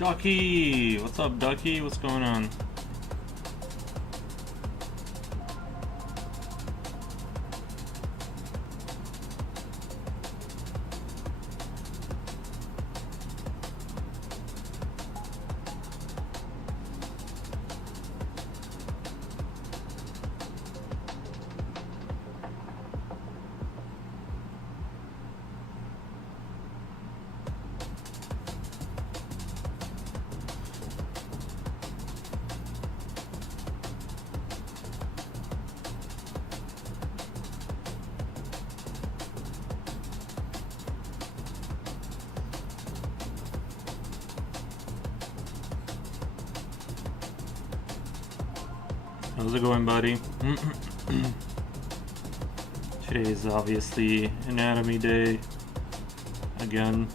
Ducky! What's up, Ducky? What's going on? How's it going, buddy? Today is obviously Anatomy Day. Again.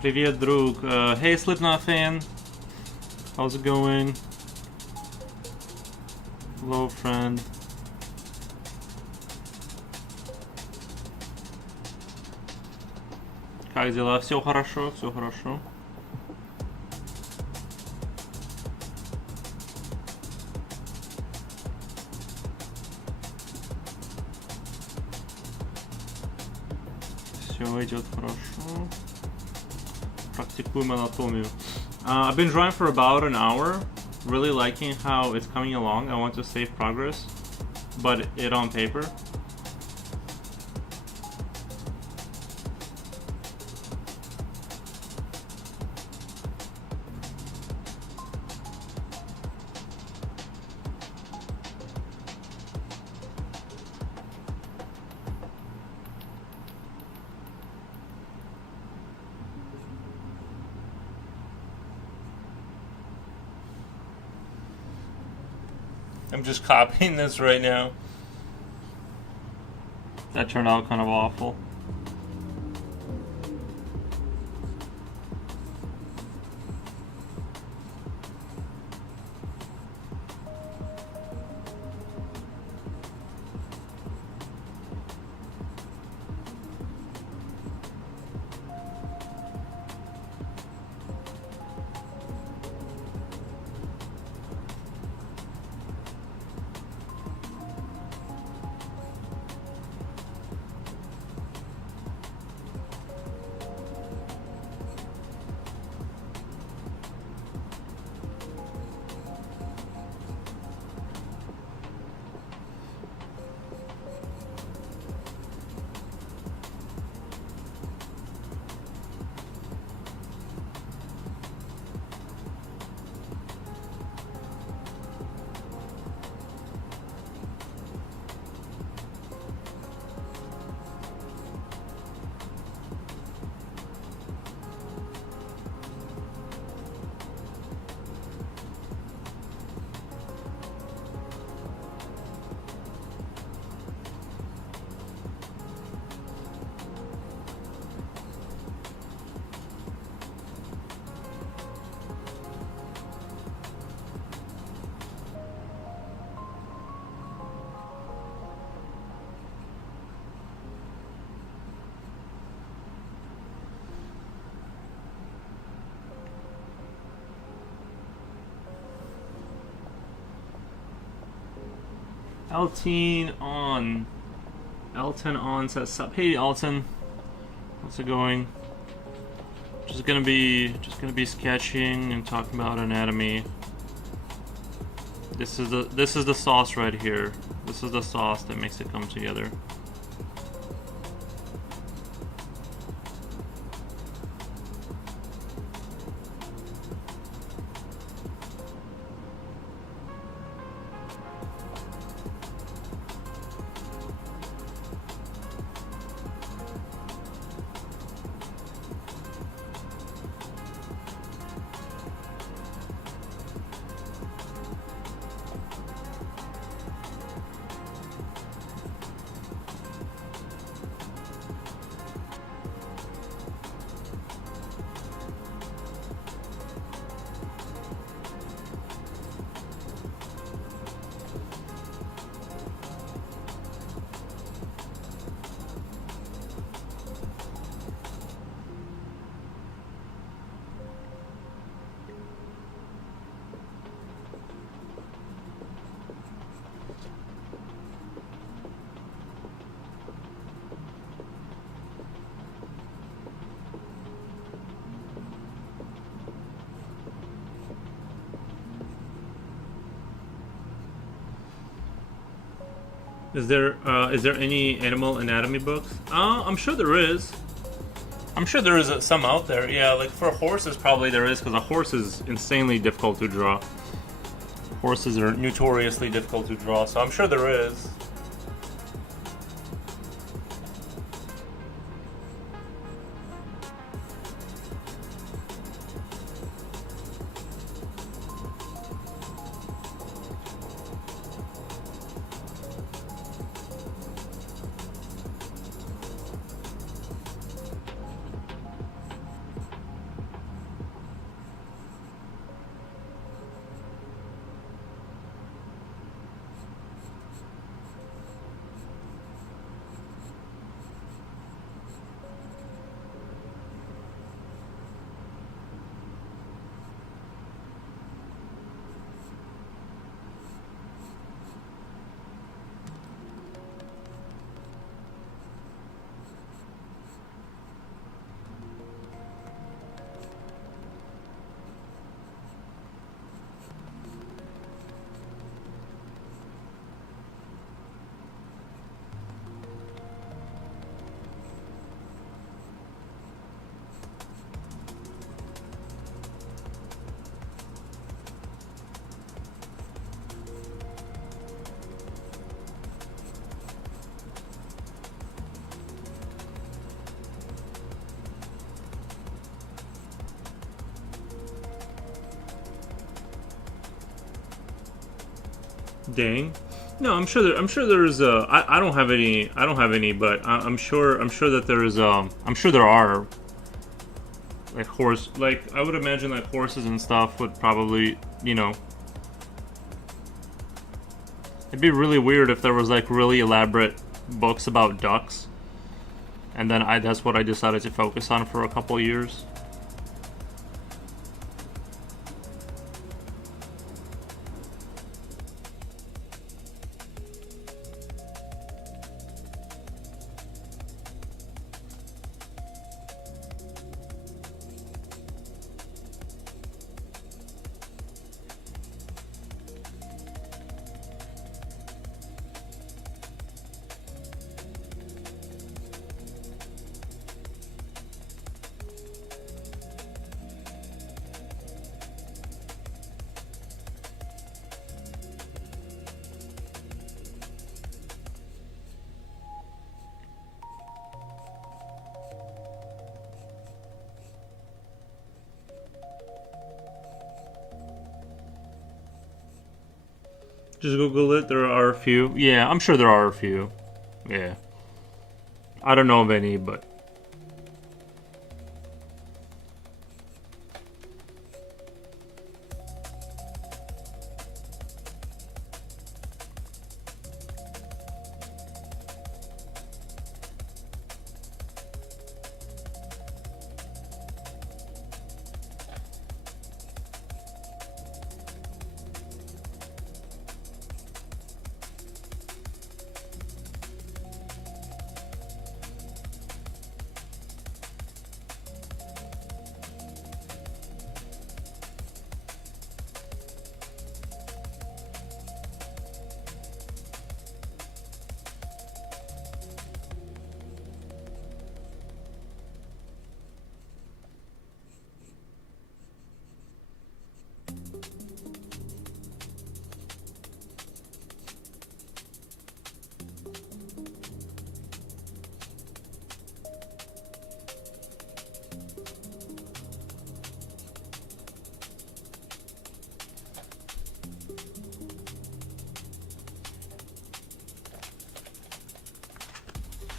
Привет, друг. Hey, Slipknot fan. How's it going? Hello, friend. Как дела? Все хорошо, все хорошо. Все идет хорошо. Практикуем анатомию. I've been drawing for about an hour. Really liking how it's coming along. I want to save progress, but it on paper. I'm just copying this right now. That turned out kind of awful. Elton on. Elton on says sup. Hey Elton. How's it going? Just gonna be sketching and talking about anatomy. This is the sauce right here. This is the sauce that makes it come together. Is there any animal anatomy books? I'm sure there is. I'm sure there is some out there. Yeah, like for horses, probably there is, because a horse is insanely difficult to draw. Horses are notoriously difficult to draw, so I'm sure there is. Dang. No, I'm sure. I'm sure there's. I don't have any. I don't have any, but I'm sure. I'm sure that there is. I'm sure there are. Like horse. Like I would imagine, like horses and stuff would probably. You know. It'd be really weird if there was like really elaborate books about ducks, and then that's what I decided to focus on for a couple years. Just Google it. There are a few. Yeah, I'm sure there are a few. Yeah. I don't know of any, but.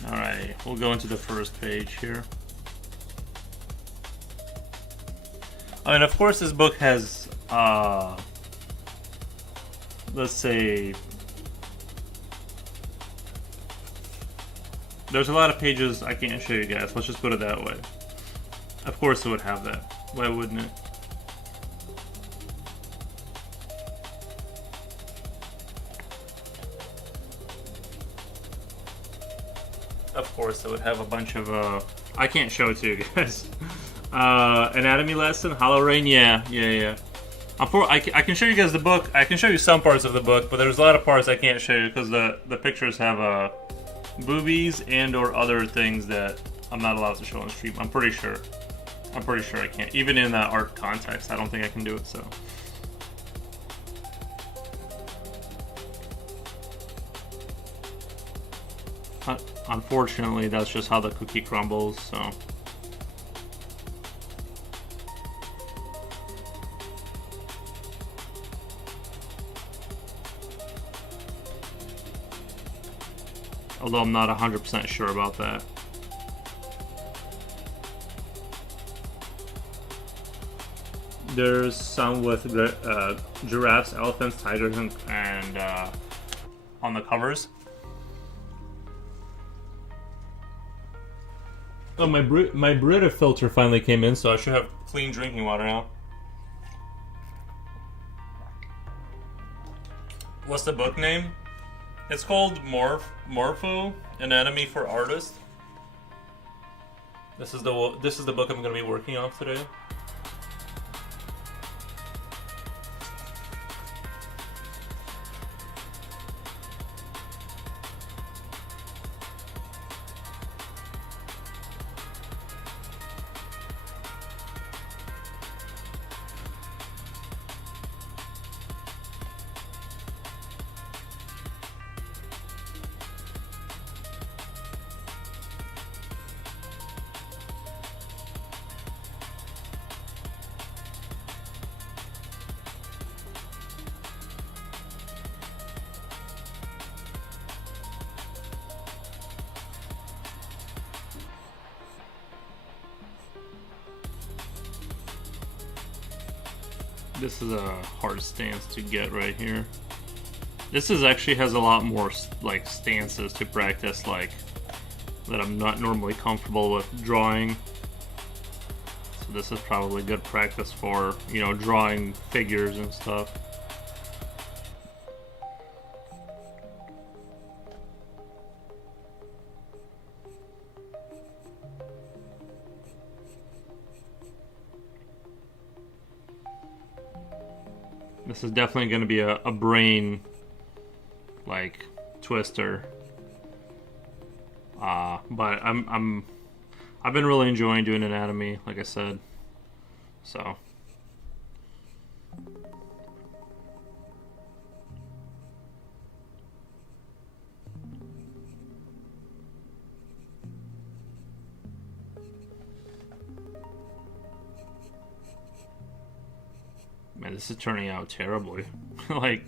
Alright, we'll go into the first page here. I mean, of course, this book has, let's say, there's a lot of pages I can't show you guys. Let's just put it that way. Of course, it would have that. Why wouldn't it? Of course, it would have a bunch of, I can't show it to you guys. Anatomy lesson, Hollow Rain, yeah. I can show you guys the book. I can show you some parts of the book, but there's a lot of parts I can't show you because the pictures have boobies and or other things that I'm not allowed to show on stream. I'm pretty sure I can't. Even in that art context, I don't think I can do it, so. Unfortunately, that's just how the cookie crumbles, so. Although I'm not 100% sure about that. There's some with giraffes, elephants, tigers, and on the covers. Oh, my Brita filter finally came in, so I should have clean drinking water now. What's the book name? It's called Morpho Anatomy for Artists. This is the book I'm going to be working on today. This is a hard stance to get right here. This is actually has a lot more like stances to practice, like that I'm not normally comfortable with drawing. So this is probably good practice for, you know, drawing figures and stuff. This is definitely going to be a brain, like, twister. But I've been really enjoying doing anatomy, like I said. So. Man, this is turning out terribly. Like,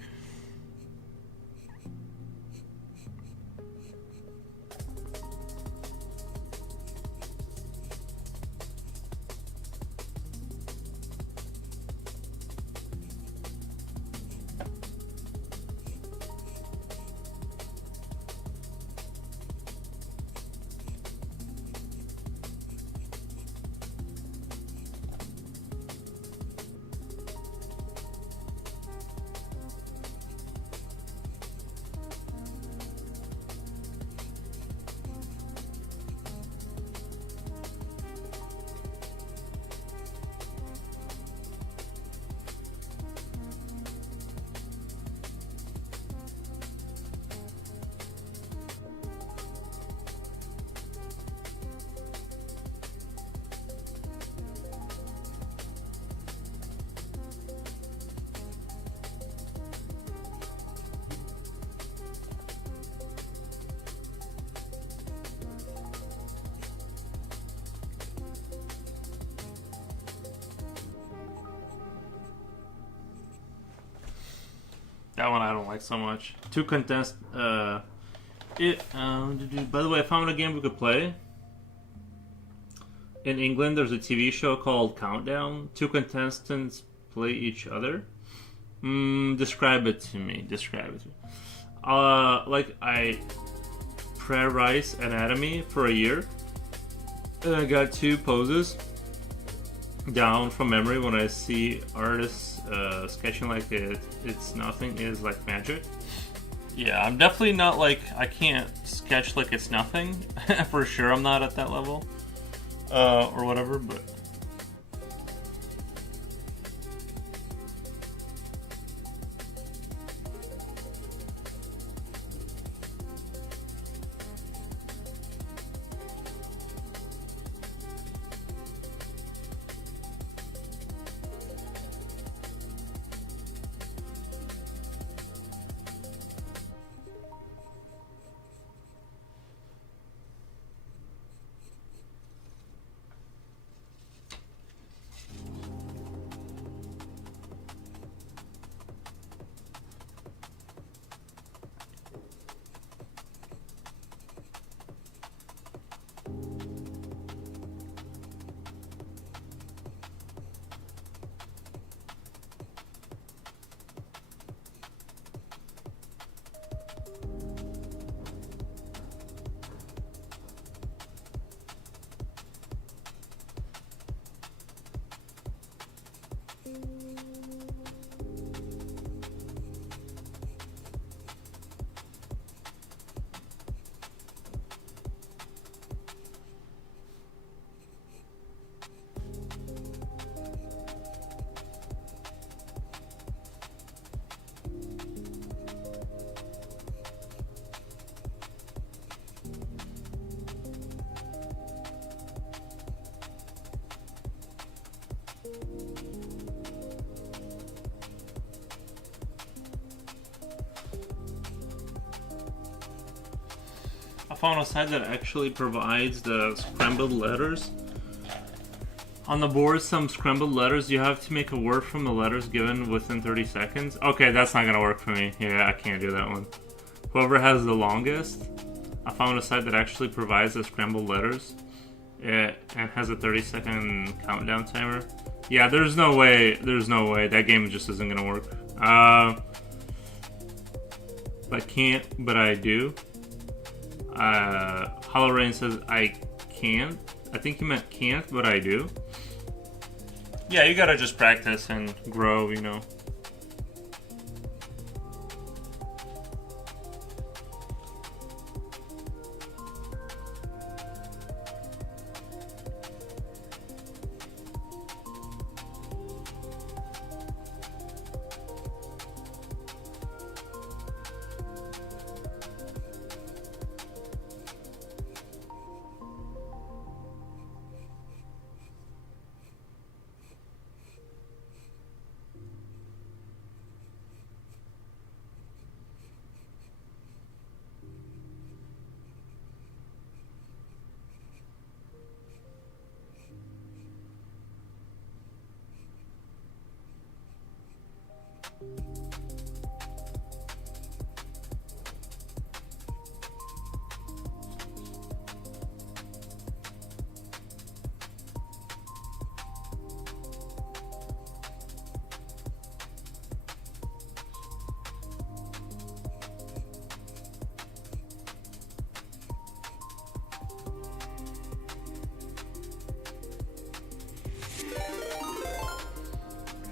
that one I don't like so much. Two contest. By the way, I found a game we could play. In England, there's a TV show called Countdown. Two contestants play each other. Describe it to me. Like I practiced anatomy for a year, and I got two poses down from memory. When I see artists sketching like it's nothing is like magic. Yeah, I'm definitely not like, I can't sketch like it's nothing. For sure I'm not at that level. Or whatever, but I found a site that actually provides the scrambled letters. On the board, some scrambled letters, you have to make a word from the letters given within 30 seconds. Okay, that's not gonna work for me. Yeah, I can't do that one. Whoever has the longest, I found a site that actually provides the scrambled letters. And has a 30-second countdown timer. Yeah, there's no way. That game just isn't gonna work. I can't, but I do. Hollow Rain says I can't. I think he meant can't, but I do. Yeah, you gotta just practice and grow, you know.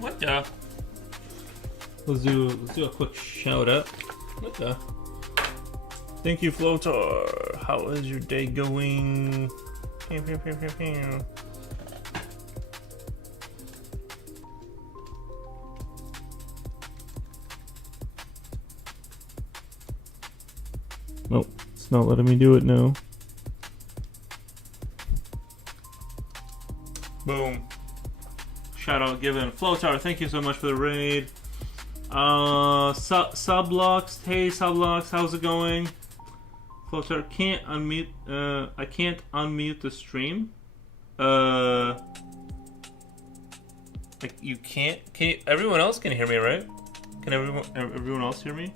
What the? Let's do a quick shout out. What the? Thank you, Floater. How is your day going? Pew, pew, pew, pew, pew. Nope, it's not letting me do it now. Boom. Shout out given. Floatar, thank you so much for the raid. Sublocks, hey Sublocks, how's it going? Floatar, can't unmute, I can't unmute the stream. Like you can't, everyone else can hear me, right? Can everyone else hear me?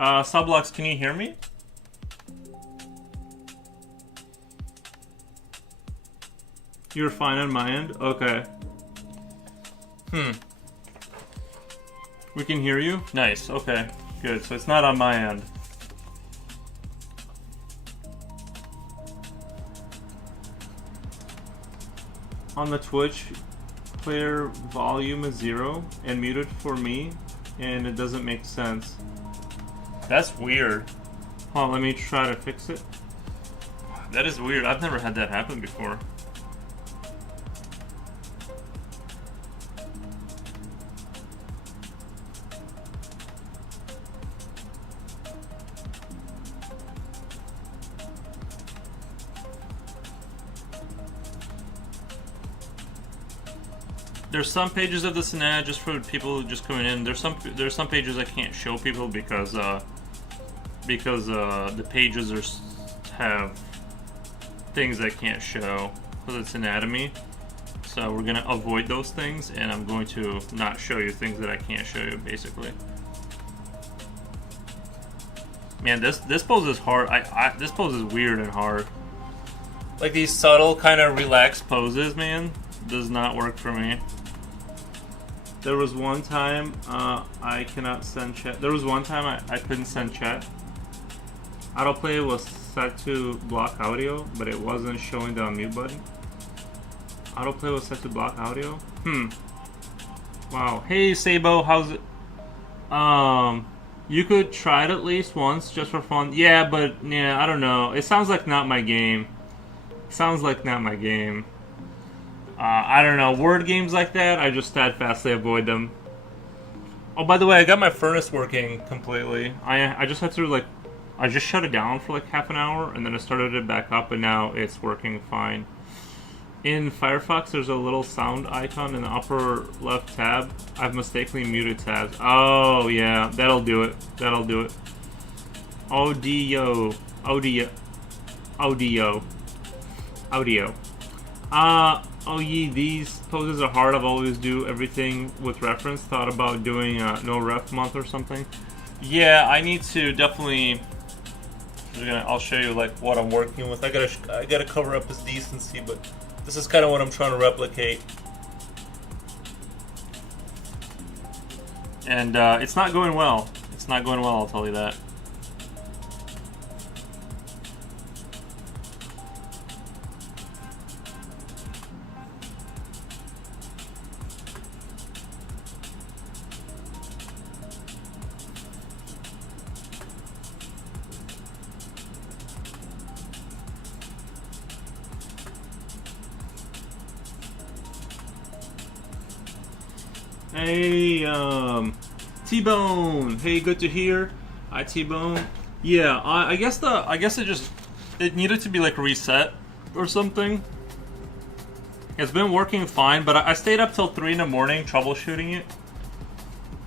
Sublocks, can you hear me? You're fine on my end? Okay. We can hear you? Nice, okay. Good, so it's not on my end. On the Twitch, player volume is 0 and muted for me, and it doesn't make sense. That's weird. Hold on, let me try to fix it. That is weird. I've never had that happen before. There's some pages of the Synad just for people just coming in. There's some pages I can't show people because the pages have things I can't show because it's anatomy. So we're gonna avoid those things, and I'm going to not show you things that I can't show you, basically. Man, this pose is hard. This pose is weird and hard. Like these subtle kind of relaxed poses, man, does not work for me. There was one time I cannot send chat. There was one time I couldn't send chat. Autoplay was set to block audio, but it wasn't showing the unmute button. Autoplay was set to block audio. Wow. Hey Sabo, how's it? You could try it at least once just for fun. Yeah, but yeah, I don't know. It sounds like not my game. Sounds like not my game. I don't know, word games like that, I just steadfastly avoid them. Oh, by the way, I got my furnace working completely. I just had to, I just shut it down for like half an hour, and then I started it back up, and now it's working fine. In Firefox, there's a little sound icon in the upper left tab. I've mistakenly muted tabs. Oh, yeah, that'll do it. That'll do it. Audio. Audio. Audio. Audio. Oh ye, these poses are hard. I've always do everything with reference. Thought about doing a no ref month or something. Yeah, I need to definitely. I'll show you like what I'm working with. I gotta cover up his decency, but this is kind of what I'm trying to replicate. And it's not going well. It's not going well, I'll tell you that. Hey, T-Bone. Hey, good to hear. Hi, T-Bone. Yeah, I guess it needed to be like reset or something. It's been working fine, but I stayed up till 3 in the morning troubleshooting it.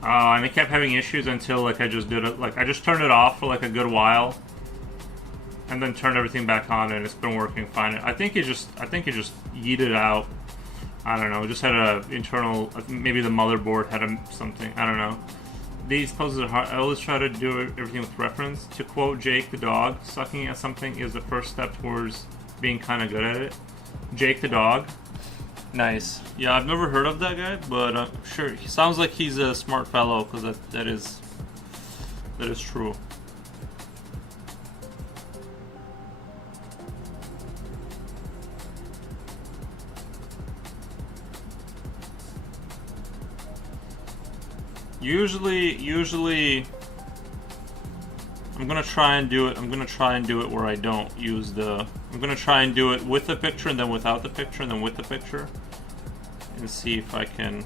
And it kept having issues until like I just did it. Like I just turned it off for like a good while, and then turned everything back on, and it's been working fine. I think it just yeeted out. I don't know, just had a internal, maybe the motherboard had something, I don't know. These poses are hard. I always try to do everything with reference. To quote Jake the dog, sucking at something is the first step towards being kind of good at it. Jake the dog. Nice. Yeah, I've never heard of that guy, but I'm sure he sounds like he's a smart fellow, because that is true. Usually, I'm gonna try and do it where I don't use the. I'm gonna try and do it with the picture and then without the picture and then with the picture, and see if I can.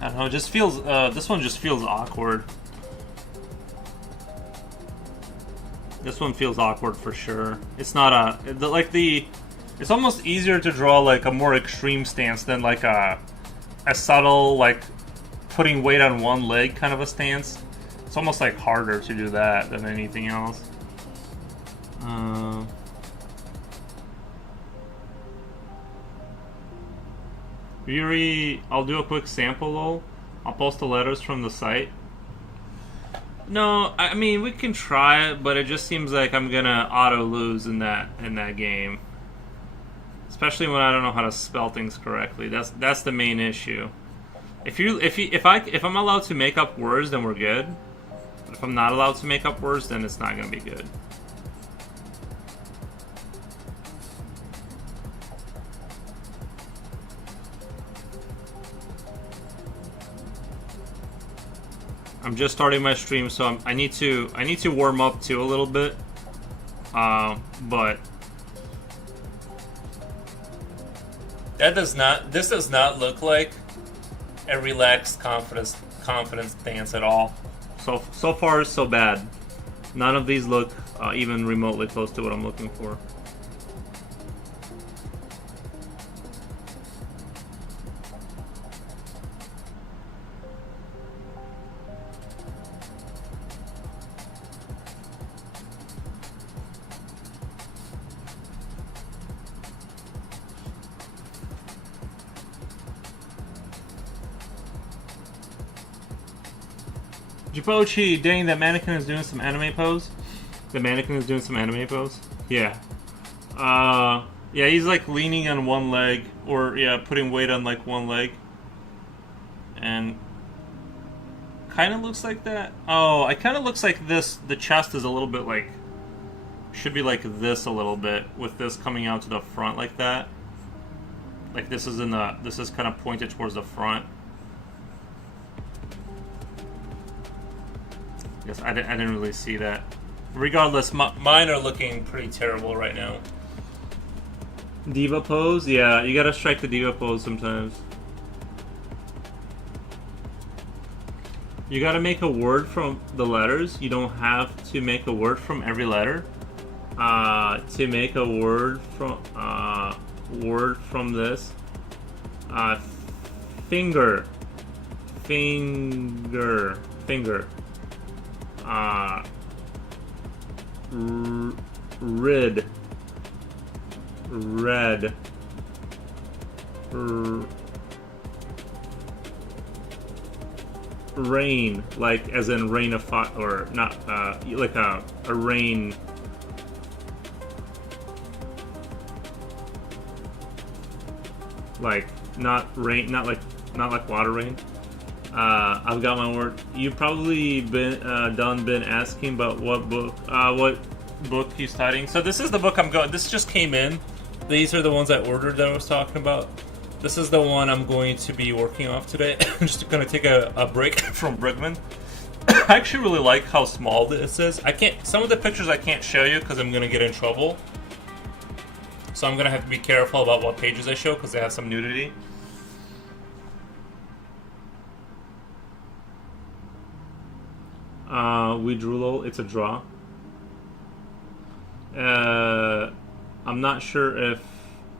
I don't know, it just feels, this one just feels awkward. This one feels awkward for sure. It's not it's almost easier to draw like a more extreme stance than like a subtle, like putting weight on one leg kind of a stance. It's almost like harder to do that than anything else. Yuri, I'll do a quick sample though. I'll post the letters from the site. No, I mean we can try it, but it just seems like I'm gonna auto lose in that game. Especially when I don't know how to spell things correctly. That's the main issue. If I'm allowed to make up words, then we're good. But if I'm not allowed to make up words, then it's not gonna be good. I'm just starting my stream, so I need to warm up too a little bit. But this does not look like a relaxed confidence dance at all. So far so bad. None of these look even remotely close to what I'm looking for. Jipochi, dang, that mannequin is doing some anime pose. The mannequin is doing some anime pose. Yeah. Yeah, he's like leaning on one leg, or yeah, putting weight on like one leg. And kind of looks like that. Oh, it kind of looks like this. The chest is a little bit like, should be like this a little bit, with this coming out to the front like that. Like this is this is kind of pointed towards the front. Yes, I didn't really see that. Regardless, mine are looking pretty terrible right now. Diva pose? Yeah, you gotta strike the diva pose sometimes. You gotta make a word from the letters. You don't have to make a word from every letter. To make a word from this. Finger. Red. Rain, like as in rain of fire, or not, like a rain. Like not rain, not like water rain. I've got my word. You've probably been asking about what book he's studying. So this is the book I'm going. This just came in. These are the ones I ordered that I was talking about. This is the one I'm going to be working off today. I'm just going to take a break from Brigman. I actually really like how small this is. Some of the pictures I can't show you because I'm going to get in trouble. So I'm going to have to be careful about what pages I show because they have some nudity. We drew low. It's a draw. I'm not sure if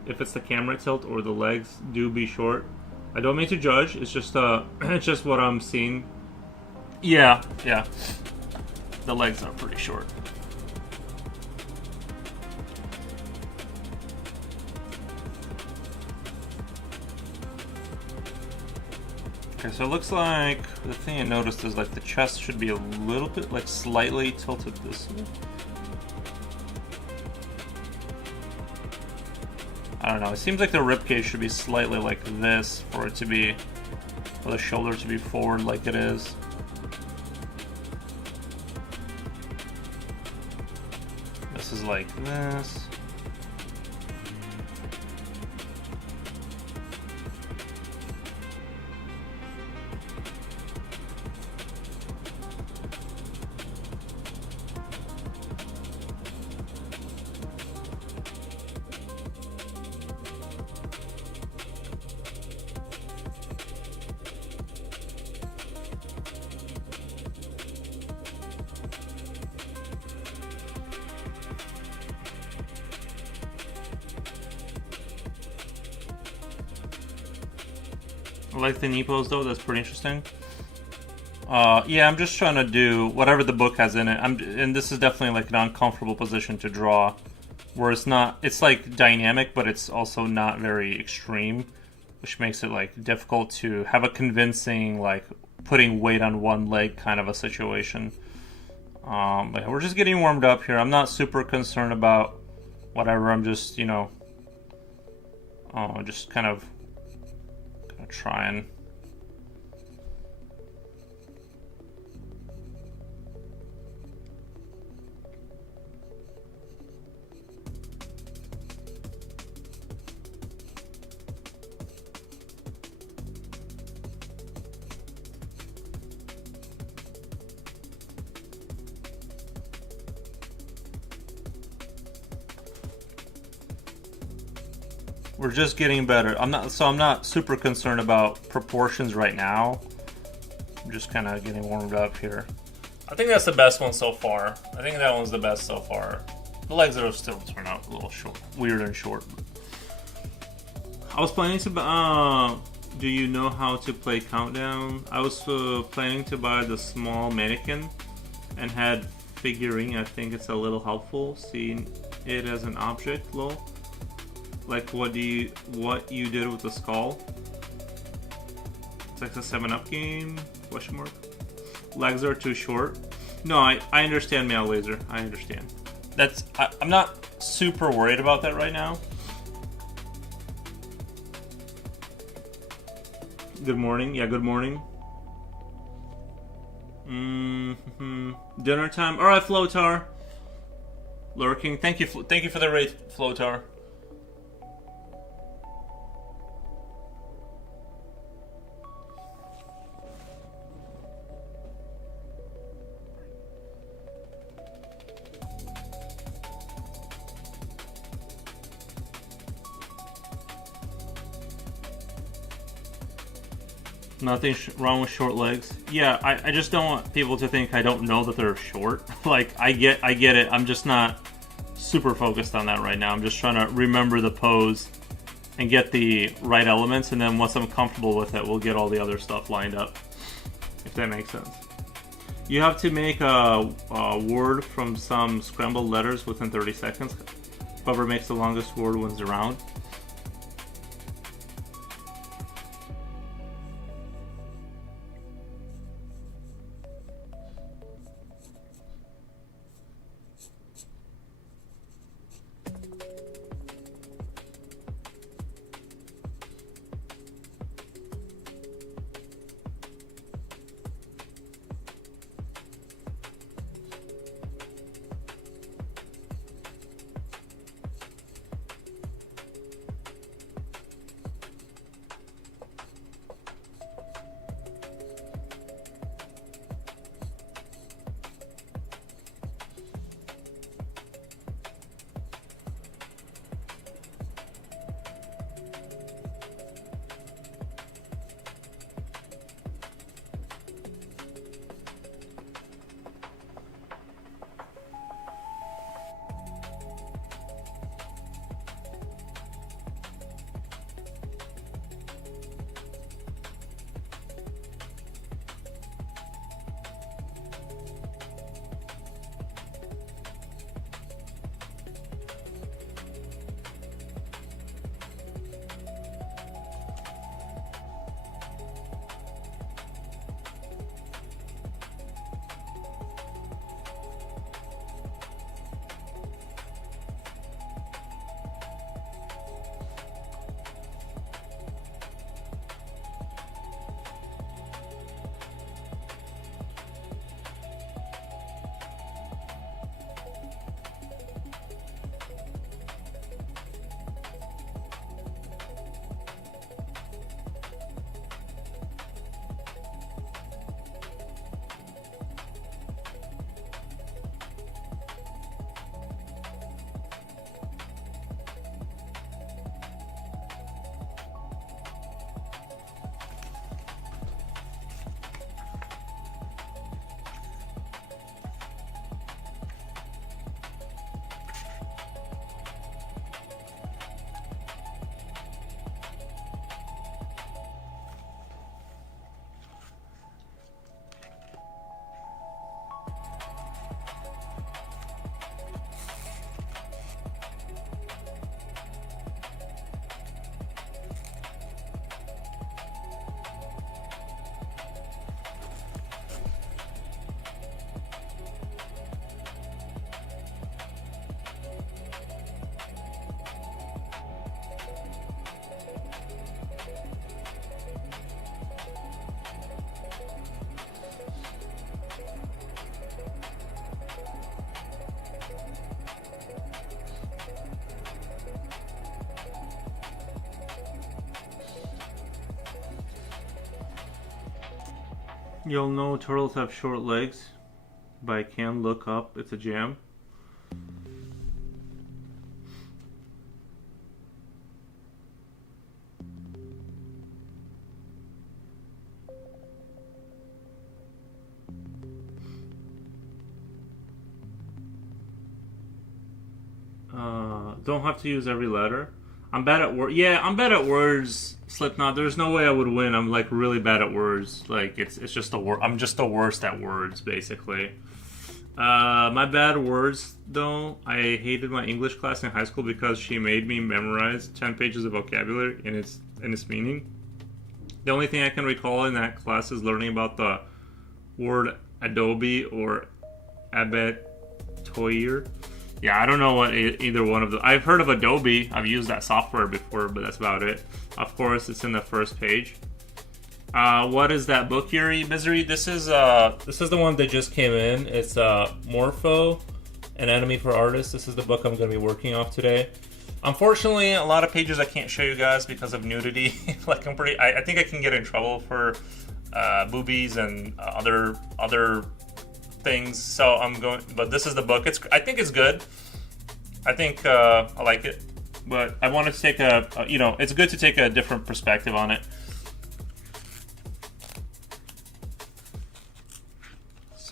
it's the camera tilt or the legs do be short. I don't mean to judge. It's just it's just what I'm seeing. Yeah. The legs are pretty short. Okay, so it looks like the thing I noticed is like the chest should be a little bit like slightly tilted this way. I don't know, it seems like the ribcage should be slightly like this for the shoulder to be forward like it is. This is like this. I like the knee pose though, that's pretty interesting. Yeah, I'm just trying to do whatever the book has in it. And this is definitely like an uncomfortable position to draw, where it's like dynamic, but it's also not very extreme, which makes it like difficult to have a convincing like putting weight on one leg kind of a situation. But yeah, we're just getting warmed up here. I'm not super concerned about whatever. I'm just, just kind of trying. We're just getting better. I'm not super concerned about proportions right now. I'm just kind of getting warmed up here. I think that's the best one so far. I think that one's the best so far. The legs are still turn out a little short, weird and short. I was planning to do you know how to play Countdown? I was planning to buy the small mannequin and had figuring. I think it's a little helpful seeing it as an object, lol. Like what you did with the skull. It's like a 7-Up game? Question mark. Legs are too short. No, I understand, Male Laser. I understand. I'm not super worried about that right now. Good morning. Yeah, good morning. Dinner time. All right, Flotar. Lurking. Thank you for the raid, Flotar. Nothing wrong with short legs. Yeah, I just don't want people to think I don't know that they're short. Like, I get it. I'm just not super focused on that right now. I'm just trying to remember the pose and get the right elements, and then once I'm comfortable with it, we'll get all the other stuff lined up, if that makes sense. You have to make a word from some scrambled letters within 30 seconds. Whoever makes the longest word wins the round. You'll know turtles have short legs, but I can look up. It's a jam. Don't have to use every letter. I'm bad at words. Yeah, I'm bad at words, Slipknot. There's no way I would win. I'm like really bad at words. Like it's just the word. I'm just the worst at words, basically. My bad words though. I hated my English class in high school because she made me memorize 10 pages of vocabulary and its meaning. The only thing I can recall in that class is learning about the word Adobe or Abetoir. Yeah, I don't know what either one of them. I've heard of Adobe. I've used that software before, but that's about it. Of course, it's in the first page. What is that book, Yuri Misery? This is the one that just came in. It's Morpho, Anatomy for Artists. This is the book I'm going to be working off today. Unfortunately, a lot of pages I can't show you guys because of nudity. Like I think I can get in trouble for boobies and other things. So I'm going, but this is the book. I think it's good. I think I like it, but I wanted to take it's good to take a different perspective on it.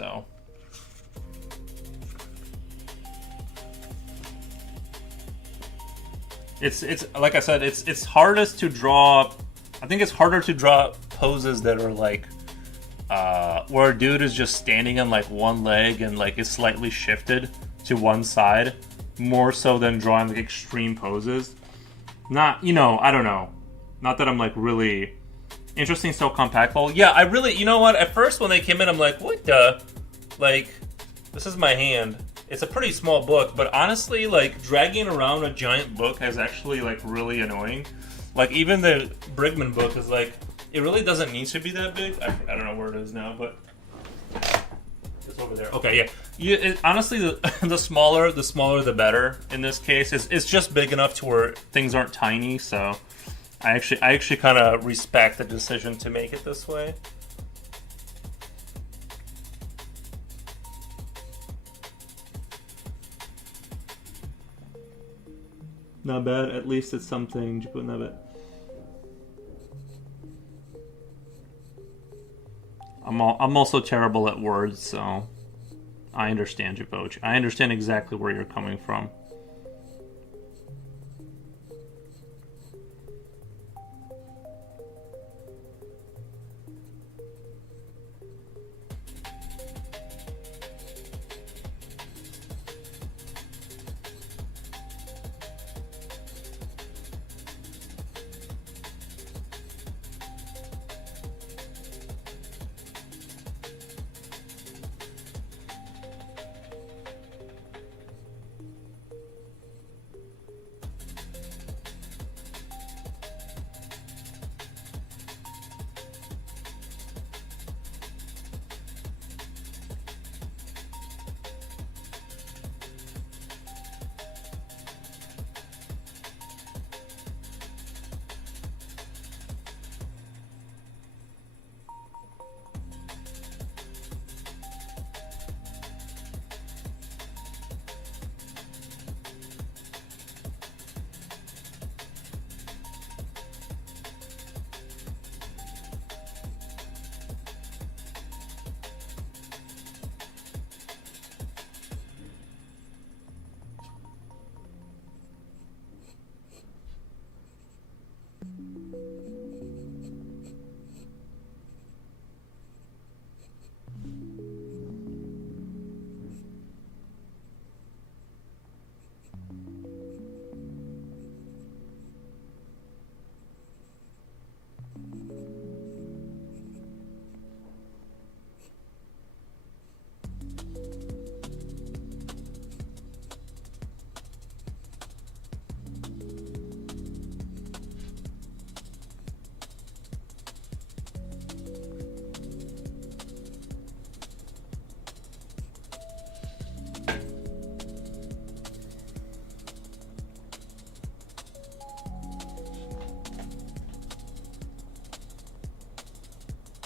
so. It's like I said, it's hardest to draw. I think it's harder to draw poses that are like where a dude is just standing on like one leg and like is slightly shifted to one side, more so than drawing like extreme poses. Not, I don't know. Not that I'm like really interesting, so compact. Well, yeah, I really, you know what? At first when they came in, I'm like, what the, like, this is my hand. It's a pretty small book, but honestly, like, dragging around a giant book is actually, like, really annoying. Like, even the Brigman book is, like, it really doesn't need to be that big. I don't know where it is now, but it's over there. Okay, yeah. Honestly, the smaller the better in this case. It's just big enough to where things aren't tiny, so I actually kind of respect the decision to make it this way. Not bad. At least it's something. Not I'm also terrible at words, so I understand you, Poach. I understand exactly where you're coming from.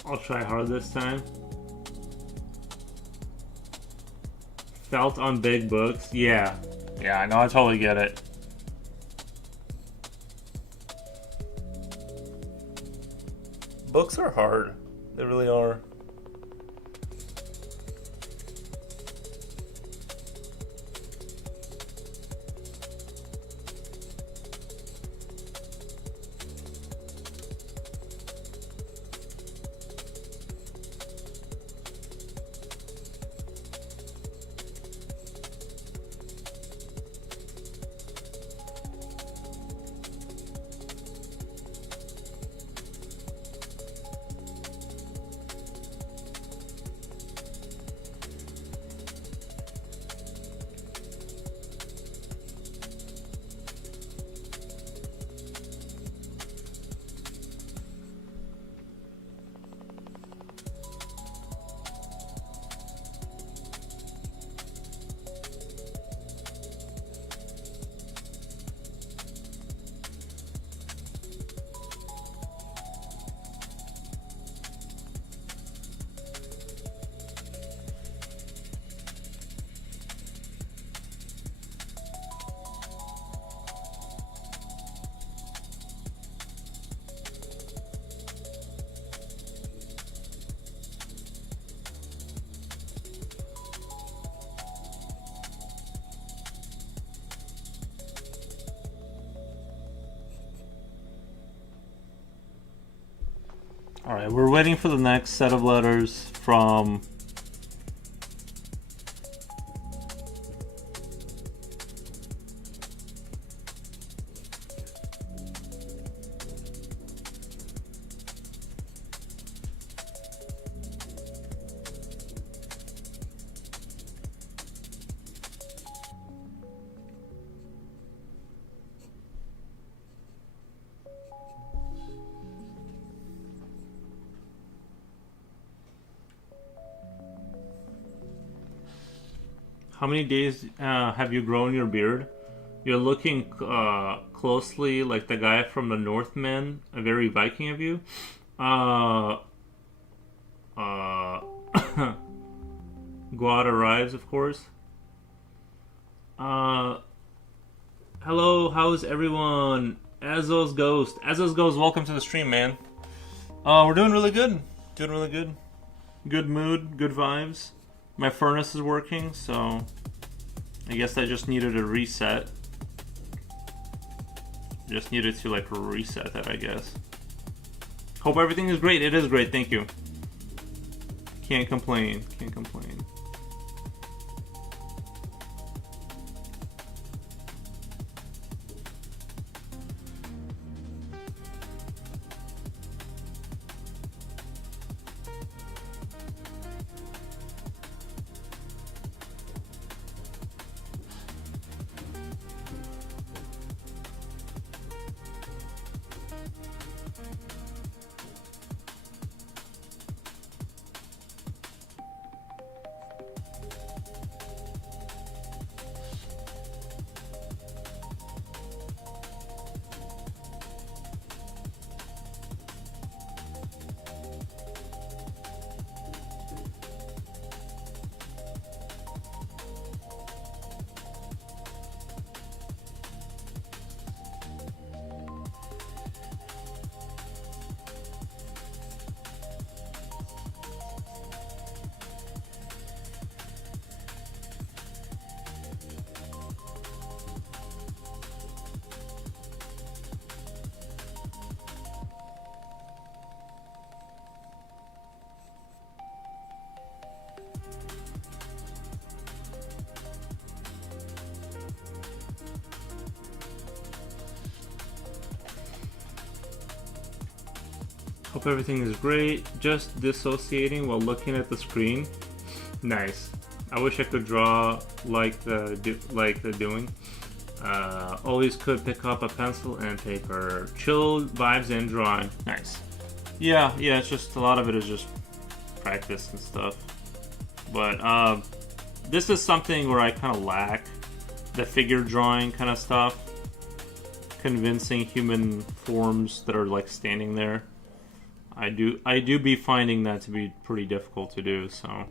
I'll try hard this time. Felt on big books? Yeah. Yeah, I know, I totally get it. Books are hard. They really are. Alright, we're waiting for the next set of letters from... How many days have you grown your beard? You're looking closely like the guy from the Northman, a very Viking of you. Guad arrives, of course. Hello, how's everyone? Azos Ghost. Azos Ghost, welcome to the stream, man. We're doing really good. Doing really good. Good mood, good vibes. My furnace is working, so I guess I just needed a reset. Just needed to like reset that, I guess. Hope everything is great. It is great, thank you. Can't complain, can't complain. Hope everything is great. Just dissociating while looking at the screen. Nice. I wish I could draw like the doing. Always could pick up a pencil and paper. Chill vibes and drawing. Nice. Yeah. It's just a lot of it is just practice and stuff. But this is something where I kind of lack the figure drawing kind of stuff. Convincing human forms that are like standing there. I do be finding that to be pretty difficult to do, so.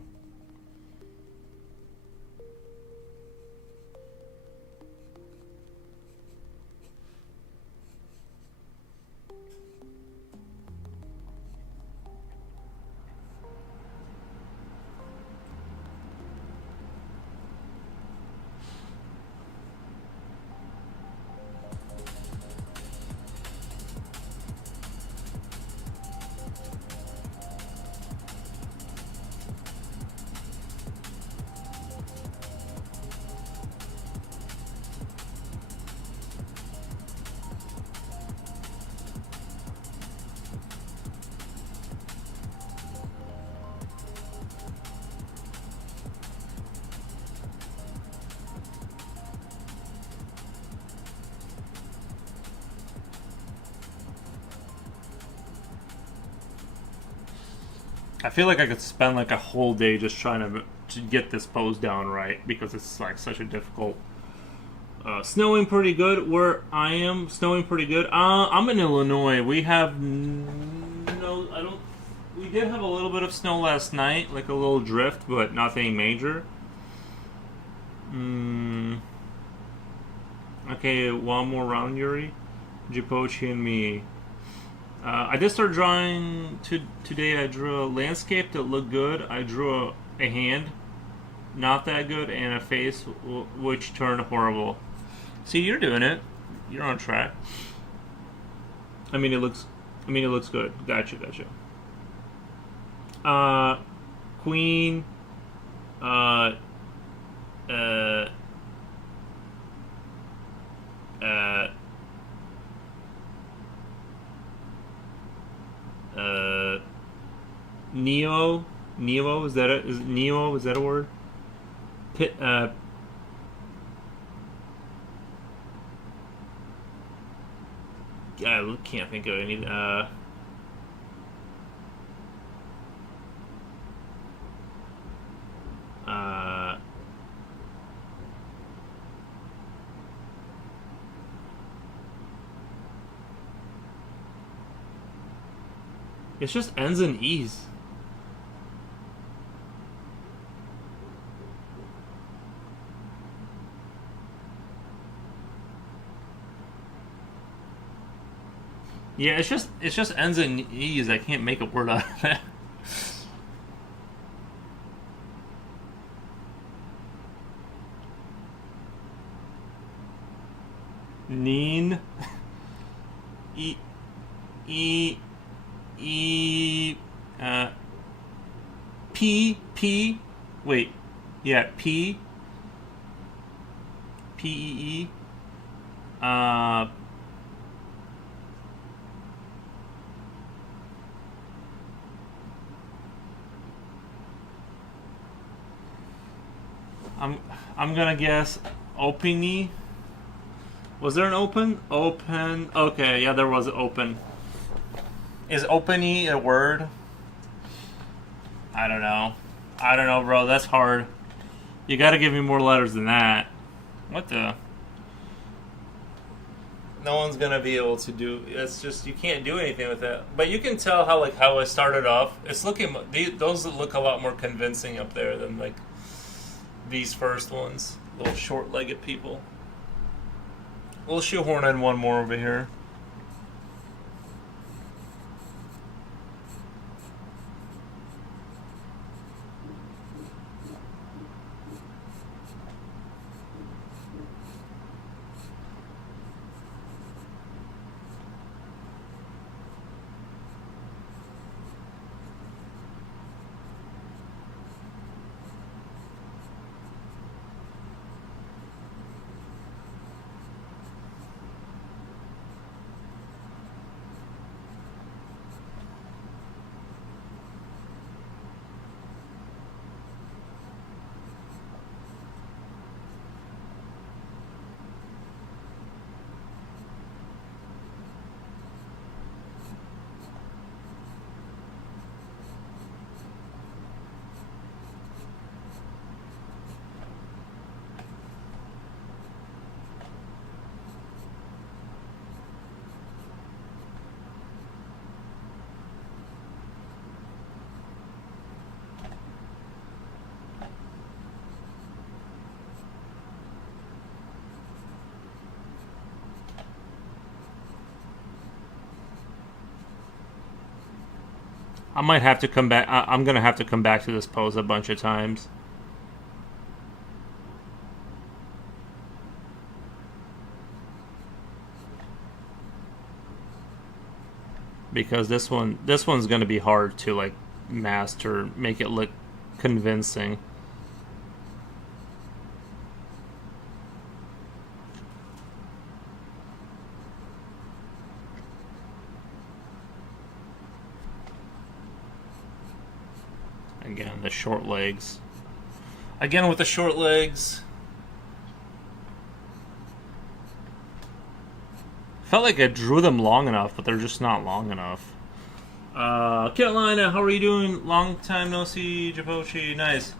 I feel like I could spend like a whole day just trying to get this pose down right because it's like such a difficult. Snowing pretty good where I am. Snowing pretty good. I'm in Illinois. We have no. I don't. We did have a little bit of snow last night, like a little drift, but nothing major. Okay, one more round, Yuri. Jipochi and me. I did start drawing today. I drew a landscape that looked good. I drew a hand, not that good, and a face which turned horrible. See, you're doing it. You're on track. I mean, it looks good. Gotcha. Queen. Uh, uh, uh, Neo. Neo, is that is Neo? Is that a word? Pit, I can't think of any. It just ends in e's. Yeah, it just ends in e's. I can't make a word out of that. Neen. E. E. E. P. P. Wait. Yeah. P. P. E. E. I'm gonna guess openy. Was there an open? Open. Okay, yeah, there was an open. Is openy a word? I don't know. I don't know, bro. That's hard. You gotta give me more letters than that. What the? No one's gonna be able to do. It's just you can't do anything with that. But you can tell how I started off. It's looking. Those look a lot more convincing up there than like these first ones. Little short-legged people. We'll shoehorn in one more over here. I might have to come back. I'm gonna have to come back to this pose a bunch of times. Because this one's gonna be hard to like master, make it look convincing. Again, the short legs. Again with the short legs. Felt like I drew them long enough, but they're just not long enough. Carolina, how are you doing? Long time no see, Japochi. Nice.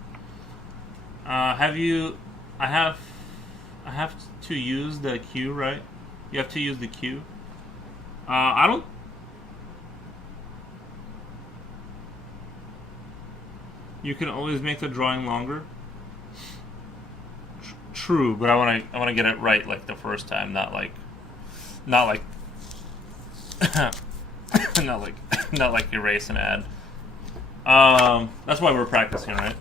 Have you? I have to use the Q, right? You have to use the Q. I don't. You can always make the drawing longer. True, but I want to get it right like the first time, not like not like erase an ad. That's why we're practicing, right?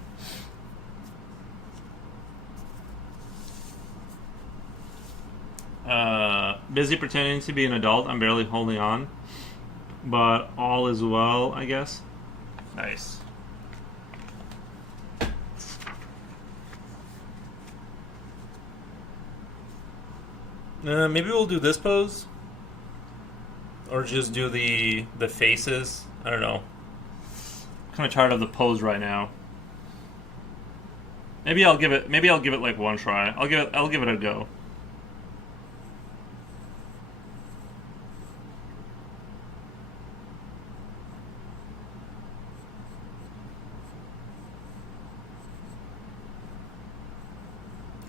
Busy pretending to be an adult. I'm barely holding on, but all is well, I guess. Nice. Maybe we'll do this pose, or just do the faces. I don't know. I'm kind of tired of the pose right now. Maybe I'll give it like one try. I'll give it a go.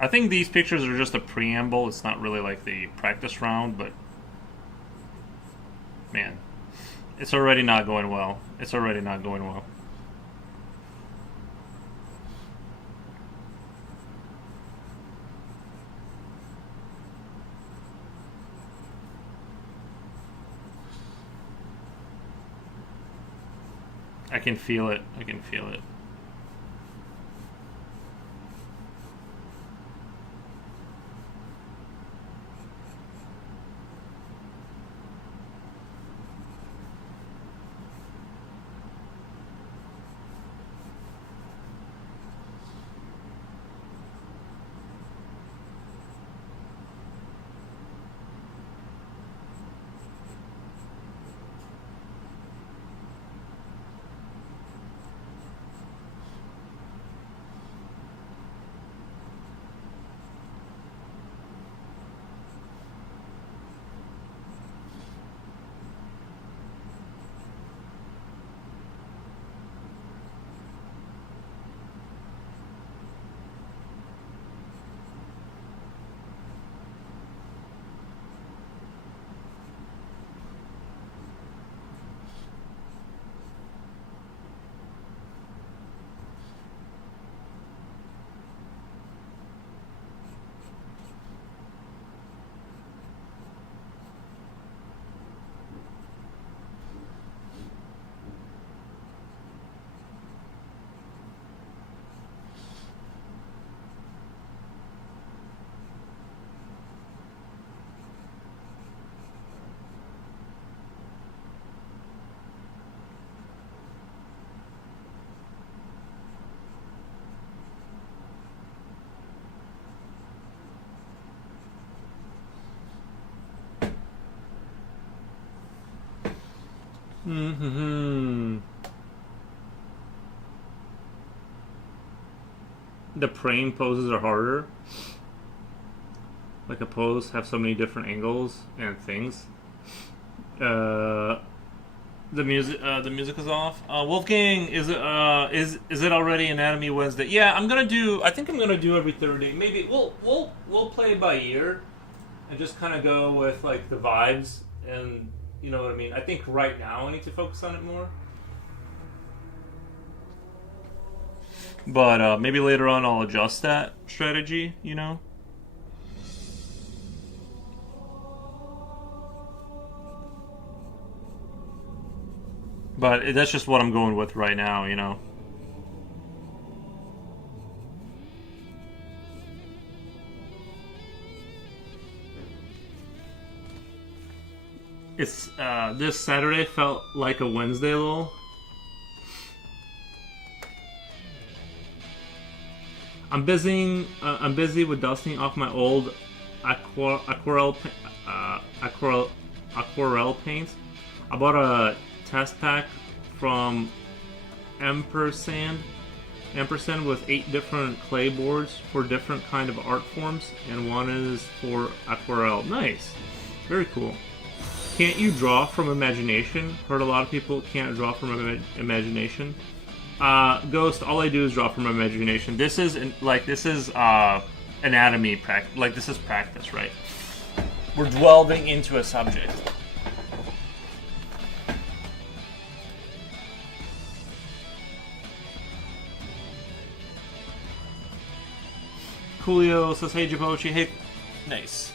I think these pictures are just a preamble. It's not really like the practice round, but man, it's already not going well. It's already not going well. I can feel it. I can feel it. Mm-hmm. The praying poses are harder. Like a pose have so many different angles and things. The music is off. Wolfgang, is it already Anatomy Wednesday? Yeah, I think I'm gonna do every third day. Maybe we'll play it by ear, and just kind of go with like the vibes, and you know what I mean. I think right now I need to focus on it more. But maybe later on I'll adjust that strategy. You know. But that's just what I'm going with right now, you know. It's this Saturday felt like a Wednesday, lol. I'm busy with dusting off my old aquarelle paints. I bought a test pack from Ampersand with 8 different clay boards for different kind of art forms, and one is for aquarelle. Nice, very cool. Can't you draw from imagination? Heard a lot of people can't draw from imagination. Ghost, all I do is draw from imagination. This is anatomy practice. Like, this is practice, right? We're delving into a subject. Coolio says, hey, Jabochi. Hey, nice.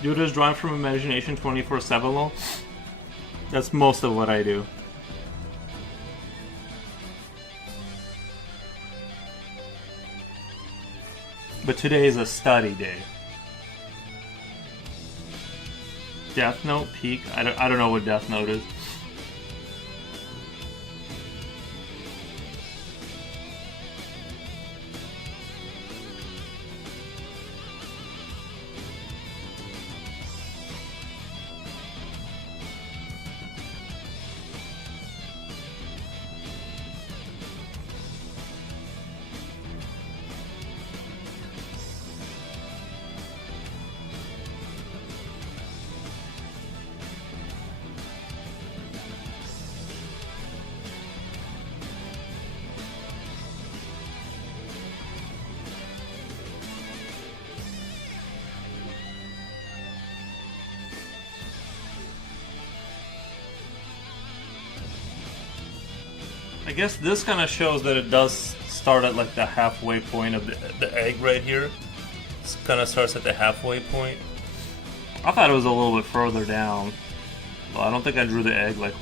You just drawing from imagination 24/7. That's most of what I do. But today is a study day. Death Note peak. I don't know what Death Note is. I guess this kind of shows that it does start at like the halfway point of the egg right here. It kind of starts at the halfway point. I thought it was a little bit further down. Well, I don't think I drew the egg like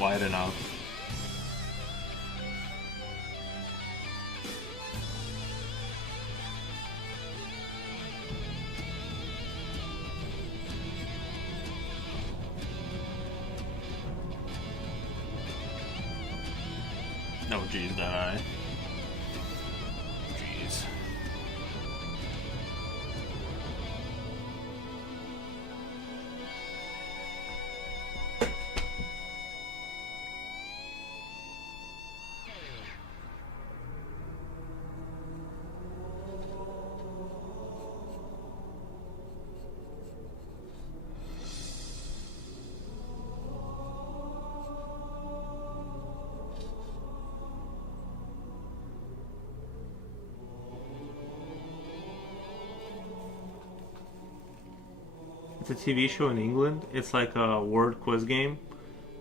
wide enough. No, geez, that eye. Jeez. It's a TV show in England. It's like a word quiz game.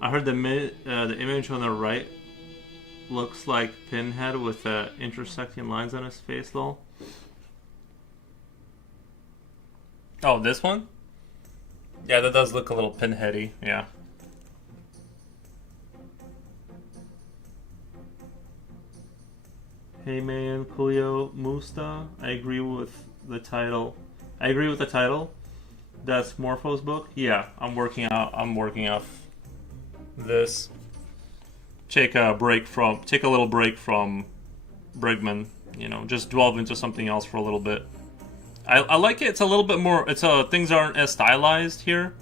I heard the image on the right looks like Pinhead with intersecting lines on his face, lol. Oh, this one? Yeah, that does look a little Pinheady, yeah. Hey man, Coolio Musta. I agree with the title. That's Morpho's book. Yeah, I'm working off this. Take a little break from Brigman. You know, just delve into something else for a little bit. I like it. It's a little bit more. Things aren't as stylized here.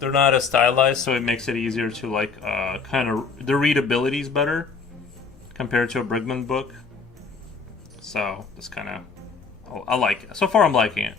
They're not as stylized, so it makes it easier to like kind of the readability is better compared to a Brigman book. So just kind of, I like it. So far, I'm liking it.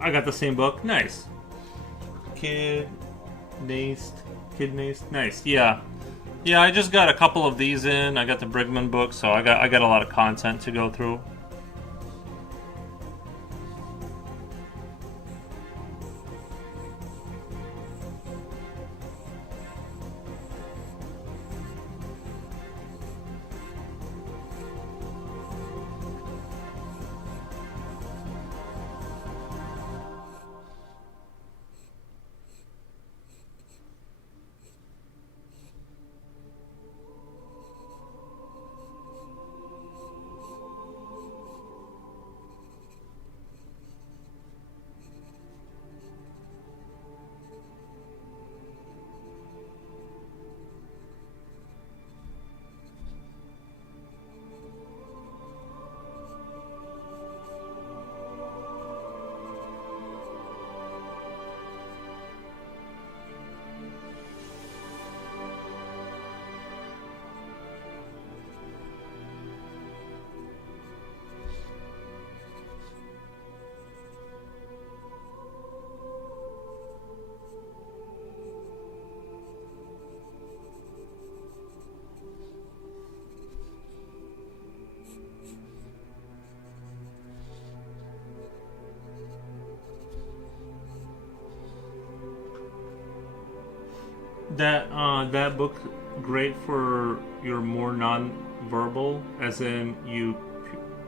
I got the same book. Nice. Kid Naced. Nice. Yeah. Yeah, I just got a couple of these in. I got the Brigman book, so I got a lot of content to go through. that book great for your more non-verbal, as in you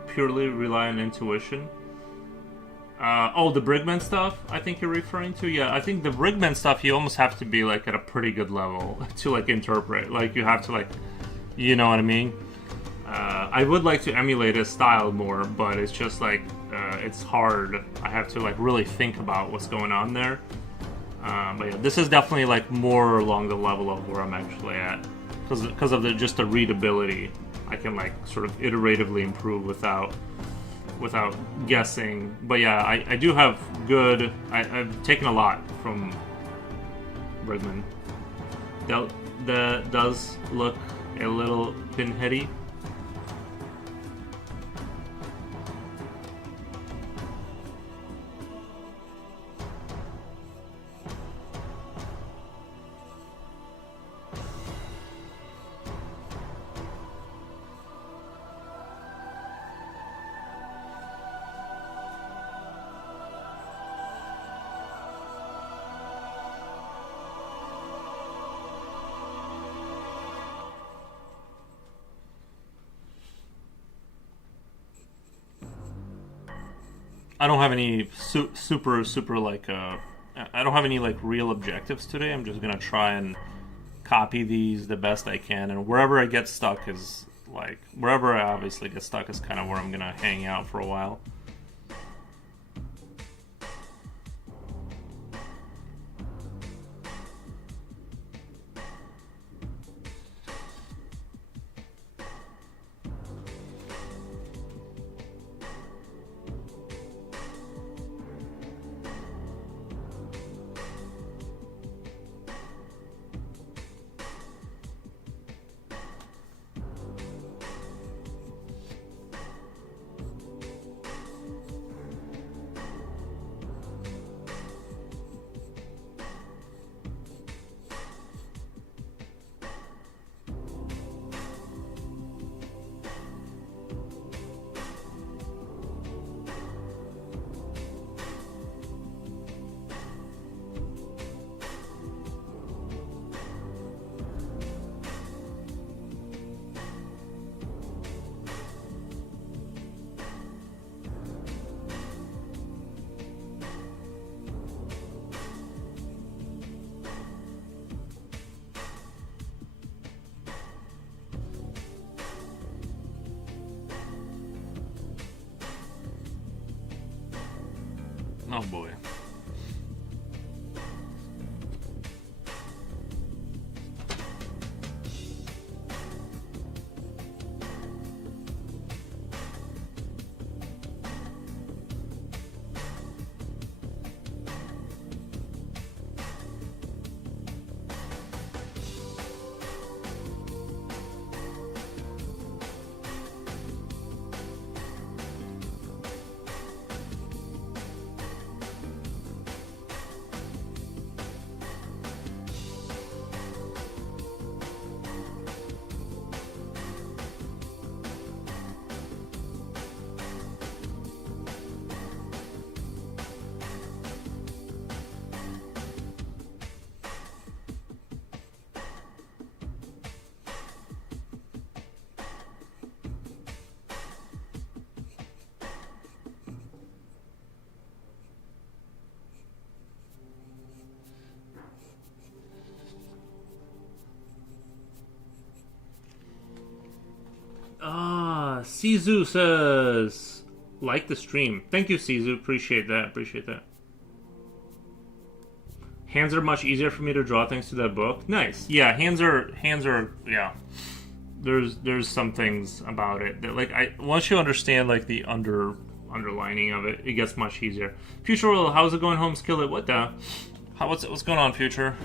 purely rely on intuition? The Brigman stuff, I think you're referring to? Yeah, I think the Brigman stuff, you almost have to be, like, at a pretty good level to, like, interpret. Like, you have to, like, you know what I mean? I would like to emulate his style more, but it's just, like, it's hard. I have to, like, really think about what's going on there. But yeah, this is definitely, like, more along the level of where I'm actually at. Because of just the readability. I can, like, sort of iteratively improve without guessing. But yeah, I do have good... I've taken a lot from Brigman. That does look a little pinheady. I don't have any super like I don't have any like real objectives today. I'm just gonna try and copy these the best I can, and wherever I get stuck is like wherever I obviously get stuck is kind of where I'm gonna hang out for a while. Oh boy. Sizu says, like the stream. Thank you, Sizu. Appreciate that. Hands are much easier for me to draw thanks to that book. Nice. Yeah, hands are yeah. There's some things about it that like once you understand like the underlining of it, it gets much easier. Future World, how's it going home, Skillet? What the? What's going on, Future?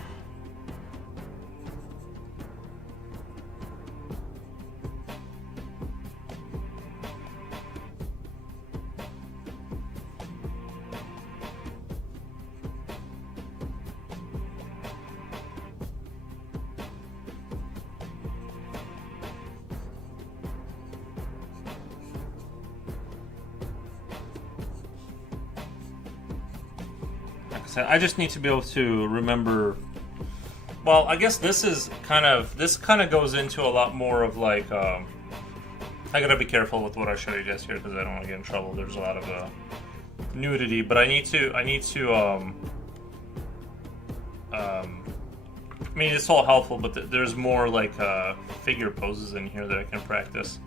I just need to be able to remember Well, I guess this kind of goes into a lot more of like. I gotta be careful with what I show you guys here because I don't want to get in trouble. There's a lot of nudity, but I need to. I mean, it's all helpful, but there's more like figure poses in here that I can practice.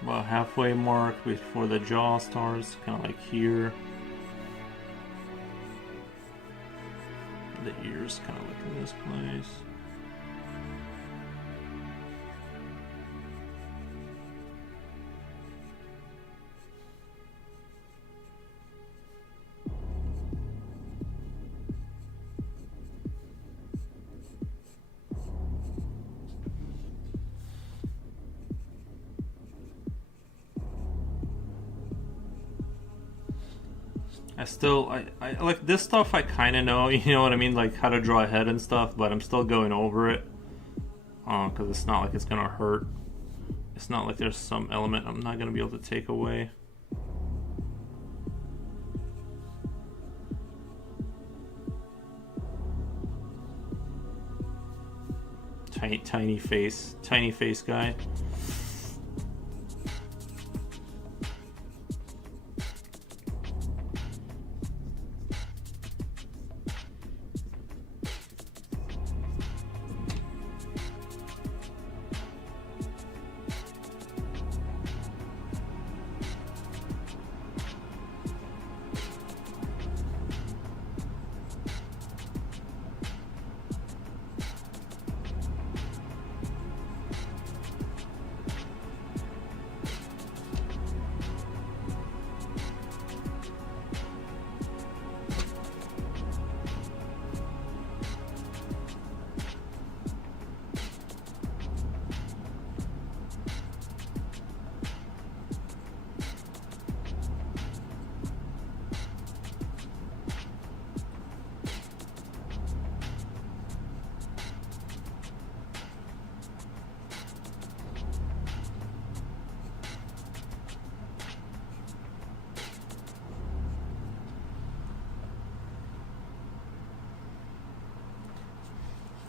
About halfway mark before the jaw starts, kind of like here. The ears kind of like in this place. I like this stuff. I kind of know, you know what I mean, like how to draw a head and stuff. But I'm still going over it because it's not like it's gonna hurt. It's not like there's some element I'm not gonna be able to take away. Tiny face guy.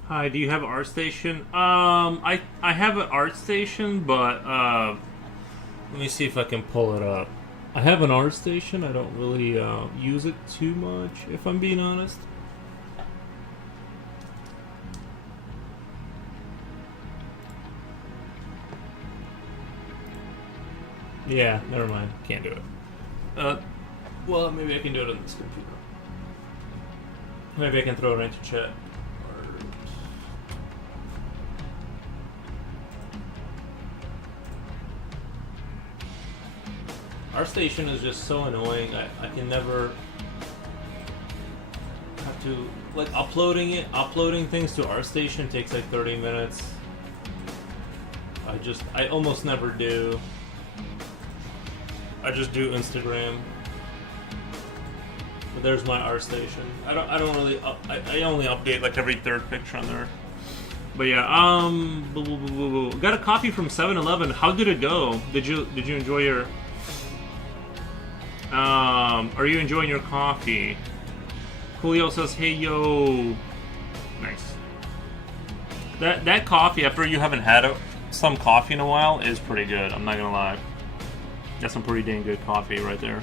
Hi, do you have an ArtStation? I have an ArtStation, but let me see if I can pull it up. I have an ArtStation. I don't really use it too much, if I'm being honest. Yeah, never mind. Can't do it. Well, maybe I can do it on this computer. Maybe I can throw it into chat. ArtStation is just so annoying. I can never have to like uploading things to ArtStation takes like 30 minutes. I almost never do. I just do Instagram. But there's my ArtStation. I don't really I only update like every third picture on there. But yeah, got a coffee from 7-Eleven. How did it go? Did you enjoy your are you enjoying your coffee? Julio says, "Hey yo." Nice. That coffee, after you haven't had some coffee in a while, is pretty good. I'm not gonna lie. That's some pretty dang good coffee right there.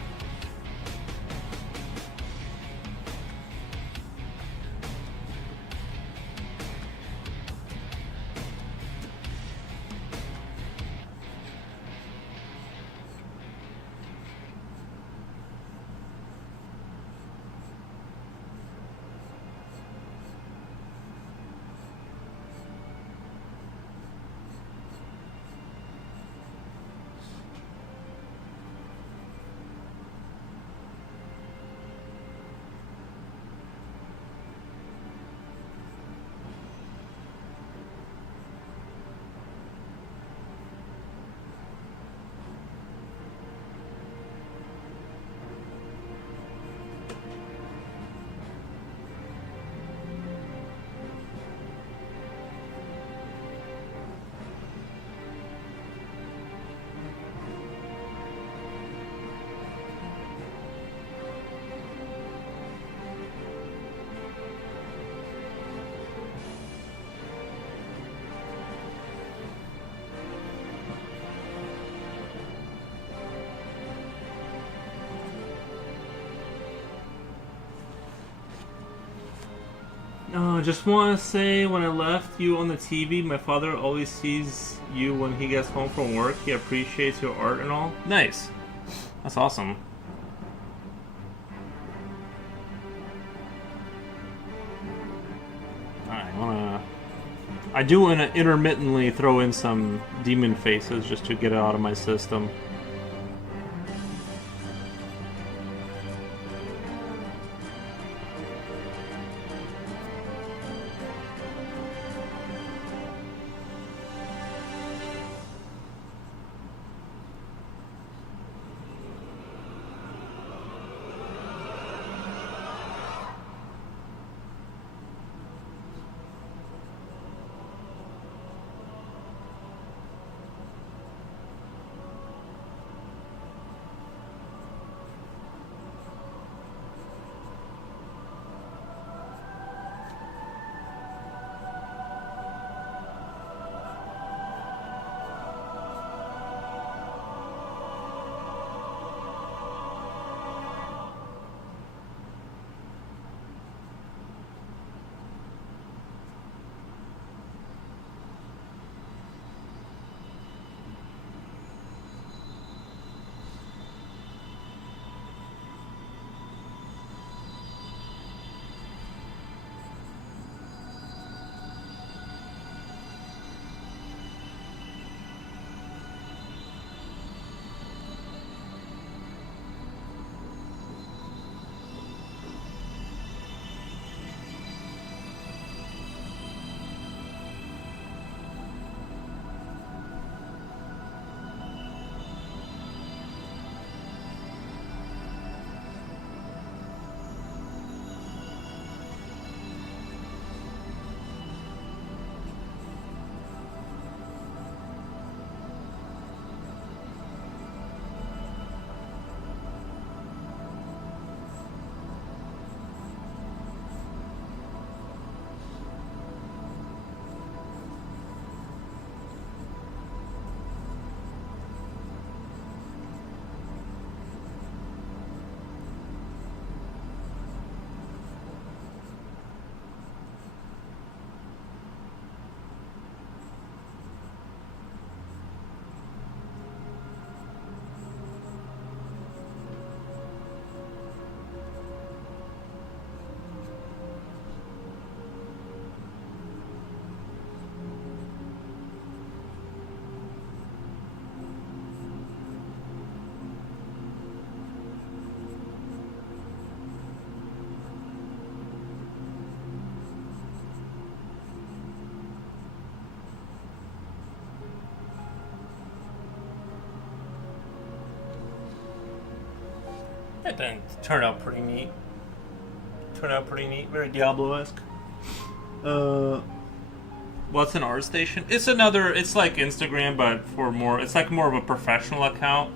Just want to say, when I left you on the TV, my father always sees you when he gets home from work. He appreciates your art and all. Nice. That's awesome. I do want to intermittently throw in some demon faces just to get it out of my system. It didn't turn out pretty neat. Very Diablo-esque. What's an art station? It's like Instagram, but for more. It's like more of a professional account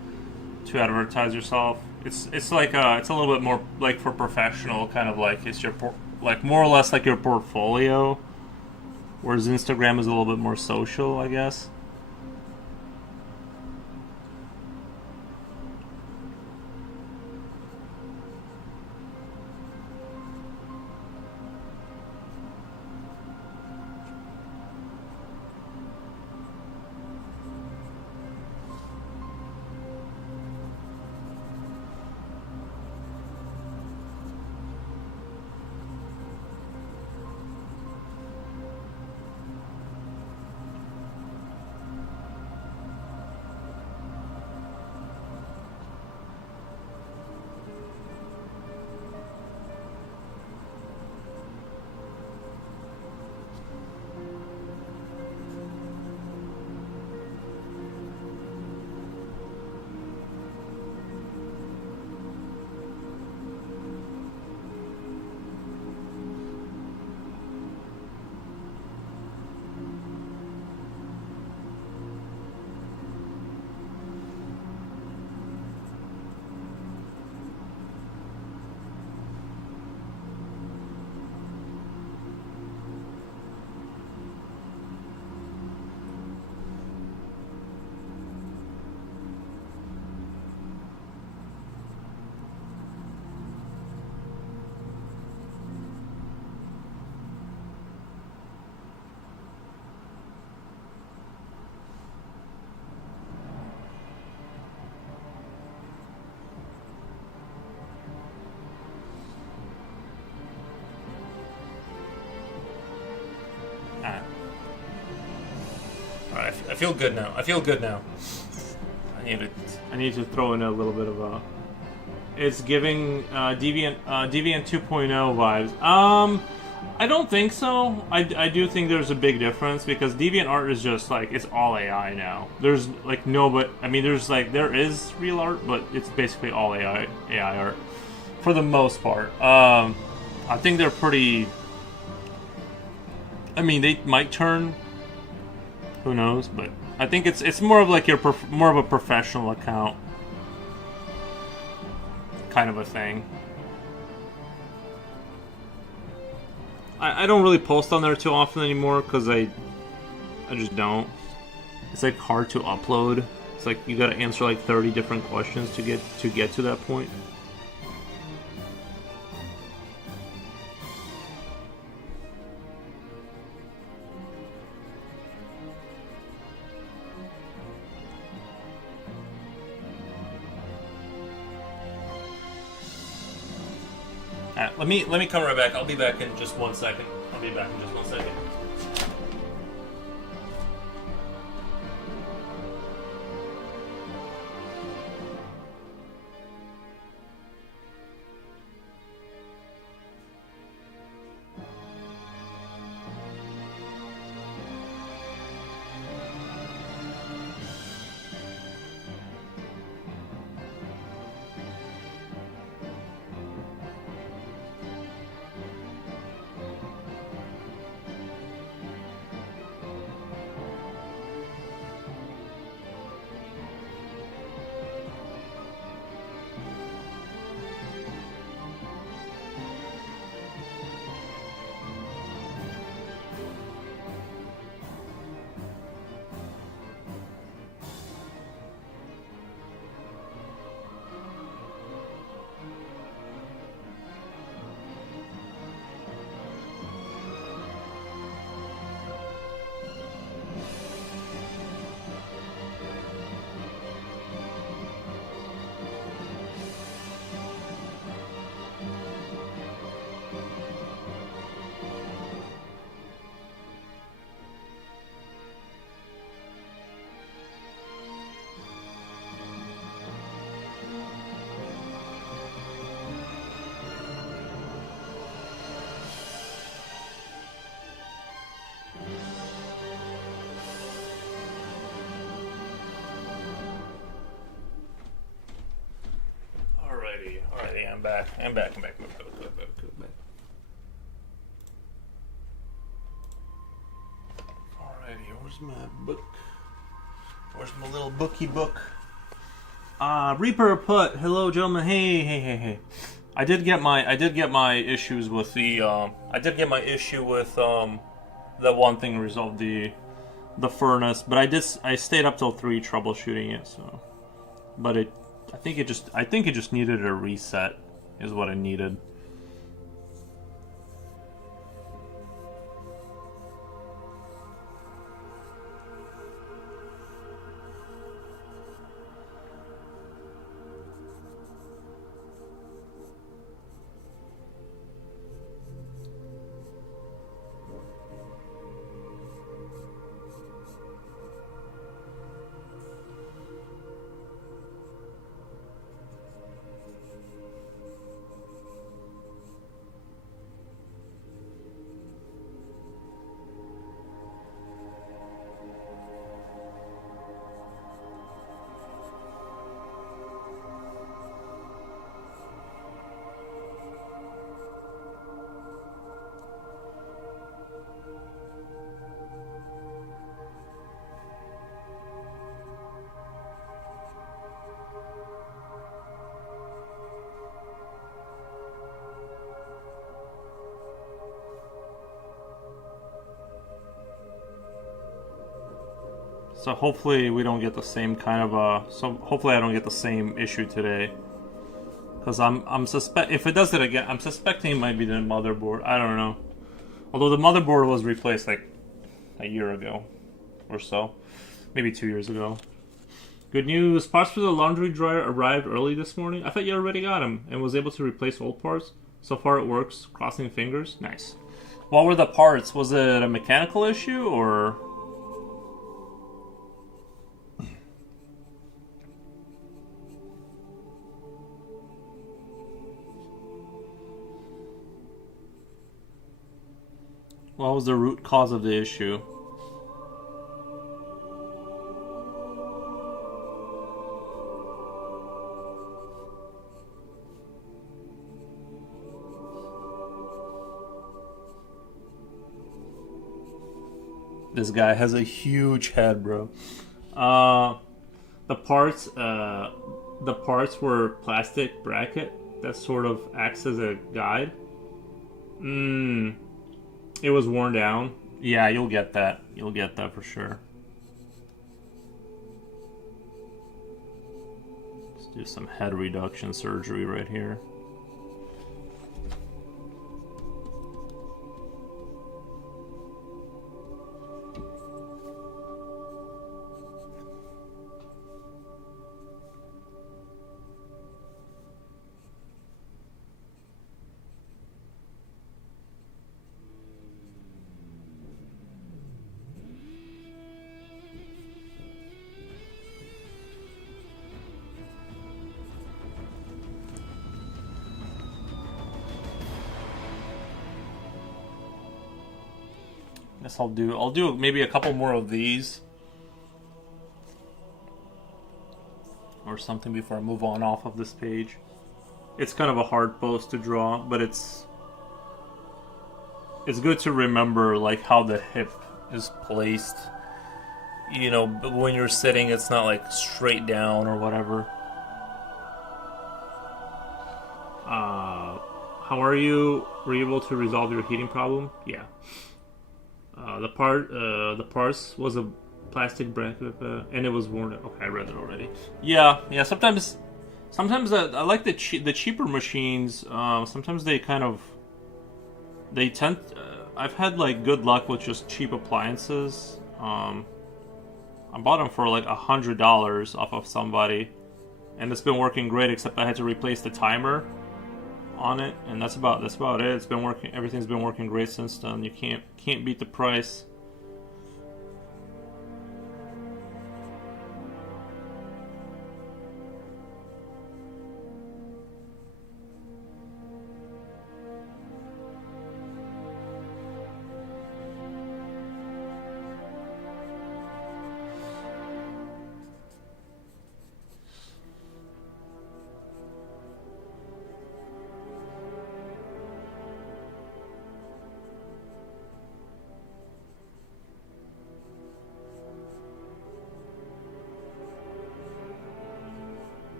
to advertise yourself. It's like it's a little bit more like for professional, kind of like it's your like more or less like your portfolio. Whereas Instagram is a little bit more social, I guess. Alright, I feel good now. I feel good now. I need to throw in a little bit of a... It's giving Deviant 2.0 vibes. I don't think so. I do think there's a big difference because DeviantArt is just like, it's all AI now. There's like there is real art, but it's basically all AI art for the most part. I think they're pretty... I mean, they might turn... Who knows? But I think it's more of like more of a professional account kind of a thing. I don't really post on there too often anymore because I just don't. It's like hard to upload. It's like you gotta answer like 30 different questions to get to that point. Let me come right back. I'll be back in just 1 second. I'll be back in just 1 second. Alrighty, I'm back. I'm back. Alrighty, where's my book? Where's my little bookie book? Reaper put, hello gentlemen, hey. I did get my issues with the the one thing resolved, the furnace, but I stayed up till 3 troubleshooting it, so. But I think it just needed a reset, is what it needed. So hopefully we don't get the same kind of hopefully I don't get the same issue today. Because if it does it again, I'm suspecting it might be the motherboard. I don't know. Although the motherboard was replaced like a year ago or so. Maybe 2 years ago. Good news, parts for the laundry dryer arrived early this morning. I thought you already got them and was able to replace old parts. So far it works, crossing fingers. Nice. What were the parts? Was it a mechanical issue or... What was the root cause of the issue? This guy has a huge head, bro. The parts were plastic bracket that sort of acts as a guide. It was worn down. Yeah, you'll get that. You'll get that for sure. Let's do some head reduction surgery right here. Guess I'll do maybe a couple more of these or something before I move on off of this page. It's kind of a hard pose to draw, but it's good to remember like how the hip is placed. You know, when you're sitting, it's not like straight down or whatever. How are you? Were you able to resolve your heating problem? Yeah. The parts was a plastic bracket, and it was worn. Okay, I read it already. Yeah. Sometimes I like the cheaper machines. Sometimes they tend. I've had like good luck with just cheap appliances. I bought them for like $100 off of somebody, and it's been working great. Except I had to replace the timer on it, and that's about it. It's been working. Everything's been working great since then. You can't beat the price.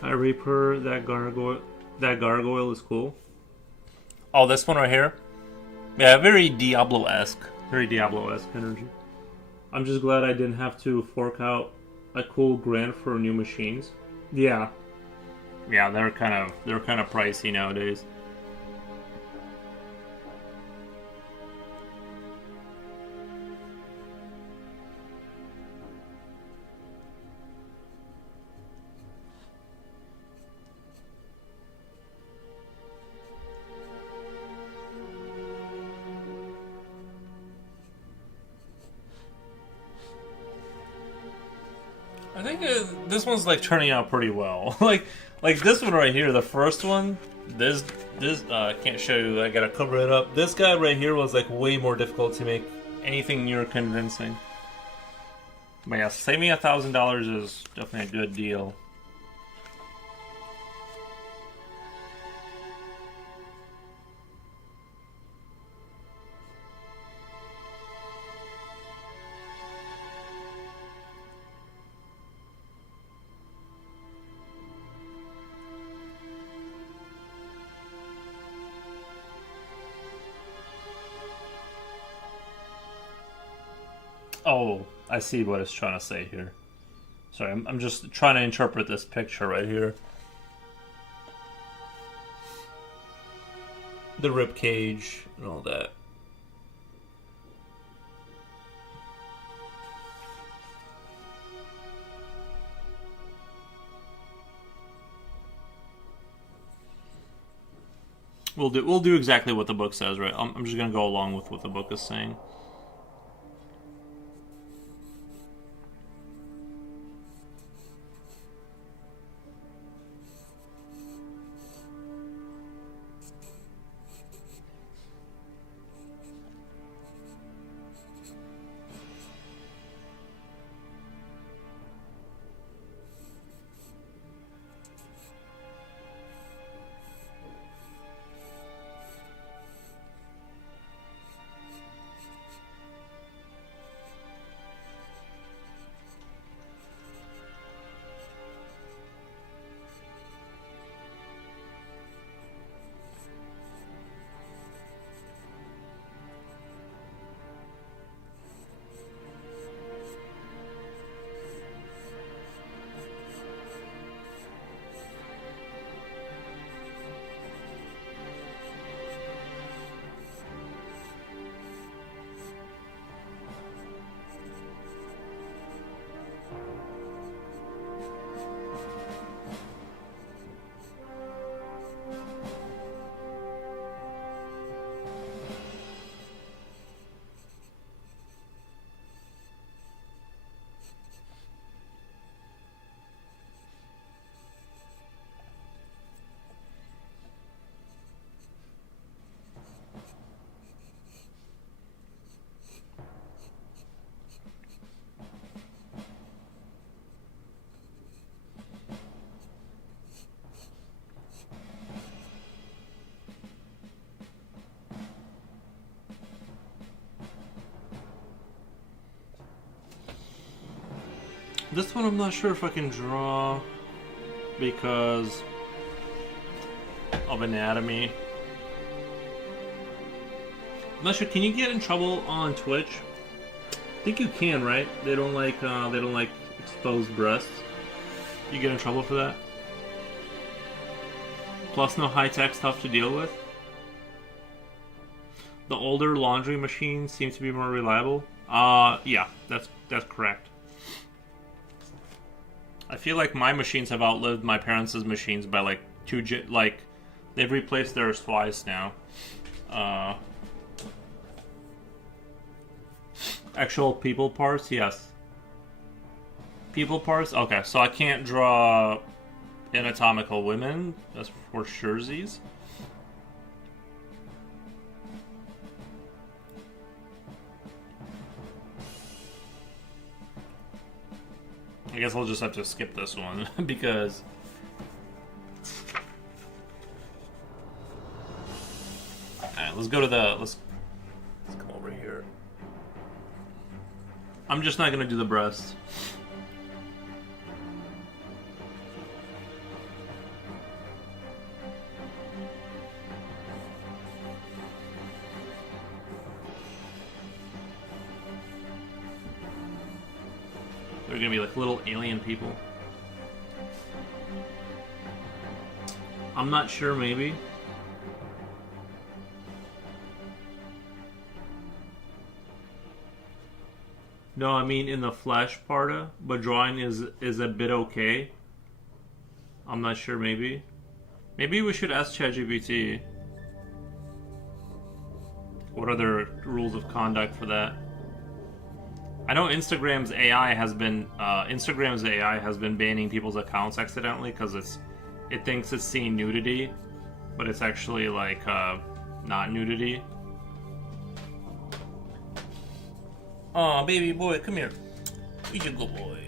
Hi Reaper, that gargoyle is cool. Oh, this one right here? Yeah, very Diablo-esque. Very Diablo-esque energy. I'm just glad I didn't have to fork out a cool grand for new machines. Yeah. Yeah, they're kind of pricey nowadays. I think this one's like turning out pretty well. like this one right here, the first one. This I can't show you. I gotta cover it up. This guy right here was like way more difficult to make anything near convincing. But yeah, saving $1,000 is definitely a good deal. Oh, I see what it's trying to say here. Sorry, I'm just trying to interpret this picture right here. The rib cage and all that. We'll do exactly what the book says, right? I'm just gonna go along with what the book is saying. This one I'm not sure if I can draw because of anatomy. I'm not sure. Can you get in trouble on Twitch? I think you can, right? They don't like exposed breasts. You get in trouble for that. Plus, no high-tech stuff to deal with. The older laundry machine seems to be more reliable. Yeah, that's correct. I feel like my machines have outlived my parents' machines by like they've replaced theirs twice now. Actual people parts, yes. People parts, okay. So I can't draw anatomical women. That's for surezies. I guess I'll just have to skip this one because alright, let's go to the let's come over here. I'm just not gonna do the breasts. They're gonna be like little alien people. I'm not sure, maybe. No, I mean in the flesh part, but drawing is a bit okay. I'm not sure, maybe. Maybe we should ask ChatGPT. What are the rules of conduct for that? I know Instagram's AI has been banning people's accounts accidentally because it thinks it's seeing nudity, but it's actually like not nudity. Aw, baby boy, come here. Where's your good boy?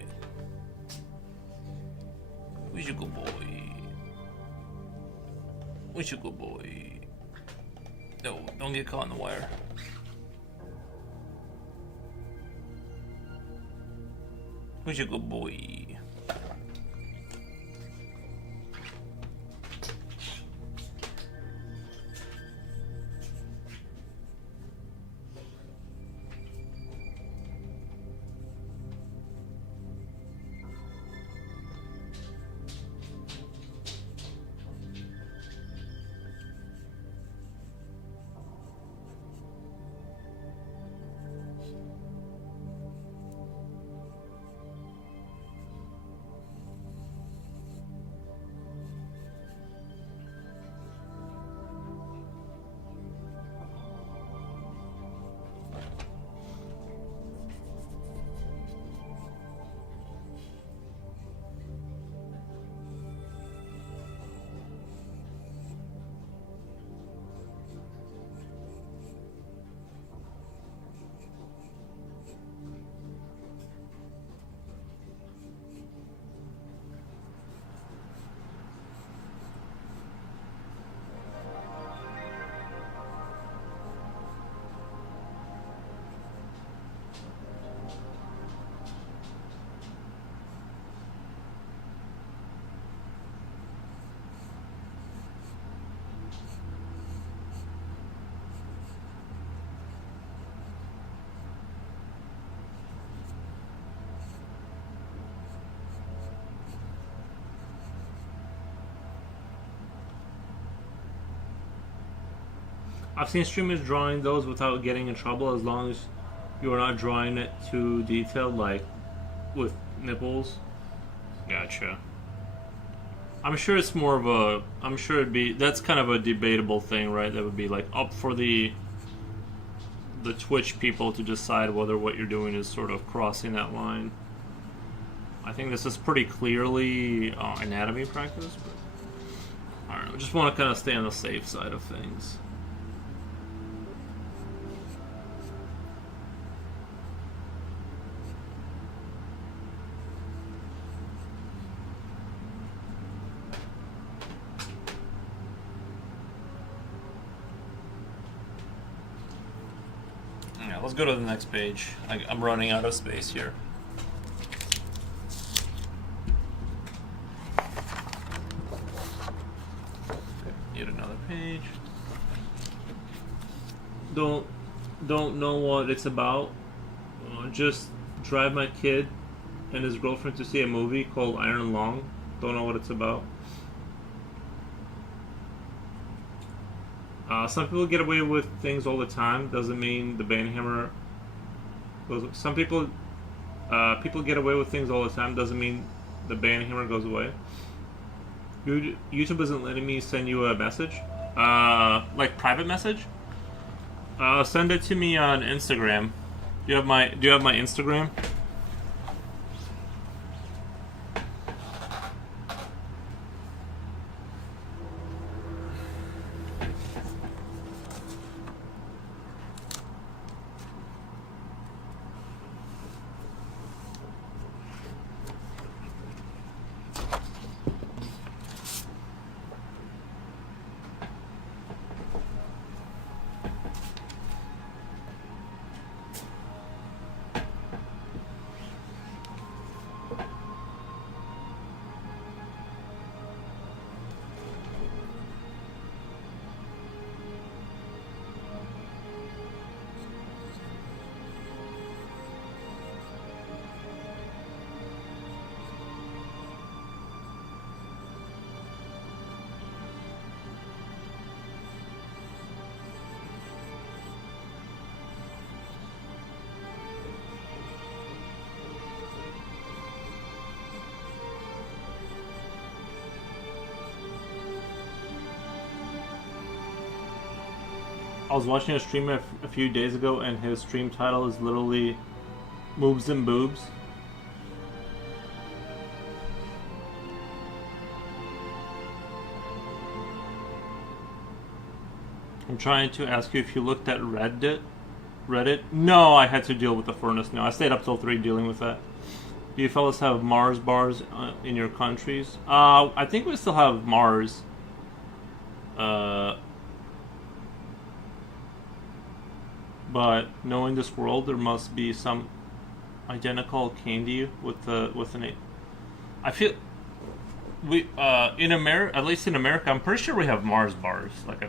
Where's your good boy? Where's your good boy? No, don't get caught in the wire. Who's your good boy? I've seen streamers drawing those without getting in trouble as long as you're not drawing it too detailed, like with nipples. Gotcha. I'm sure it's more of a. I'm sure it'd be. That's kind of a debatable thing, right? That would be like up for the Twitch people to decide whether what you're doing is sort of crossing that line. I think this is pretty clearly anatomy practice, but I don't know. Just want to kind of stay on the safe side of things. Yeah, let's go to the next page. I'm running out of space here. Yet another page. Don't know what it's about. Just drive my kid and his girlfriend to see a movie called Iron Long. Don't know what it's about. Some people get away with things all the time. Doesn't mean the banhammer goes. Some people get away with things all the time. Doesn't mean the banhammer goes away. YouTube isn't letting me send you a message, like private message. Send it to me on Instagram. Do you have my Instagram? I was watching a stream a few days ago, and his stream title is literally "Moobs and Boobs." I'm trying to ask you if you looked at Reddit. No, I had to deal with the furnace. No, I stayed up till 3 dealing with that. Do you fellas have Mars bars in your countries? I think we still have Mars. But knowing this world, there must be some identical candy with an. I feel we in America, at least in America, I'm pretty sure we have Mars bars. Like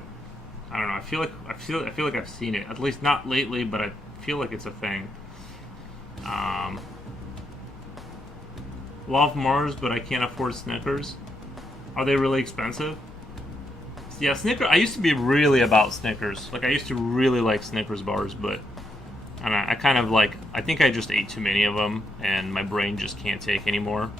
I don't know. I feel like I've seen it. At least not lately, but I feel like it's a thing. Love Mars, but I can't afford Snickers. Are they really expensive? Yeah, Snickers. I used to be really about Snickers. Like, I used to really like Snickers bars, but I kind of like. I think I just ate too many of them, and my brain just can't take anymore.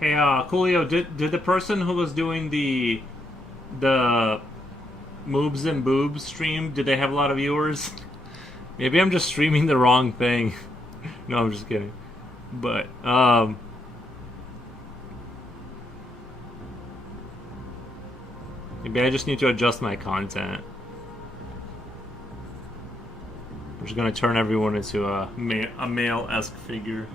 Hey, Coolio, did the person who was doing the Moobs and Boobs stream, did they have a lot of viewers? Maybe I'm just streaming the wrong thing. No, I'm just kidding. But, maybe I just need to adjust my content. I'm just gonna turn everyone into a male-esque figure.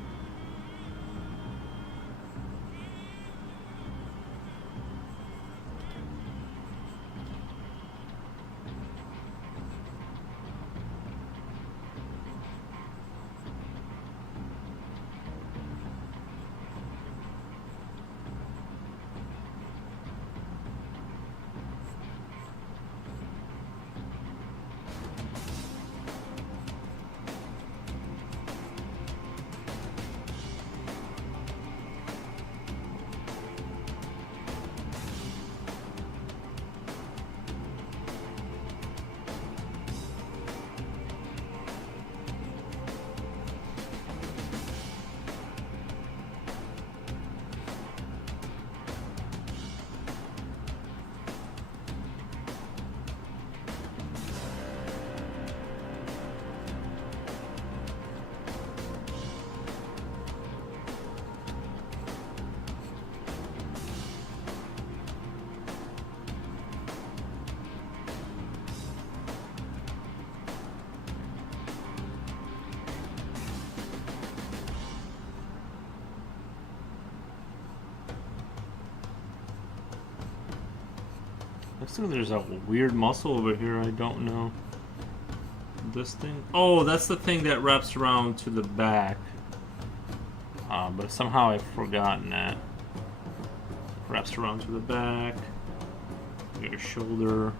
Looks like there's a weird muscle over here. I don't know. This thing? Oh, that's the thing that wraps around to the back. But somehow I've forgotten that. Wraps around to the back. Your shoulder.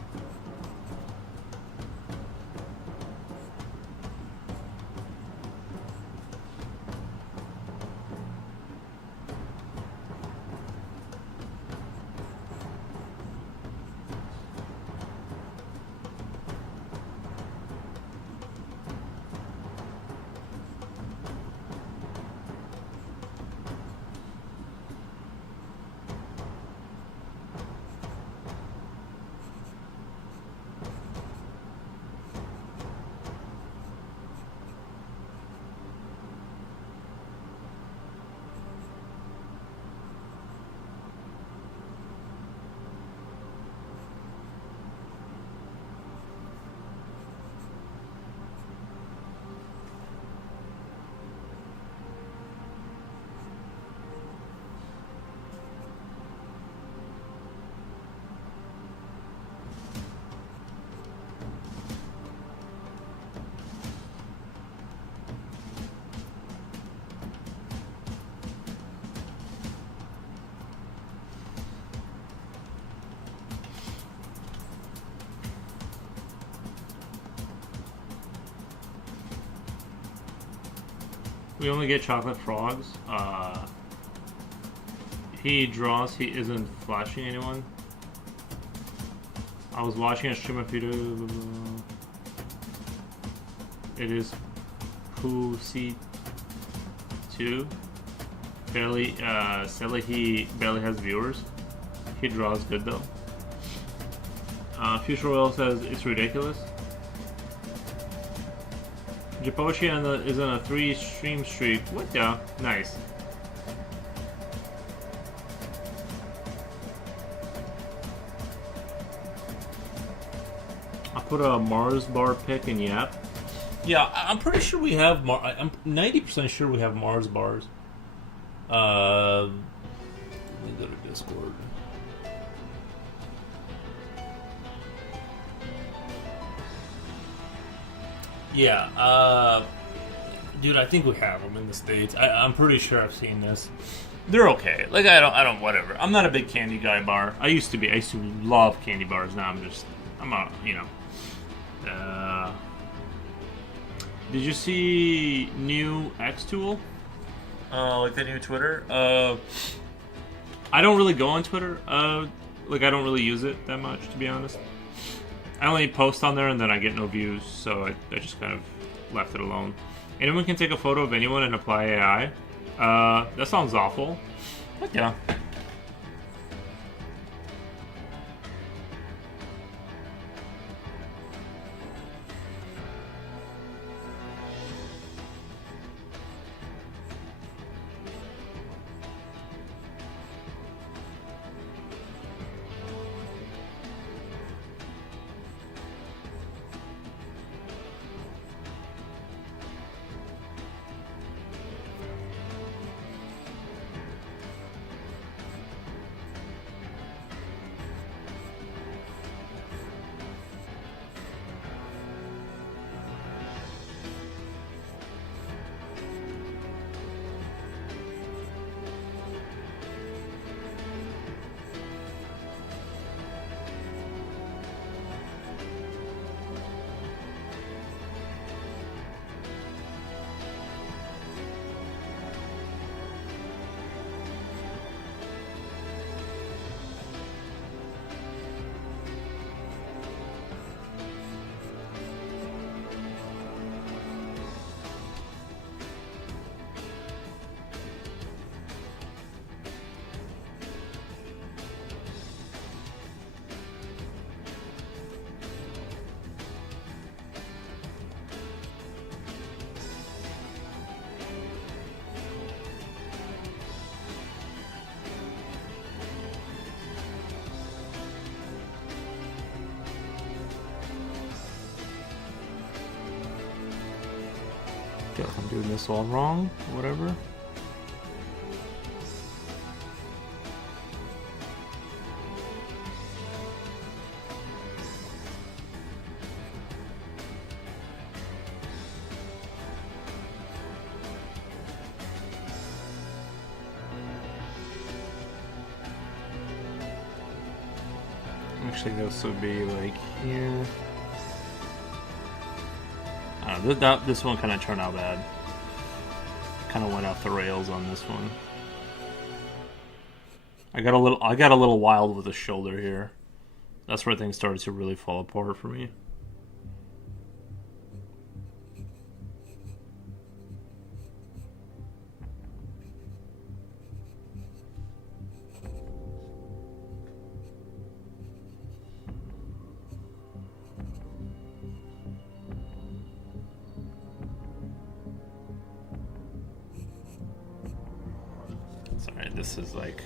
We only get chocolate frogs. He draws, he isn't flashing anyone. I was watching a stream of video. It is Pussy 2. Barely, sadly he barely has viewers. He draws good though. Future Royal says it's ridiculous. Japoshi is on a 3 stream streak. What the? Nice. I put a Mars bar pic in Yap. Yeah, I'm pretty sure we have I'm 90% sure we have Mars bars. Let me go to Discord. Yeah, dude, I think we have them in the States. I'm pretty sure I've seen this. They're okay. Like, I don't, whatever. I'm not a big candy guy bar. I used to be. I used to love candy bars. Now I'm a, you know. Did you see new X Tool? Like the new Twitter? I don't really go on Twitter. Like, I don't really use it that much, to be honest. I only post on there and then I get no views, so I just kind of left it alone. Anyone can take a photo of anyone and apply AI. That sounds awful. But yeah. feel like I'm doing this all wrong, or whatever. Actually, this would be like here. I don't know, this one kind of turned out bad. Kind of went off the rails on this one. I got a little wild with the shoulder here. That's where things started to really fall apart for me. Sorry, this is like...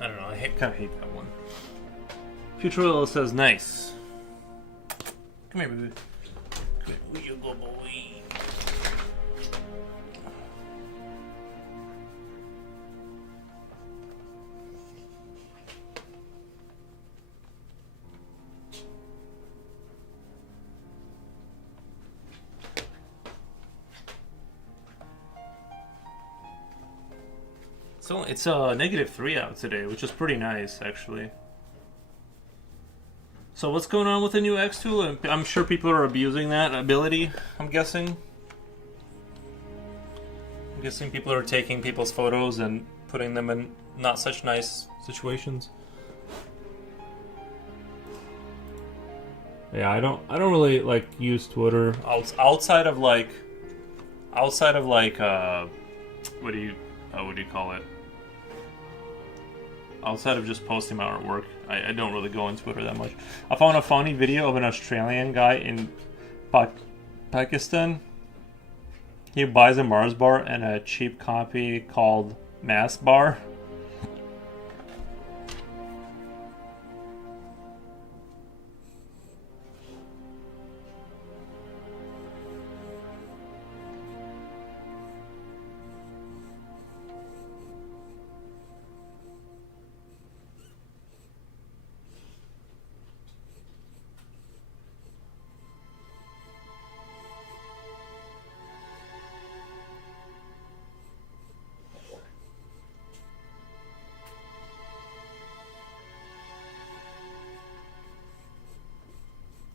I don't know, I kind of hate that one. Futurello says, nice. Come here, baby. Come here, you go, boy. So it's -3 out today, which is pretty nice, actually. So what's going on with the new X tool? I'm sure people are abusing that ability, I'm guessing. I'm guessing people are taking people's photos and putting them in not such nice situations. Yeah, I don't really like use Twitter outside of like what do you call it? Outside of just posting my artwork, I don't really go on Twitter that much. I found a funny video of an Australian guy in Pakistan. He buys a Mars bar and a cheap copy called Mars bar.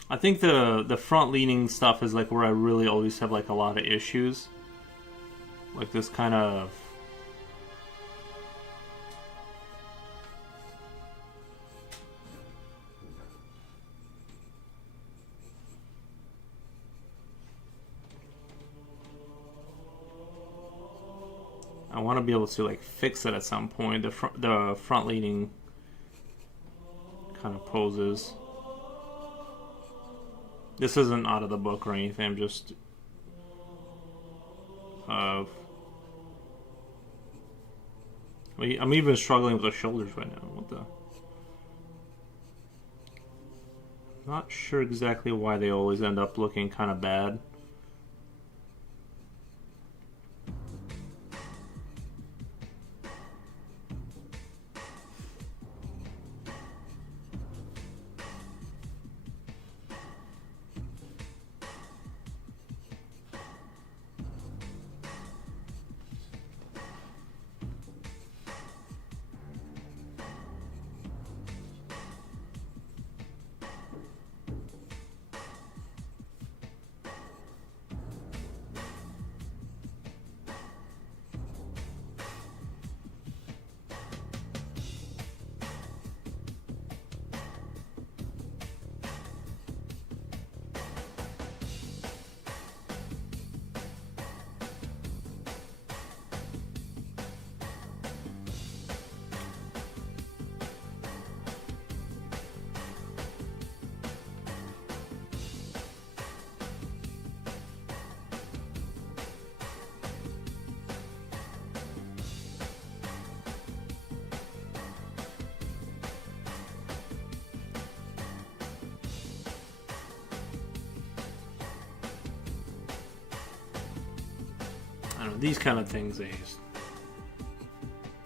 I think the front leaning stuff is like where I really always have like a lot of issues. Like this kind of I want to be able to like fix it at some point. The front leaning kind of poses. This isn't out of the book or anything. I'm just I'm even struggling with the shoulders right now. What the? Not sure exactly why they always end up looking kind of bad. I don't know, these kind of things I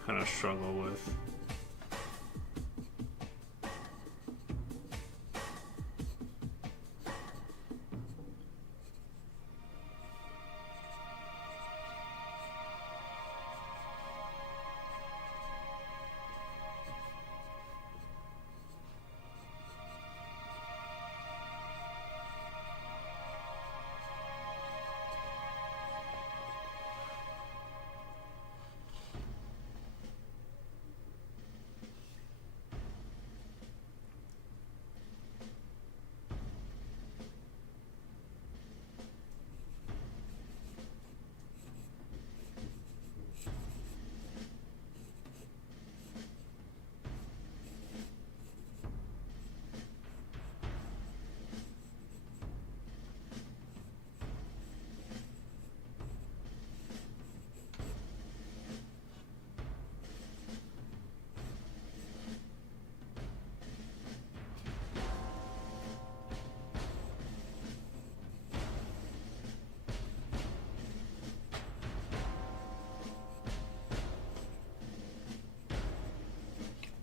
kind of struggle with.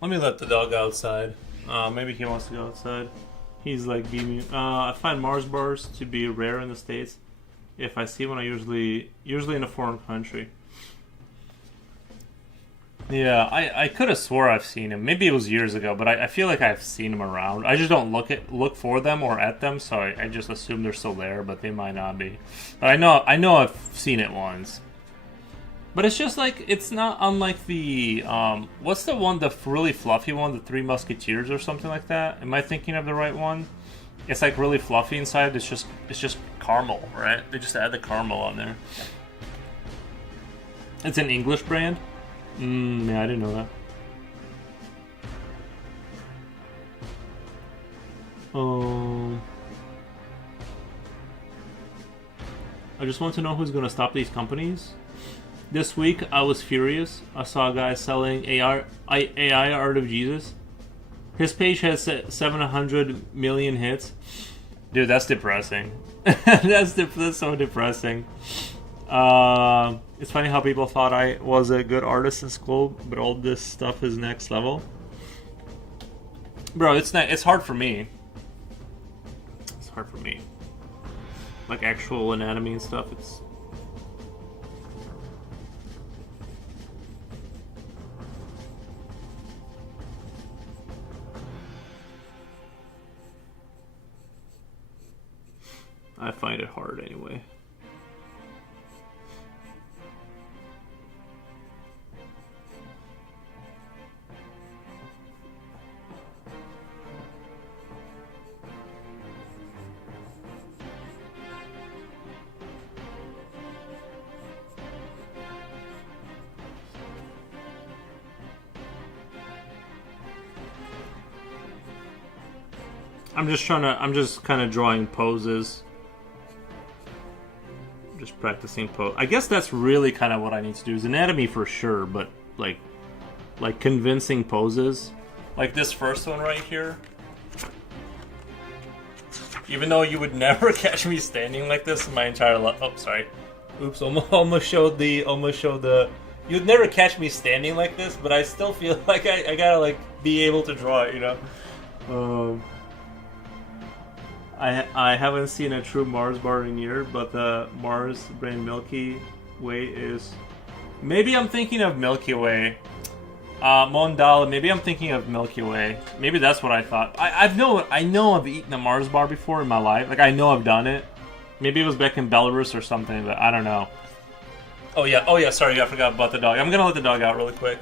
Let me let the dog outside. Maybe he wants to go outside. He's like beaming. I find Mars bars to be rare in the States. If I see one, I usually in a foreign country. Yeah, I could have swore I've seen him. Maybe it was years ago, but I feel like I've seen him around. I just don't look for them or at them, so I just assume they're still there, but they might not be. But I know I've seen it once. But it's just like, it's not unlike the what's the one, the really fluffy one, the Three Musketeers or something like that? Am I thinking of the right one? It's like really fluffy inside. It's just caramel, right? They just add the caramel on there. It's an English brand. Yeah, I didn't know that. I just want to know who's gonna stop these companies. This week I was furious. I saw a guy selling AI Art of Jesus. His page has 700 million hits. Dude, that's depressing. that's so depressing. It's funny how people thought I was a good artist in school, but all this stuff is next level. Bro, it's hard for me. It's hard for me. Like actual anatomy and stuff, it's... I find it hard anyway. I'm just kind of drawing poses. Just practicing pose. I guess that's really kind of what I need to do is anatomy for sure, but like convincing poses. Like this first one right here. Even though you would never catch me standing like this in my entire life. Oh, sorry. Oops, almost showed the. You'd never catch me standing like this, but I still feel like I gotta like be able to draw it, you know. I haven't seen a true Mars bar in a year, but the Mars Brain Milky Way is. Maybe I'm thinking of Milky Way. Mondala, maybe I'm thinking of Milky Way. Maybe that's what I thought. I know I've eaten a Mars bar before in my life. Like I know I've done it. Maybe it was back in Belarus or something, but I don't know. Oh yeah, sorry, I forgot about the dog. I'm gonna let the dog out really quick.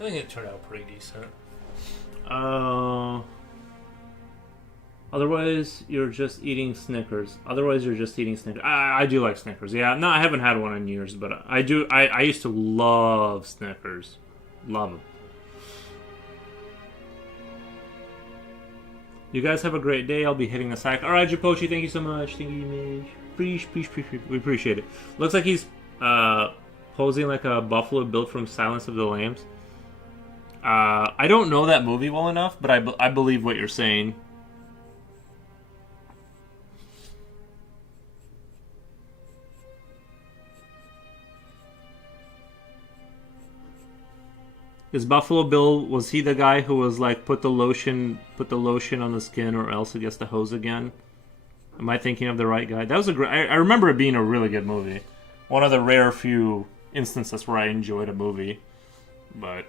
I think it turned out pretty decent. Otherwise, you're just eating Snickers. I do like Snickers. Yeah, no, I haven't had one in years, but I do. I used to love Snickers. Love them. You guys have a great day. I'll be hitting the sack. All right, Japochi, thank you so much. Thank you, Mitch. We appreciate it. Looks like he's posing like a buffalo built from Silence of the Lambs. I don't know that movie well enough, but I believe what you're saying. Is Buffalo Bill, was he the guy who was like put the lotion on the skin or else it gets the hose again? Am I thinking of the right guy? That was a great. I remember it being a really good movie. One of the rare few instances where I enjoyed a movie, but.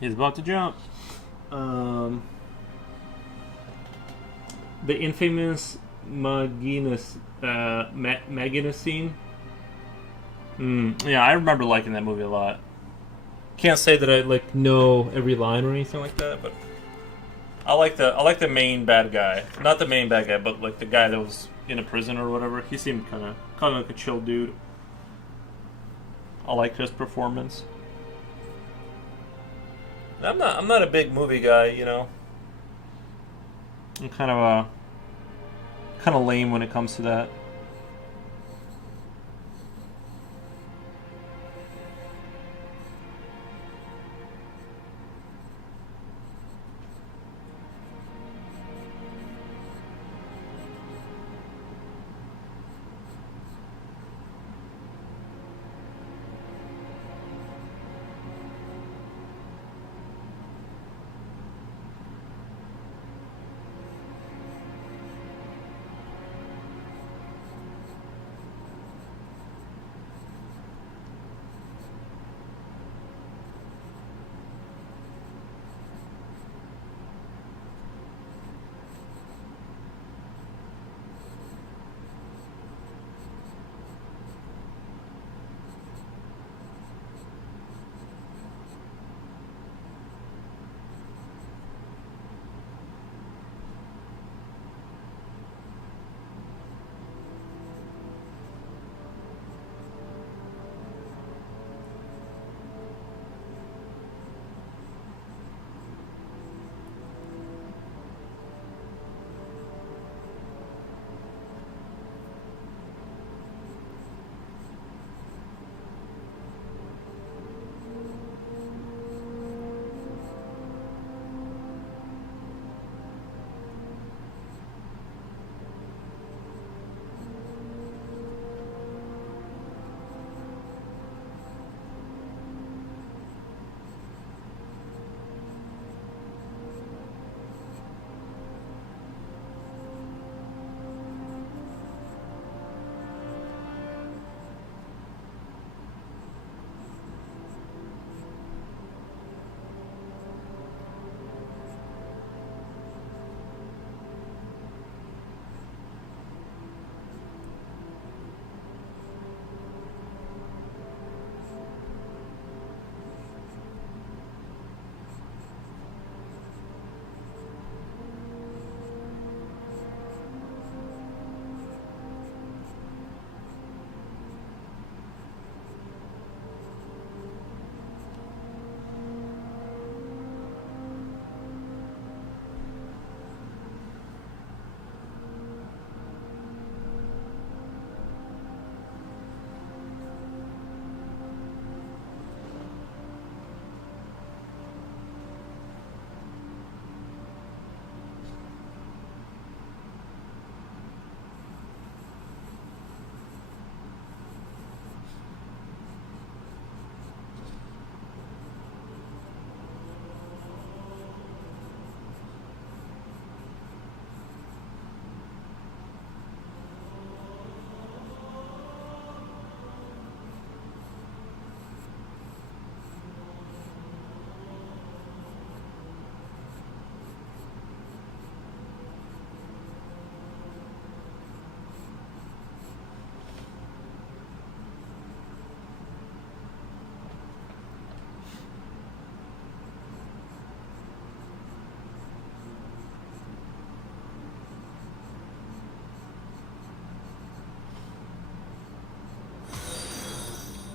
He's about to jump. The infamous Maginus scene. Yeah, I remember liking that movie a lot. Can't say that I like know every line or anything like that, but I like the main bad guy. Not the main bad guy, but like the guy that was in a prison or whatever. He seemed kind of like a chill dude. I liked his performance. I'm not a big movie guy, you know. I'm kind of lame when it comes to that.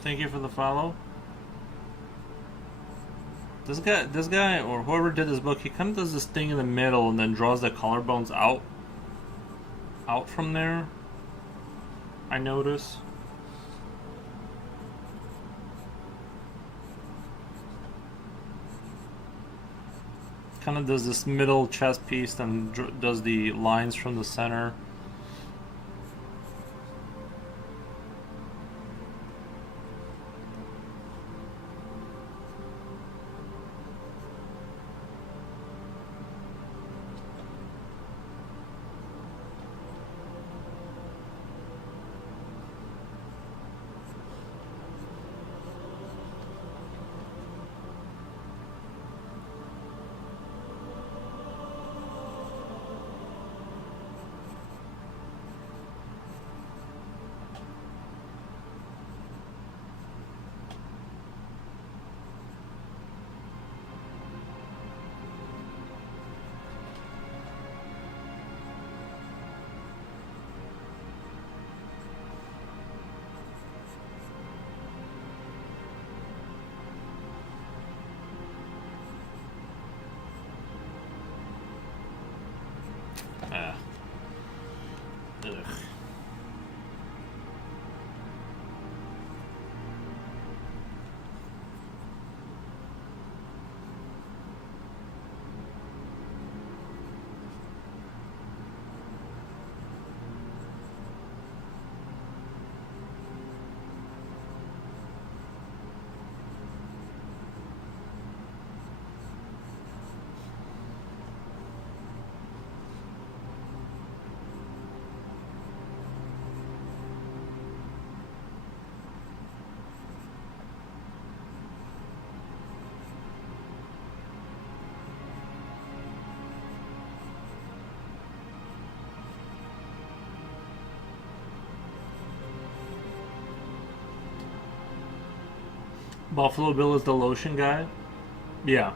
Thank you for the follow. This guy, or whoever did this book, he kind of does this thing in the middle and then draws the collarbones out from there. I notice. Kind of does this middle chest piece, then does the lines from the center. Ugh. Buffalo Bill is the lotion guy? Yeah.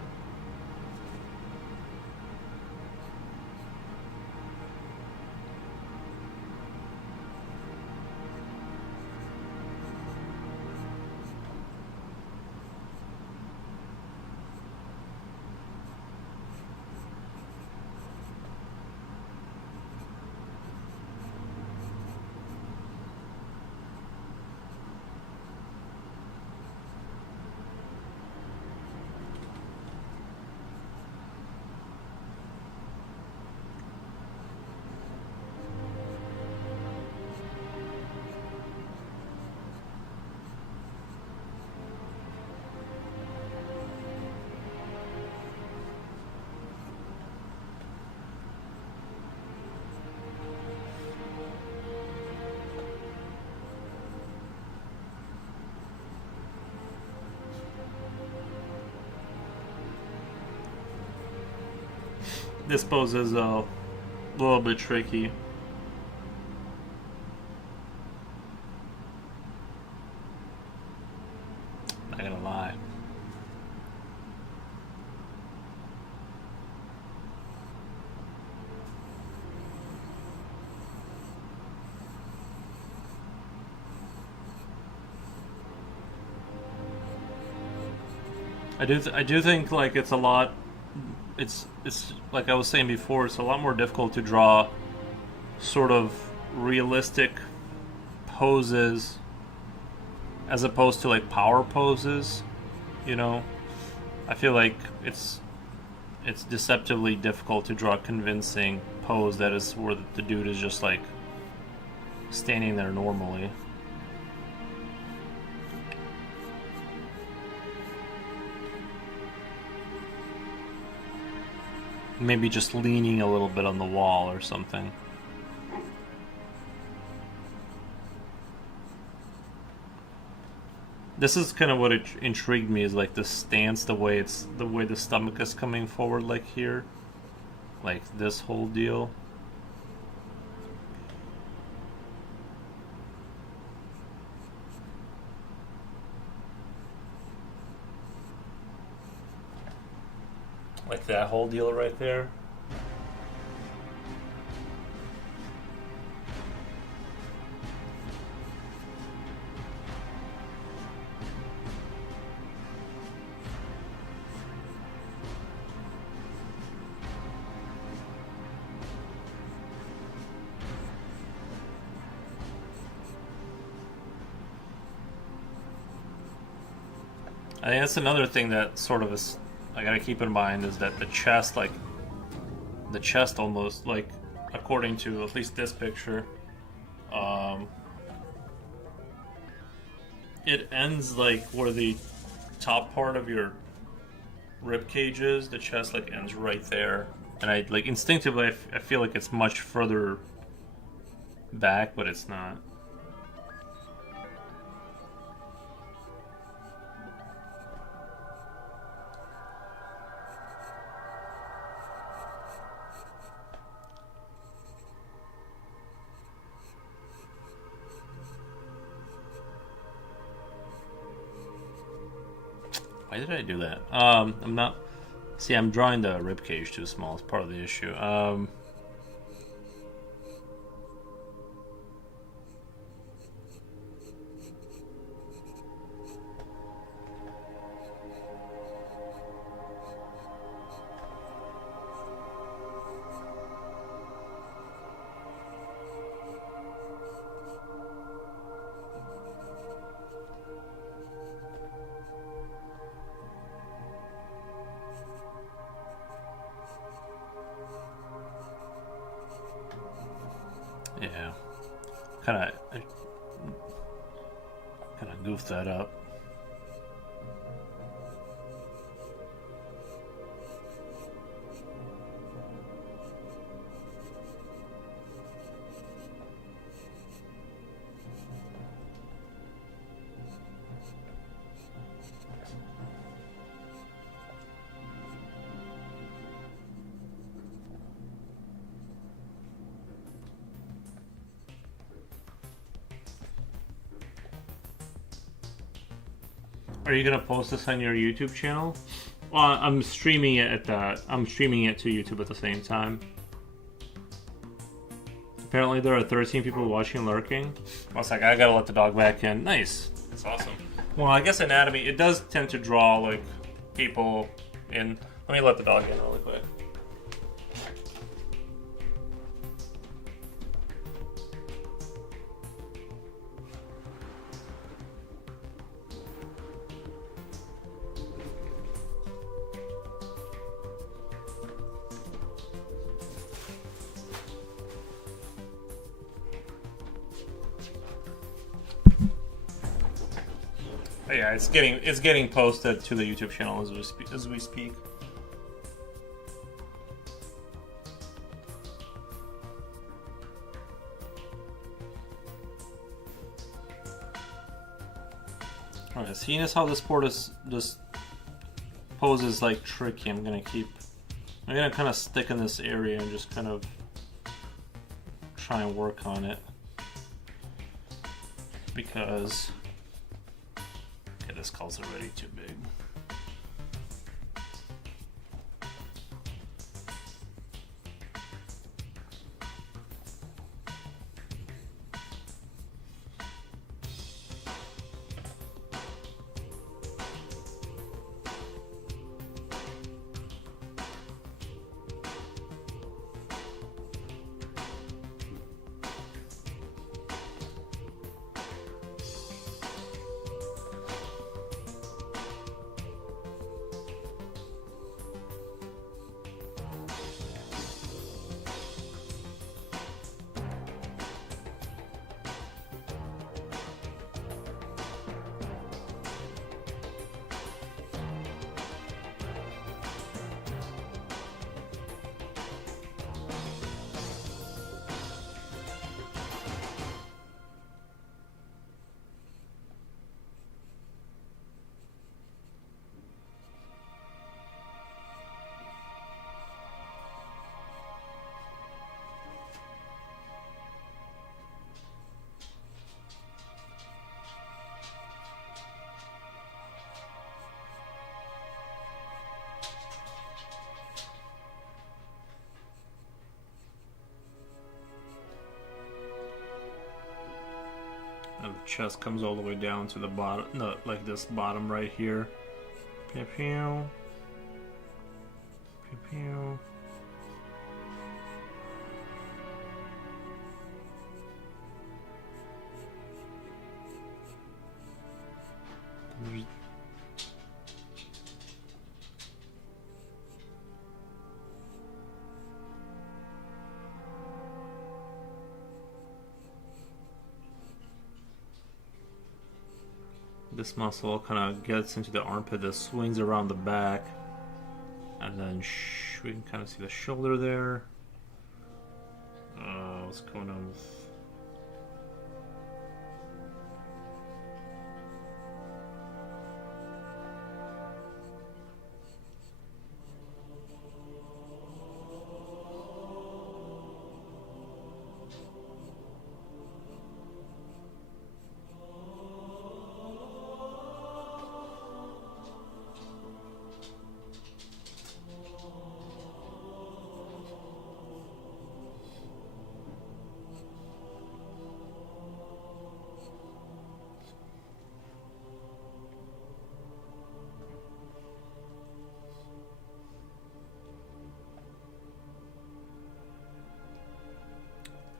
This pose is a little bit tricky. Not gonna lie. I do think like it's a lot. It's like I was saying before. It's a lot more difficult to draw sort of realistic poses as opposed to like power poses. You know, I feel like it's deceptively difficult to draw a convincing pose that is where the dude is just like standing there normally. Maybe just leaning a little bit on the wall or something. This is kind of what intrigued me, is like the stance, the way the stomach is coming forward, like here, like this whole deal. Like that whole deal right there. I think that's another thing that sort of is I gotta keep in mind is that the chest, like the chest, almost like according to at least this picture, it ends like where the top part of your rib cage is. The chest like ends right there, and I like instinctively I feel like it's much further back, but it's not. Why did I do that? I'm not. See, I'm drawing the rib cage too small. It's part of the issue. Yeah, kind of goofed that up. Are you gonna post this on your YouTube channel? Well, I'm streaming it at the. I'm streaming it to YouTube at the same time. Apparently, there are 13 people watching lurking. One second, I gotta let the dog back in. Nice. That's awesome. Well, I guess anatomy it does tend to draw like people in. Let me let the dog in really quick. But yeah, it's getting posted to the YouTube channel as we speak. Alright, seeing as how this pose is like tricky, I'm gonna kind of stick in this area and just kind of try and work on it because this skull's already too big. And the chest comes all the way down to the bottom, no, like this bottom right here. Pew pew. Pew pew. This muscle kind of gets into the armpit that swings around the back. And then we can kind of see the shoulder there. What's going on with...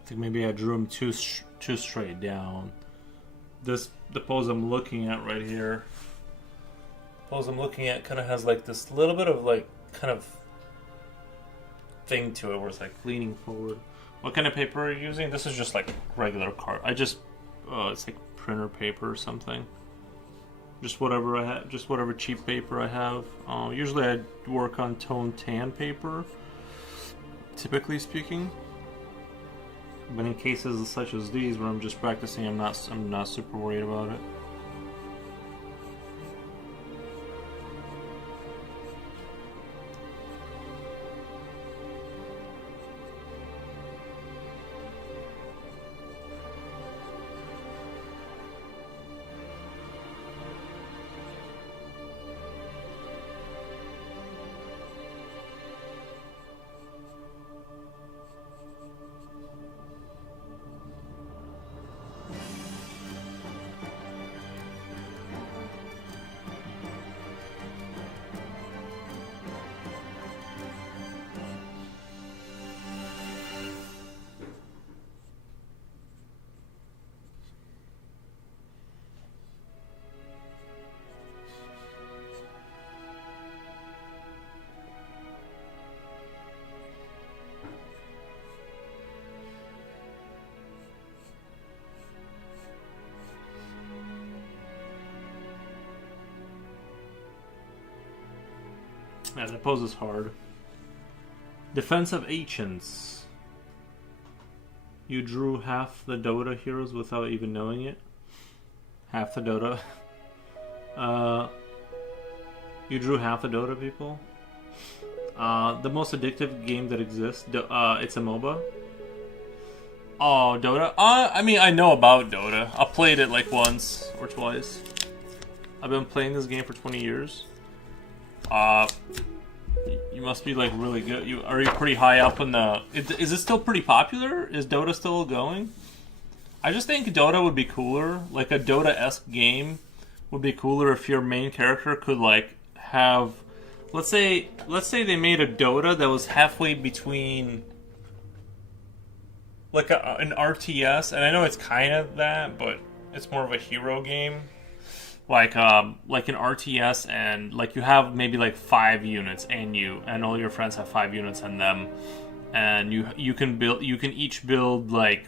I think maybe I drew him too straight down. The pose I'm looking at right here, pose I'm looking at kind of has like this little bit of like kind of thing to it where it's like leaning forward. What kind of paper are you using? This is just like regular card. It's like printer paper or something. Just whatever I have, just whatever cheap paper I have. Usually I work on toned tan paper, typically speaking. But in cases such as these, where I'm just practicing, I'm not super worried about it. Yeah, that pose is hard. Defense of Ancients. You drew half the Dota heroes without even knowing it. Half the Dota. You drew half the Dota people. The most addictive game that exists. It's a MOBA. Oh, Dota? I mean, I know about Dota. I played it like once or twice. I've been playing this game for 20 years. You must be like really good. Are you pretty high up in the... Is it still pretty popular? Is Dota still going? I just think Dota would be cooler. Like a Dota-esque game would be cooler if your main character could like have... Let's say they made a Dota that was halfway between like an RTS, and I know it's kind of that, but it's more of a hero game. Like an RTS, and like you have maybe like 5 units, and all your friends have 5 units and them, and you can each build like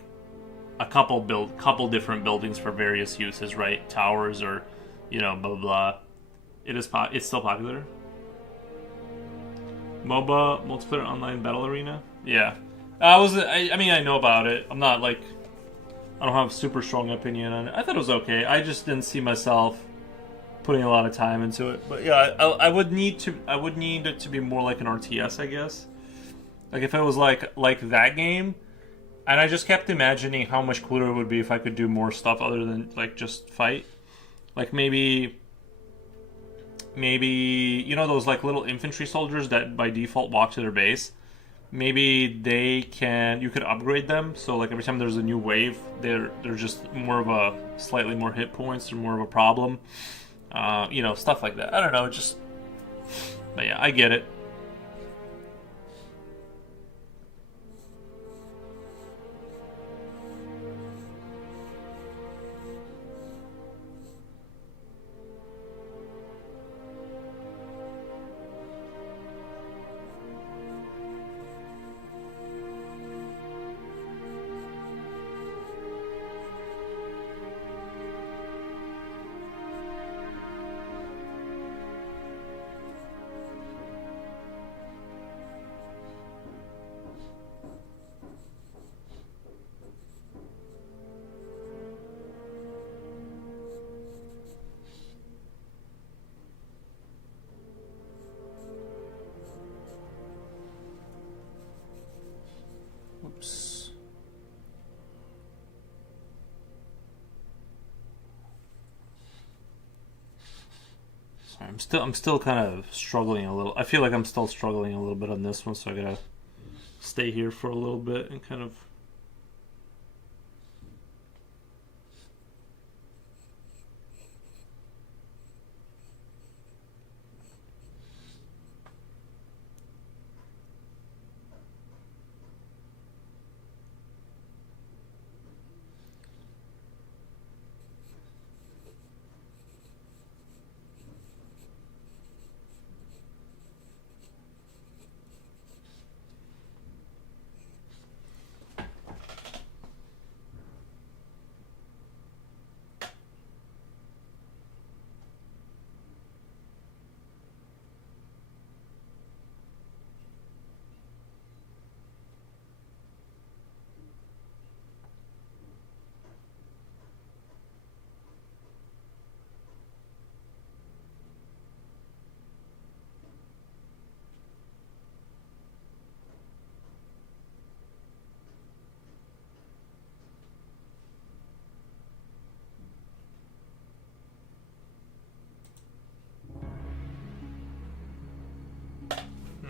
a couple different buildings for various uses, right? Towers or blah blah blah. It's still popular. MOBA, multiplayer online battle arena. Yeah, I mean I know about it. I'm not like I don't have a super strong opinion on it. I thought it was okay. I just didn't see myself putting a lot of time into it. But yeah, I would need it to be more like an RTS, I guess. Like if it was like that game, and I just kept imagining how much cooler it would be if I could do more stuff other than like just fight. Like maybe those like little infantry soldiers that by default walk to their base. Maybe you could upgrade them, so like every time there's a new wave, they're just more of a slightly more hit points or more of a problem. Stuff like that. I don't know, but yeah, I get it. I'm still kind of struggling a little. I feel like I'm still struggling a little bit on this one, so I gotta stay here for a little bit and kind of.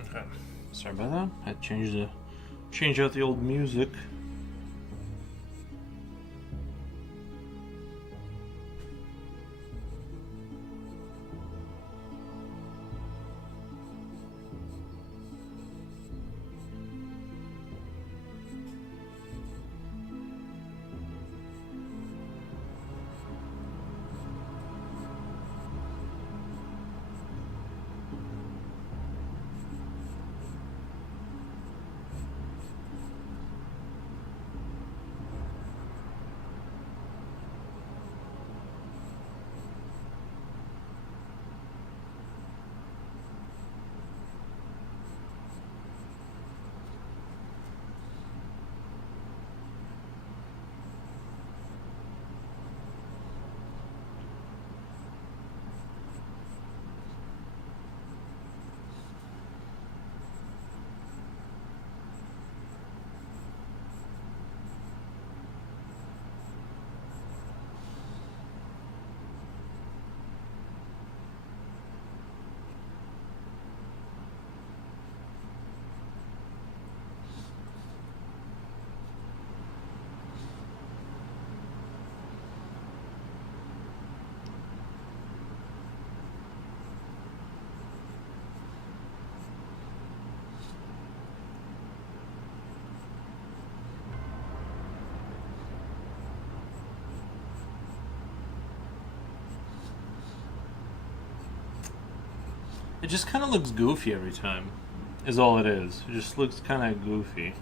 Okay. Sorry about that. I change out the old music. It just kind of looks goofy every time, is all it is. It just looks kind of goofy.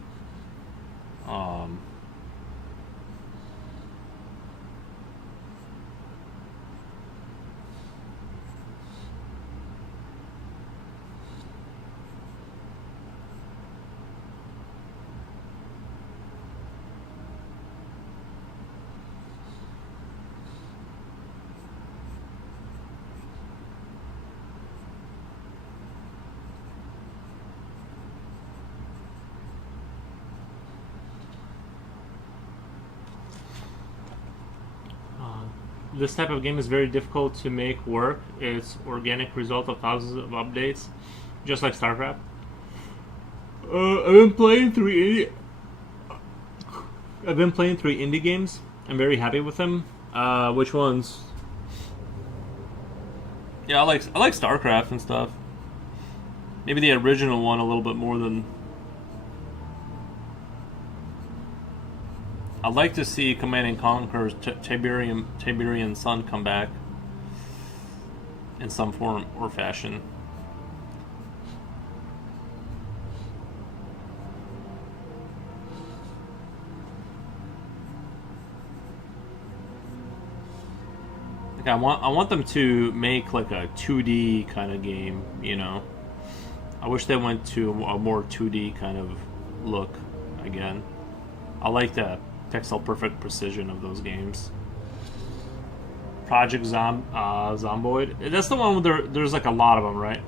This type of game is very difficult to make work. It's organic result of thousands of updates, just like StarCraft. I've been playing three indie games. I'm very happy with them. Which ones? Yeah, I like StarCraft and stuff. Maybe the original one a little bit more than. I'd like to see Command and Conquer's Tiberian Sun come back in some form or fashion. Like I want them to make like a 2D kind of game, you know. I wish they went to a more 2D kind of look again. I like that textile perfect precision of those games. Project Zomboid. That's the one where there's like a lot of them, right?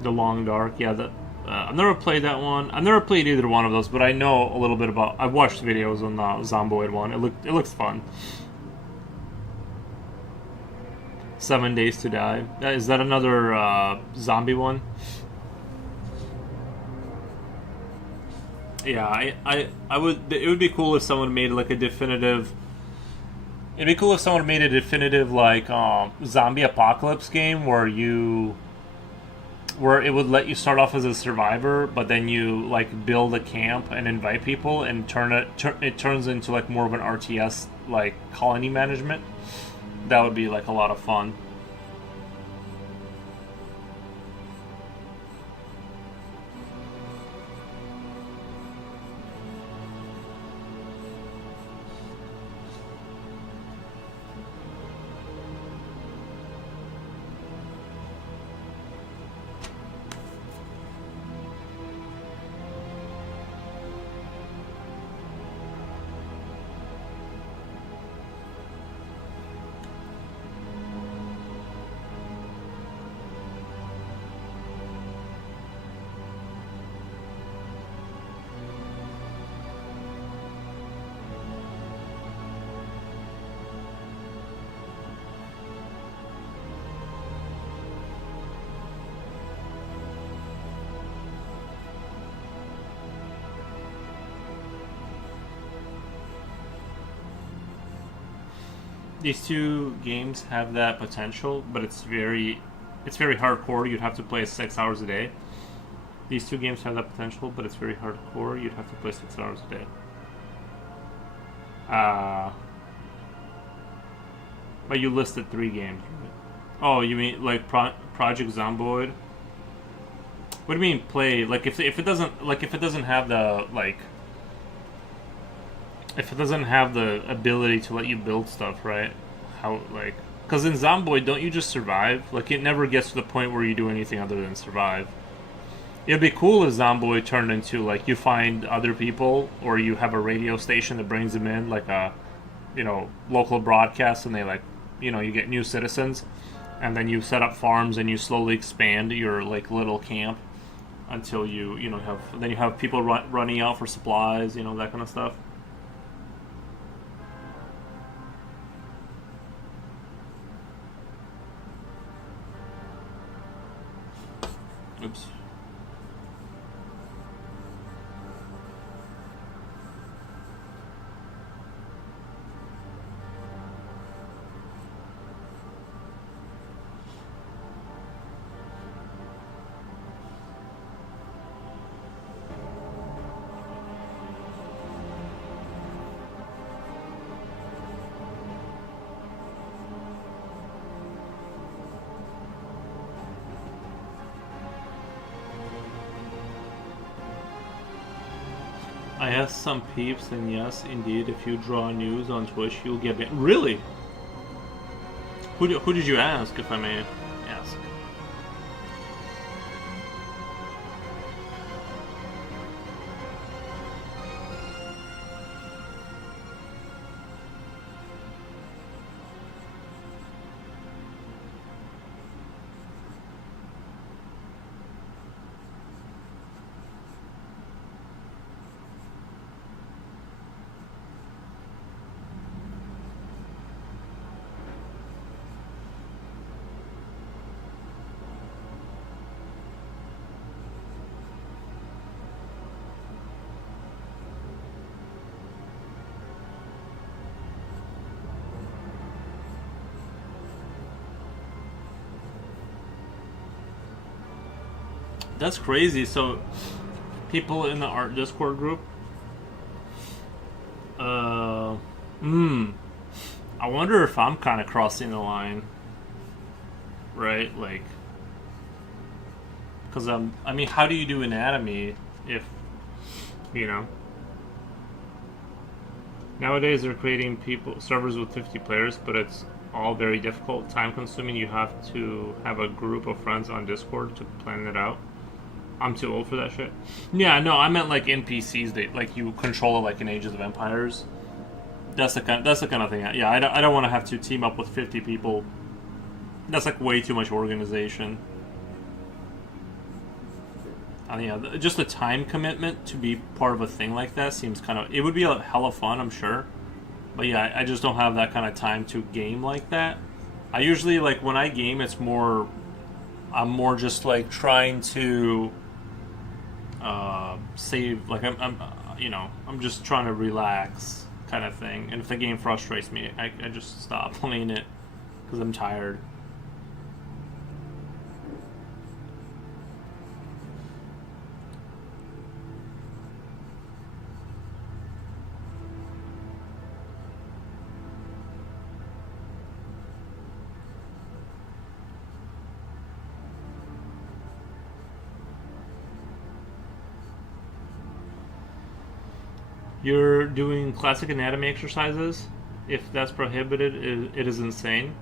The Long Dark. Yeah, I've never played that one. I've never played either one of those, but I know a little bit about. I've watched videos on the Zomboid one. It looks fun. 7 Days to Die. Is that another zombie one? Yeah, I would. It would be cool if someone made like a definitive. It'd be cool if someone made a definitive like zombie apocalypse game where it would let you start off as a survivor, but then you like build a camp and invite people and it turns into like more of an RTS like colony management. That would be like a lot of fun. These two games have that potential, but it's very hardcore. You'd have to play 6 hours a day. These two games have that potential, but it's very hardcore. You'd have to play 6 hours a day. But you listed 3 games, right? Oh, you mean like Project Zomboid? What do you mean play? Like if it doesn't have the like. If it doesn't have the ability to let you build stuff, right? How, like... Because in Zomboid, don't you just survive? Like, it never gets to the point where you do anything other than survive. It'd be cool if Zomboid turned into, like, you find other people, or you have a radio station that brings them in, like a, local broadcast, and they, like, you get new citizens, and then you set up farms, and you slowly expand your, like, little camp until you have people running out for supplies, that kind of stuff. Oops. I asked some peeps, and yes, indeed, if you draw news on Twitch, you'll get banned. Really? Who did you ask, if I may ask? That's crazy. So, people in the art Discord group. I wonder if I'm kind of crossing the line. Right? Like. Because, I mean, how do you do anatomy if. Nowadays they're creating servers with 50 players, but it's all very difficult, time consuming. You have to have a group of friends on Discord to plan it out. I'm too old for that shit. Yeah, no, I meant like NPCs that like you control it like in Ages of Empires. That's the kind of thing. Yeah, I don't want to have to team up with 50 people. That's like way too much organization. Yeah, just the time commitment to be part of a thing like that seems kind of. It would be a hella fun, I'm sure. But yeah, I just don't have that kind of time to game like that. I usually like when I game, it's more. I'm more just like trying to save. Like I'm just trying to relax, kind of thing. And if the game frustrates me, I just stop playing it because I'm tired. You're doing classic anatomy exercises. If that's prohibited, it is insane.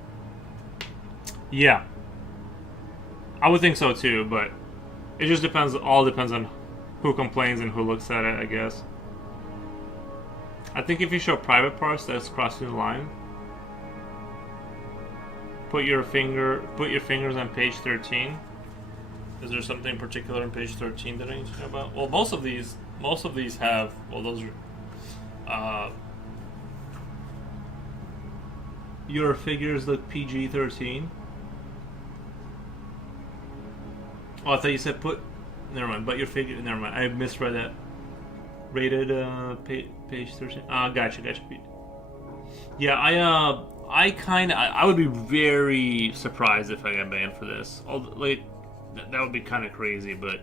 Yeah, I would think so too, but it just depends. All depends on who complains and who looks at it, I guess. I think if you show private parts, that's crossing the line. Put your fingers on page 13. Is there something particular on page 13 that I need to know about? Well, most of these have. Well, those are. Your figures look PG-13. Oh, I thought you said put. Never mind. But your figure. Never mind. I misread that. Rated page 13. Gotcha. Yeah, I would be very surprised if I got banned for this. Like, that would be kind of crazy, but.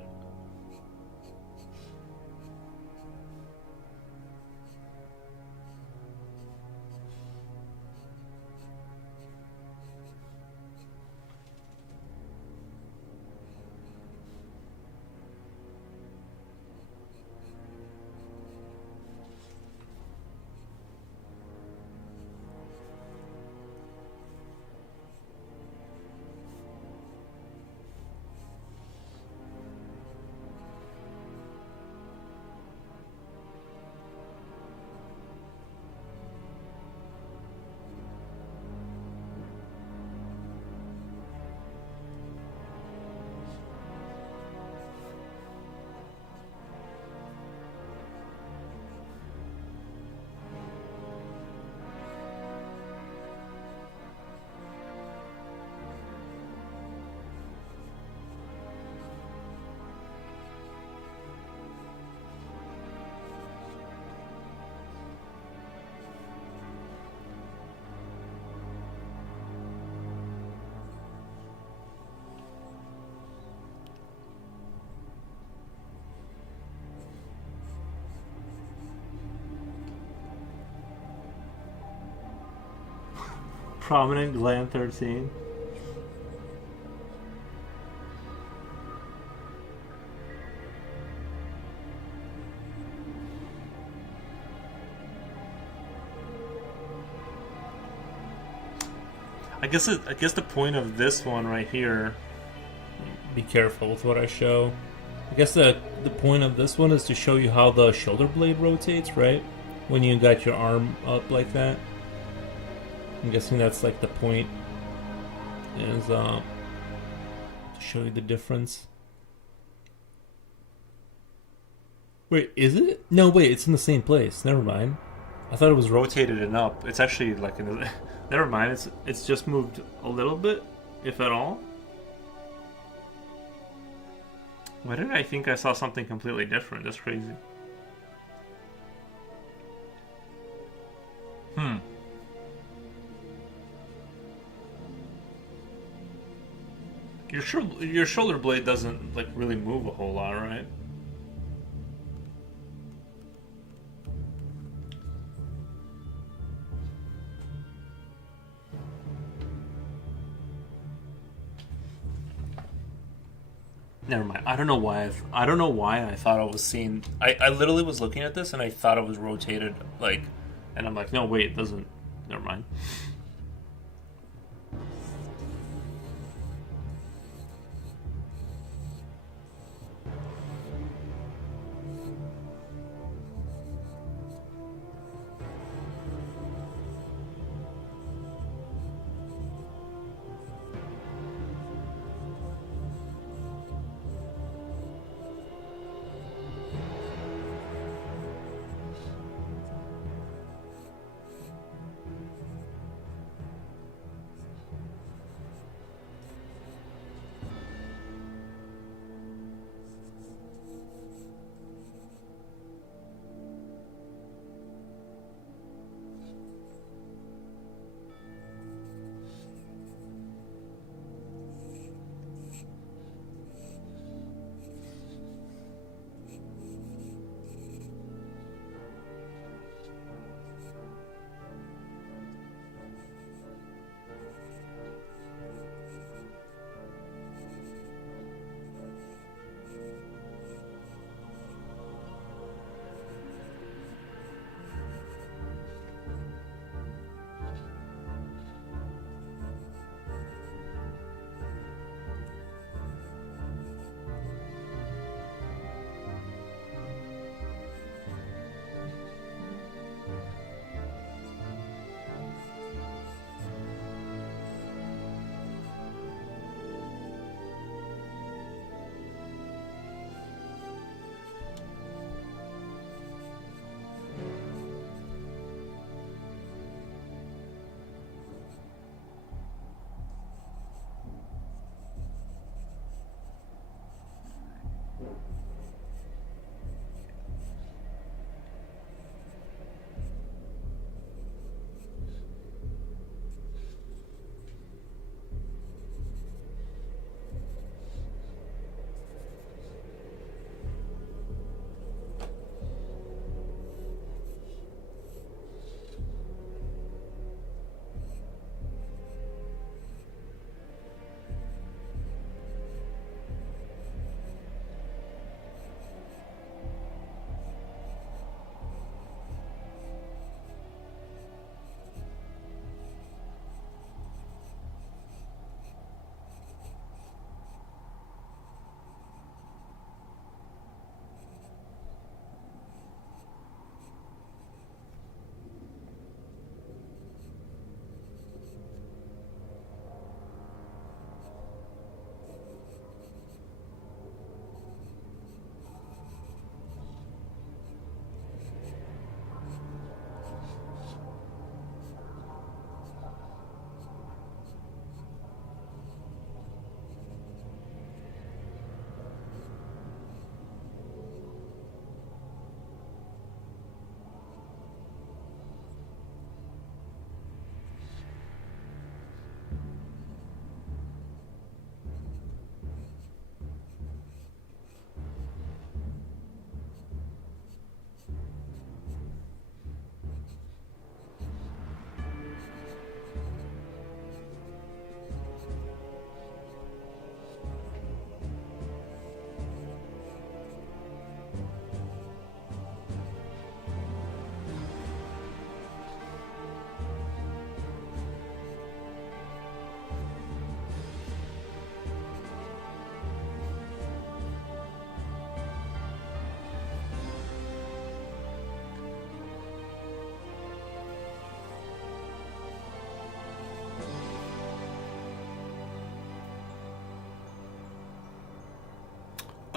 Prominent gland 13. I guess the point of this one right here. Be careful with what I show. I guess the point of this one is to show you how the shoulder blade rotates, right? When you got your arm up like that. I'm guessing that's like the point, is to show you the difference. Wait, is it? No, wait, it's in the same place. Never mind. I thought it was rotated and up. It's actually like in the. Never mind. It's just moved a little bit, if at all. Why did I think I saw something completely different? That's crazy. Your shoulder blade doesn't like really move a whole lot, right? Never mind. I don't know why I thought I was seeing. I literally was looking at this and I thought it was rotated like, and I'm like, no, wait, it doesn't. Never mind.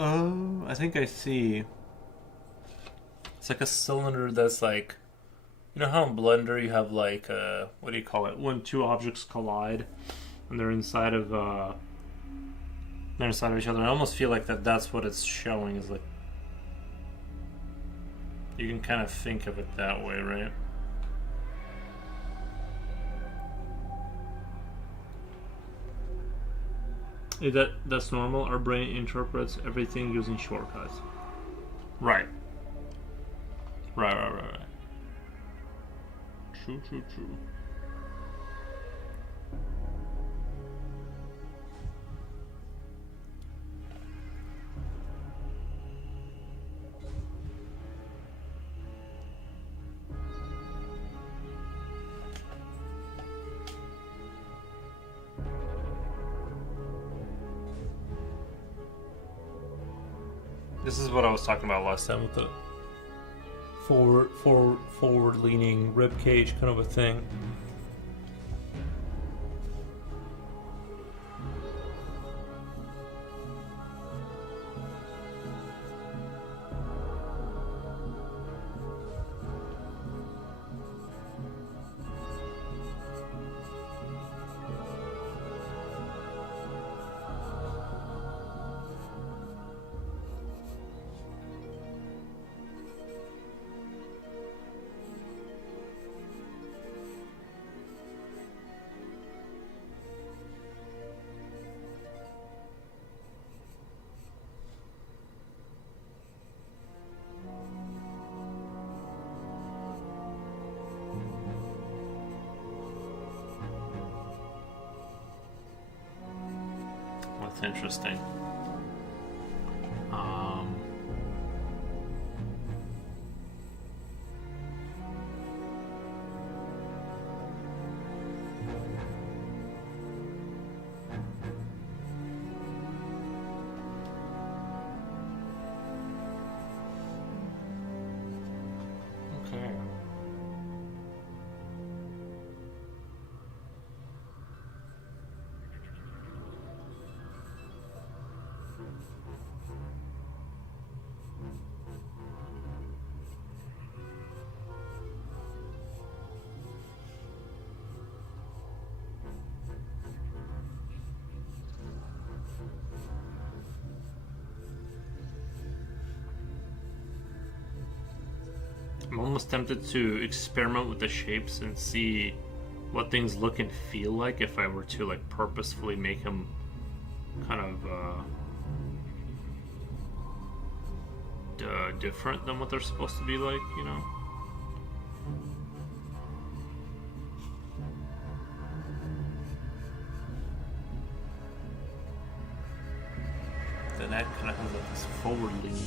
Oh, I think I see. It's like a cylinder that's like, you know how in Blender you have like what do you call it? When two objects collide and they're inside of each other. I almost feel like that's what it's showing is like. You can kind of think of it that way, right? That's normal. Our brain interprets everything using shortcuts. Right. Right. True. This is what I was talking about last time with the forward leaning rib cage kind of a thing. That's interesting. Okay. I'm almost tempted to experiment with the shapes and see what things look and feel like if I were to like purposefully make them kind of different than what they're supposed to be like, you know? The neck kind of has like this forward lean to it.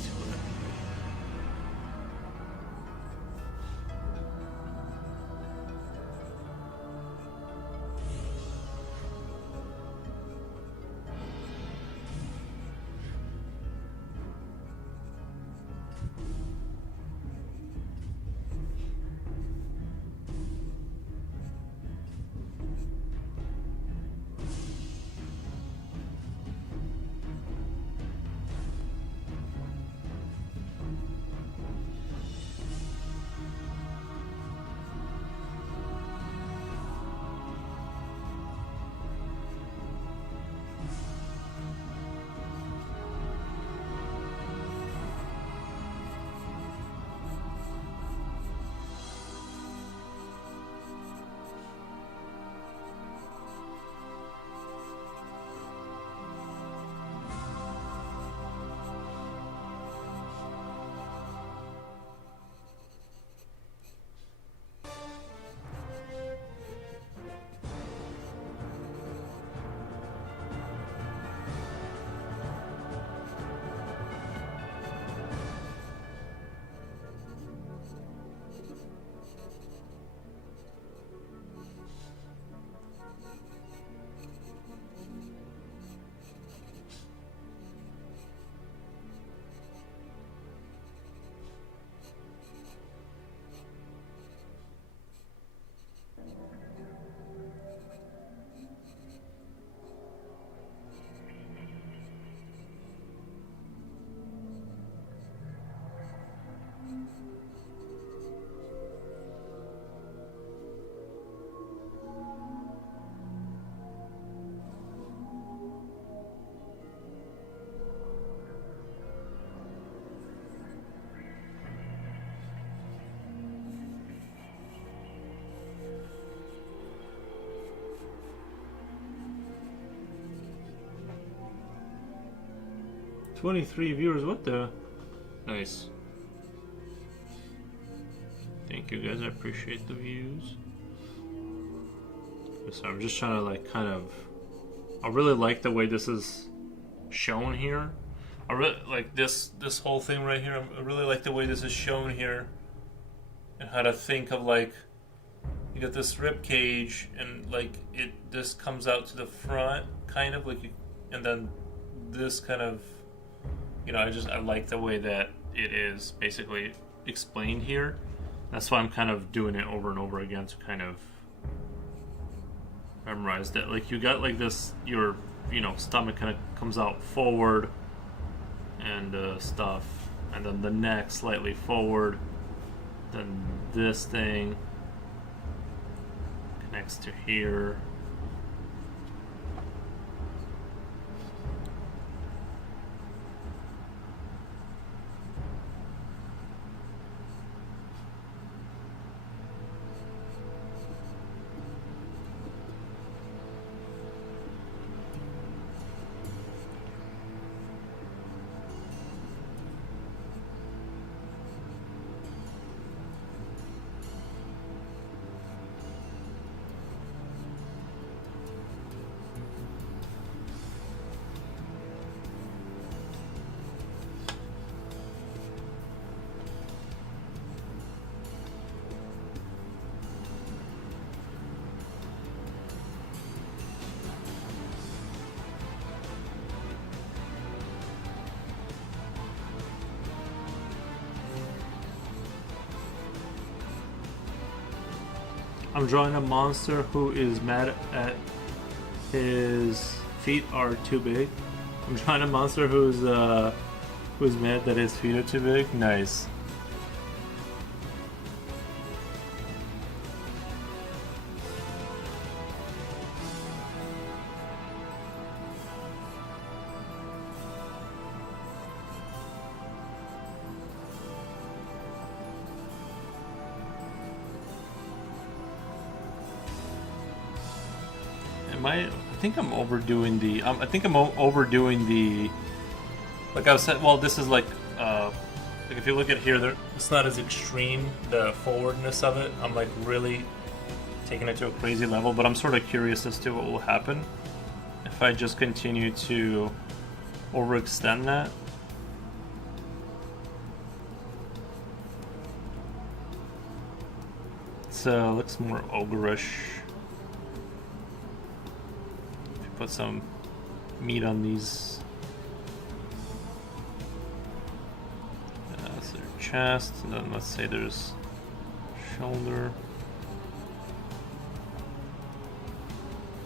23 viewers, what the? Nice. Thank you guys, I appreciate the views. So I'm just trying to like kind of, I really like the way this is shown here. I really like this whole thing right here. I really like the way this is shown here, and how to think of like, you got this rib cage and like this comes out to the front kind of like, and then this kind of, you know, I like the way that it is basically explained here. That's why I'm kind of doing it over and over again to kind of memorize that. Like you got like this, your, you know, stomach kind of comes out forward and stuff, and then the neck slightly forward, then this thing connects to here. I'm drawing a monster who is mad at his feet are too big. I'm drawing a monster who's mad that his feet are too big. Nice. I think I'm overdoing the. I think I'm overdoing the. Like I was saying, well, this is like if you look at here, it's not as extreme, the forwardness of it. I'm like really taking it to a crazy level, but I'm sort of curious as to what will happen if I just continue to overextend that. So it looks more ogreish. Put some meat on these. That's their chest, and then let's say there's shoulder.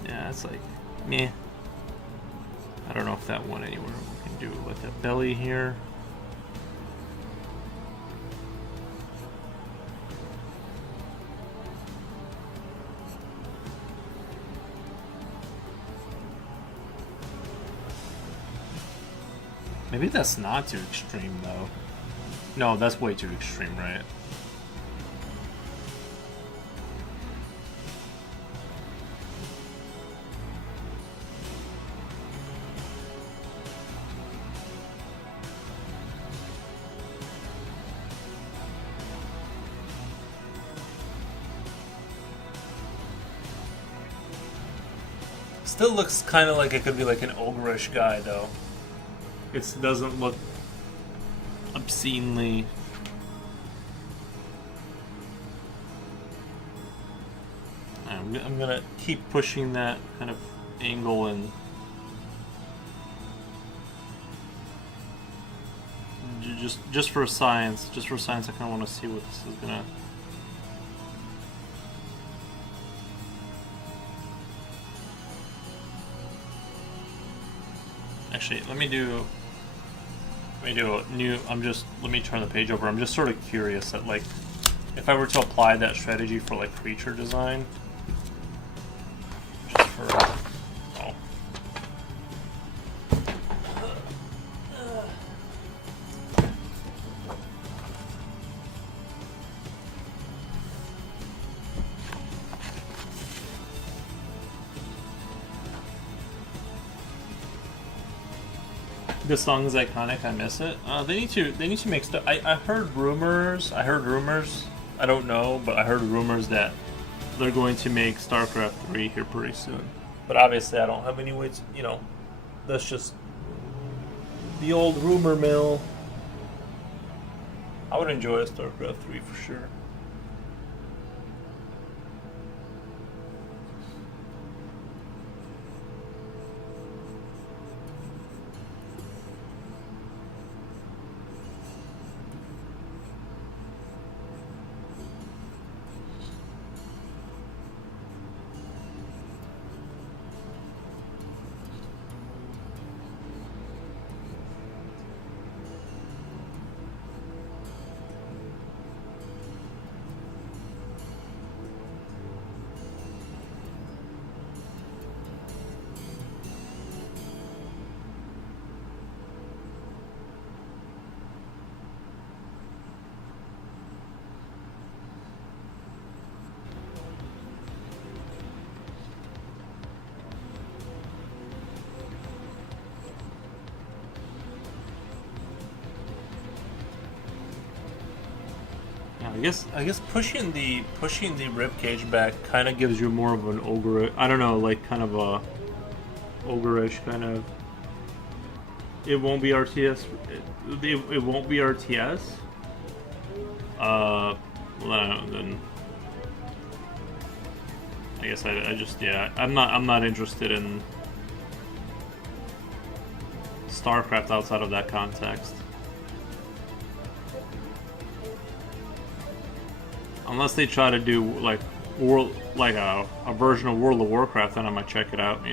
Yeah, it's like meh. I don't know if that went anywhere. We can do like a belly here. Maybe that's not too extreme, though. No, that's way too extreme, right? Still looks kind of like it could be like an ogreish guy, though. It doesn't look obscenely. I'm gonna keep pushing that kind of angle and just for science. Just for science, I kind of want to see what this is gonna. Actually, let me do a new. Let me turn the page over. I'm just sort of curious that, like, if I were to apply that strategy for like creature design, just for The song is iconic. I miss it. They need to make stuff. I heard rumors. I don't know, but I heard rumors that they're going to make StarCraft 3 here pretty soon. But obviously, I don't have any way to, that's just the old rumor mill. I would enjoy a StarCraft 3 for sure. I guess pushing the rib cage back kind of gives you more of an ogre. I don't know, like kind of a ogreish kind of. It won't be RTS. It won't be RTS. Well, then I guess I just I'm not interested in StarCraft outside of that context. Unless they try to do like a version of World of Warcraft, then I might check it out,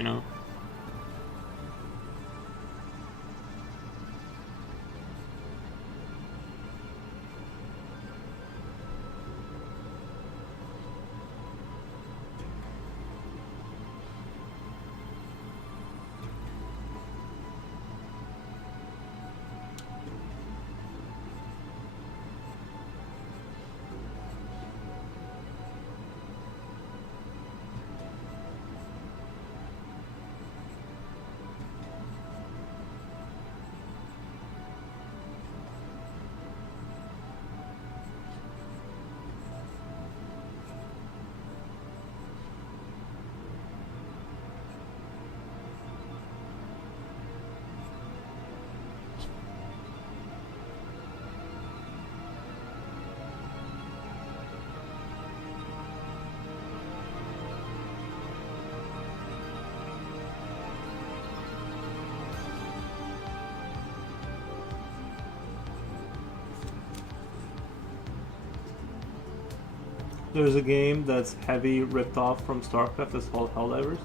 There's a game that's heavy ripped off from StarCraft that's called Helldivers.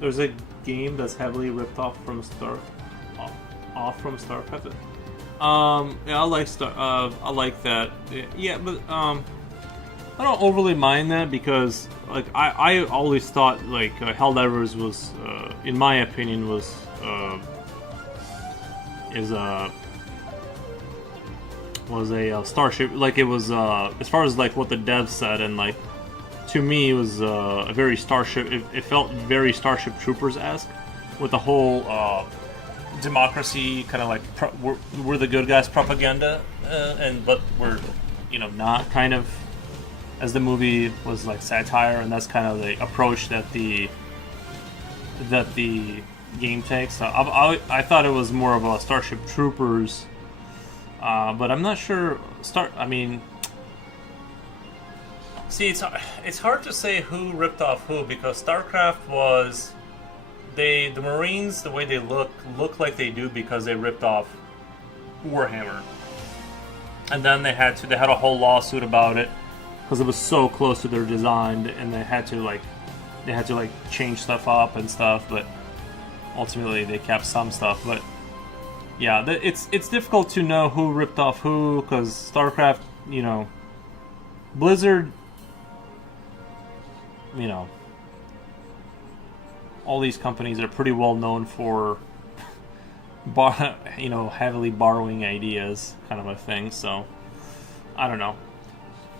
There's a game that's heavily ripped off from StarCraft. Yeah, I like that. Yeah, but I don't overly mind that because like I always thought like Helldivers was, in my opinion, was a starship. Like it was as far as like what the devs said, and like to me it was a very starship. It felt very Starship Troopers-esque with the whole democracy kind of like we're the good guys propaganda, but we're not kind of, as the movie was like satire, and that's kind of the approach that the game takes. So I thought it was more of a Starship Troopers. But I'm not sure. See, it's hard to say who ripped off who because StarCraft was the Marines, the way they look like they do because they ripped off Warhammer, and then they had a whole lawsuit about it because it was so close to their design, and they had to change stuff up and stuff, but ultimately they kept some stuff, but. Yeah, it's difficult to know who ripped off who because StarCraft, Blizzard, all these companies are pretty well known for, heavily borrowing ideas, kind of a thing. So, I don't know.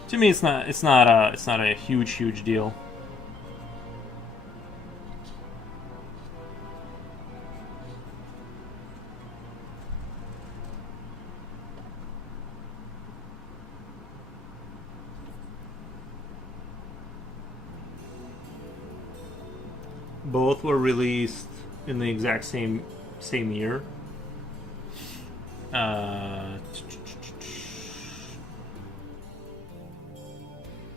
To me, it's not a huge deal. both were released in the exact same year.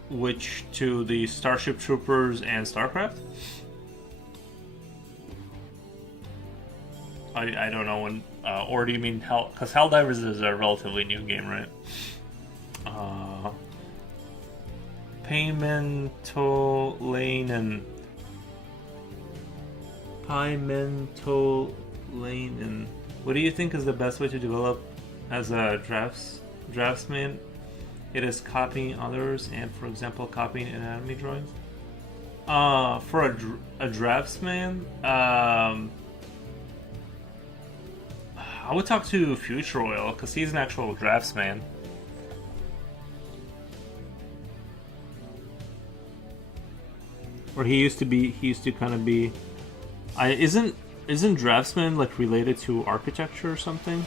Which to the Starship Troopers and StarCraft? I don't know when, or do you mean Hell? Because Helldivers is a relatively new game, right? Paimentolainen. What do you think is the best way to develop as a draftsman? It is copying others and, for example, copying anatomy drawings. For a draftsman, I would talk to Future Oil because he's an actual draftsman. Or he used to kind of be. Isn't draftsman like related to architecture or something?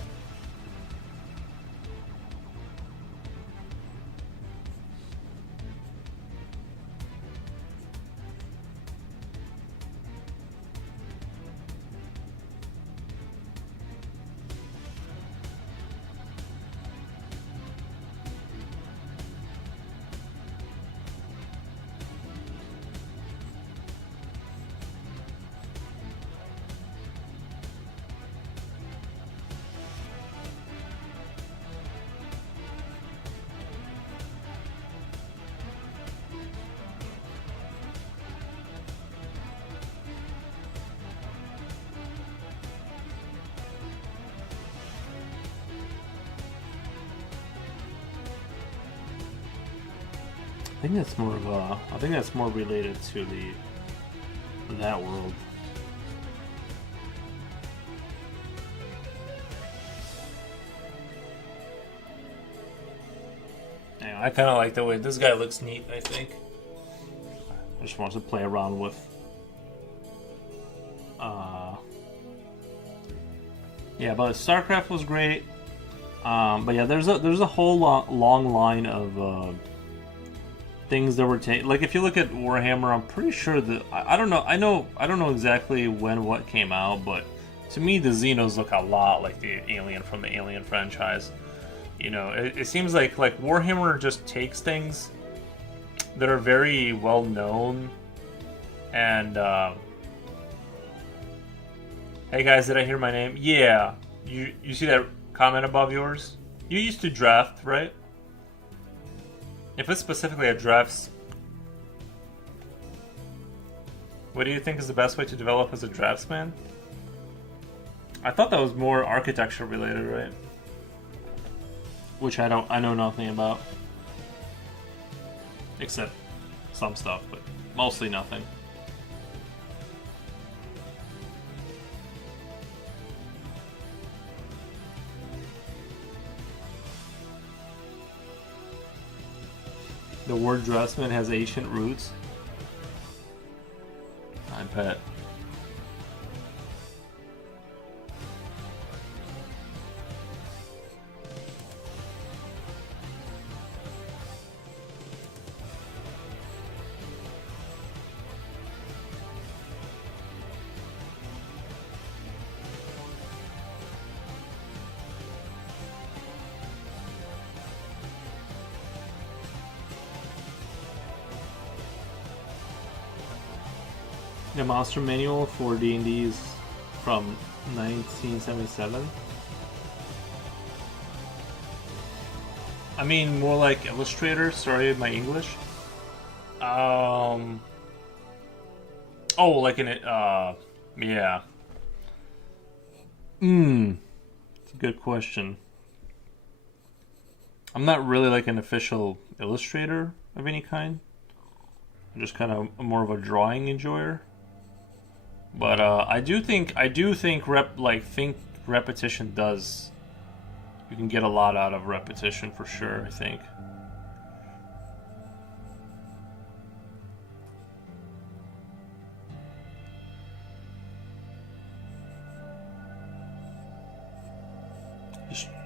I think that's more of a. I think that's more related to that world. Anyway, I kind of like the way this guy looks neat. I think. I just wants to play around with. Yeah, but StarCraft was great. But yeah, there's a whole long line of. Things that were taken, like if you look at Warhammer, I'm pretty sure that I don't know. I don't know exactly when what came out, but to me the Xenos look a lot like the Alien from the Alien franchise. You know, it seems like Warhammer just takes things that are very well known, and hey guys, did I hear my name? Yeah, you see that comment above yours? You used to draft, right? If it's specifically a drafts, what do you think is the best way to develop as a draftsman? I thought that was more architecture related, right? Which I know nothing about. Except some stuff, but mostly nothing. The word draftsman has ancient roots. I bet. The Monster Manual for D&D is from 1977. I mean, more like Illustrator. Sorry, my English. Oh, like in it. Yeah. It's a good question. I'm not really like an official illustrator of any kind. I'm just kind of more of a drawing enjoyer. But I do think repetition does. You can get a lot out of repetition for sure, I think.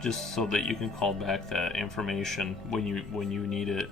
Just so that you can call back that information when you need it.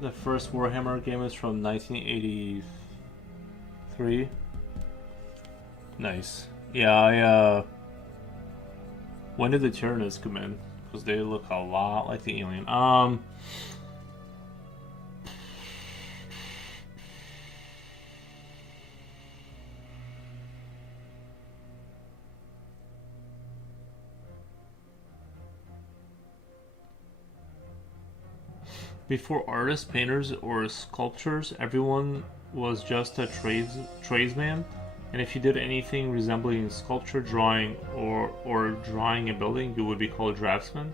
The first Warhammer game is from 1983. Nice. Yeah, when did the Tyranids come in? Because they look a lot like the alien. Before artists, painters, or sculptors, everyone was just a tradesman, and if you did anything resembling sculpture, drawing, or drawing a building, you would be called a draftsman.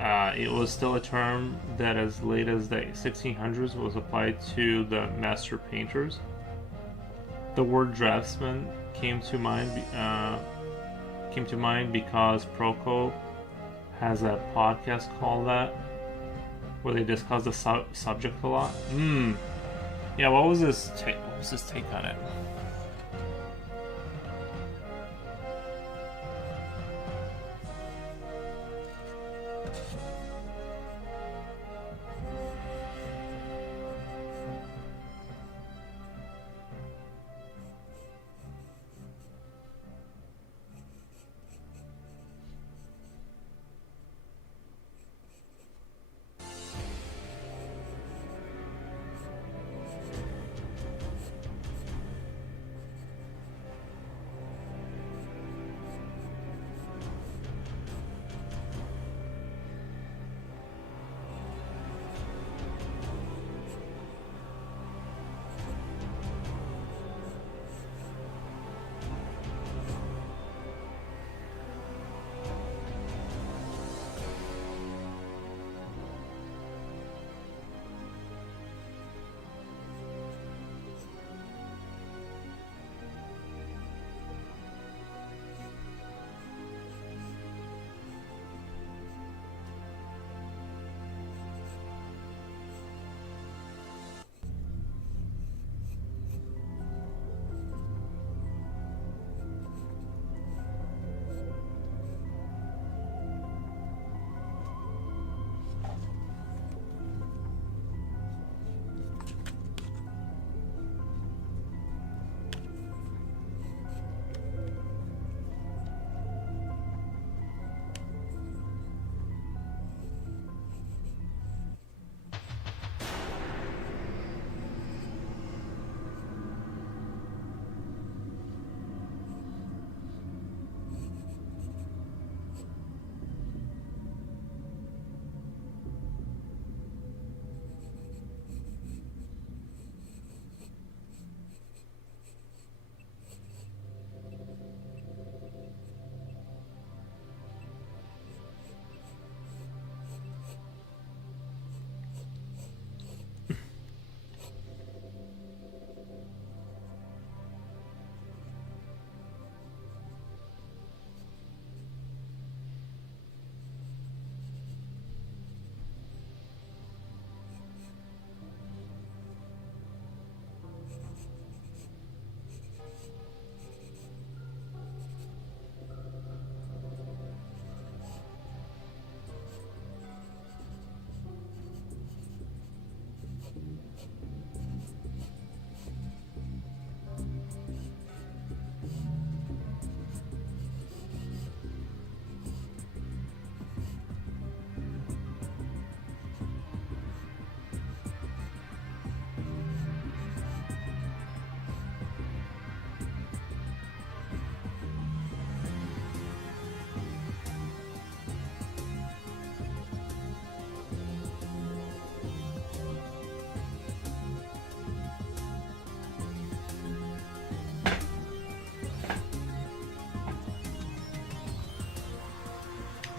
It was still a term that, as late as the 1600s, was applied to the master painters. The word draftsman came to mind because Proco has a podcast called that, where they discuss the subject a lot. Yeah, what was his take? What was his take on it?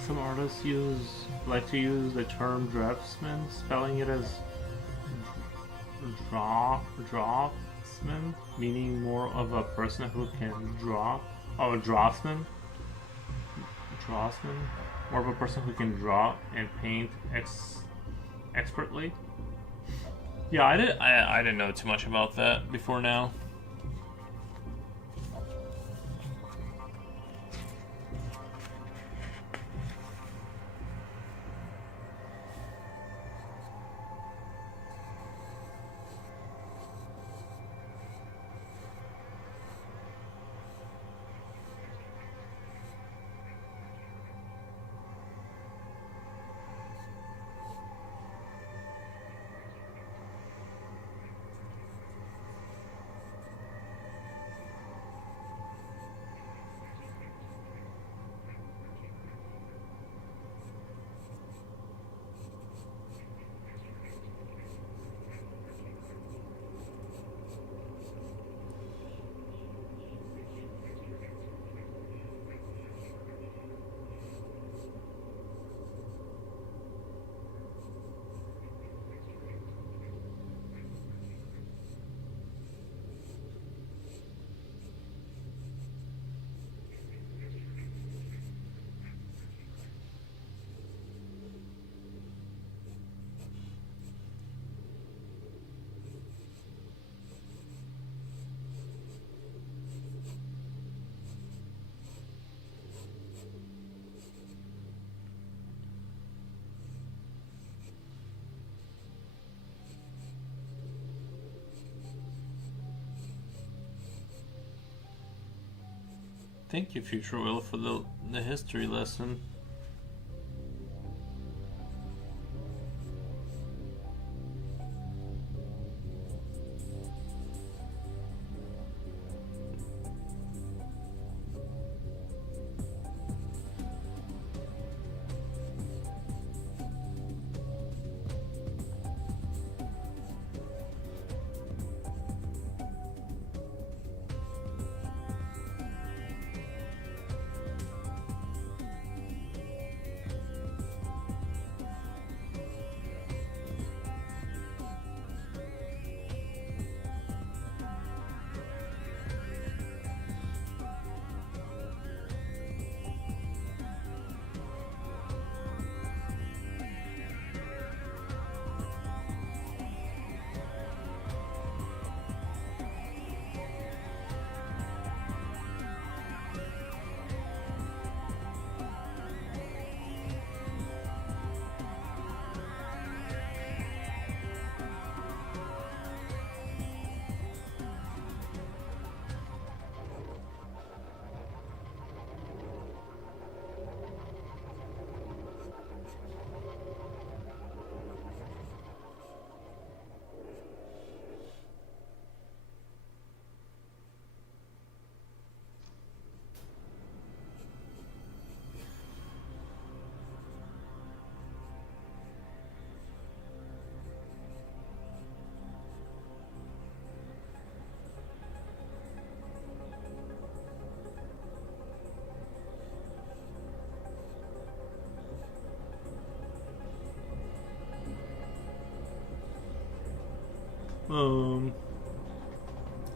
Some artists like to use the term draftsman, spelling it as draftsman, meaning more of a person who can draw. Oh, draftsman, more of a person who can draw and paint expertly. Yeah, I didn't know too much about that before now. Thank you, Future Will, for the history lesson.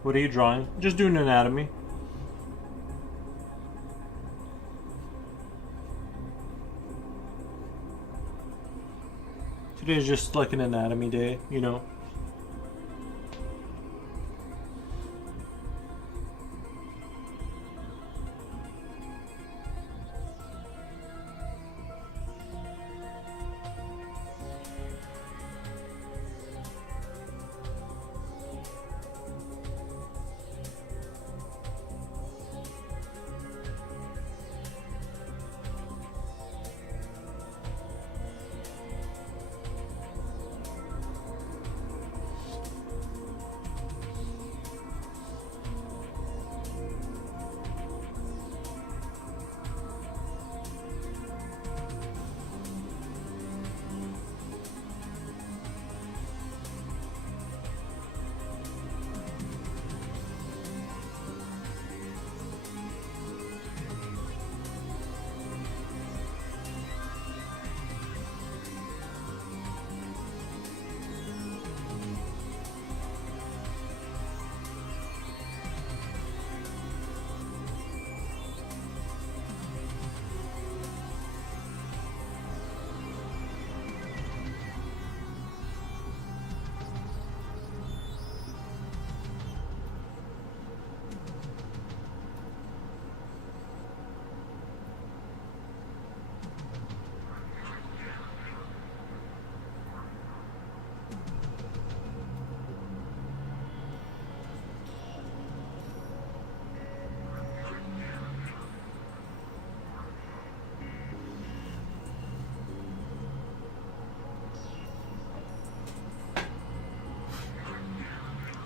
What are you drawing? Just doing anatomy. Today's just like an anatomy day, you know.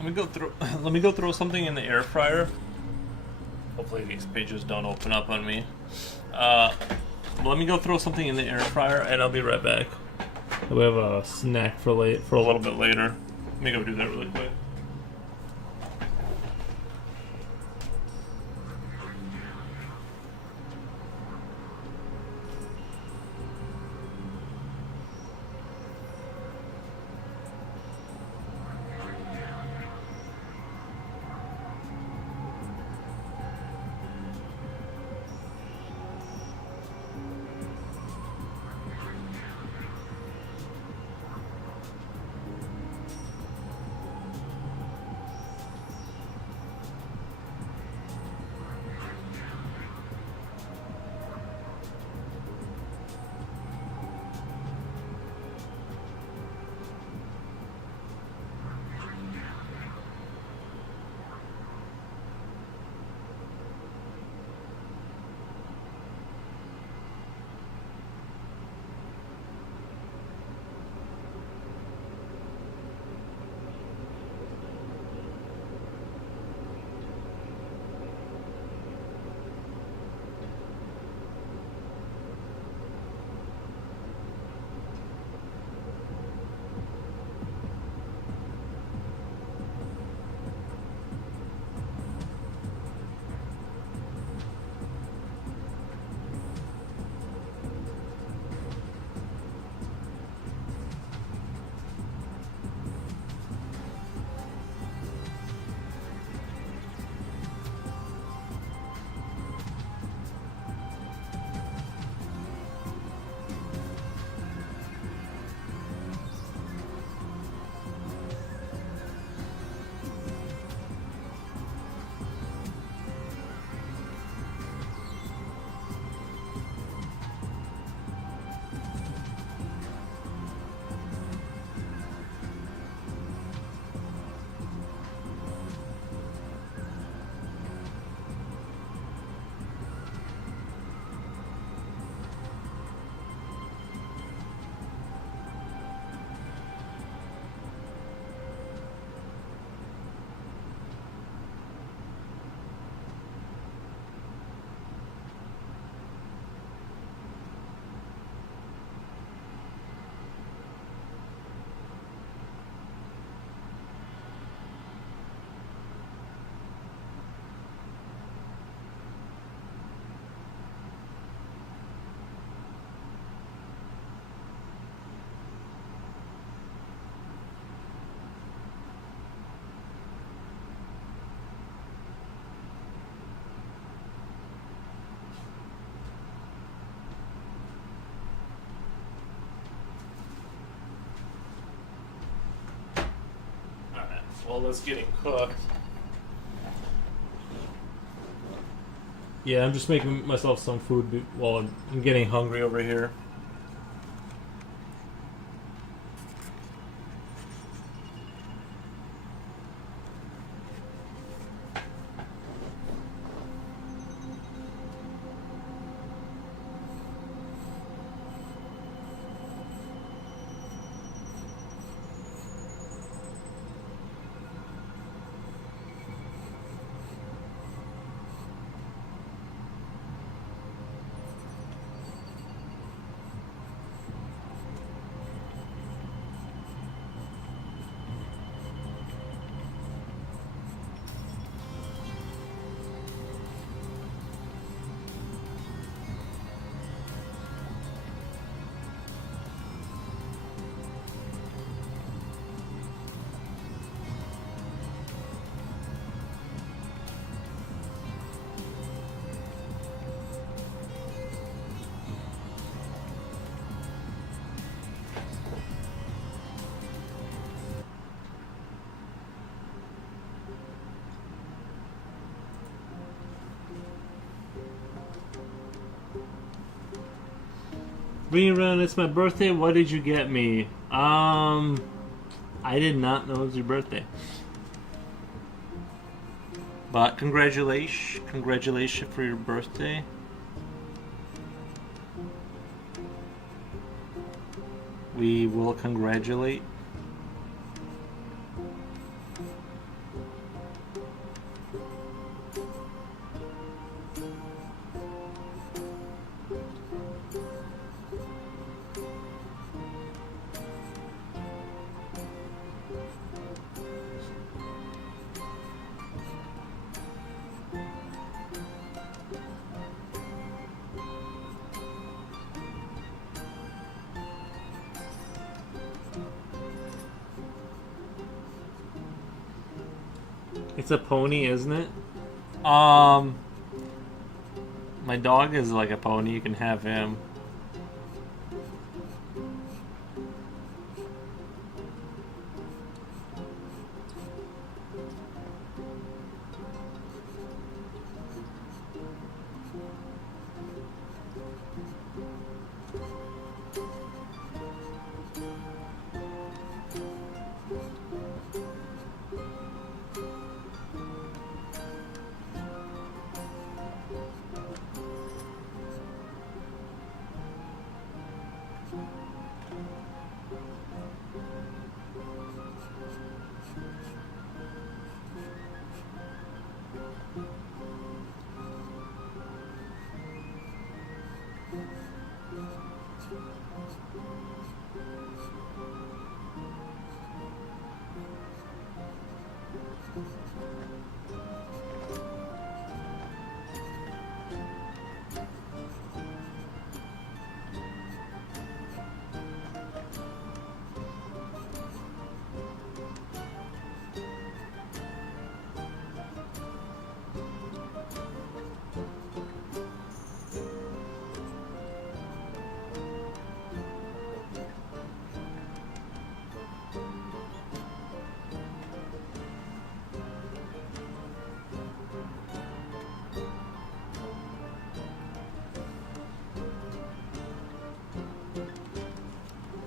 Let me go throw something in the air fryer. Hopefully these pages don't open up on me. Let me go throw something in the air fryer and I'll be right back. We have a snack for a little bit later. Let me go do that really quick. while it's getting cooked. Yeah, I'm just making myself some food while I'm getting hungry over here. Rerun, it's my birthday. What did you get me? I did not know it was your birthday. But congratulations for your birthday. We will congratulate. It's a pony, isn't it? My dog is like a pony. You can have him.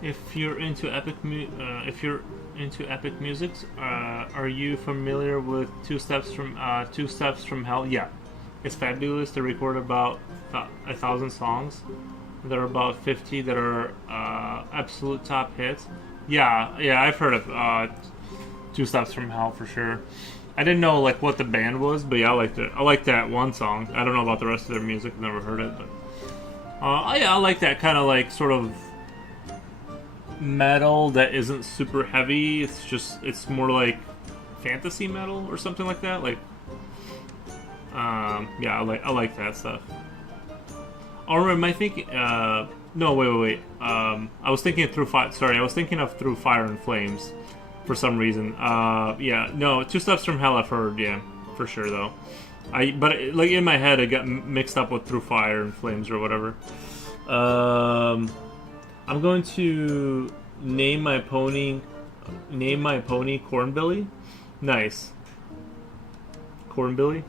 If you're into epic musics, are you familiar with Two Steps from Hell? Yeah, it's fabulous. They record about 1,000 songs. There are about 50 that are absolute top hits. Yeah, I've heard of Two Steps from Hell for sure. I didn't know like what the band was, but yeah, I liked it. I like that one song. I don't know about the rest of their music. I've never heard it, but yeah, I like that kind of like sort of metal that isn't super heavy. It's more like fantasy metal or something like that. Like, yeah, I like that stuff. Or am I thinking? No, wait. I was thinking through fire. Sorry, I was thinking of Through Fire and Flames for some reason. Yeah, no, Two Steps from Hell I've heard. Yeah, for sure though. But like in my head, it got mixed up with Through Fire and Flames or whatever. I'm going to name my pony Cornbilly. Nice. Cornbilly.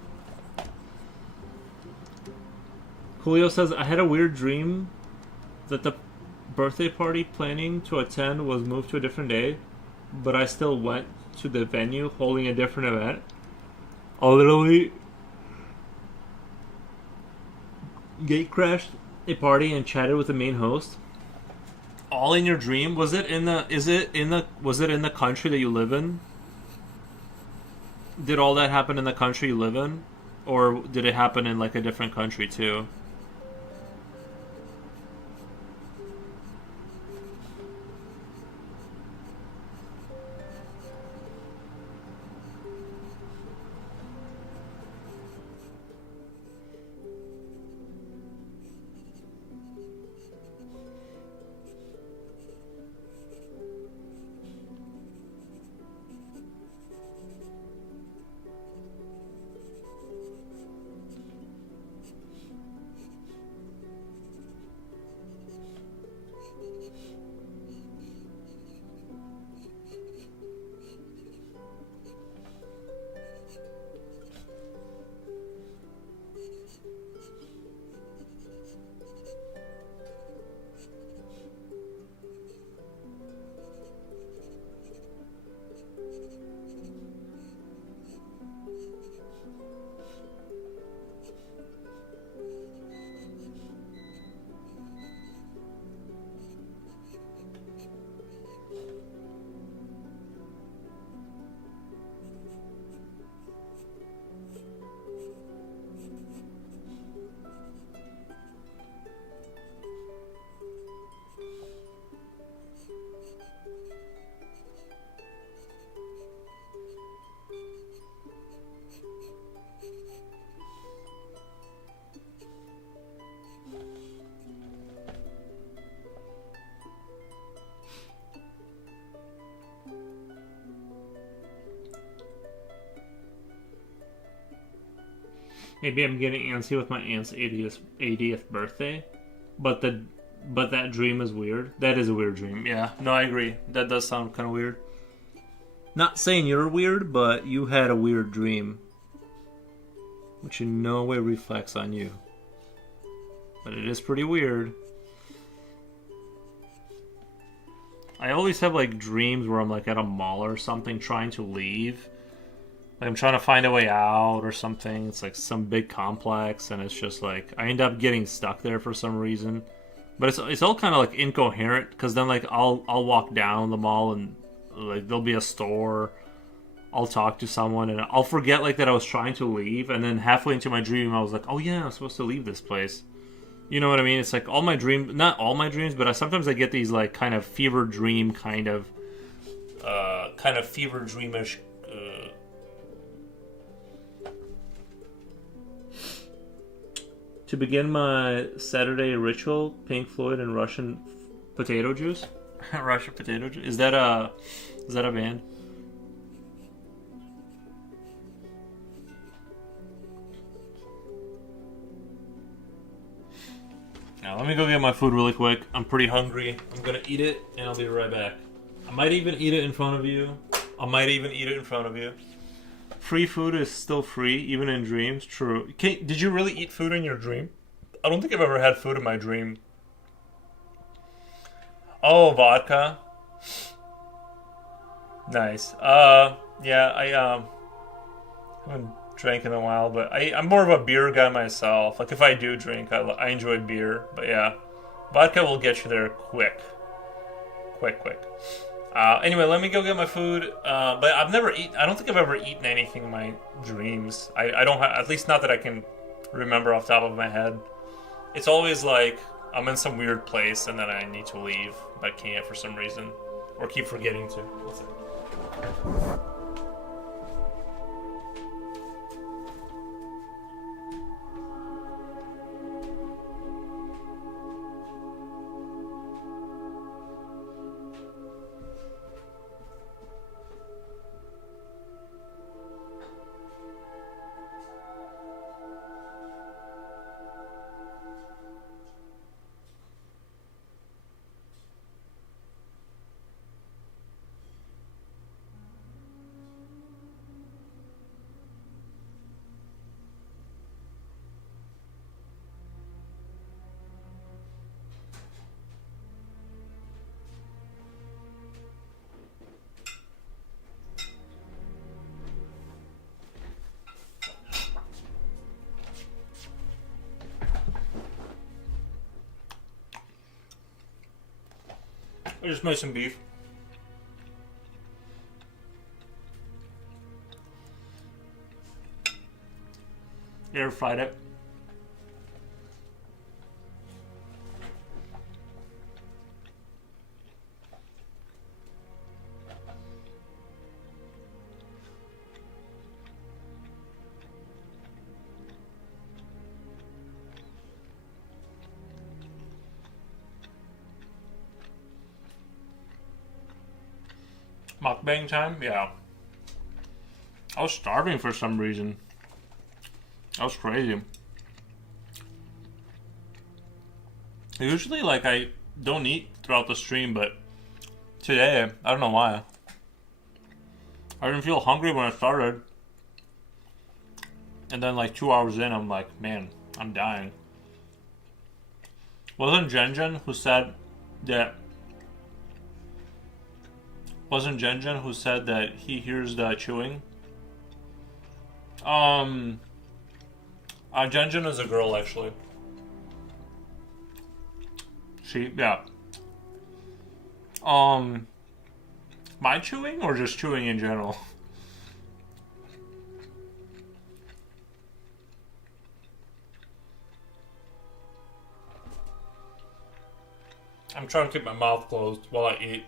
Julio says, I had a weird dream that the birthday party planning to attend was moved to a different day, but I still went to the venue holding a different event. I literally gate crashed a party and chatted with the main host. All in your dream? Was it in the country that you live in? Did all that happen in the country you live in? Or did it happen in like a different country too? Maybe I'm getting antsy with my aunt's 80th birthday, but that dream is weird. That is a weird dream. Yeah, no, I agree. That does sound kind of weird. Not saying you're weird, but you had a weird dream, which in no way reflects on you. But it is pretty weird. I always have like dreams where I'm like at a mall or something trying to leave. Like I'm trying to find a way out or something. It's like some big complex, and it's just like I end up getting stuck there for some reason. But it's all kind of like incoherent because then like I'll walk down the mall and like there'll be a store. I'll talk to someone and I'll forget like that I was trying to leave, and then halfway into my dream I was like, oh yeah, I'm supposed to leave this place. You know what I mean? It's like all my dreams, not all my dreams, but sometimes I get these like kind of fever dream kind of fever dreamish. To begin my Saturday ritual, Pink Floyd and Russian potato juice. Russian potato juice. Is that a band? Now let me go get my food really quick. I'm pretty hungry. I'm gonna eat it and I'll be right back. I might even eat it in front of you. Free food is still free, even in dreams. True. Did you really eat food in your dream? I don't think I've ever had food in my dream. Oh, vodka. Nice. Yeah, I haven't drank in a while, but I'm more of a beer guy myself. Like if I do drink, I enjoy beer. But yeah, vodka will get you there quick. Anyway, let me go get my food. But I don't think I've ever eaten anything in my dreams. I don't have, at least not that I can remember off the top of my head. It's always like I'm in some weird place and then I need to leave, but can't for some reason, or keep forgetting to. What's it? I just made some beef. Air fried it. Mukbang time? Yeah. I was starving for some reason. That was crazy. Usually, like, I don't eat throughout the stream, but today, I don't know why. I didn't feel hungry when I started. And then, like, 2 hours in, I'm like, man, I'm dying. Wasn't Jen who said that... Wasn't Jen who said that he hears the chewing? Jen is a girl, actually. Yeah. My chewing or just chewing in general? I'm trying to keep my mouth closed while I eat.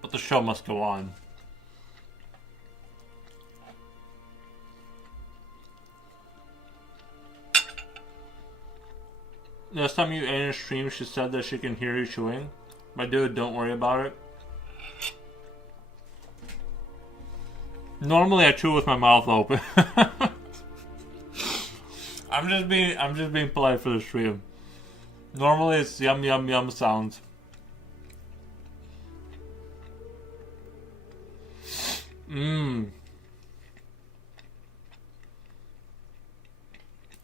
But the show must go on. Last time you ate in a stream, she said that she can hear you chewing. My dude, don't worry about it. Normally I chew with my mouth open. I'm just being polite for the stream. Normally it's yum yum yum sounds.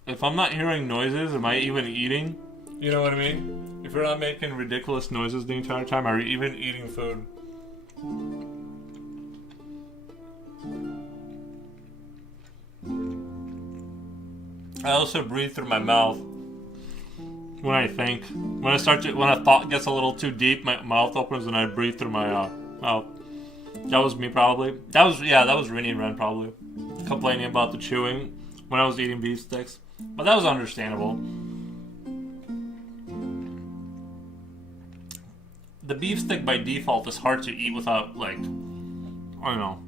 If I'm not hearing noises, am I even eating? You know what I mean? If you're not making ridiculous noises the entire time, are you even eating food? I also breathe through my mouth when I think. When a thought gets a little too deep, my mouth opens and I breathe through my mouth. That was me probably. That was Rini and Ren probably complaining about the chewing when I was eating beef sticks. But that was understandable. The beef stick by default is hard to eat without, like, I don't know.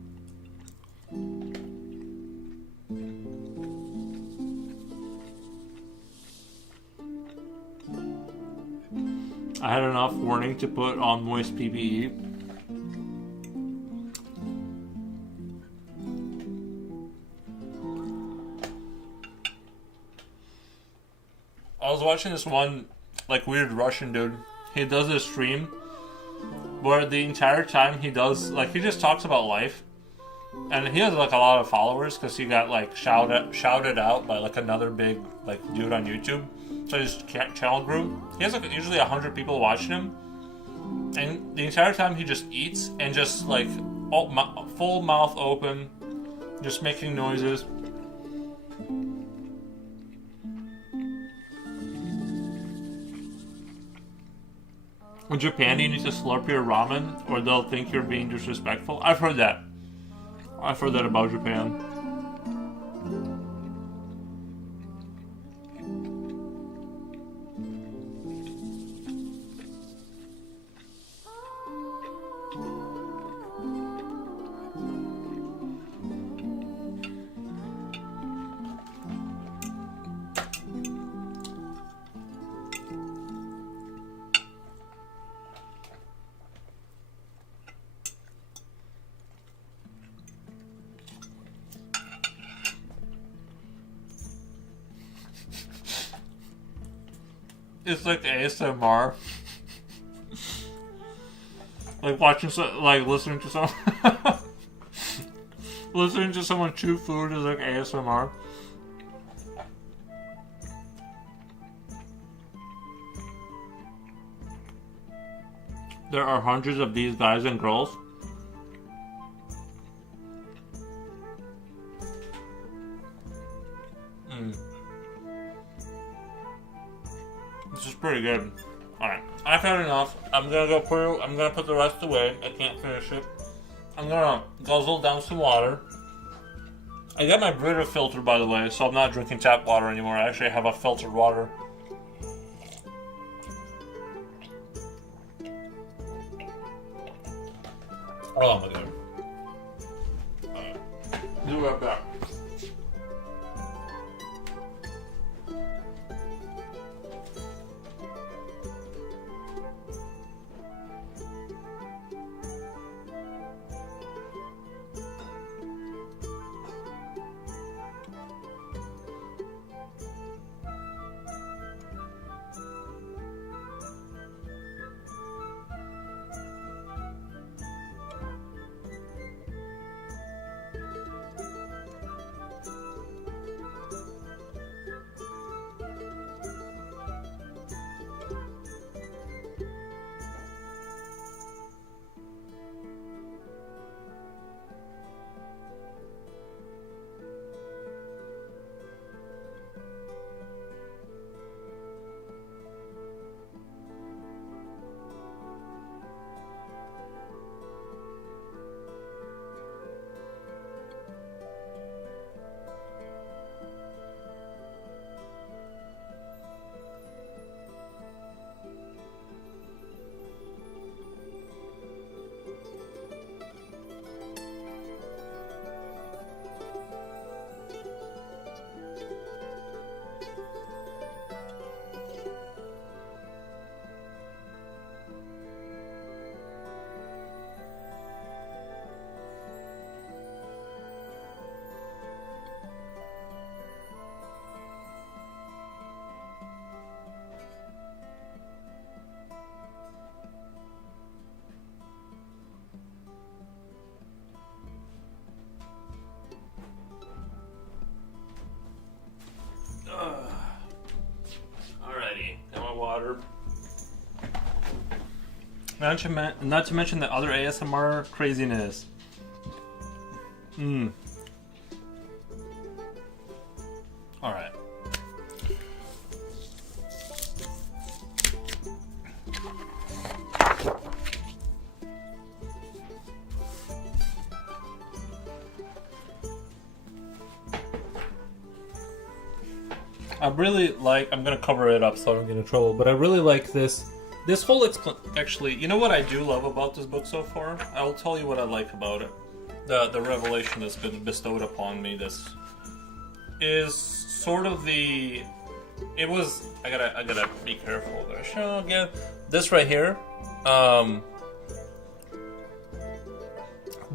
I had enough warning to put on moist PPE. I was watching this one, like, weird Russian dude. He does this stream where the entire time he does, like, he just talks about life. And he has, like, a lot of followers because he got, like, shouted out by, like, another big, like, dude on YouTube. So his channel grew. He has, like, usually 100 people watching him. And the entire time he just eats and just, like, full mouth open, just making noises. In Japan, you need to slurp your ramen or they'll think you're being disrespectful. I've heard that. I've heard that about Japan. It's like ASMR. Like watching listening to someone listening to someone chew food is like ASMR. There are hundreds of these guys and girls. This is pretty good. Alright, I've had enough. I'm gonna put the rest away. I can't finish it. I'm gonna guzzle down some water. I got my Brita filter, by the way, so I'm not drinking tap water anymore. I actually have a filtered water. Oh my god. Do right back. Alrighty, got my water. Not to mention the other ASMR craziness. Alright. I'm gonna cover it up so I don't get in trouble, but I really like this whole actually, you know what I do love about this book so far? I'll tell you what I like about it. The revelation that's been bestowed upon me, this is sort of I gotta be careful there. Show again. This right here, the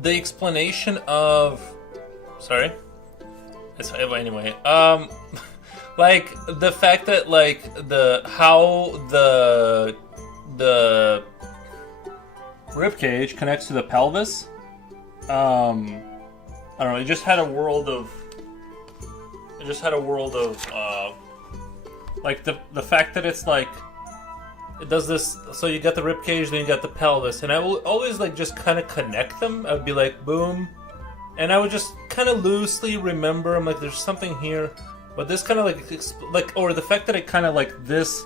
explanation of, sorry. Anyway, like the fact that like how the rib cage connects to the pelvis. I don't know. It just had a world of. Like the fact that it's like it does this. So you got the rib cage, then you got the pelvis, and I will always like just kind of connect them. I would be like boom, and I would just kind of loosely remember. I'm like, there's something here. But this kind of like, or the fact that it kind of like this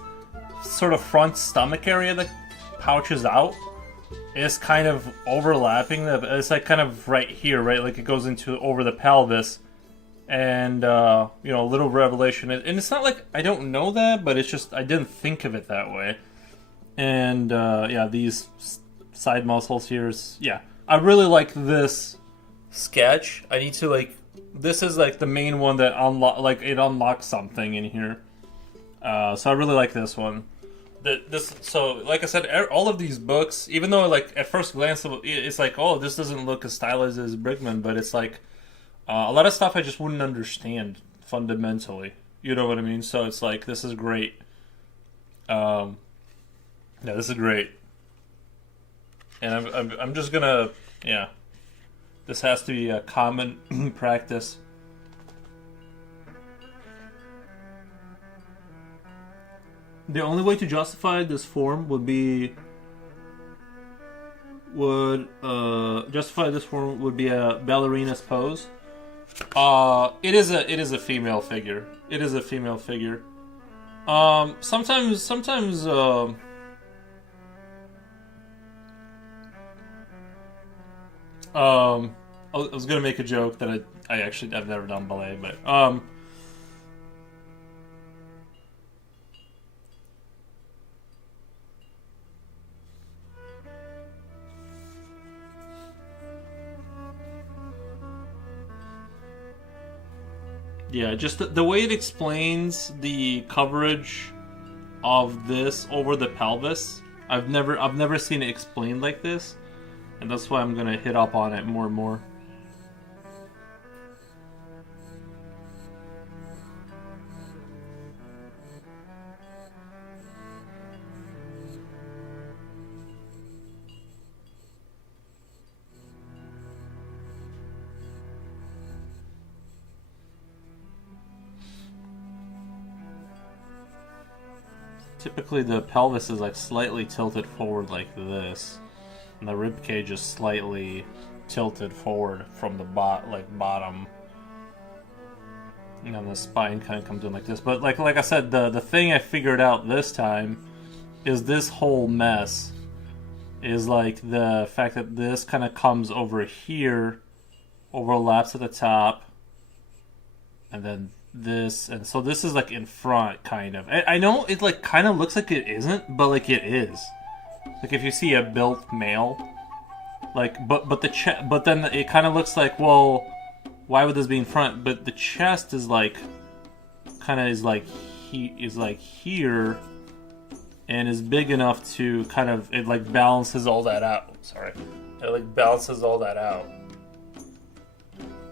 sort of front stomach area that pouches out is kind of overlapping. It's like kind of right here, right? Like it goes into over the pelvis, and a little revelation. And it's not like I don't know that, but it's just I didn't think of it that way. And these side muscles here I really like this sketch. I need to like. This is like the main one that unlocks something in here. So I really like this one. So like I said, all of these books, even though like at first glance it's like, oh, this doesn't look as stylized as Brigman, but it's like a lot of stuff I just wouldn't understand fundamentally. You know what I mean? So it's like this is great. This is great. And I'm just gonna This has to be a common practice. The only way to justify this form would be a ballerina's pose. It is a female figure. It is a female figure. Sometimes, I was gonna make a joke that I've never done ballet, but yeah, just the way it explains the coverage of this over the pelvis. I've never seen it explained like this, and that's why I'm gonna hit up on it more and more. Typically, the pelvis is like slightly tilted forward like this, and the rib cage is slightly tilted forward from the bottom. And then the spine kind of comes in like this. But like I said, the thing I figured out this time is this whole mess is like the fact that this kind of comes over here, overlaps at the top, and then this, and so this is like in front, kind of. I know it like kind of looks like it isn't, but like it is. Like if you see a built male, like but the chest, but then it kind of looks like, well, why would this be in front? But the chest is like kind of is like here, and is big enough to kind of, it like balances all that out. Sorry, it like balances all that out.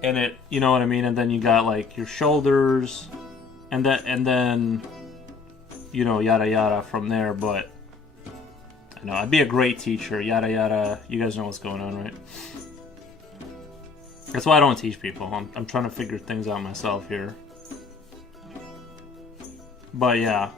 And it, you know what I mean? And then you got like your shoulders, and then you know, yada yada from there. But I know I'd be a great teacher, yada yada. You guys know what's going on, right? That's why I don't teach people. I'm trying to figure things out myself here. But yeah.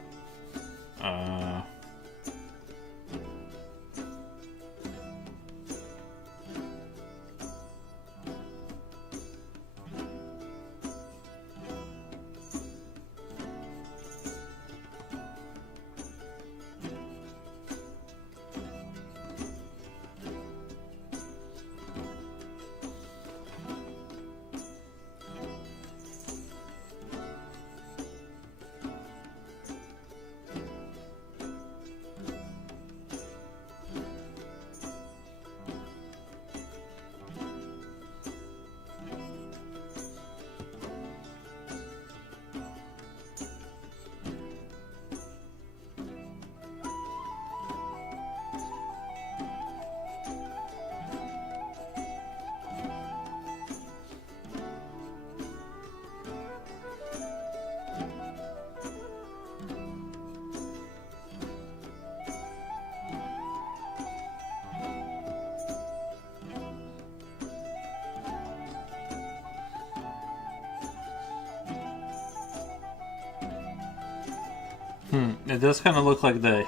It does kind of look like the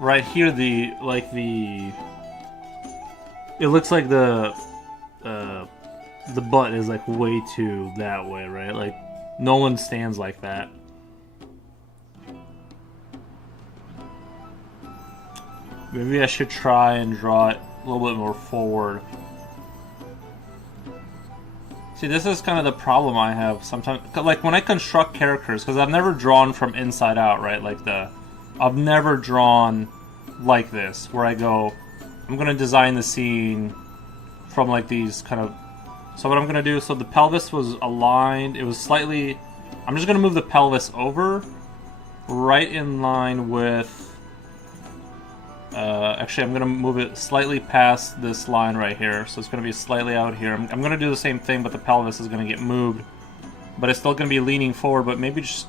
right here, it looks like the butt is like way too that way, right? Like no one stands like that. Maybe I should try and draw it a little bit more forward. See, this is kind of the problem I have sometimes. Like when I construct characters, because I've never drawn from inside out, right? I've never drawn like this, where I go, I'm going to design the scene from like these kind of. So what I'm going to do, so the pelvis was aligned, it was slightly. I'm just going to move the pelvis over, right in line with. Actually, I'm going to move it slightly past this line right here. So it's going to be slightly out here. I'm going to do the same thing, but the pelvis is going to get moved. But it's still going to be leaning forward, but maybe just...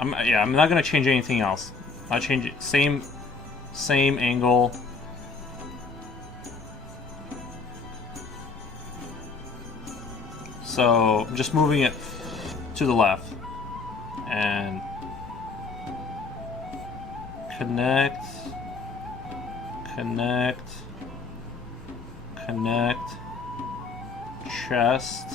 I'm not going to change anything else. I'll change it. Same angle. So I'm just moving it to the left. And... connect... connect, chest,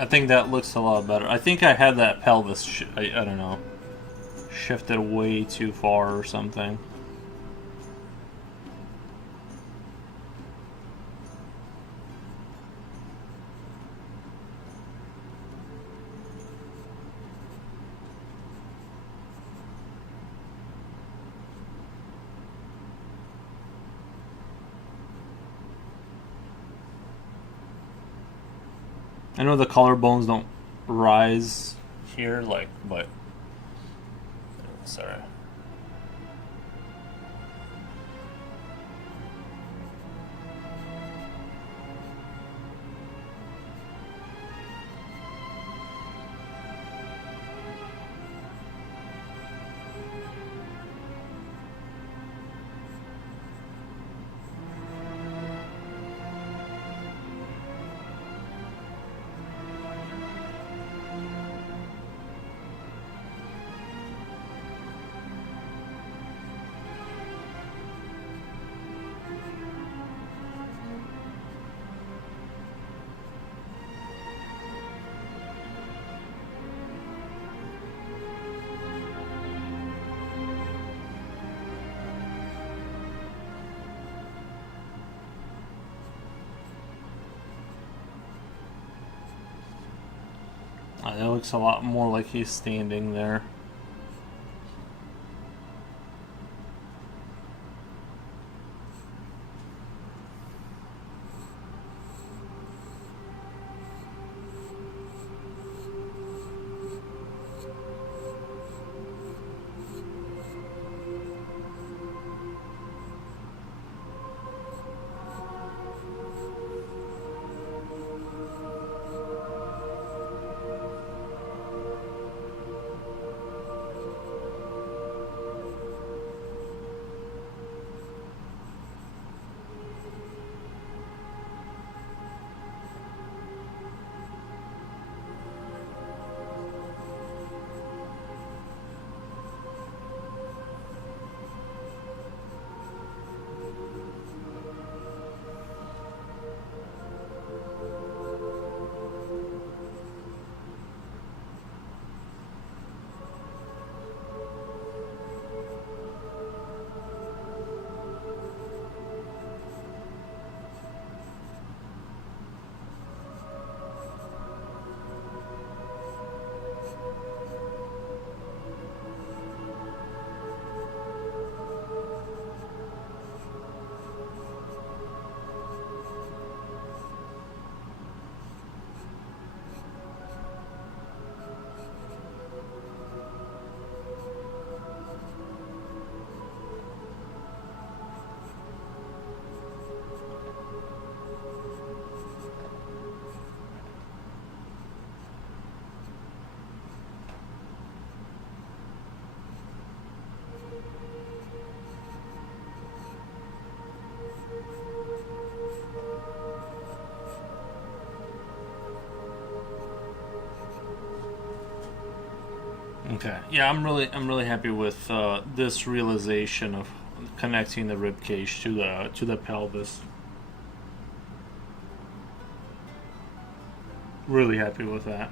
I think that looks a lot better. I think I had that pelvis, I don't know, shifted way too far or something. I know the collarbones don't rise here, like, but sorry. That looks a lot more like he's standing there. Okay. Yeah, I'm really happy with this realization of connecting the rib cage to the pelvis. Really happy with that.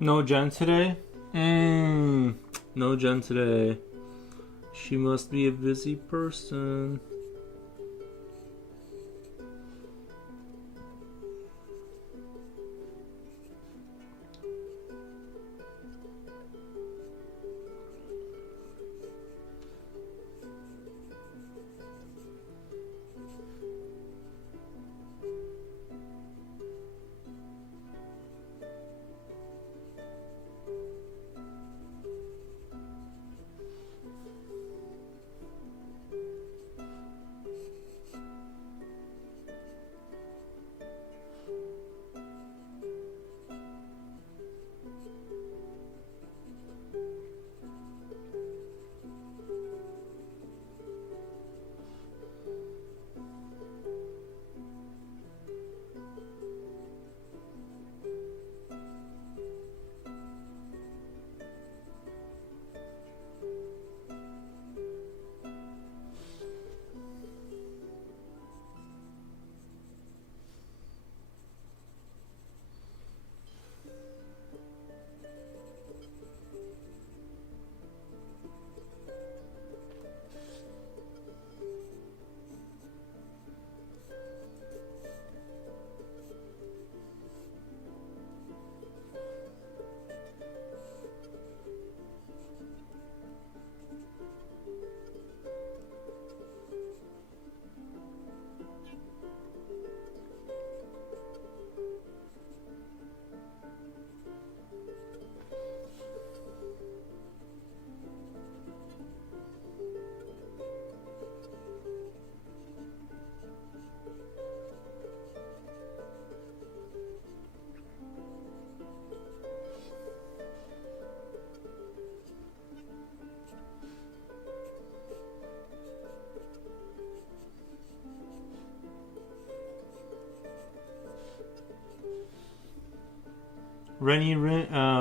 No Jen today? No Jen today. She must be a busy person.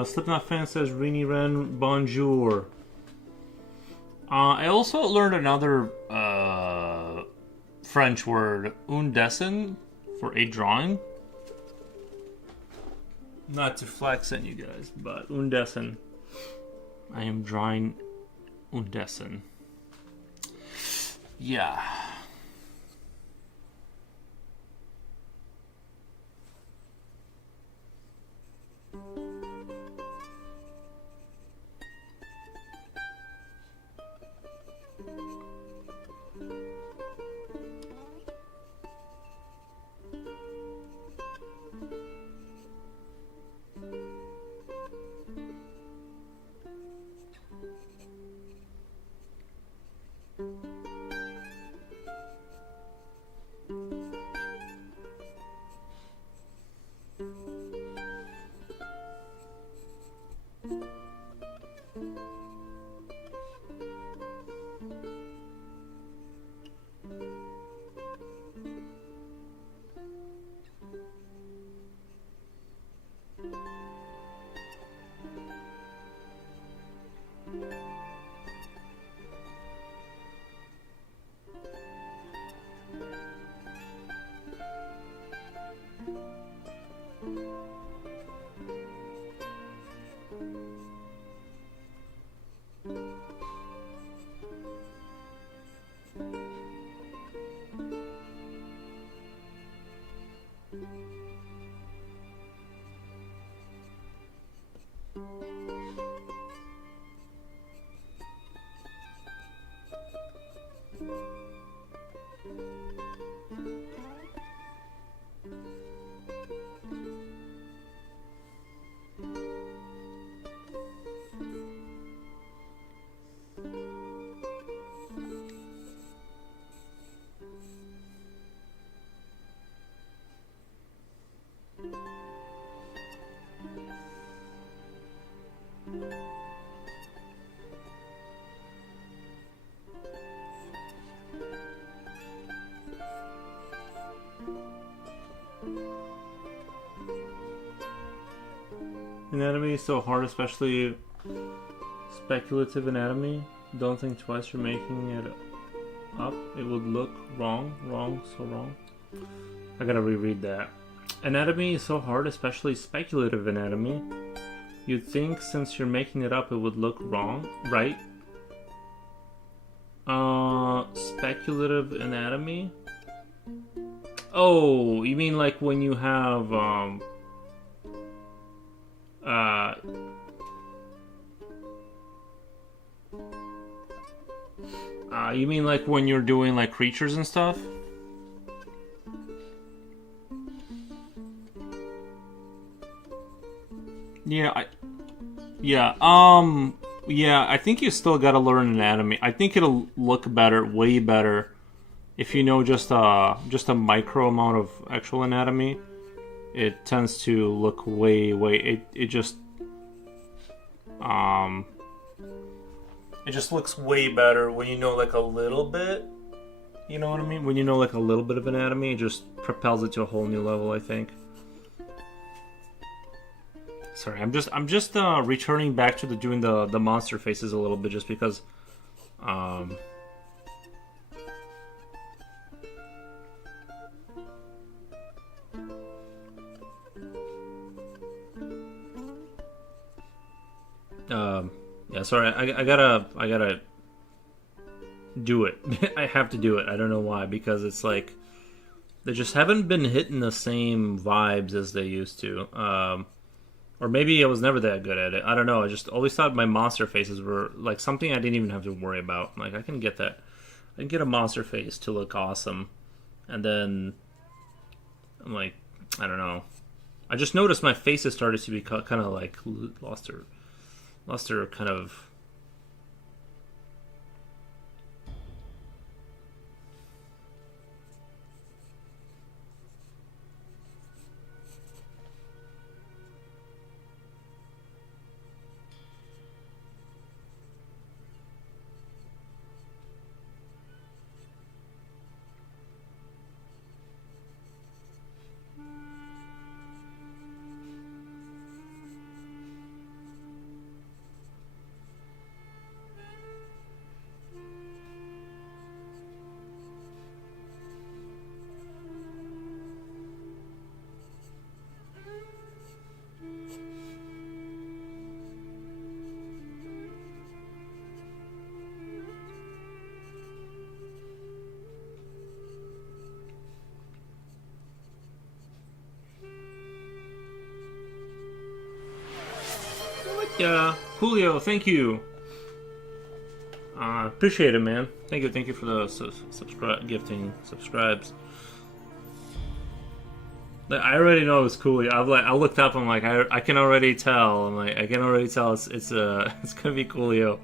Slipknot fan says Rennie Ren bonjour. I also learned another French word, un dessin, for a drawing. Not to flex on you guys, but un dessin. I am drawing un dessin. Yeah. Anatomy is so hard, especially speculative anatomy. Don't think twice for making it up. It would look wrong, so wrong. I gotta reread that. Anatomy is so hard, especially speculative anatomy. You'd think since you're making it up, it would look wrong, right? Speculative anatomy? Oh, you mean like when you have, you mean like when you're doing like creatures and stuff? Yeah, yeah, I think you still gotta learn anatomy. I think it'll look better, way better, if you know just a micro amount of actual anatomy. It tends to look it just looks way better when you know like a little bit. You know what I mean? When you know like a little bit of anatomy, it just propels it to a whole new level, I think. Sorry, I'm just returning back to doing the monster faces a little bit, just because yeah, sorry, I gotta do it. I have to do it. I don't know why, because it's like they just haven't been hitting the same vibes as they used to. Or maybe I was never that good at it. I don't know. I just always thought my monster faces were like something I didn't even have to worry about. Like, I can get that. I can get a monster face to look awesome. And then I'm like, I don't know. I just noticed my faces started to be kind of like lost their kind of. Yeah, Julio, thank you. Appreciate it, man. Thank you for the subscribes. Like, I already know it's Coolio. I looked up. I'm like, I can already tell. I'm like, I can already tell it's it's gonna be Coolio.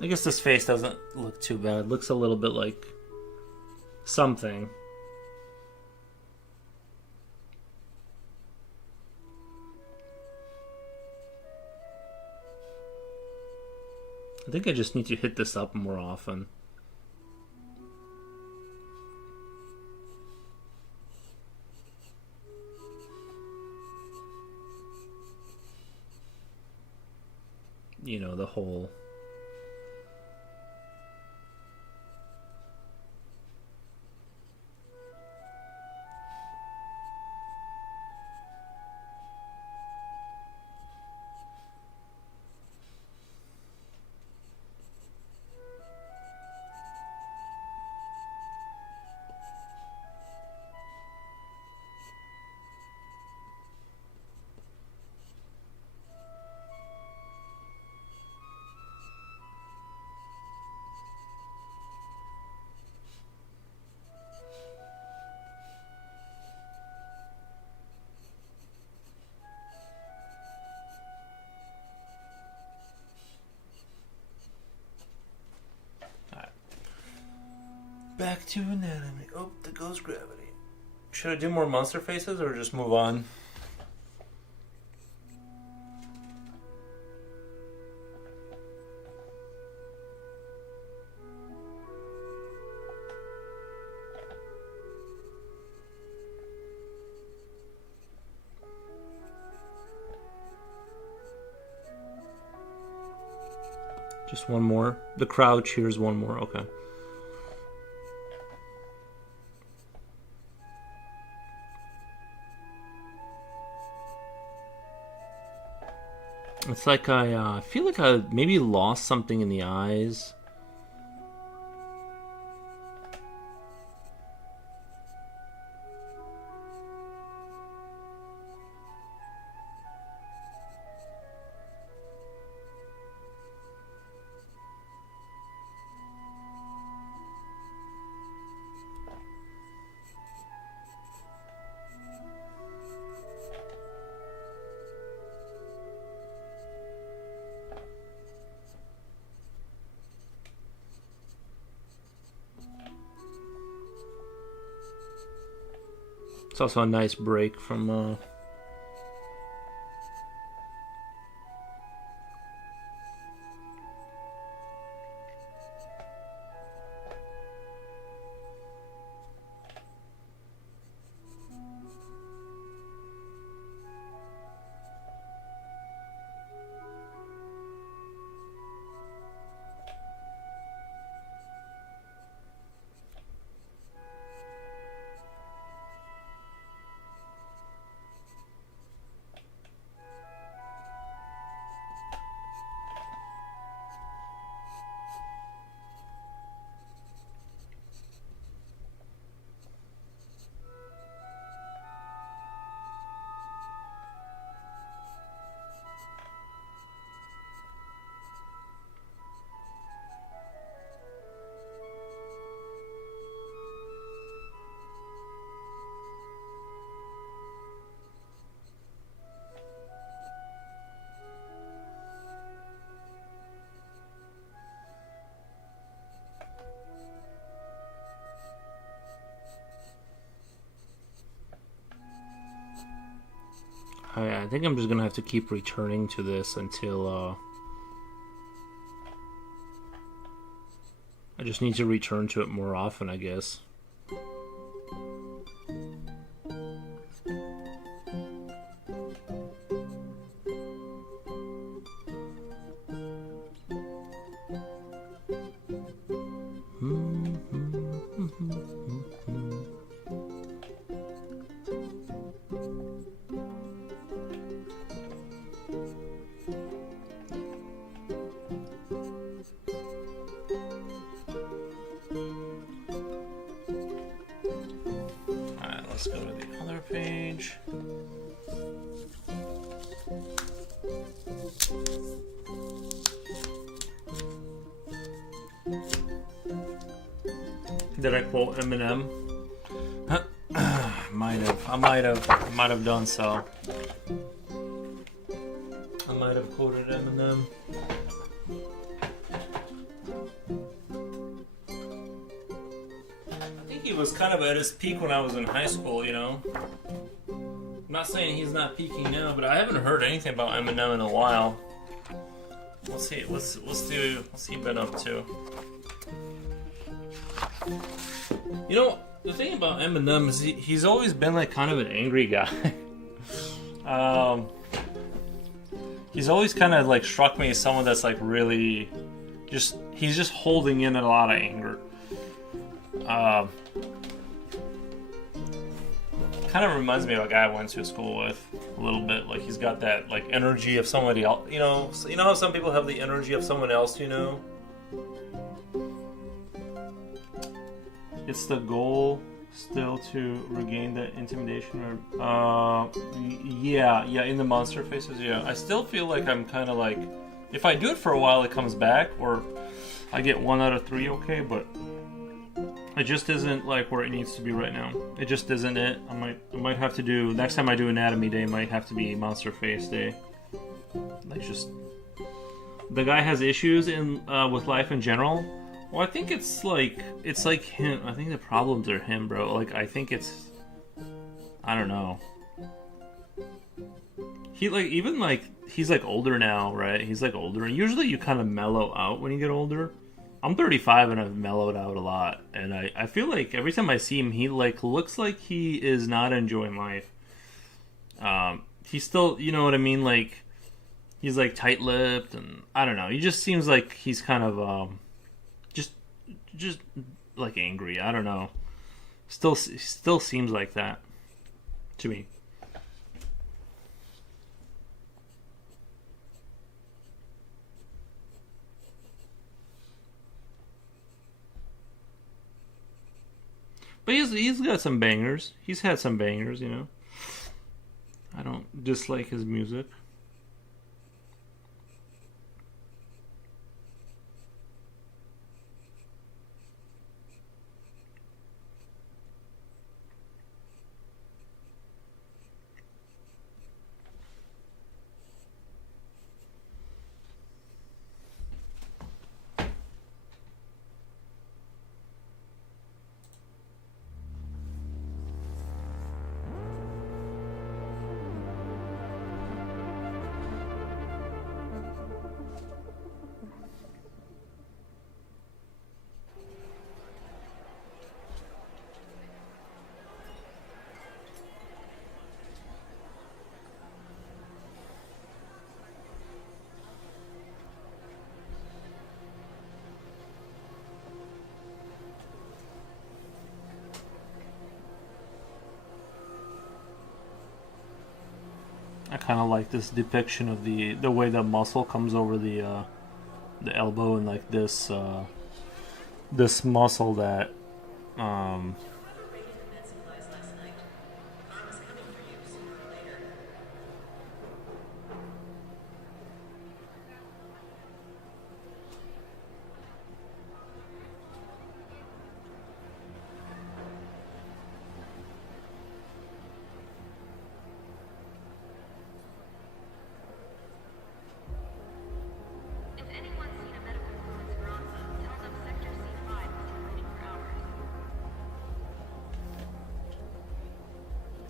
I guess this face doesn't look too bad. It looks a little bit like something. I think I just need to hit this up more often. You know, the whole... Back to anatomy. Oh, there goes gravity. Should I do more monster faces or just move on? Just one more. The crowd cheers one more. Okay. It's like I feel like I maybe lost something in the eyes. It's also a nice break from I think I'm just gonna have to keep returning to this until I just need to return to it more often, I guess. Let's go to the other page. Did I quote Eminem? I might have done so. I might have quoted Eminem. He was kind of at his peak when I was in high school, you know. I'm not saying he's not peaking now, but I haven't heard anything about Eminem in a while. What's he been up to? You know, the thing about Eminem is he's always been like kind of an angry guy. He's always kind of like struck me as someone that's like really he's just holding in a lot of anger. Kind of reminds me of a guy I went to school with a little bit. Like he's got that like energy of somebody else. You know how some people have the energy of someone else. You know, it's the goal still to regain the intimidation. Yeah. In the monster faces. Yeah, I still feel like I'm kind of like, if I do it for a while, it comes back, or I get 1 out of 3. Okay, but it just isn't like where it needs to be right now. It just isn't it. I might have to do, next time I do Anatomy Day, might have to be Monster Face Day. Like just, the guy has issues in with life in general. Well, I think it's like him. I think the problems are him, bro. Like I think I don't know. He like even like he's like older now, right? He's like older, and usually you kind of mellow out when you get older. I'm 35 and I've mellowed out a lot, and I feel like every time I see him, he like looks like he is not enjoying life. He's still, you know what I mean? Like He's like tight-lipped, and I don't know. He just seems like he's kind of just just like angry. I don't know. Still seems like that to me. But he's got some bangers. He's had some bangers, you know. I don't dislike his music. I kind of like this depiction of the way the muscle comes over the elbow, and like this muscle that um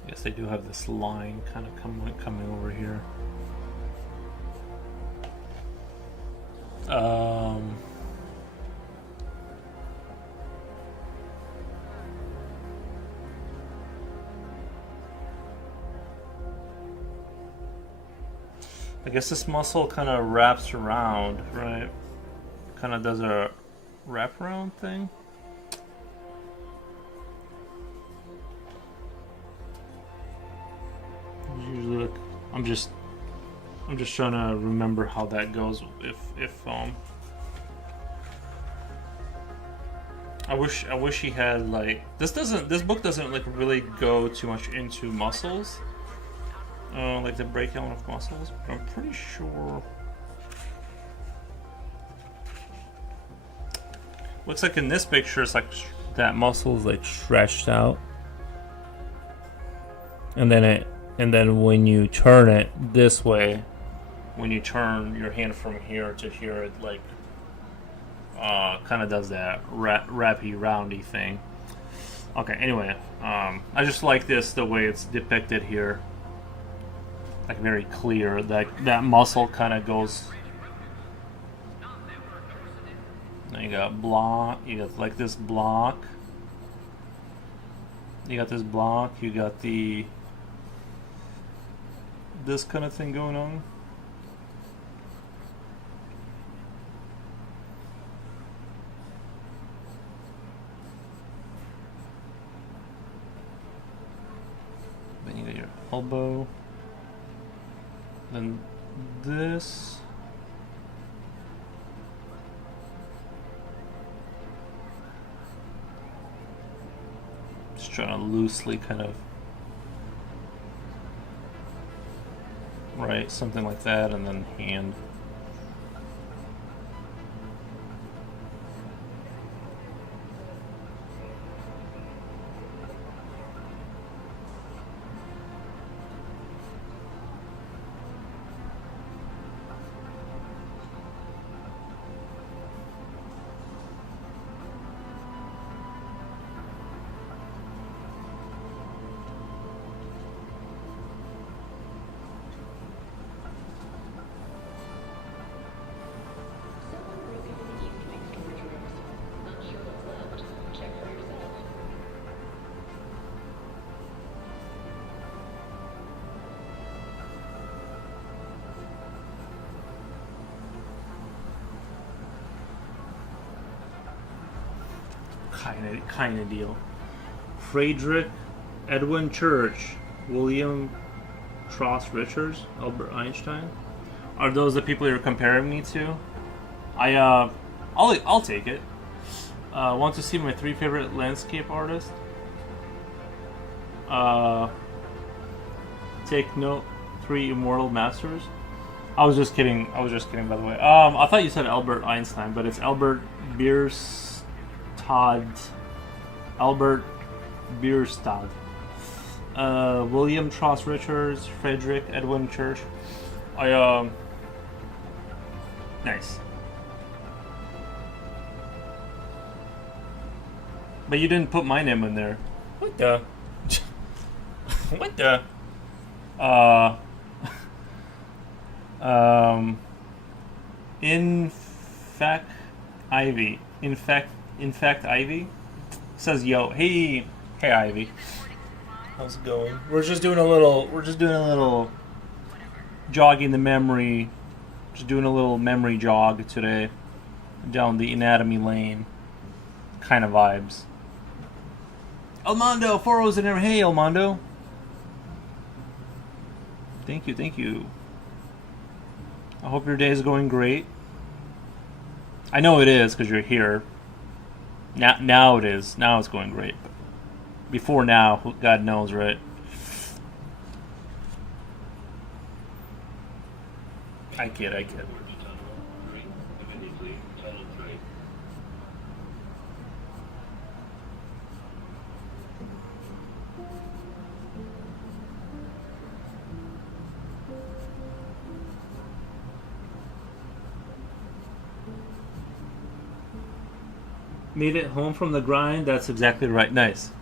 I guess they do have this line kind of coming over here. I guess this muscle kind of wraps around, right? Kind of does a wraparound thing. Usually, like, I'm just trying to remember how that goes. If I wish he had like this book doesn't like really go too much into muscles. Like the breakdown of muscles, but I'm pretty sure. Looks like in this picture, it's like that muscle is like stretched out, and then when you turn it this way, when you turn your hand from here to here, it like kind of does that wrappy roundy thing. Okay, anyway, I just like the way it's depicted here. Like very clear that muscle kind of goes. Now you got block. You got like this block. You got this block. You got this kind of thing going on. Then you got your elbow. Then this. Just trying to loosely kind of right, something like that, and then hand. kind of deal. Friedrich Edwin Church, William Tross Richards, Albert Einstein. Are those the people you're comparing me to? I'll take it. Want to see my 3 favorite landscape artists? Take note, 3 immortal masters. I was just kidding. By the way. I thought you said Albert Einstein, but it's Albert Bierstadt. Albert Bierstadt. William Tross Richards, Frederick Edwin Church. Nice. But you didn't put my name in there. What the? What the? Infect Ivy. Infect Ivy says, "Yo, hey Ivy, how's it going? We're just doing a little jogging the memory, just doing a little memory jog today down the anatomy lane kind of vibes." Elmondo, 4 O's in there. Hey, Elmondo. Thank you. I hope your day is going great. I know it is because you're here. Now it is. Now it's going great. Before now, God knows, right? I kid. Made it home from the grind. That's exactly right. Nice.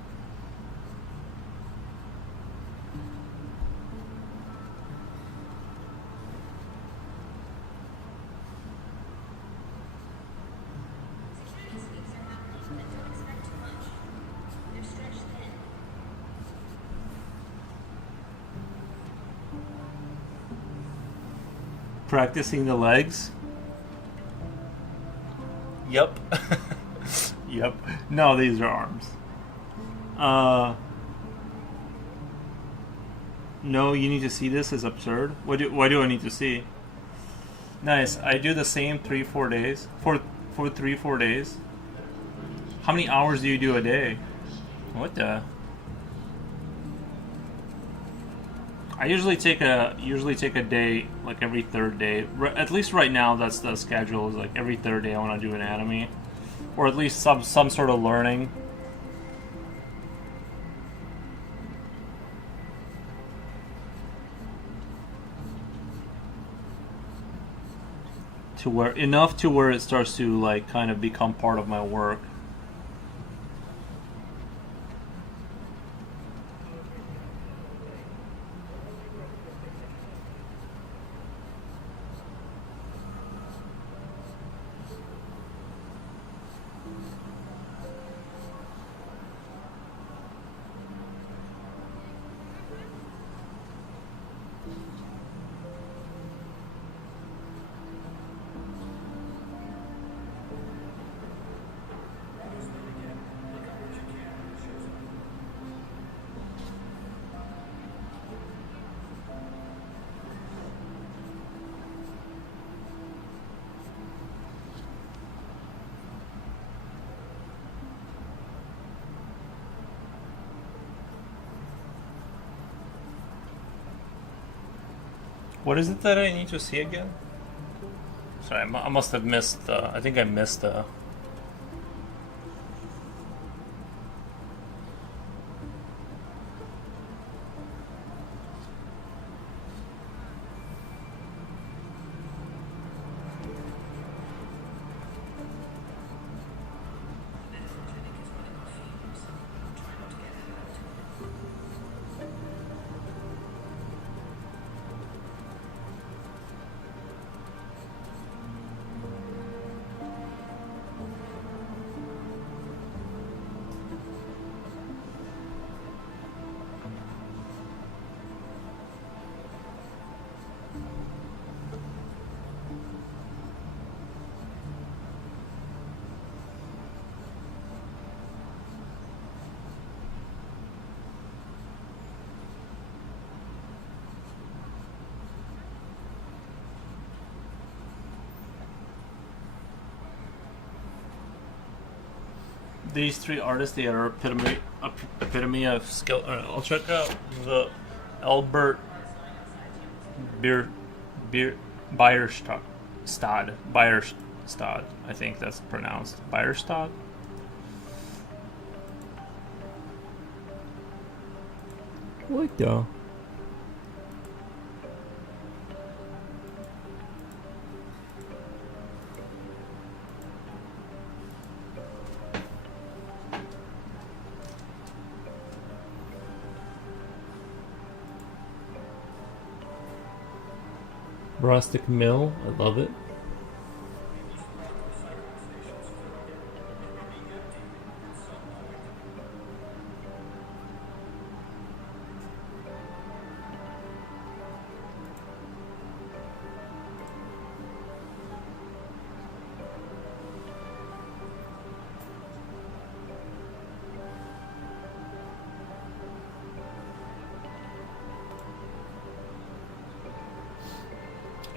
Practicing the legs. Yep. Yep. No, these are arms. No, you need to see this. Is absurd. Why do I need to see? Nice. I do the same 3-4 days. For 3-4 days. How many hours do you do a day? What the? I usually take a day, like every 3rd day. At least right now, that's the schedule. Is like every 3rd day I want to do anatomy, or at least some sort of learning. To where it starts to like kind of become part of my work. What is it that I need to see again? Sorry, I must have missed. I think I missed. these three artists, they are epitome of skill. I'll check out the Albert Bierstadt. Bierstadt, I think that's pronounced. Bierstadt? What the? Rustic Mill, I love it.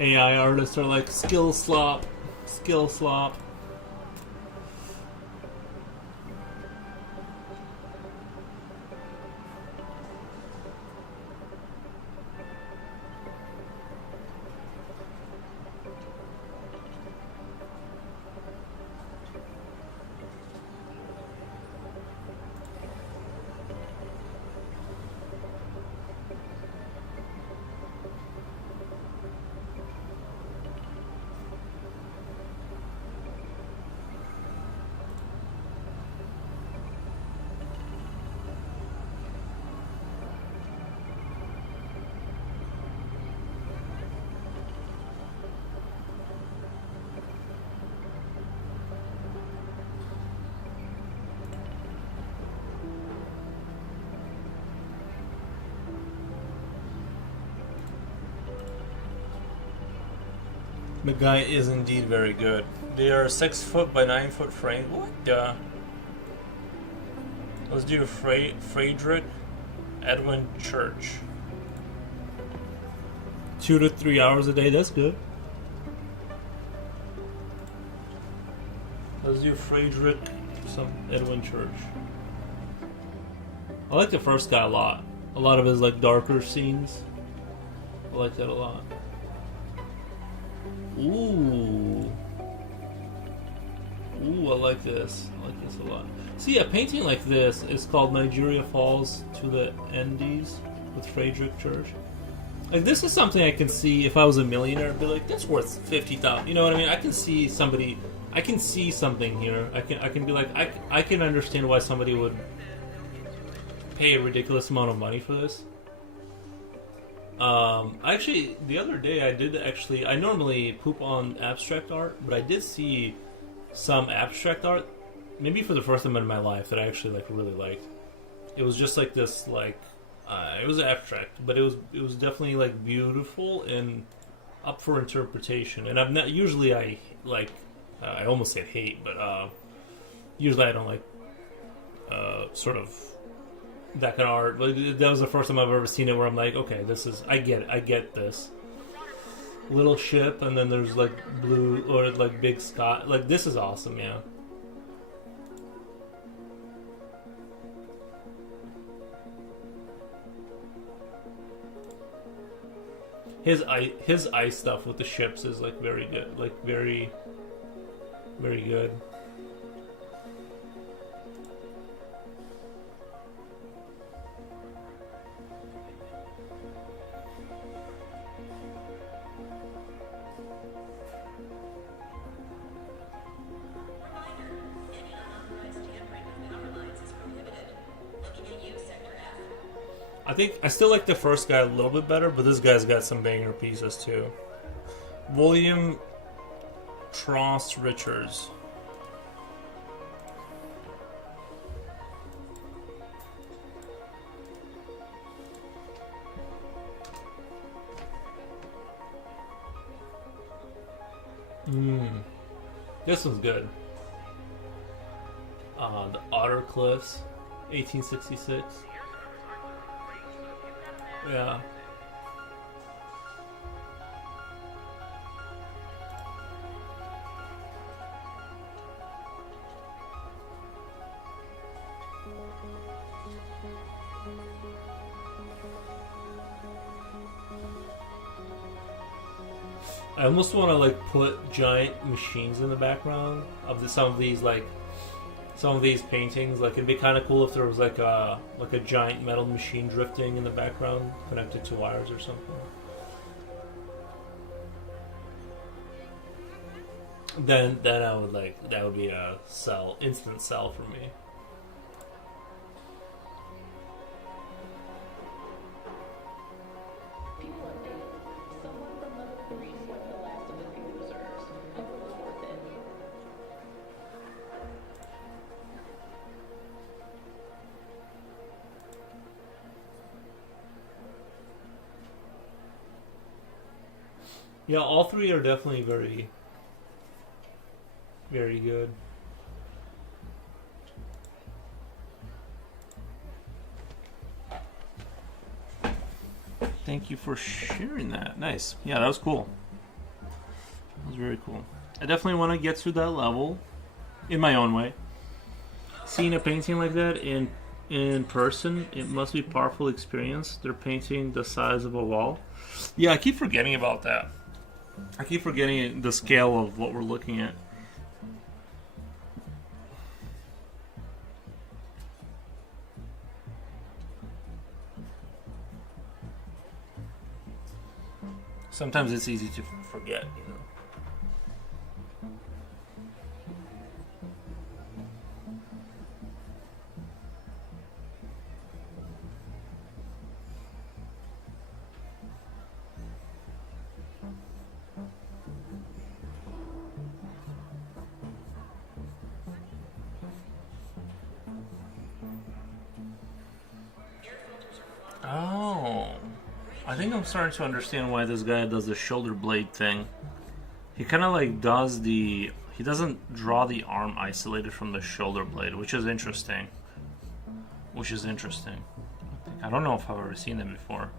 AI artists are like skill slop. The guy is indeed very good. They are 6 foot by 9 foot frame. What the? Let's do Friedrich Edwin Church. 2 to 3 hours a day, that's good. Let's do Friedrich Edwin Church. I like the first guy a lot. A lot of his like darker scenes. I like that a lot. Ooh. Ooh, I like this. I like this a lot. See, a painting like this is called Nigeria Falls to the Andes with Friedrich Church. Like, this is something I can see if I was a millionaire. I'd be like, that's worth 50,000. You know what I mean? I can see somebody. I can see something here. I can be like, I can understand why somebody would pay a ridiculous amount of money for this. Actually, the other day I normally poop on abstract art, but I did see some abstract art, maybe for the first time in my life, that I actually like really liked. It was just like this, like, it was abstract, but it was definitely like beautiful and up for interpretation. And I've not usually I almost said hate, but usually I don't like sort of that kind of art. But that was the first time I've ever seen it where I'm like, okay, I get this. Little ship, and then there's like blue or like big sky. Like, this is awesome, yeah. His ice stuff with the ships is like very good, like very, very good. I think I still like the first guy a little bit better, but this guy's got some banger pieces too. William Trost Richards. This one's good. The Otter Cliffs, 1866. Yeah. I almost want to like put giant machines in the background of some of these paintings. Like it'd be kind of cool if there was like a giant metal machine drifting in the background connected to wires or something. Then I would like that would be a instant sell for me. Yeah, all three are definitely very, very good. Thank you for sharing that. Nice. Yeah, that was cool. That was very cool. I definitely want to get to that level in my own way. Seeing a painting like that in person, it must be a powerful experience. They're painting the size of a wall. Yeah, I keep forgetting about that. I keep forgetting the scale of what we're looking at. Sometimes it's easy to forget, you know. Oh, I think I'm starting to understand why this guy does the shoulder blade thing. He kind of like does he doesn't draw the arm isolated from the shoulder blade, which is interesting. I don't know if I've ever seen that before.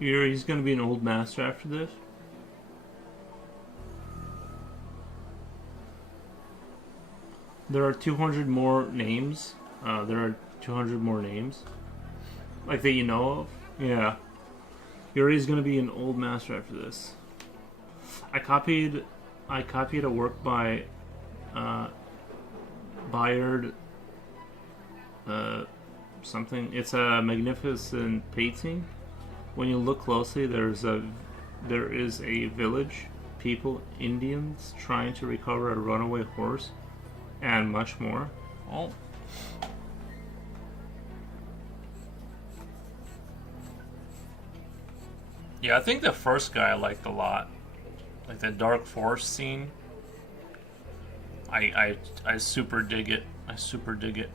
He's going to be an old master after this. There are 200 more names. Like that you know of. Yeah. Yuri's going to be an old master after this. I copied a work by Bayard something. It's a magnificent painting. When you look closely, there is a village, people, Indians trying to recover a runaway horse, and much more. Oh. Yeah, I think the first guy I liked a lot, like the Dark Forest scene. I super dig it. I super dig it.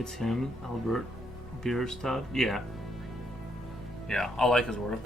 It's him, Albert Bierstadt. Yeah. Yeah, I like his work.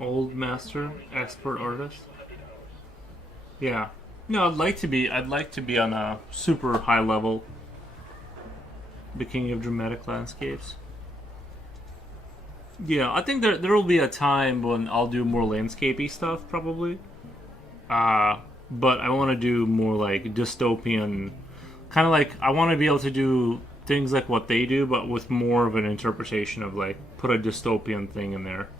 Old master, expert artist. Yeah. No, I'd like to be on a super high level. The king of dramatic landscapes. Yeah, I think there will be a time when I'll do more landscapey stuff probably. But I want to do more like dystopian, kind of like I want to be able to do things like what they do, but with more of an interpretation of like put a dystopian thing in there.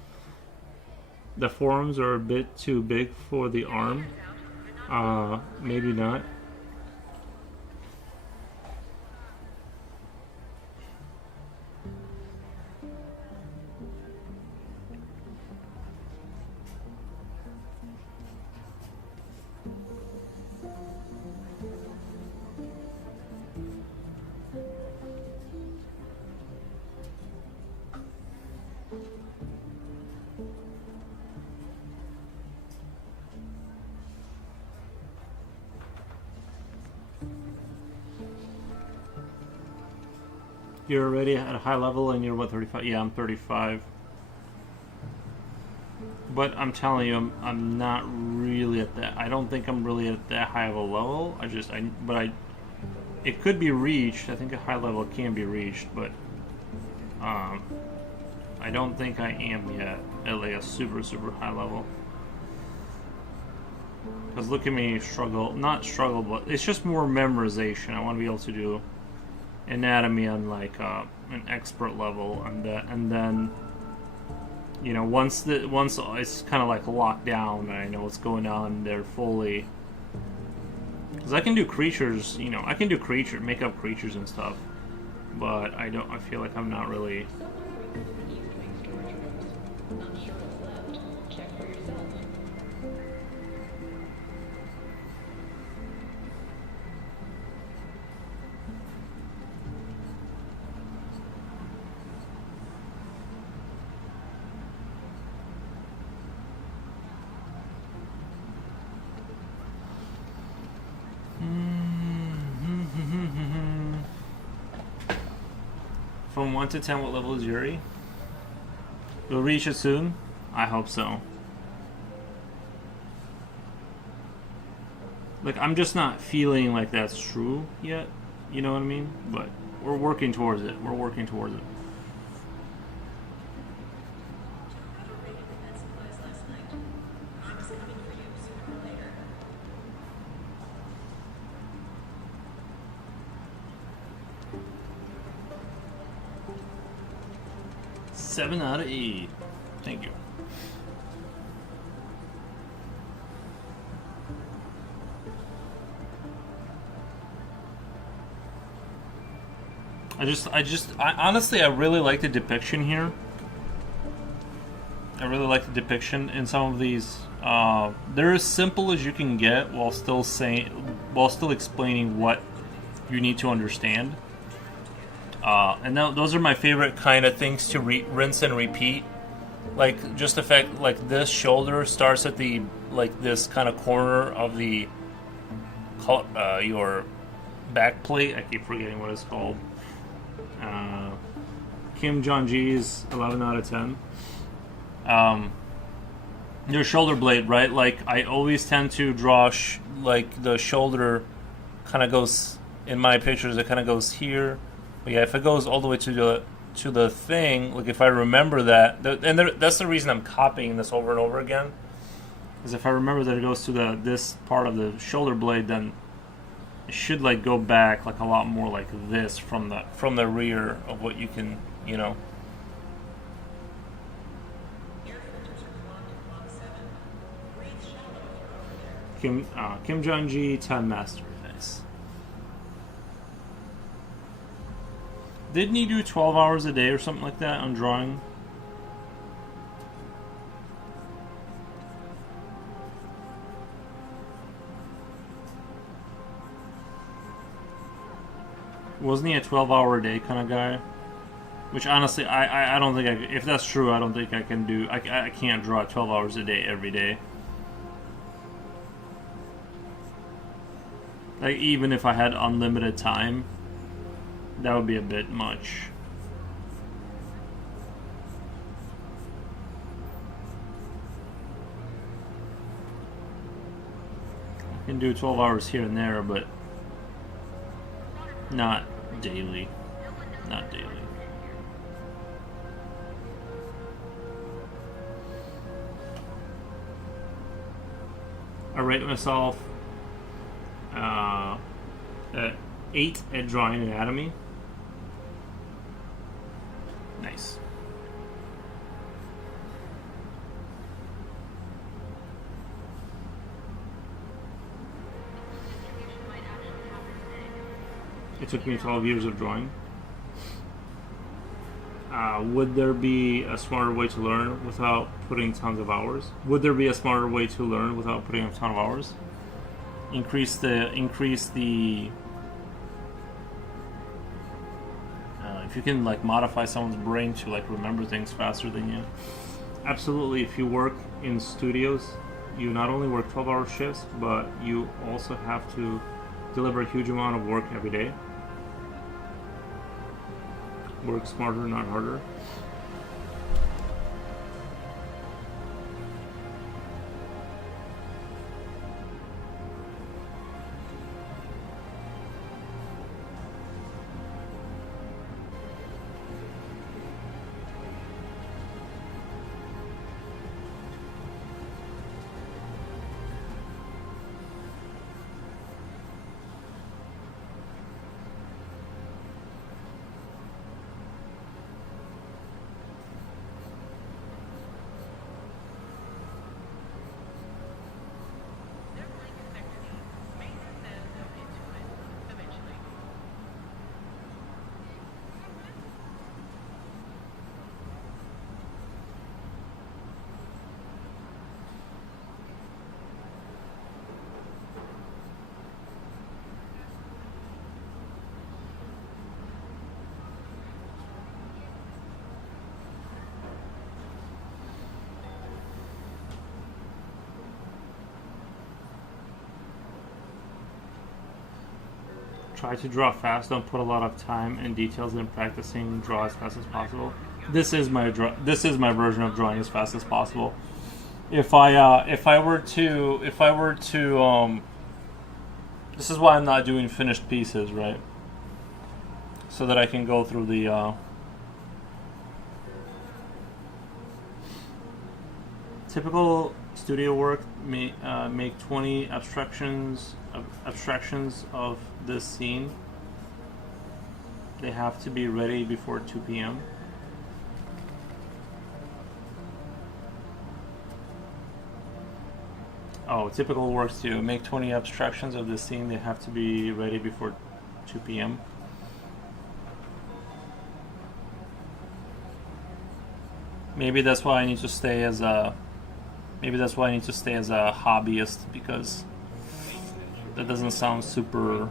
The forums are a bit too big for the arm. Maybe not. You're already at a high level and you're what, 35? Yeah, I'm 35. But I'm telling you, I'm not really at that. I don't think I'm really at that high of a level. It could be reached. I think a high level can be reached, but I don't think I am yet at like a super high level. Because look at me struggle, not struggle, but it's just more memorization. I want to be able to do anatomy on like an expert level, and then you know once it's kind of like locked down and I know what's going on there fully, because I can do creatures, you know, I can do make up creatures and stuff, but I feel like I'm not really. From 1 to 10, what level is Yuri? We'll reach it soon? I hope so. Like, I'm just not feeling like that's true yet. You know what I mean? But we're working towards it. We're working towards it. 7 out of 8. Thank you. I honestly, I really like the depiction here. I really like the depiction in some of these. They're as simple as you can get while still explaining what you need to understand. And those are my favorite kind of things to rinse and repeat. Like just the fact, like this shoulder starts at the this kind of corner of the your back plate. I keep forgetting what it's called. Kim Jong-ji's 11 out of 10. Your shoulder blade, right? Like I always tend to draw like the shoulder kind of goes in my pictures. It kind of goes here. But yeah, if it goes all the way to the thing, like if I remember that, that's the reason I'm copying this over and over again. Is if I remember that it goes to this part of the shoulder blade, then it should like go back like a lot more like this from the rear of what you can, you know. Kim Jong-ji 10 master. Nice. Didn't he do 12 hours a day or something like that on drawing? Wasn't he a 12-hour a day kind of guy? Which honestly, I don't think if that's true, I don't think I can do. I can't draw 12 hours a day every day. Like even if I had unlimited time, that would be a bit much. I can do 12 hours here and there, but not daily. Not daily. I rate myself at 8 at drawing anatomy. Nice. It took me 12 years of drawing. Would there be a smarter way to learn without putting tons of hours? Would there be a smarter way to learn without putting a ton of hours? Increase the if you can like modify someone's brain to like remember things faster than you. Absolutely. If you work in studios, you not only work 12-hour shifts, but you also have to deliver a huge amount of work every day. Work smarter, not harder. Try to draw fast. Don't put a lot of time and details in practicing. Draw as fast as possible. This is my version of drawing as fast as possible. If I were to this is why I'm not doing finished pieces, right? So that I can go through the typical studio work. Make 20 abstractions of this scene. They have to be ready before 2 p.m. Oh, typical works to make 20 abstractions of the scene. They have to be ready before 2 p.m. Maybe that's why I need to stay as a. Maybe that's why I need to stay as a hobbyist, because that doesn't sound super.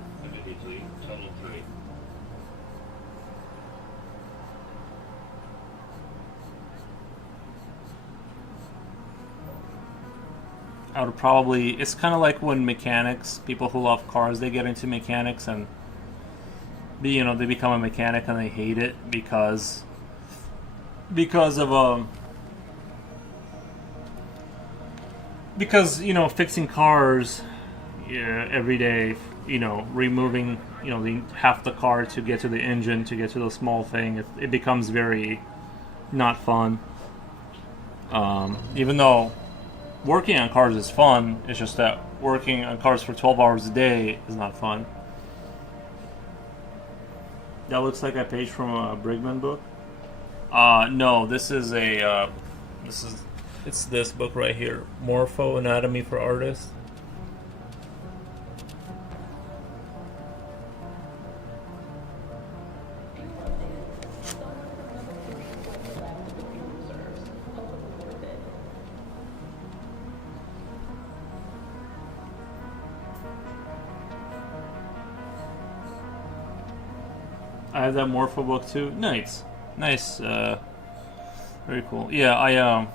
I would probably. It's kind of like when mechanics, people who love cars, they get into mechanics and they become a mechanic and they hate it because fixing cars, yeah, every day, removing half the car to get to the engine, to get to the small thing, it becomes very not fun. Even though working on cars is fun, it's just that working on cars for 12 hours a day is not fun. That looks like a page from a Brigman book. No, this is it's this book right here, Morpho Anatomy for Artists. I have that Morpho book too. Nice. Very cool. Yeah,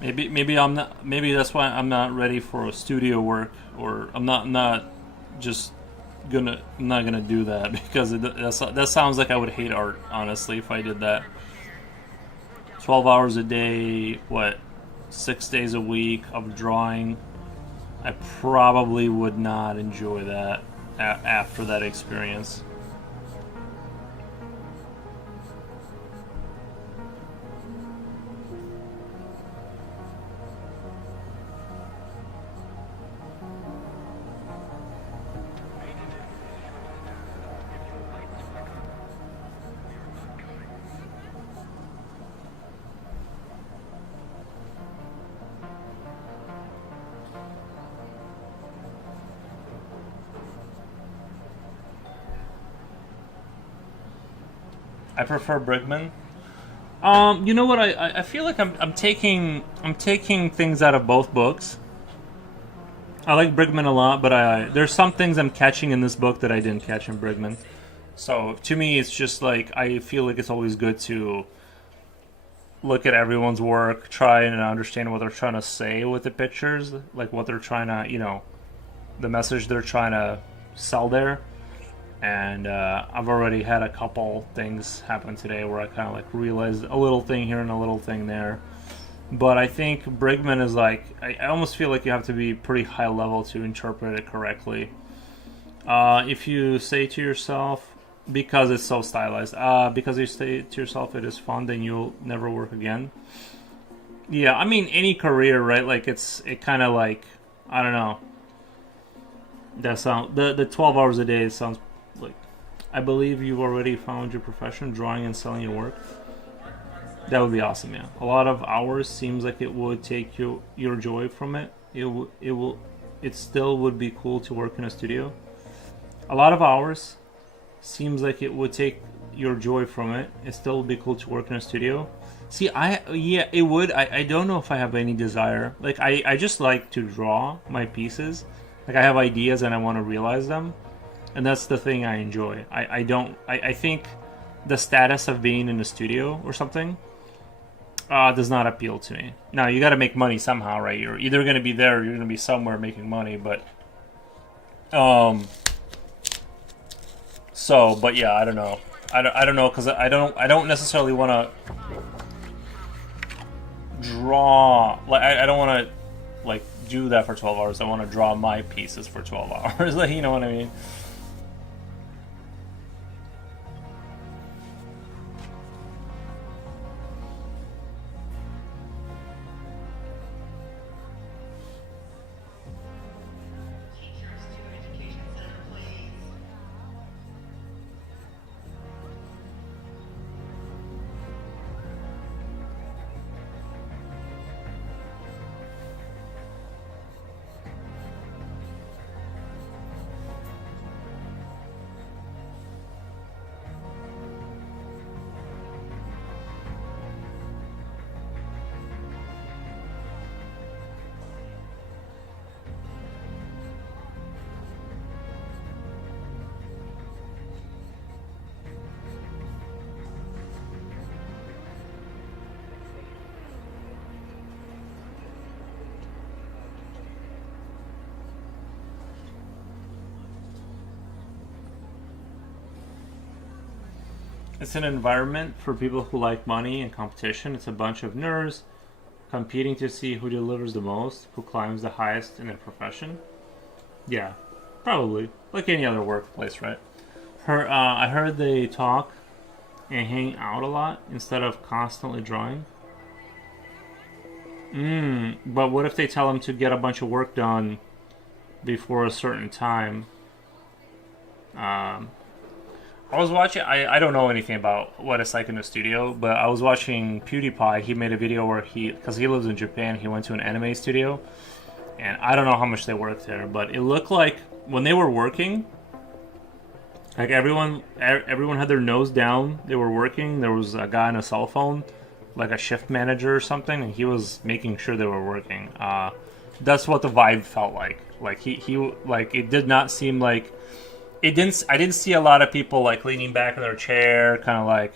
maybe I'm not. Maybe that's why I'm not ready for a studio work, or I'm not just gonna. I'm not gonna do that because that sounds like I would hate art, honestly, if I did that. 12 hours a day, 6 days a week of drawing. I probably would not enjoy that after that experience. I prefer Brigman. You know what? I feel like I'm taking things out of both books. I like Brigman a lot, but there's some things I'm catching in this book that I didn't catch in Brigman. So to me, it's just like I feel like it's always good to look at everyone's work, try and understand what they're trying to say with the pictures, like what they're trying to, the message they're trying to sell there. And I've already had a couple things happen today where I kind of like realized a little thing here and a little thing there. But I think Brigman is like, I almost feel like you have to be pretty high level to interpret it correctly. If you say to yourself, because it's so stylized, because you say to yourself it is fun, then you'll never work again. Yeah, I mean, any career, right? Like, it kind of like, I don't know. The 12 hours a day sounds like, I believe you've already found your profession, drawing and selling your work. That would be awesome, yeah. A lot of hours seems like it would take your joy from it. It still would be cool to work in a studio. A lot of hours seems like it would take your joy from it. It still would be cool to work in a studio. See, it would. I don't know if I have any desire. Like, I just like to draw my pieces. Like, I have ideas and I want to realize them. And that's the thing I enjoy. I think the status of being in a studio or something does not appeal to me. Now, you got to make money somehow, right? You're either going to be there or you're going to be somewhere making money, but but yeah, I don't know. I don't know, because I don't necessarily want to draw. Like, I don't want to like do that for 12 hours. I want to draw my pieces for 12 hours. Like, you know what I mean? It's an environment for people who like money and competition. It's a bunch of nerds competing to see who delivers the most, who climbs the highest in their profession. Yeah, probably like any other workplace, right? I heard they talk and hang out a lot instead of constantly drawing. But what if they tell them to get a bunch of work done before a certain time? I was watching. I don't know anything about what it's like in the studio, but I was watching PewDiePie. He made a video where because he lives in Japan, he went to an anime studio, and I don't know how much they worked there, but it looked like when they were working, like everyone had their nose down. They were working. There was a guy on a cell phone, like a shift manager or something, and he was making sure they were working. That's what the vibe felt like. Like he like it did not seem like it didn't. I didn't see a lot of people like leaning back in their chair, kind of like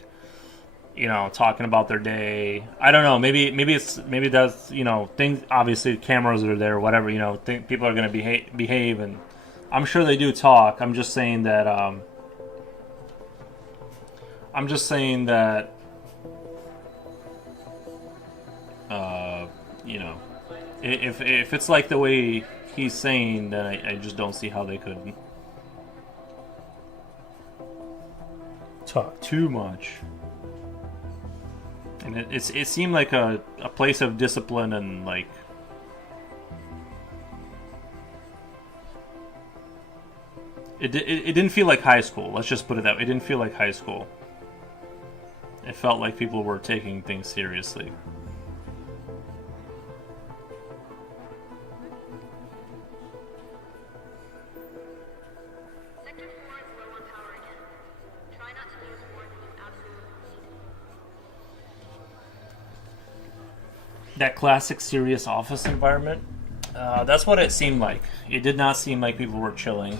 talking about their day. I don't know. Maybe that's things. Obviously, cameras are there. Whatever people are going to behave, and I'm sure they do talk. I'm just saying that. If it's like the way he's saying, then I just don't see how they could talk too much. And it seemed like a place of discipline and like it didn't feel like high school. Let's just put it that way. It didn't feel like high school. It felt like people were taking things seriously. That classic serious office environment. That's what it seemed like. It did not seem like people were chilling.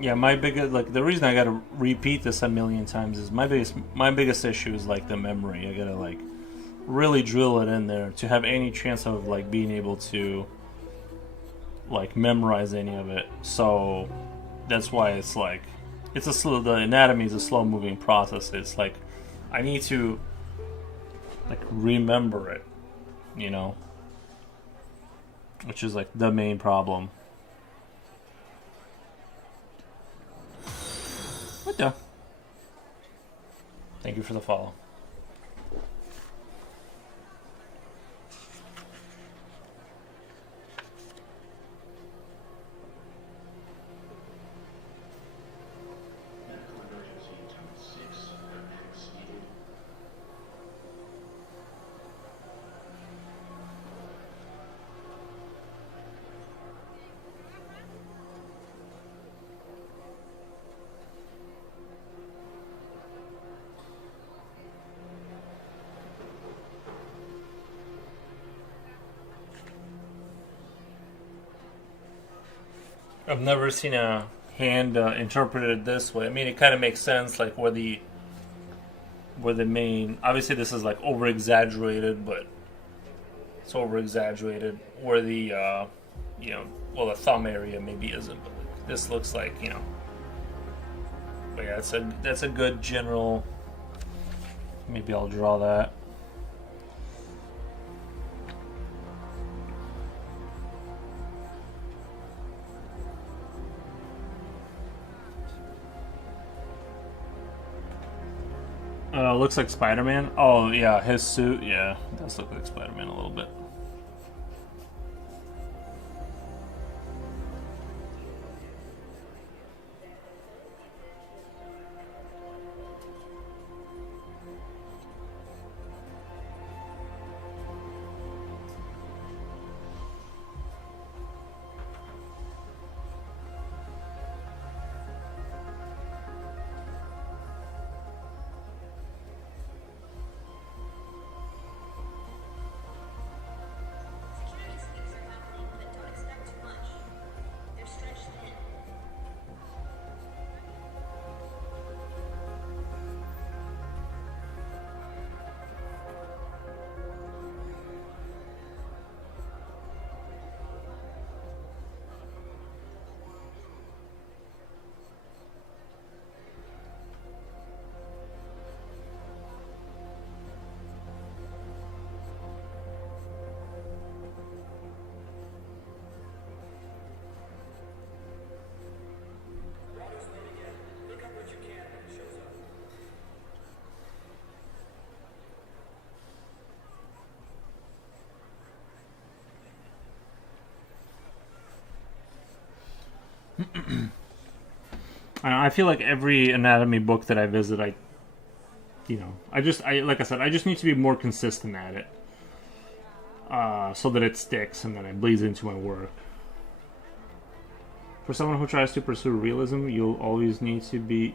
Yeah, my biggest the reason I gotta repeat this a million times is my biggest issue is like the memory. I gotta like really drill it in there to have any chance of like being able to like memorize any of it. So that's why it's like the anatomy is a slow moving process. It's like I need to like remember it, which is like the main problem. What the? Thank you for the follow. I've never seen a hand interpreted this way. I mean, it kind of makes sense, like where the main. Obviously, this is like over exaggerated, but it's over exaggerated. Where the the thumb area maybe isn't, but like, this looks like But yeah, that's a good general. Maybe I'll draw that. Looks like Spider-Man. Oh yeah, his suit. Yeah, it does look like Spider-Man a little bit. I feel like every anatomy book that I visit, I like I said, I just need to be more consistent at it, so that it sticks and then it bleeds into my work. For someone who tries to pursue realism, you'll always need to be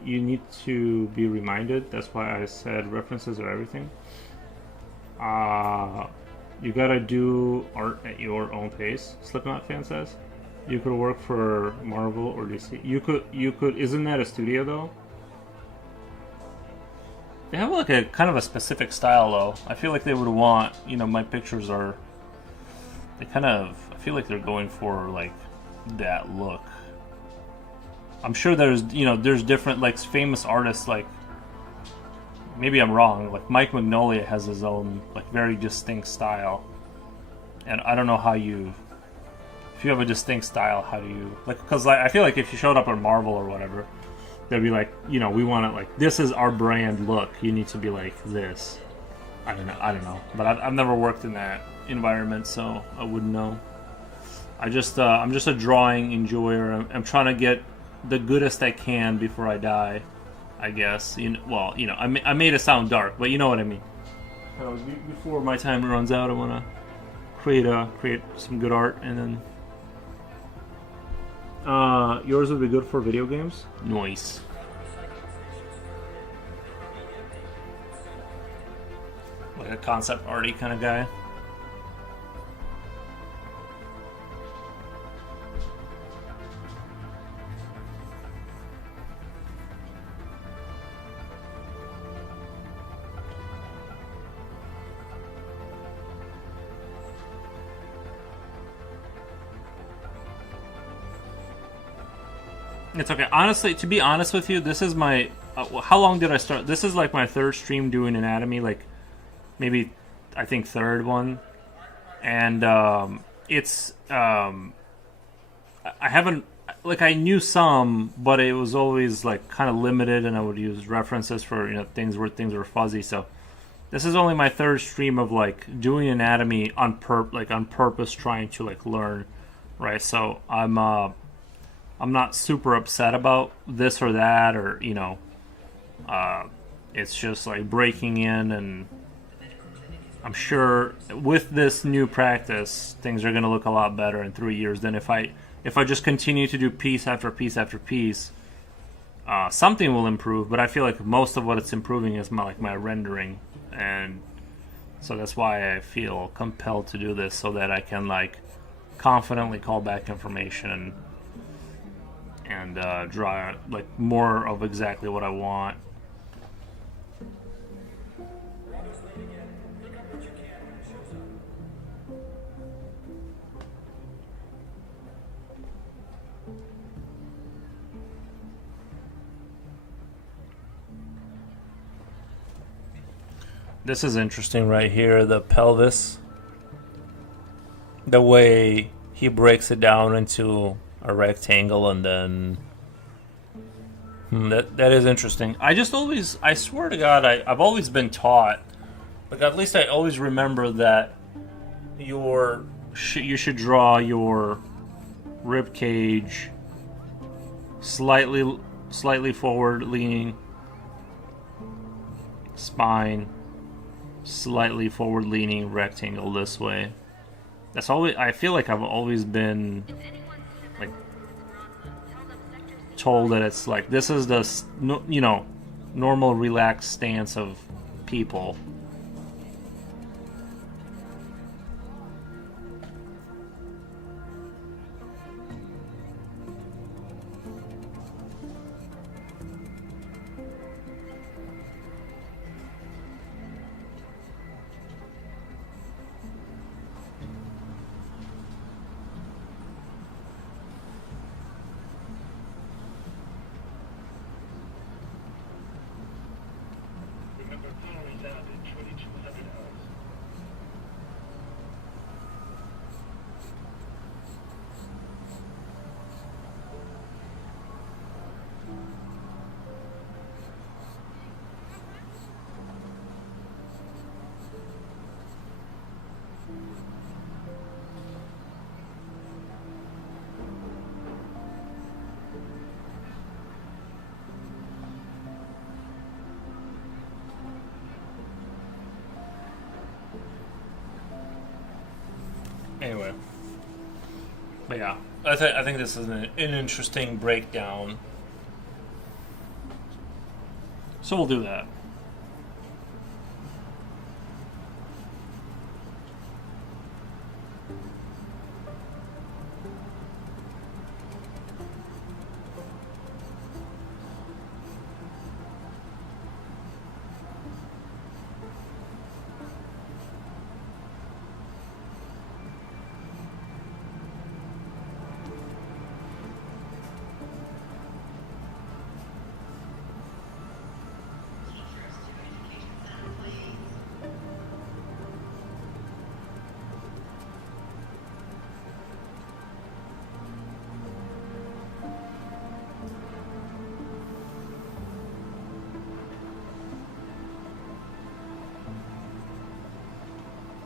reminded. That's why I said references are everything. You gotta do art at your own pace, Slipknot fan says. You could work for Marvel or DC. You could. Isn't that a studio though? They have like a kind of a specific style though. I feel like they would want, my pictures are. They kind of. I feel like they're going for like that look. I'm sure there's different like famous artists like. Maybe I'm wrong. Like Mike Magnolia has his own like very distinct style, and I don't know how you. If you have a distinct style, how do you like? Because I feel like if you showed up on Marvel or whatever, they'd be like, we want it like this is our brand look. You need to be like this. I don't know. But I've never worked in that environment, so I wouldn't know. I'm just a drawing enjoyer. I'm trying to get the goodest I can before I die, I guess. I made it sound dark, but you know what I mean. Before my time runs out, I want to create some good art, and then yours would be good for video games. Nice. Like a concept arty kind of guy. It's okay. Honestly, to be honest with you, this is my... how long did I start? This is like my third stream doing anatomy, like maybe, I think, third one. And it's... I haven't... Like, I knew some, but it was always like kind of limited, and I would use references for things were fuzzy. So this is only my third stream of like doing anatomy on purpose, trying to like learn, right? So I'm not super upset about this or that, or it's just like breaking in, and I'm sure with this new practice, things are going to look a lot better in 3 years than if I just continue to do piece after piece after piece. Something will improve, but I feel like most of what it's improving is my rendering, and so that's why I feel compelled to do this, so that I can like confidently call back information and draw like more of exactly what I want. This is interesting right here, the pelvis. The way he breaks it down into a rectangle, and then that is interesting. I swear to God, I've always been taught, like at least I always remember that you should draw your rib cage slightly forward leaning, spine slightly forward leaning, rectangle this way. That's always, I feel like I've always been like told that it's like this is the normal relaxed stance of people. Anyway. But yeah, I think this is an interesting breakdown. So we'll do that.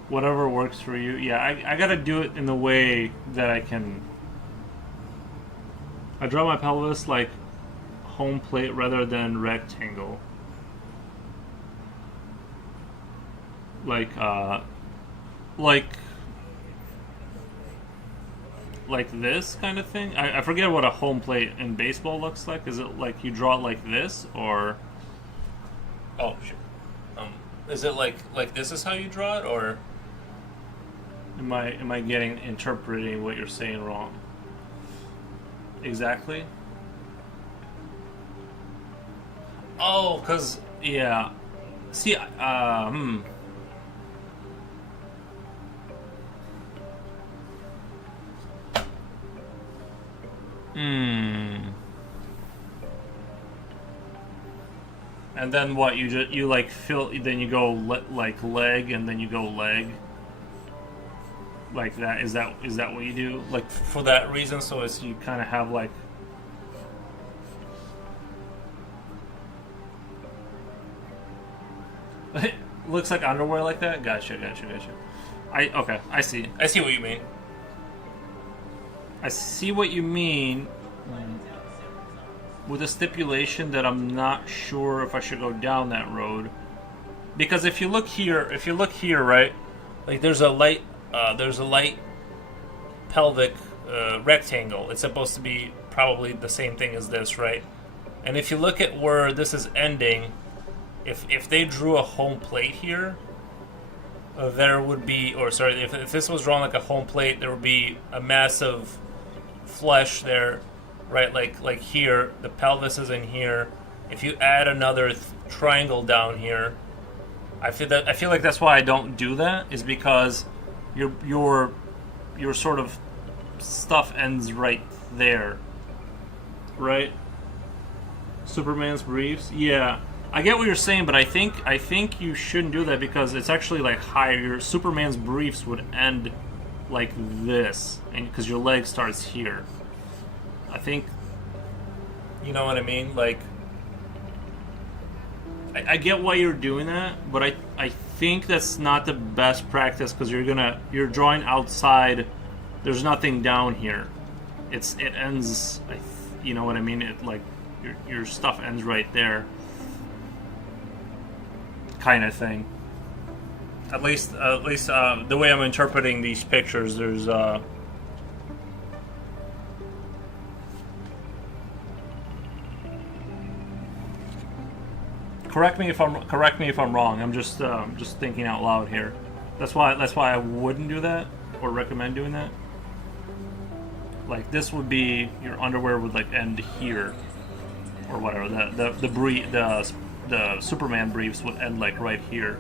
Whatever works for you. Yeah, I gotta do it in the way that I can. I draw my pelvis like home plate rather than rectangle. Like this kind of thing. I forget what a home plate in baseball looks like. Is it like you draw it like this, or? Oh, sure. Is it like this is how you draw it, or? Am I interpreting what you're saying wrong? Exactly. Oh, cause yeah. See, And then what? You like fill. Then you go like leg, and then you go leg. Like that. Is that what you do? Like for that reason, so as you kind of have like. Looks like underwear like that. Gotcha. Okay. I see what you mean. I see what you mean. With a stipulation that I'm not sure if I should go down that road, because if you look here, right, like there's a light pelvic rectangle. It's supposed to be probably the same thing as this, right? And if you look at where this is ending, if they drew a home plate here, there would be, or sorry, if this was drawn like a home plate, there would be a massive flesh there. Right, like here, the pelvis is in here. If you add another triangle down here, I feel like that's why I don't do that. Is because your sort of stuff ends right there, right? Superman's briefs, yeah. I get what you're saying, but I think you shouldn't do that because it's actually like higher. Your Superman's briefs would end like this, and because your leg starts here. I think, you know what I mean? Like, I get why you're doing that, but I think that's not the best practice because you're drawing outside. There's nothing down here. It ends. You know what I mean? It like your stuff ends right there, kind of thing. At least the way I'm interpreting these pictures, there's Correct me if I'm wrong. I'm just thinking out loud here. That's why I wouldn't do that or recommend doing that. Like this would be your underwear would like end here or whatever. The Superman briefs would end like right here,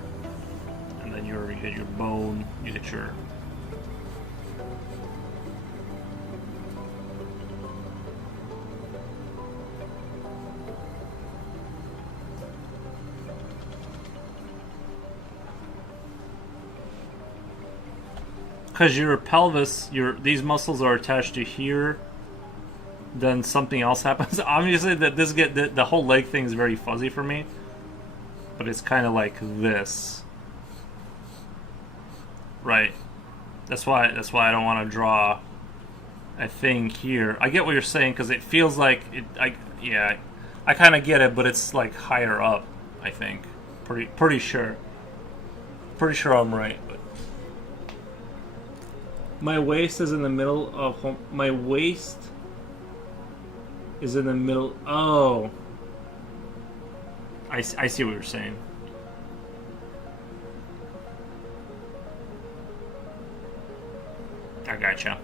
and then you hit your bone, you hit your. Because your pelvis, these muscles are attached to here, then something else happens. Obviously, the whole leg thing is very fuzzy for me, but it's kind of like this, right? That's why I don't want to draw a thing here. I get what you're saying because it feels like it. I kind of get it, but it's like higher up. I think pretty sure I'm right. But My waist is in the middle of home. My waist is in the middle. Oh. I see what you're saying. I gotcha.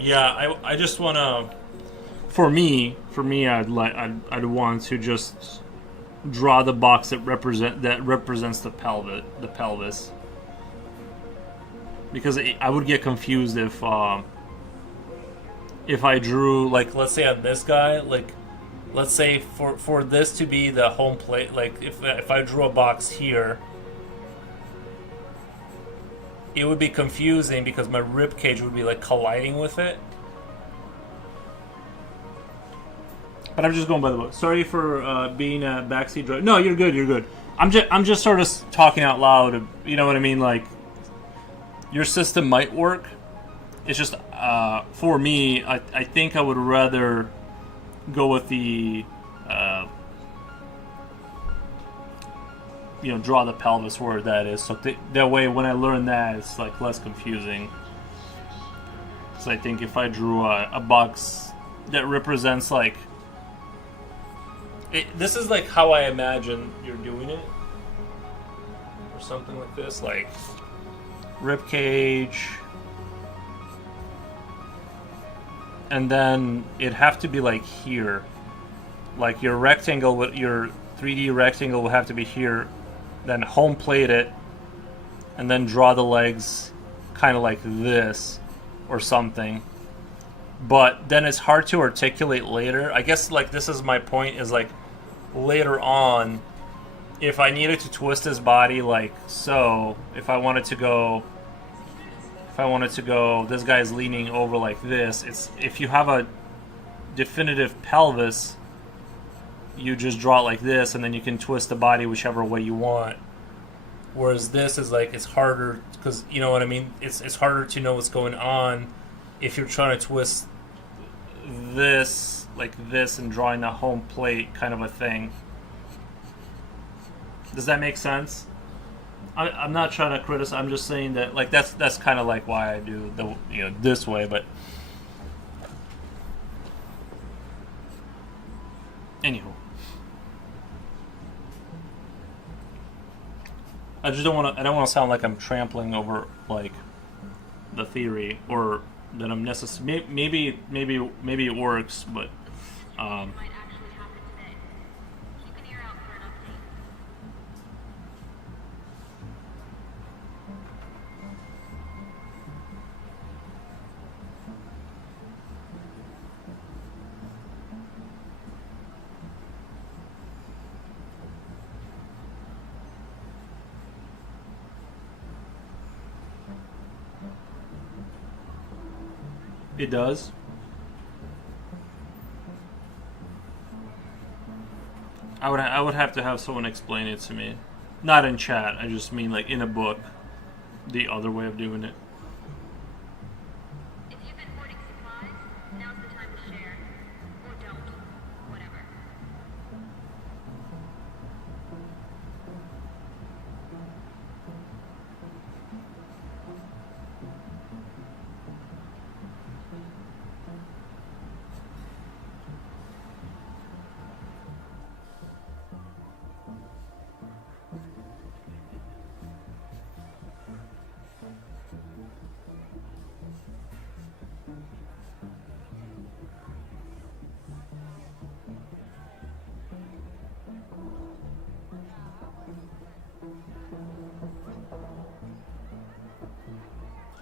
Yeah, I just wanna. For me, I'd want to just draw the box that represents the pelvis. Because I would get confused if I drew, like, let's say on this guy, like, let's say for this to be the home plate, like if I drew a box here, it would be confusing because my rib cage would be like colliding with it. But I'm just going by the book. Sorry for being a backseat driver. No, you're good. You're good. I'm just sort of talking out loud. You know what I mean? Like, your system might work. It's just for me, I think I would rather go with the draw the pelvis where that is. So that way, when I learn that, it's like less confusing. So I think if I drew a box that represents like this is like how I imagine you're doing it, or something like this, like rib cage, and then it'd have to be like here, like your rectangle, your 3D rectangle will have to be here, then home plate it, and then draw the legs kind of like this or something. But then it's hard to articulate later. I guess like this is my point, is like later on, if I needed to twist his body like so, if I wanted to go, this guy's leaning over like this. It's if you have a definitive pelvis, you just draw it like this, and then you can twist the body whichever way you want. Whereas this is like, it's harder because, you know what I mean? It's harder to know what's going on if you're trying to twist this like this and drawing a home plate kind of a thing. Does that make sense? I'm not trying to criticize. I'm just saying that like that's kind of like why I do the this way. But anywho, I don't want to sound like I'm trampling over like the theory, or that I'm necessary. Maybe it works, but it does. I would have to have someone explain it to me, not in chat. I just mean like in a book, the other way of doing it. If you've been hoarding supplies, now's the time to share. Or don't. Whatever.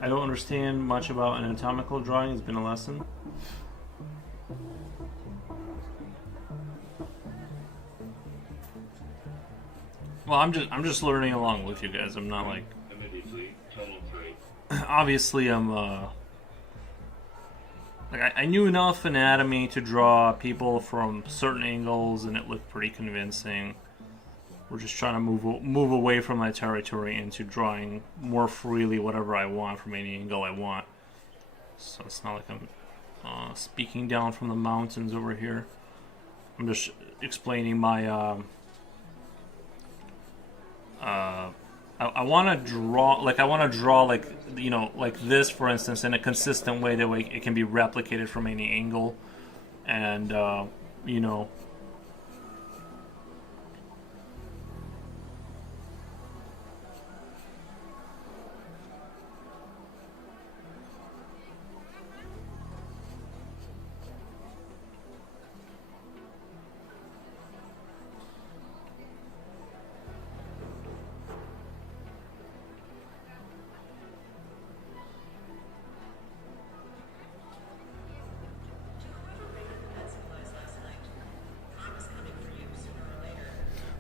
I don't understand much about anatomical drawing. It's been a lesson. Well, I'm just learning along with you guys. I'm not like obviously I'm like I knew enough anatomy to draw people from certain angles, and it looked pretty convincing. We're just trying to move away from that territory into drawing more freely whatever I want from any angle I want. So it's not like I'm speaking down from the mountains over here. I'm just explaining my I want to draw like you know, like this for instance in a consistent way that way it can be replicated from any angle, and you know.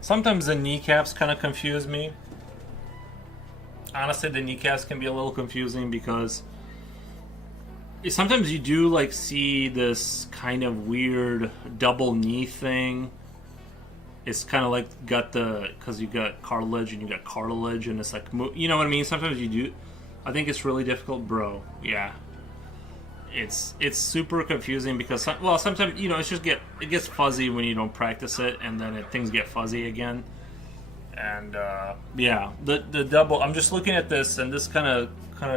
Sometimes the kneecaps kind of confuse me. Honestly, the kneecaps can be a little confusing because sometimes you do like see this kind of weird double knee thing. It's kind of like got the, because you got cartilage and you got cartilage and it's like, you know what I mean? Sometimes you do. I think it's really difficult, bro. Yeah. It's super confusing because well, sometimes, you know, it gets fuzzy when you don't practice it, and then things get fuzzy again. And yeah, the double. I'm just looking at this, and this kind of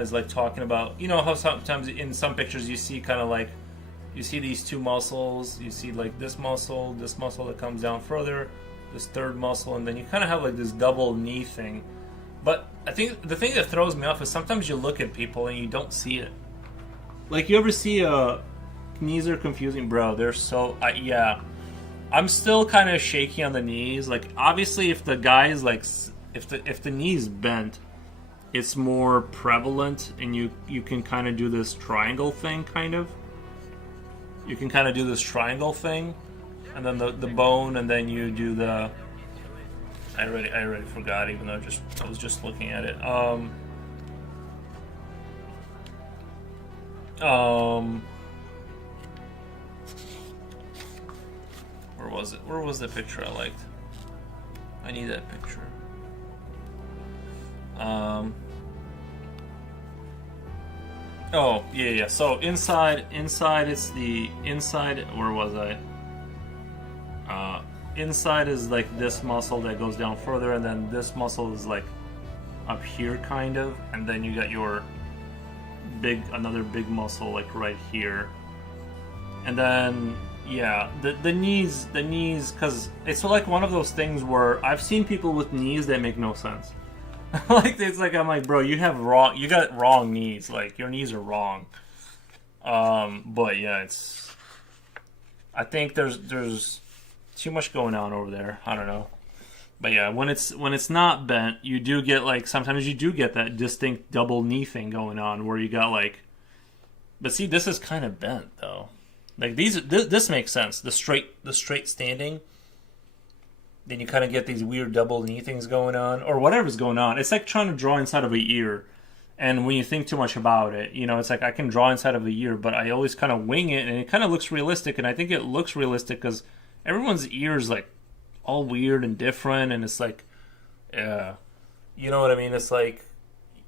is like talking about, you know, how sometimes in some pictures you see kind of like, you see these two muscles, you see like this muscle that comes down further, this third muscle, and then you kind of have like this double knee thing. But I think the thing that throws me off is sometimes you look at people and you don't see it. Like, you ever see knees are confusing, bro? They're so yeah. I'm still kind of shaky on the knees. Like, obviously, if the guy is like, if the knee's bent, it's more prevalent, and you can kind of do this triangle thing, kind of. You can kind of do this triangle thing, and then the bone, and then you do the. I already forgot, even though I was just looking at it. Where was it? Where was the picture I liked? I need that picture. Oh, yeah. So inside it's the inside. Where was I? Inside is like this muscle that goes down further, and then this muscle is like up here, kind of, and then you got your another big muscle like right here, and then yeah, the knees, because it's like one of those things where I've seen people with knees that make no sense. Like, it's like, I'm like, bro, you got wrong knees, like your knees are wrong. But yeah, I think there's too much going on over there. I don't know. But yeah, when it's not bent, you do get like, sometimes you do get that distinct double knee thing going on where you got like, but see, this is kind of bent though. Like this makes sense. The straight standing. Then you kind of get these weird double knee things going on, or whatever's going on. It's like trying to draw inside of a ear, and when you think too much about it, you know, it's like I can draw inside of a ear, but I always kind of wing it, and it kind of looks realistic. And I think it looks realistic because everyone's ears like all weird and different, and it's like, yeah, you know what I mean? It's like,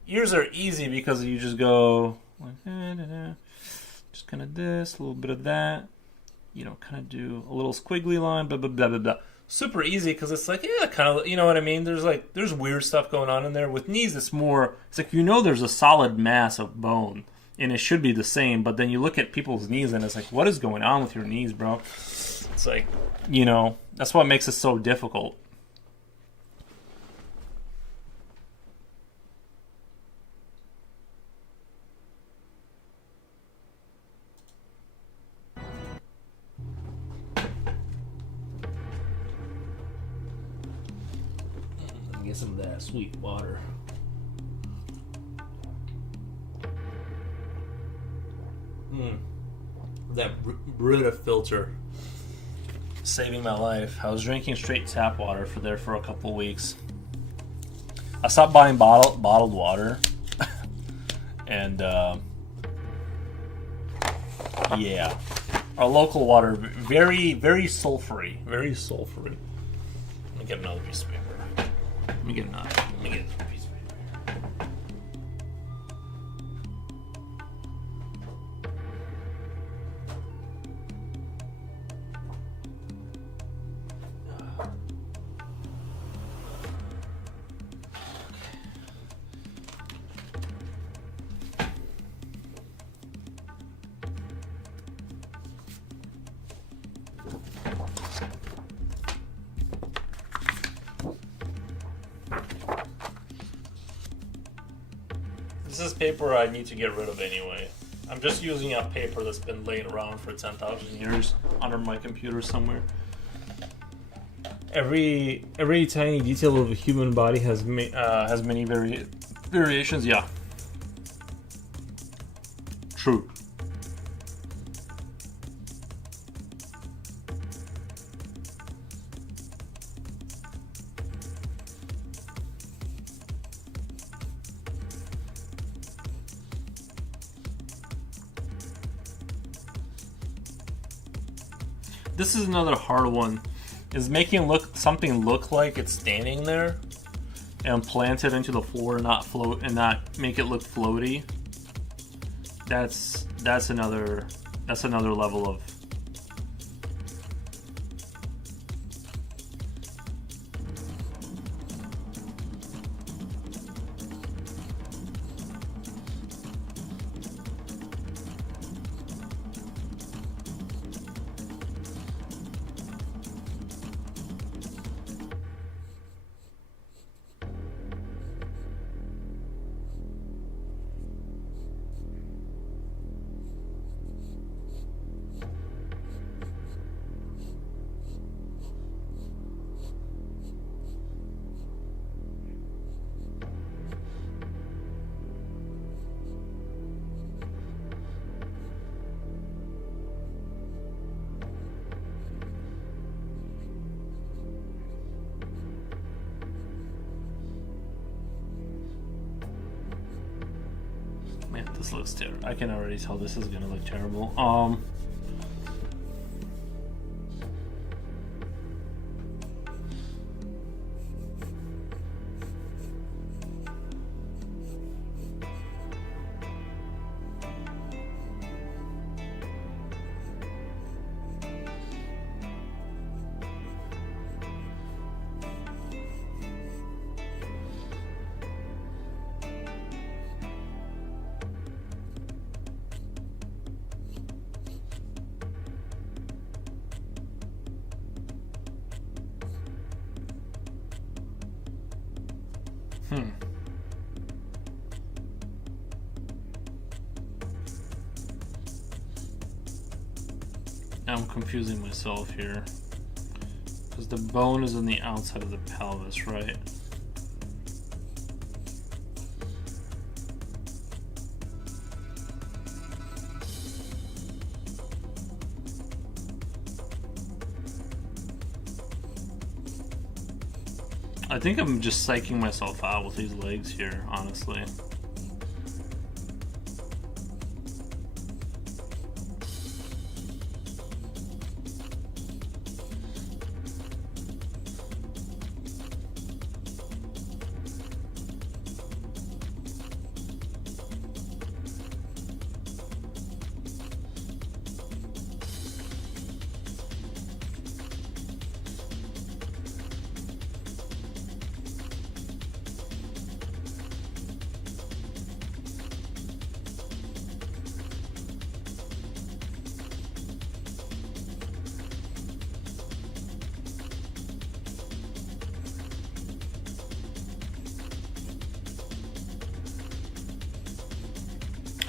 ears are easy because you just go like, just kind of this, a little bit of that, you know, kind of do a little squiggly line, blah blah blah blah blah. Super easy because it's like, yeah, kind of, you know what I mean? There's weird stuff going on in there. With knees, it's like, you know, there's a solid mass of bone, and it should be the same. But then you look at people's knees, and it's like, what is going on with your knees, bro? It's like, you know, that's what makes it so difficult. Get some of that sweet water. That Brita filter saving my life. I was drinking straight tap water for a couple weeks. I stopped buying bottled water, and yeah, our local water very sulfury, very sulfury. Let me get another piece of paper. Let me get another piece of paper. This is paper I need to get rid of anyway. I'm just using a paper that's been laying around for 10,000 years under my computer somewhere. Every tiny detail of a human body has many variations. Yeah. True. This is another hard one. Is making something look like it's standing there and plant it into the floor, not float, and not make it look floaty. That's another level of. Man, this looks terrible. I can already tell this is gonna look terrible. I'm confusing myself here. Because the bone is on the outside of the pelvis, right? I think I'm just psyching myself out with these legs here, honestly.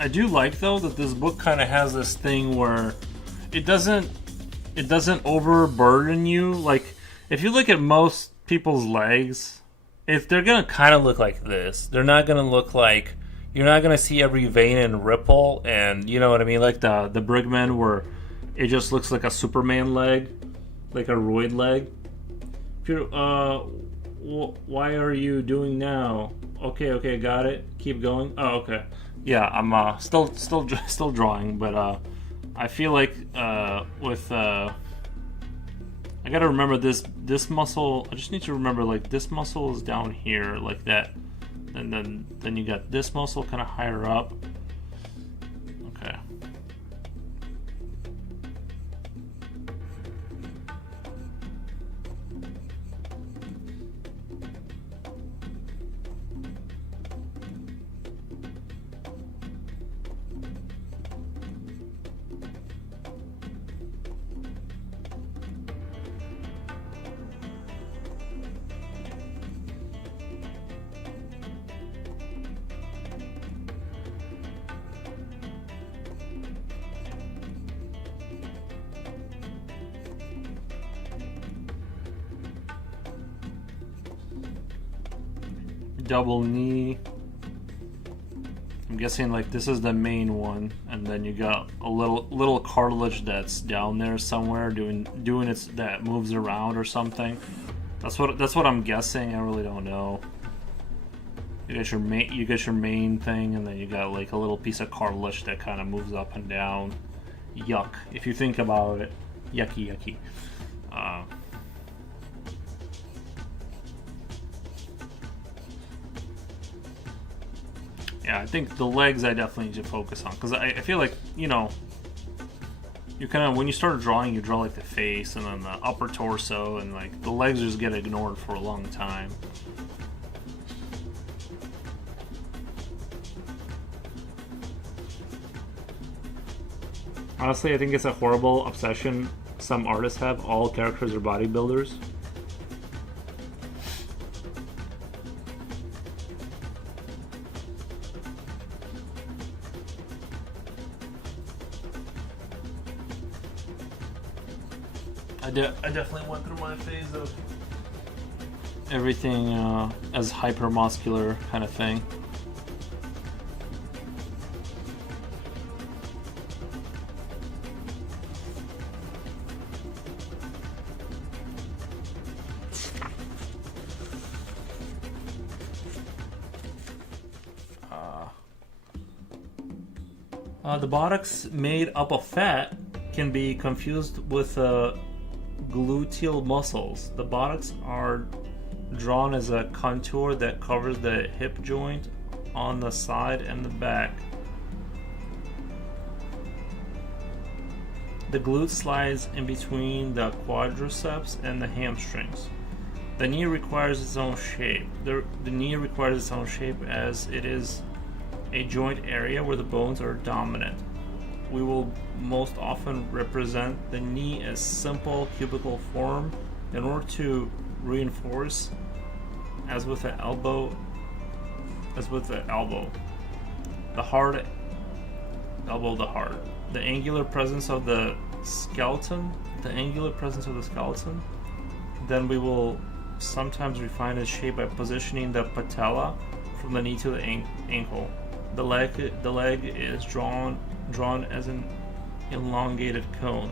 I do like though that this book kind of has this thing where it doesn't overburden you. Like if you look at most people's legs, if they're gonna kind of look like this, they're not gonna look like, you're not gonna see every vein and ripple, and you know what I mean, like the Brigman where it just looks like a Superman leg, like a roid leg. If you're why are you doing now? Okay, got it. Keep going. Oh, okay. Yeah, I'm still drawing, but I feel like with I gotta remember this muscle. I just need to remember like this muscle is down here like that, and then you got this muscle kind of higher up. Okay. double knee. I'm guessing like this is the main one, and then you got a little cartilage that's down there somewhere doing its that moves around or something. That's what I'm guessing. I really don't know. You got your main thing, and then you got like a little piece of cartilage that kind of moves up and down. Yuck. If you think about it, yucky. Yeah, I think the legs I definitely need to focus on, because I feel like, you know, you kind of, when you start drawing, you draw like the face and then the upper torso, and like the legs just get ignored for a long time. Honestly, I think it's a horrible obsession some artists have. All characters are bodybuilders. I definitely went through my phase of everything as hypermuscular kind of thing. The buttocks made up of fat can be confused with gluteal muscles. The buttocks are drawn as a contour that covers the hip joint on the side and the back. The glute slides in between the quadriceps and the hamstrings. The knee requires its own shape. The knee requires its own shape as it is a joint area where the bones are dominant. We will most often represent the knee as simple cubical form in order to reinforce, as with the elbow, the hard elbow, the heart. The angular presence of the skeleton. Then we will sometimes refine its shape by positioning the patella from the knee to the ankle. The leg is drawn as an elongated cone.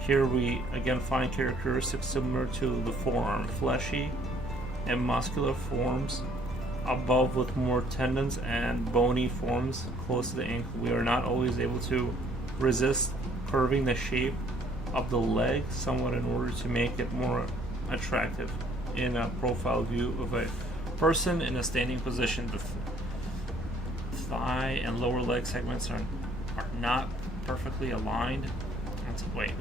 Here we again find characteristics similar to the forearm, fleshy and muscular forms above with more tendons and bony forms close to the ankle. We are not always able to resist curving the shape of the leg somewhat in order to make it more attractive in a profile view of a person in a standing position. The thigh and lower leg segments are not perfectly aligned. Wait.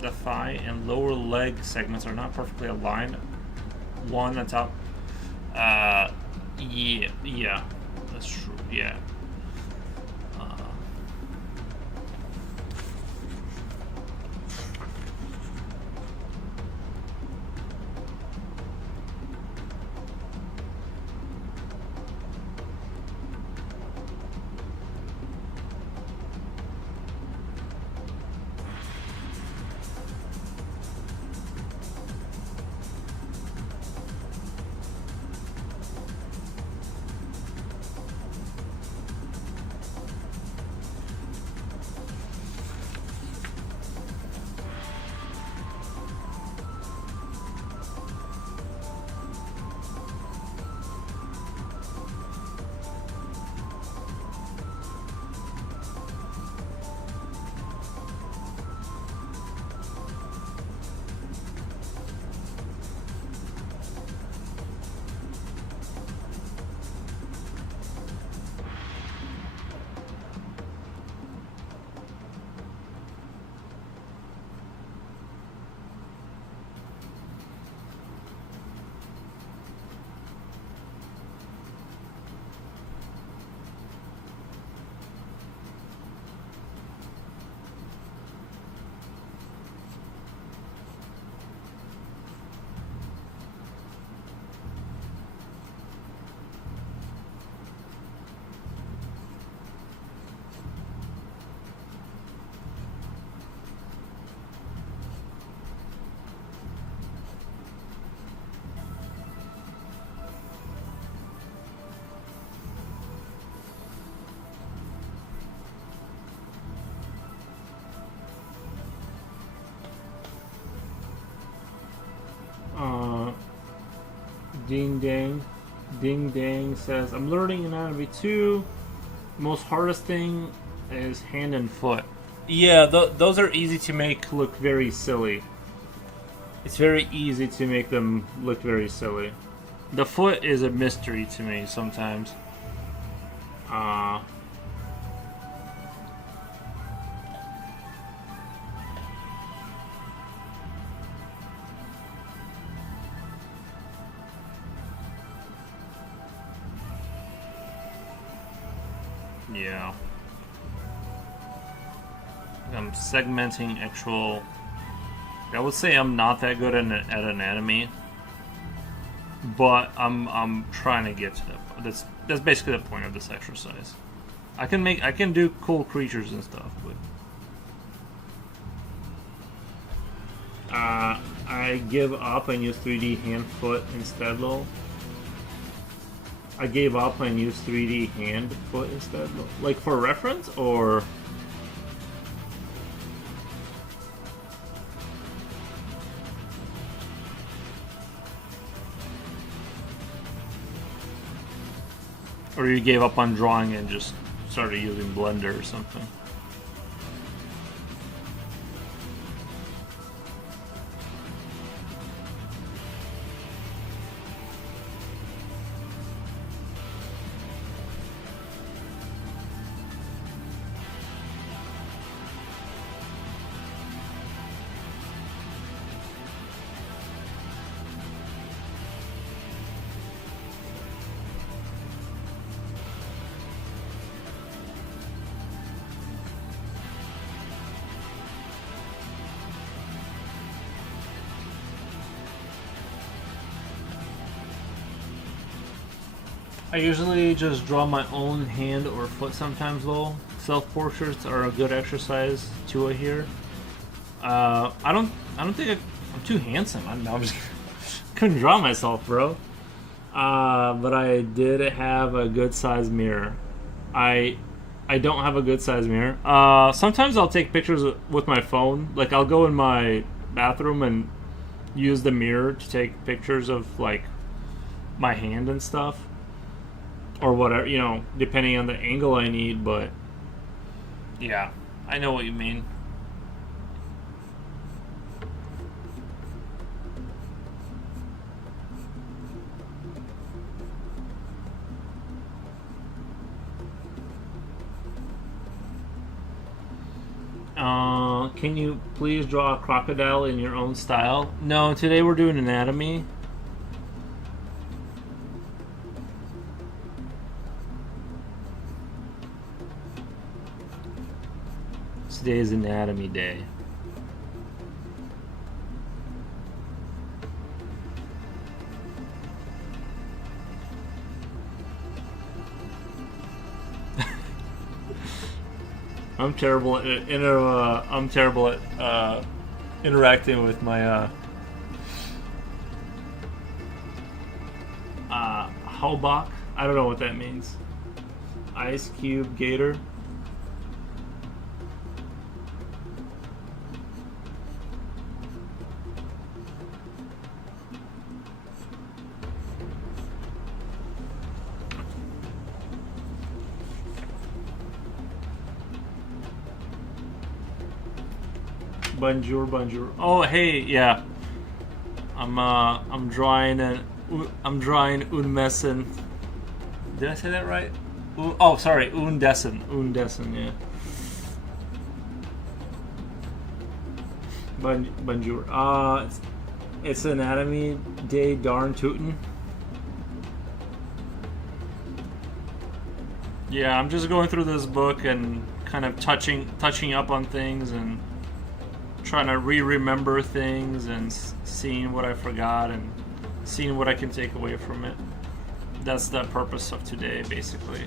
The thigh and lower leg segments are not perfectly aligned. One on top. Yeah, that's true. Yeah. Ding Dang. Ding Dang says, I'm learning anatomy too. Most hardest thing is hand and foot. Yeah, those are easy to make look very silly. It's very easy to make them look very silly. The foot is a mystery to me sometimes. Yeah. I'm segmenting actual. I would say I'm not that good at anatomy, but I'm trying to get to that. That's basically the point of this exercise. I can do cool creatures and stuff, but I give up and use 3D hand foot instead, lol. I gave up and used 3D hand foot instead, lol. Like for reference, or you gave up on drawing and just started using Blender or something. I usually just draw my own hand or foot sometimes, though. Self-portraits are a good exercise too here. I don't think I'm too handsome. I'm just couldn't draw myself, bro. But I did have a good size mirror. I don't have a good size mirror. Sometimes I'll take pictures with my phone. Like I'll go in my bathroom and use the mirror to take pictures of like my hand and stuff. Or whatever, you know, depending on the angle I need, but yeah, I know what you mean. Can you please draw a crocodile in your own style? No, today we're doing anatomy. Today is anatomy day. I'm terrible at interacting with my Halbach. I don't know what that means. Ice Cube Gator. Bonjour. Oh, hey, yeah. I'm drawing Unmessen. Did I say that right? Oh, sorry, Undessen, yeah. Bonjour. It's anatomy day, darn tootin'. Yeah, I'm just going through this book and kind of touching up on things and trying to remember things and seeing what I forgot and seeing what I can take away from it. That's the purpose of today, basically.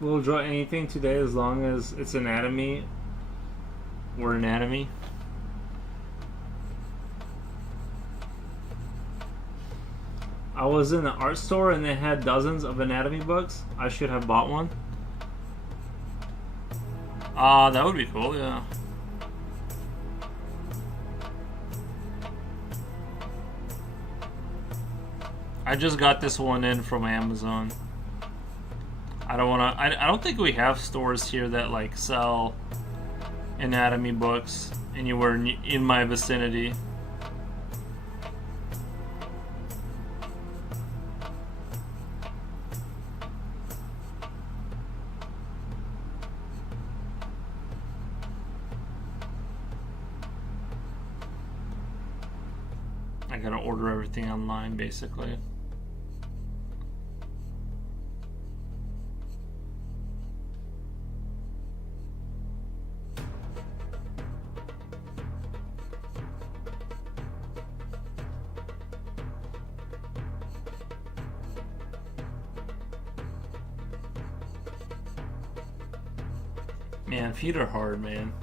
We'll draw anything today as long as it's anatomy or anatomy. I was in the art store and they had dozens of anatomy books. I should have bought one. That would be cool, yeah. I just got this one in from Amazon. I don't think we have stores here that like sell anatomy books anywhere in my vicinity. I gotta order everything online basically. Man, feet are hard, man.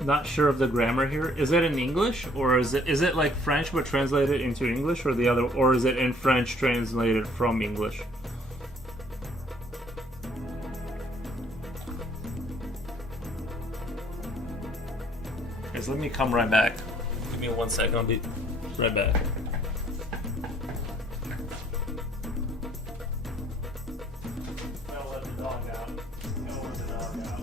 Not sure of the grammar here. Is it in English or is it like French but translated into English, or the other, or is it in French translated from English? Guys, let me come right back. Give me 1 second, I'll be right back. I'll let the dog out. I'll let the dog out.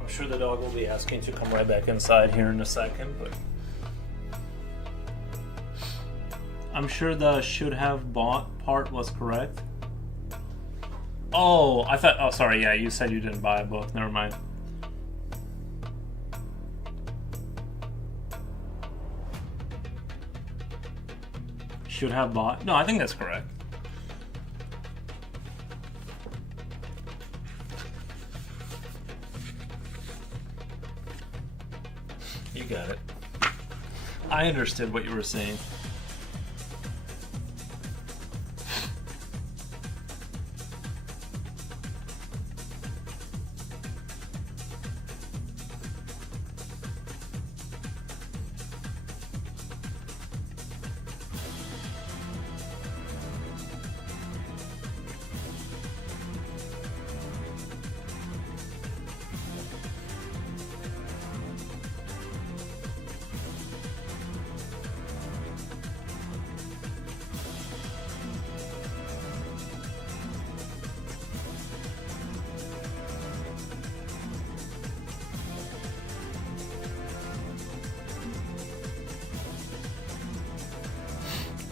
I'm sure the dog will be asking to come right back inside here in a second, but I'm sure the should have bought part was correct. Oh, I thought, oh sorry, yeah, you said you didn't buy a book, never mind. Should have bought, no, I think that's correct. You got it. I understood what you were saying.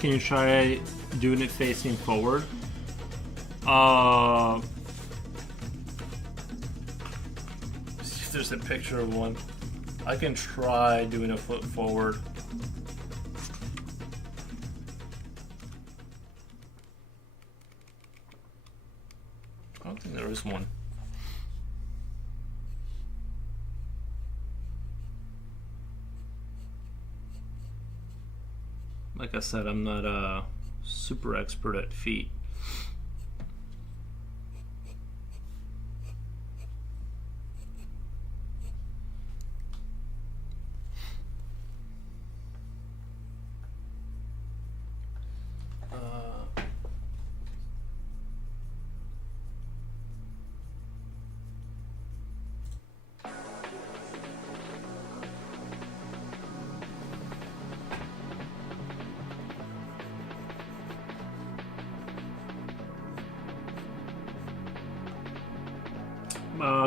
Can you try doing it facing forward? See if there's a picture of one. I can try doing a foot forward. next one. Like I said, I'm not a super expert at feet.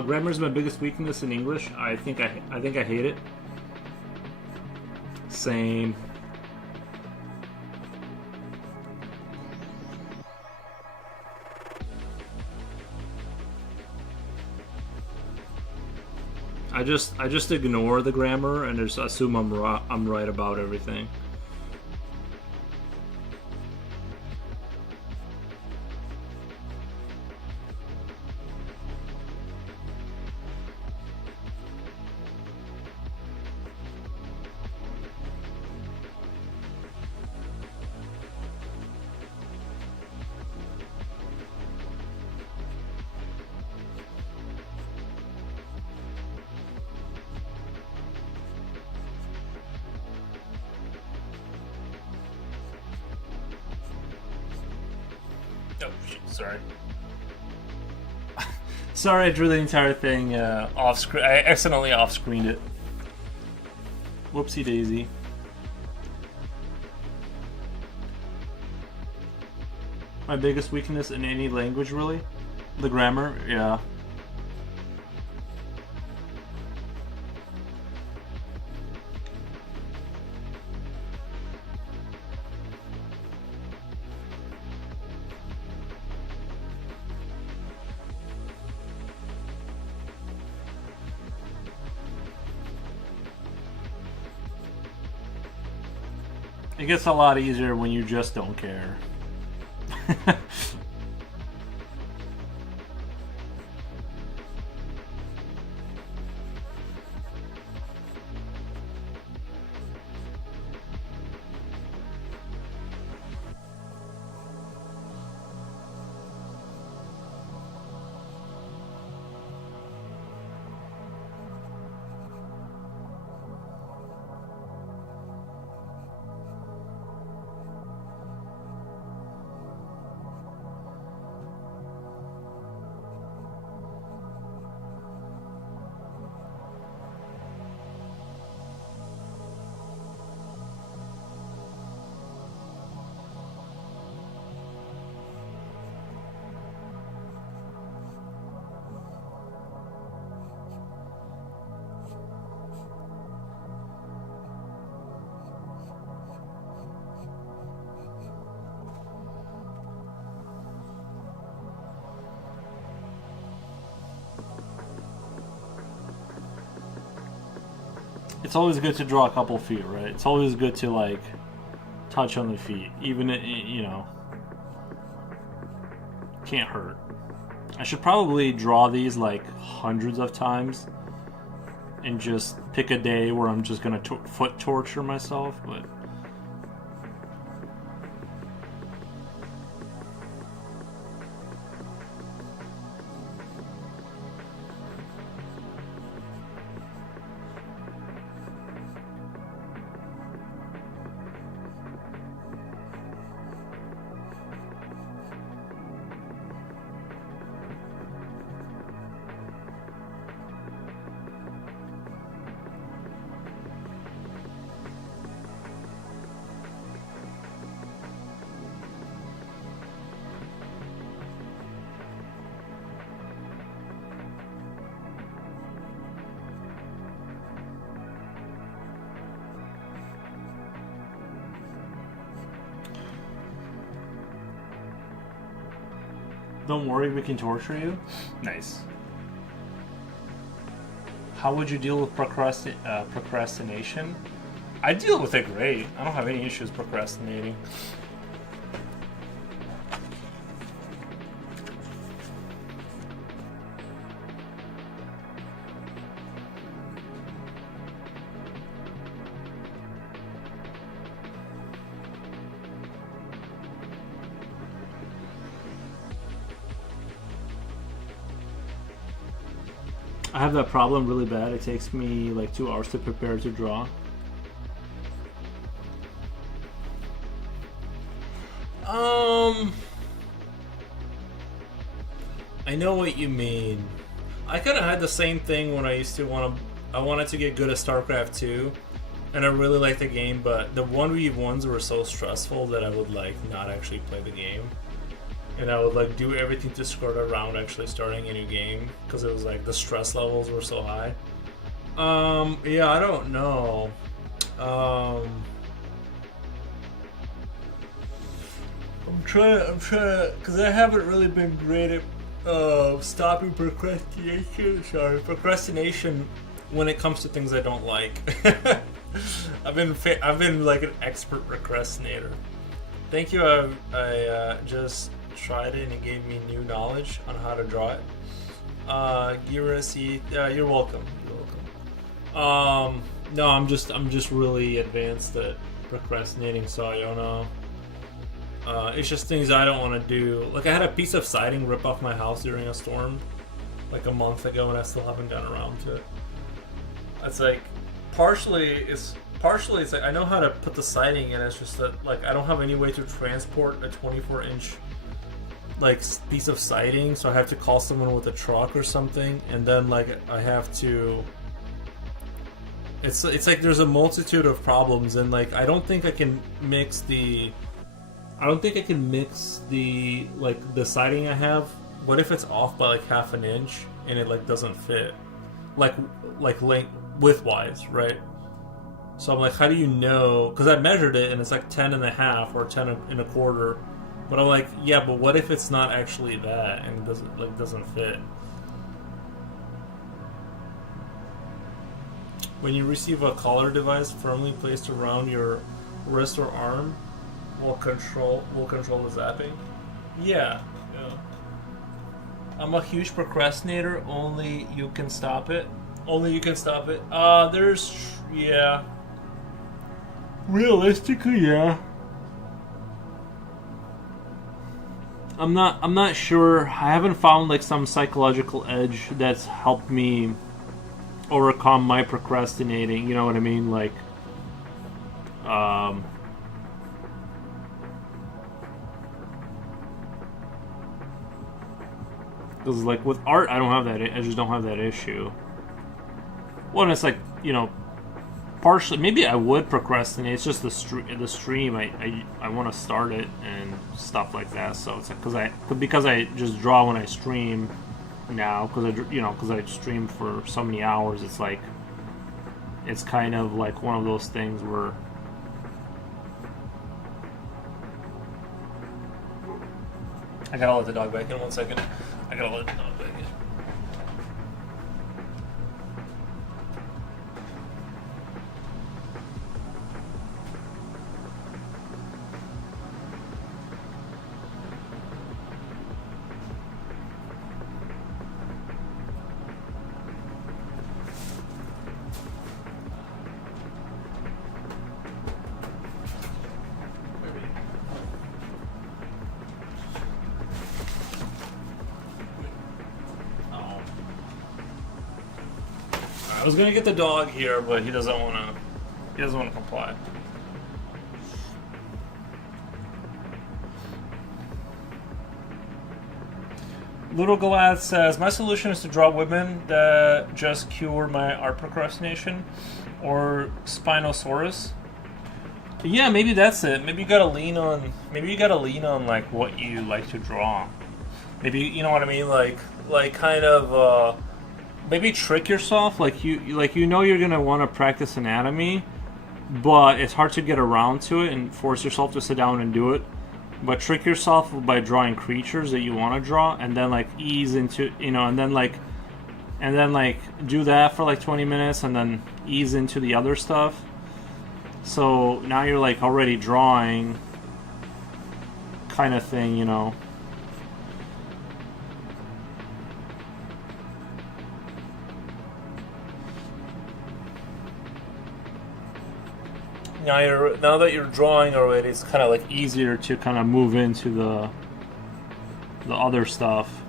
Grammar is my biggest weakness in English. I think I hate it. Same. I just ignore the grammar and just assume I'm right about everything. Oh, shit, sorry. Sorry, I drew the entire thing off screen. I accidentally off-screened it. Whoopsie daisy. My biggest weakness in any language, really? The grammar? Yeah. It gets a lot easier when you just don't care. It's always good to draw a couple feet, right? It's always good to, like, touch on the feet. Even, you know, can't hurt. I should probably draw these, like, hundreds of times and just pick a day where I'm just gonna foot torture myself, but... Don't worry, we can torture you. Nice. How would you deal with procrastination? I deal with it great. I don't have any issues procrastinating. I have that problem really bad. It takes me like 2 hours to prepare to draw. I know what you mean. I kind of had the same thing when I used to I wanted to get good at StarCraft 2, and I really liked the game, but the 1v1s were so stressful that I would like not actually play the game. And I would like do everything to skirt around actually starting a new game because it was like the stress levels were so high. Yeah, I don't know. I'm trying because I haven't really been great at stopping procrastination when it comes to things I don't like. I've been like an expert procrastinator. Thank you. I just tried it and it gave me new knowledge on how to draw it. Girasi, you're welcome. You're welcome. No, I'm just really advanced at procrastinating, so I don't know. It's just things I don't want to do. Like I had a piece of siding rip off my house during a storm like a month ago and I still haven't gotten around to it. It's like partially it's like I know how to put the siding in, it's just that like I don't have any way to transport a 24-inch like piece of siding, so I have to call someone with a truck or something, and then like I have to it's like there's a multitude of problems, and like I don't think I can mix the like the siding I have. What if it's off by like half an inch and it like doesn't fit like length width-wise, right? So I'm like, how do you know? Because I measured it and it's like 10 and a half or 10 and a quarter. But I'm like, yeah, but what if it's not actually that and it doesn't fit? When you receive a collar device firmly placed around your wrist or arm, will control the zapping. Yeah. I'm a huge procrastinator. Only you can stop it. Yeah. Realistically, yeah. I'm not sure. I haven't found like some psychological edge that's helped me overcome my procrastinating. You know what I mean? Like, because like with art, I don't have that. I just don't have that issue. Well, and it's like, you know, partially maybe I would procrastinate. It's just the stream. I want to start it and stuff like that. So it's like because I just draw when I stream now, because I stream for so many hours. It's like it's kind of like one of those things where I gotta let the dog back in 1 second. I gotta let the dog back in. I was gonna get the dog here, but he doesn't want to comply. Little Galath says, my solution is to draw women that just cure my art procrastination, or Spinosaurus. Yeah, maybe that's it. Maybe you gotta lean on like what you like to draw. Maybe, you know what I mean, like kind of maybe trick yourself, like you know you're gonna want to practice anatomy, but it's hard to get around to it and force yourself to sit down and do it. But trick yourself by drawing creatures that you want to draw, and then like ease into, you know, and then like do that for like 20 minutes, and then ease into the other stuff. So now you're like already drawing, kind of thing, you know. Now that you're drawing already, it's kind of like easier to kind of move into the other stuff.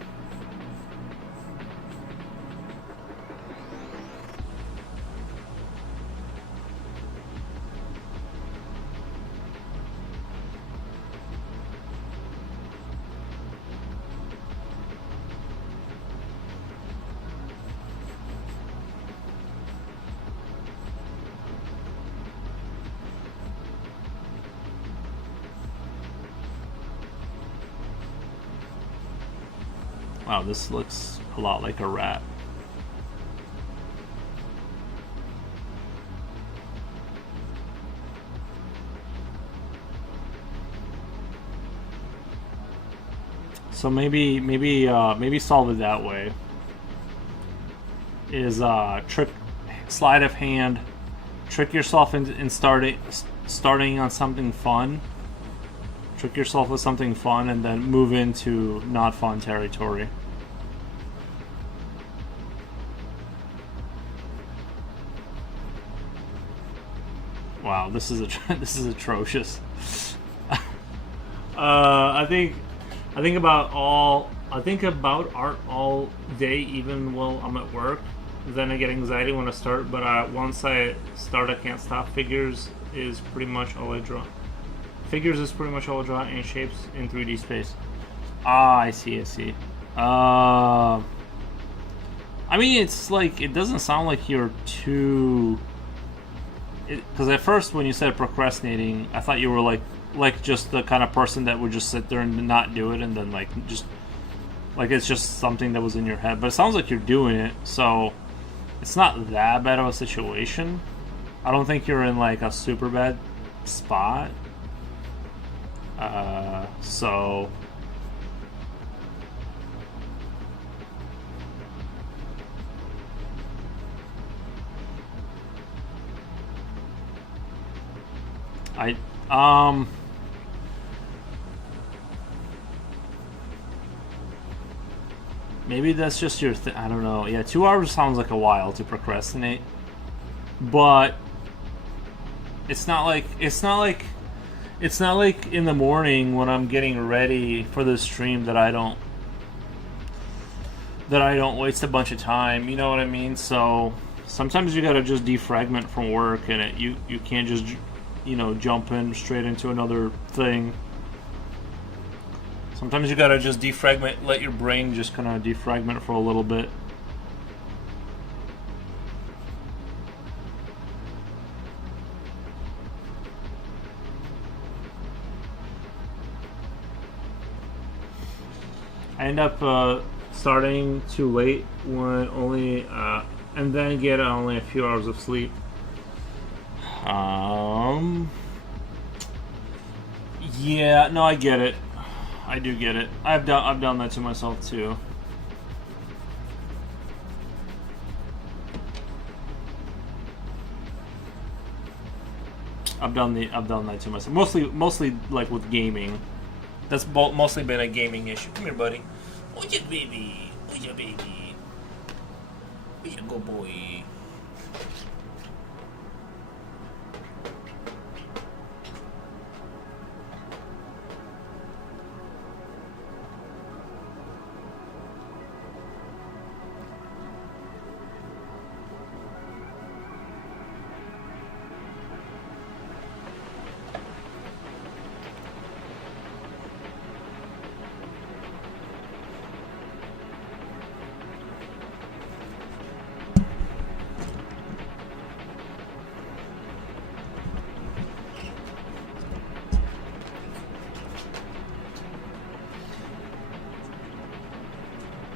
Wow, this looks a lot like a rat. So maybe solve it that way. Is trick sleight of hand, trick yourself in starting on something fun. Trick yourself with something fun and then move into not fun territory. Wow, this is this is atrocious. I think about art all day, even while I'm at work. Then I get anxiety when I start, but once I start, I can't stop. Figures is pretty much all I draw. Figures is pretty much all I draw, and shapes in 3D space. Ah, I see. I mean, it's like, it doesn't sound like you're too... Because at first, when you said procrastinating, I thought you were like just the kind of person that would just sit there and not do it, and then like it's just something that was in your head. But it sounds like you're doing it, so it's not that bad of a situation. I don't think you're in like a super bad spot. So maybe that's just your I don't know. Yeah, 2 hours sounds like a while to procrastinate, but it's not like in the morning when I'm getting ready for the stream that I don't waste a bunch of time. You know what I mean? So sometimes you gotta just defragment from work, and you can't just jump in straight into another thing. Sometimes you gotta just defragment, let your brain just kind of defragment for a little bit. I end up starting too late when only, and then get only a few hours of sleep. Yeah, no, I get it. I do get it. I've done that to myself too. I've done that to myself. Mostly like with gaming. That's mostly been a gaming issue. Come here, buddy. Oh yeah, baby. Oh yeah, baby. Oh yeah, good boy.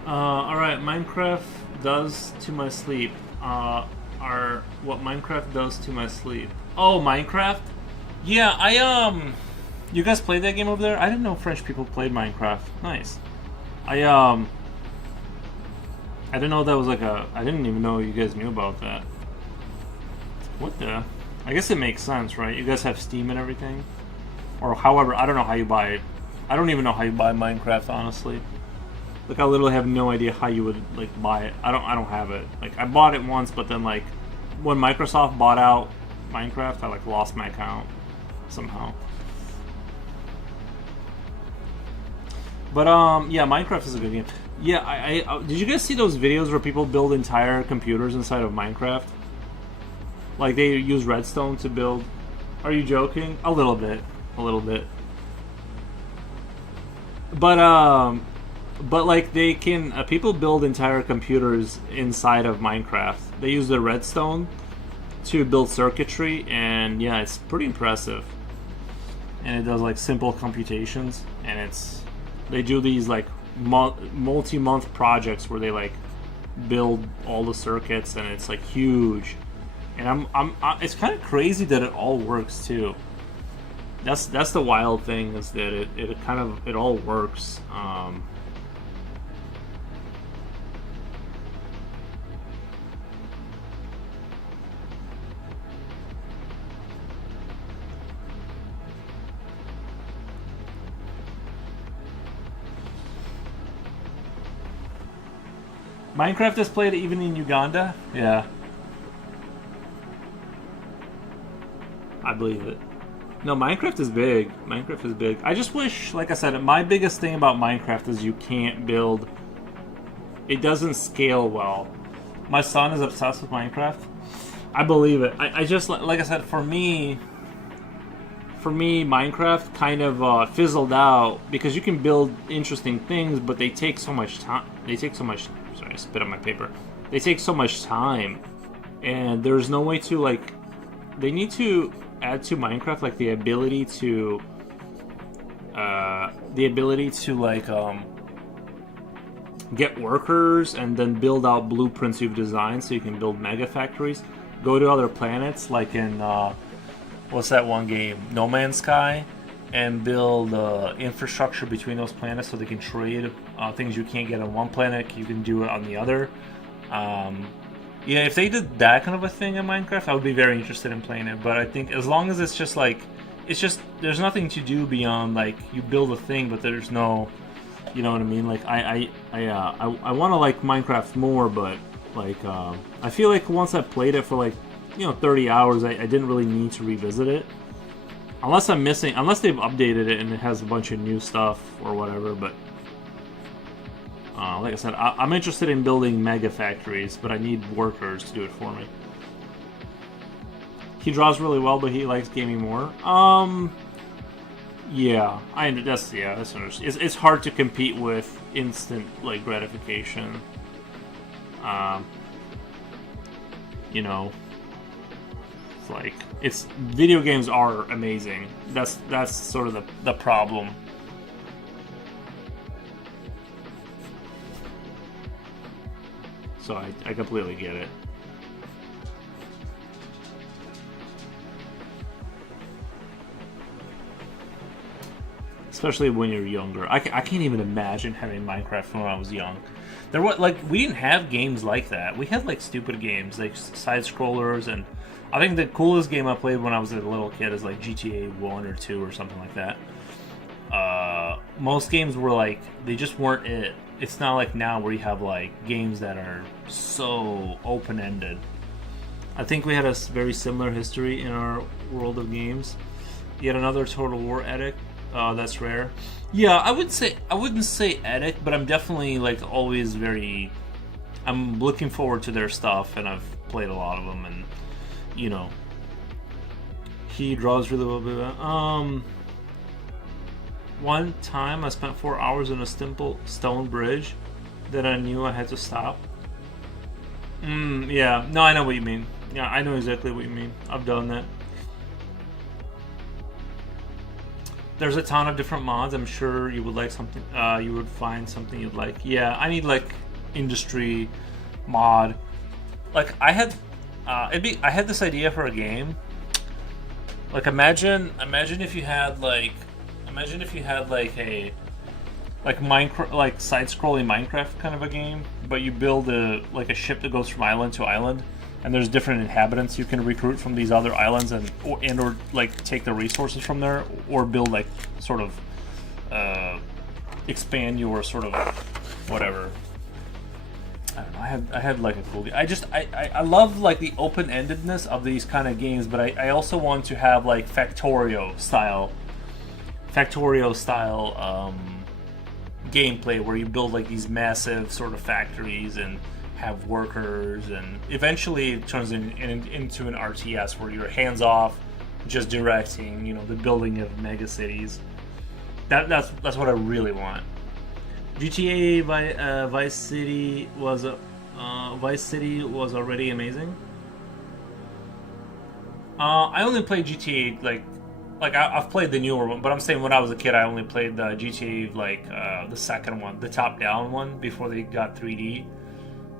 Alright, Minecraft does to my sleep. What Minecraft does to my sleep. Oh, Minecraft? Yeah, you guys played that game over there? I didn't know French people played Minecraft. Nice. I didn't know that was like I didn't even know you guys knew about that. What the? I guess it makes sense, right? You guys have Steam and everything? Or however, I don't know how you buy it. I don't even know how you buy Minecraft, honestly. Like, I literally have no idea how you would, like, buy it. I don't have it. Like, I bought it once, but then, like, when Microsoft bought out Minecraft, I, like, lost my account somehow. But, yeah, Minecraft is a good game. Yeah, I did you guys see those videos where people build entire computers inside of Minecraft? Like, they use redstone to build... Are you joking? A little bit. A little bit. But like they can, people build entire computers inside of Minecraft. They use the redstone to build circuitry, and yeah, it's pretty impressive. And it does like simple computations, and they do these like multi-month projects where they like build all the circuits, and it's like huge. And it's kind of crazy that it all works too. That's the wild thing, is that it all works. Minecraft is played even in Uganda? Yeah. I believe it. No, Minecraft is big. Minecraft is big. I just wish, like I said, my biggest thing about Minecraft is you can't build... It doesn't scale well. My son is obsessed with Minecraft. I believe it. I just, like I said, for me, Minecraft kind of fizzled out because you can build interesting things, but they take so much time. Sorry, I spit on my paper. They take so much time, and there's no way to like. They need to add to Minecraft like the ability to like get workers and then build out blueprints you've designed so you can build mega factories. Go to other planets like in what's that one game, No Man's Sky, and build infrastructure between those planets so they can trade things you can't get on one planet, you can do it on the other. Yeah, if they did that kind of a thing in Minecraft, I would be very interested in playing it. But I think as long as it's just like, there's nothing to do beyond like you build a thing, but there's no, you know what I mean? Like I want to like Minecraft more, but like I feel like once I played it for like 30 hours, I didn't really need to revisit it. Unless they've updated it and it has a bunch of new stuff or whatever, but like I said, I'm interested in building mega factories, but I need workers to do it for me. He draws really well, but he likes gaming more. Yeah, that's understandable. It's hard to compete with instant like gratification. It's like video games are amazing. That's sort of the problem. So I completely get it. Especially when you're younger. I can't even imagine having Minecraft when I was young. We didn't have games like that. We had like stupid games, like side scrollers, and I think the coolest game I played when I was a little kid is like GTA 1 or 2 or something like that. Most games were like, they just weren't it. It's not like now where you have like games that are so open-ended. I think we had a very similar history in our world of games. Yet another Total War addict. That's rare. Yeah, I wouldn't say addict, but I'm definitely like always I'm looking forward to their stuff, and I've played a lot of them, and he draws really well. One time I spent 4 hours on a simple stone bridge that I knew I had to stop. Yeah, no, I know what you mean. Yeah, I know exactly what you mean. I've done that. There's a ton of different mods. I'm sure you would like something. You would find something you'd like. Yeah, I need like industry mod. Like I had this idea for a game. Like imagine if you had like a Minecraft, like side-scrolling Minecraft kind of a game, but you build a ship that goes from island to island, and there's different inhabitants you can recruit from these other islands, or like take the resources from there, or build like sort of expand your sort of whatever. I don't know. I had like a cool game. I love like the open-endedness of these kind of games, but I also want to have like Factorio style gameplay where you build like these massive sort of factories and have workers, and eventually it turns into an RTS where you're hands off, just directing, the building of mega cities. That's what I really want. GTA Vice City was already amazing. I only played GTA like like I've played the newer one, but I'm saying when I was a kid, I only played the GTA the second one, the top-down one before they got 3D.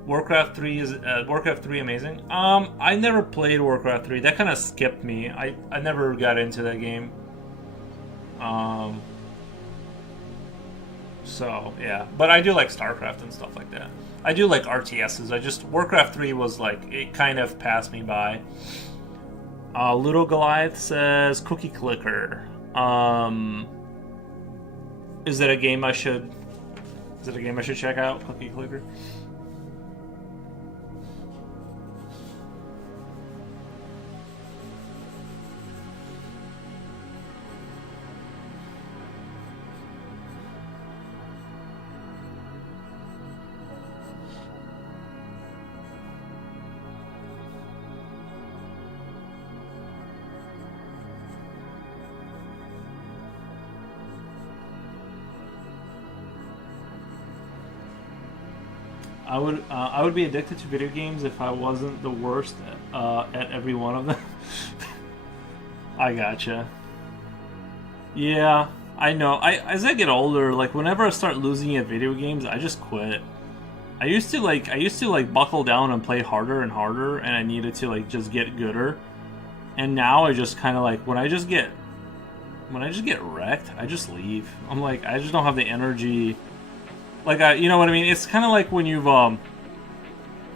Warcraft 3 is Warcraft 3 amazing. I never played Warcraft 3. That kind of skipped me. I never got into that game. So yeah, but I do like StarCraft and stuff like that. I do like RTSs. Warcraft 3 was like, it kind of passed me by. Little Goliath says Cookie Clicker. Is it a game I should check out? Cookie Clicker. I would be addicted to video games if I wasn't the worst at every one of them. I gotcha. Yeah, I know. As I get older, like whenever I start losing at video games, I just quit. I used to like buckle down and play harder and harder, and I needed to like just get gooder. And now I just kind of like when I just get wrecked, I just leave. I'm like, I just don't have the energy. Like, you know what I mean? It's kind of like when you've,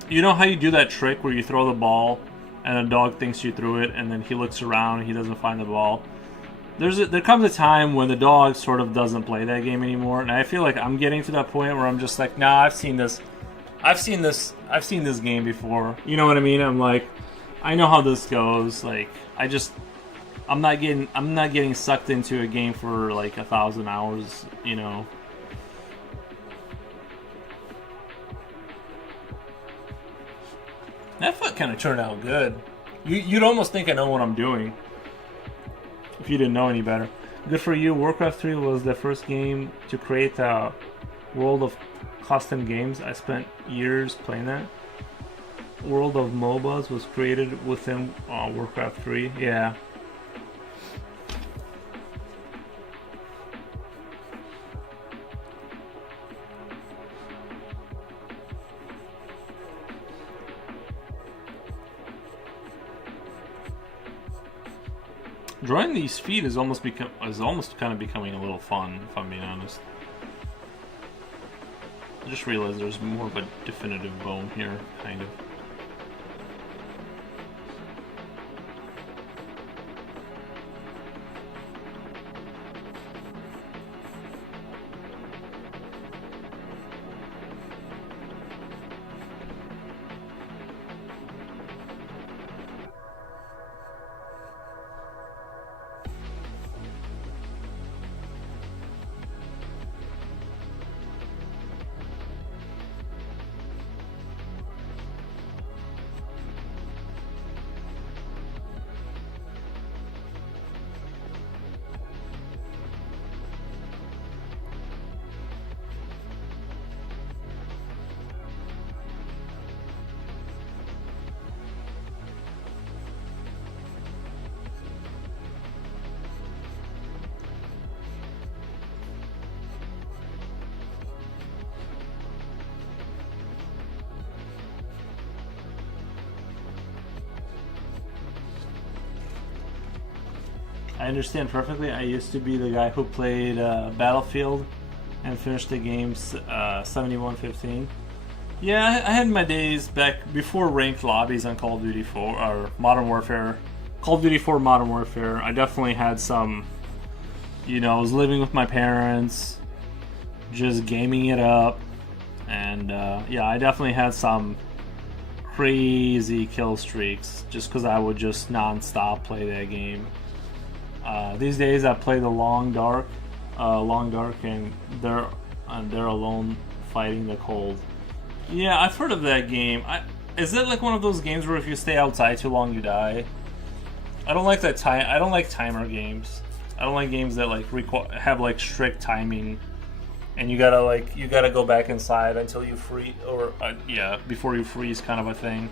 you know how you do that trick where you throw the ball and a dog thinks you threw it, and then he looks around and he doesn't find the ball. There comes a time when the dog sort of doesn't play that game anymore, and I feel like I'm getting to that point where I'm just like, nah, I've seen this game before. You know what I mean? I'm like, I know how this goes. Like, I'm not getting sucked into a game for like 1,000 hours. You know. That fight kind of turned out good. You'd almost think I know what I'm doing if you didn't know any better. Good for you. Warcraft 3 was the first game to create a world of custom games. I spent years playing that. World of MOBAs was created within Warcraft 3. Yeah. Drawing these feet is almost kind of becoming a little fun, if I'm being honest. I just realized there's more of a definitive bone here, kind of. I understand perfectly. I used to be the guy who played Battlefield and finished the game 71-15. Yeah, I had my days back before ranked lobbies on Call of Duty 4 or Modern Warfare. Call of Duty 4 Modern Warfare. I definitely had some, you know, I was living with my parents, just gaming it up. And yeah, I definitely had some crazy kill streaks just because I would just non-stop play that game. These days I play the Long Dark, and they're alone fighting the cold. Yeah, I've heard of that game. Is it like one of those games where if you stay outside too long you die? I don't like that time. I don't like timer games. I don't like games that like have like strict timing, and you gotta go back inside until you freeze, or yeah, before you freeze, kind of a thing.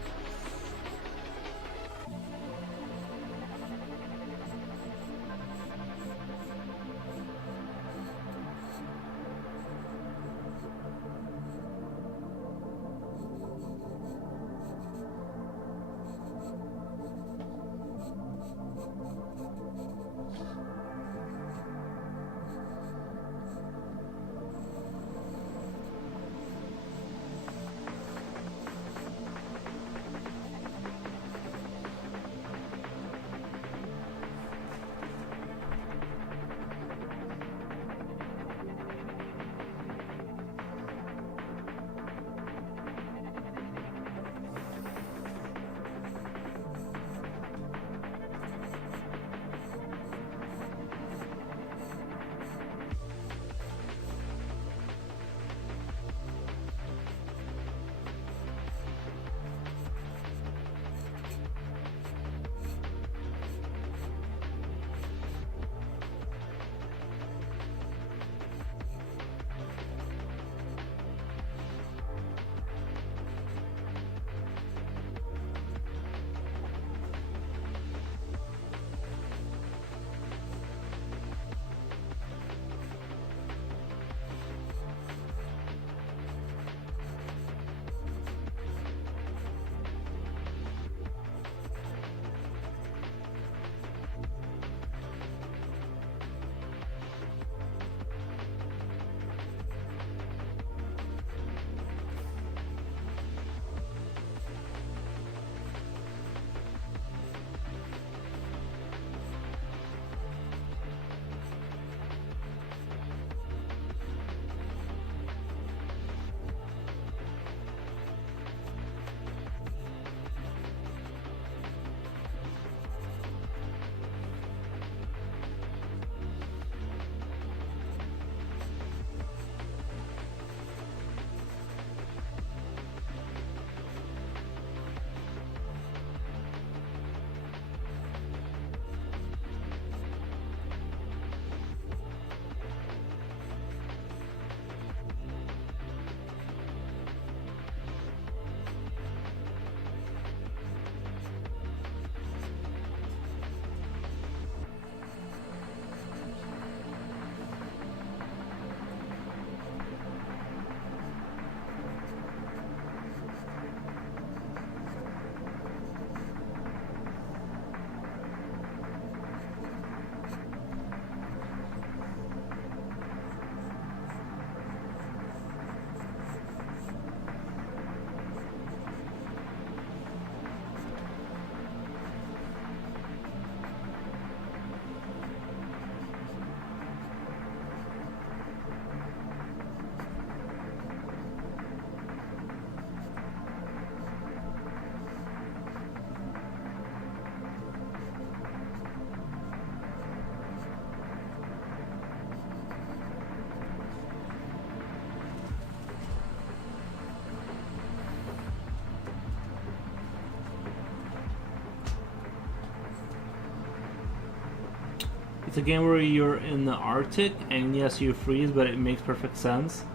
It's a game where you're in the Arctic, and yes, you freeze, but it makes perfect sense.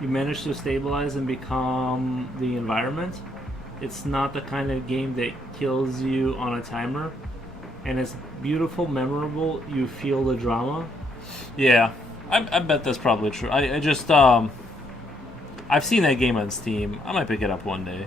You manage to stabilize and become the environment. It's not the kind of game that kills you on a timer, and it's beautiful, memorable. You feel the drama. Yeah, I bet that's probably true. I just I've seen that game on Steam. I might pick it up one day.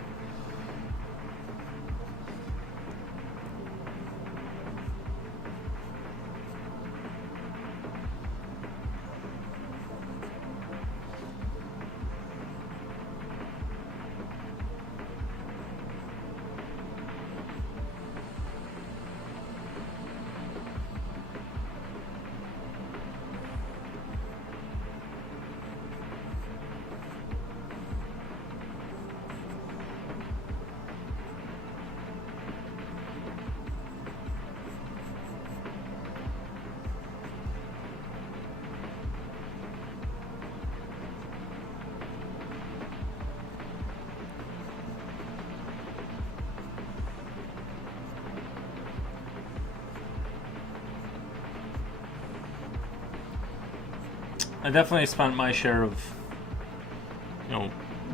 I definitely spent my share of,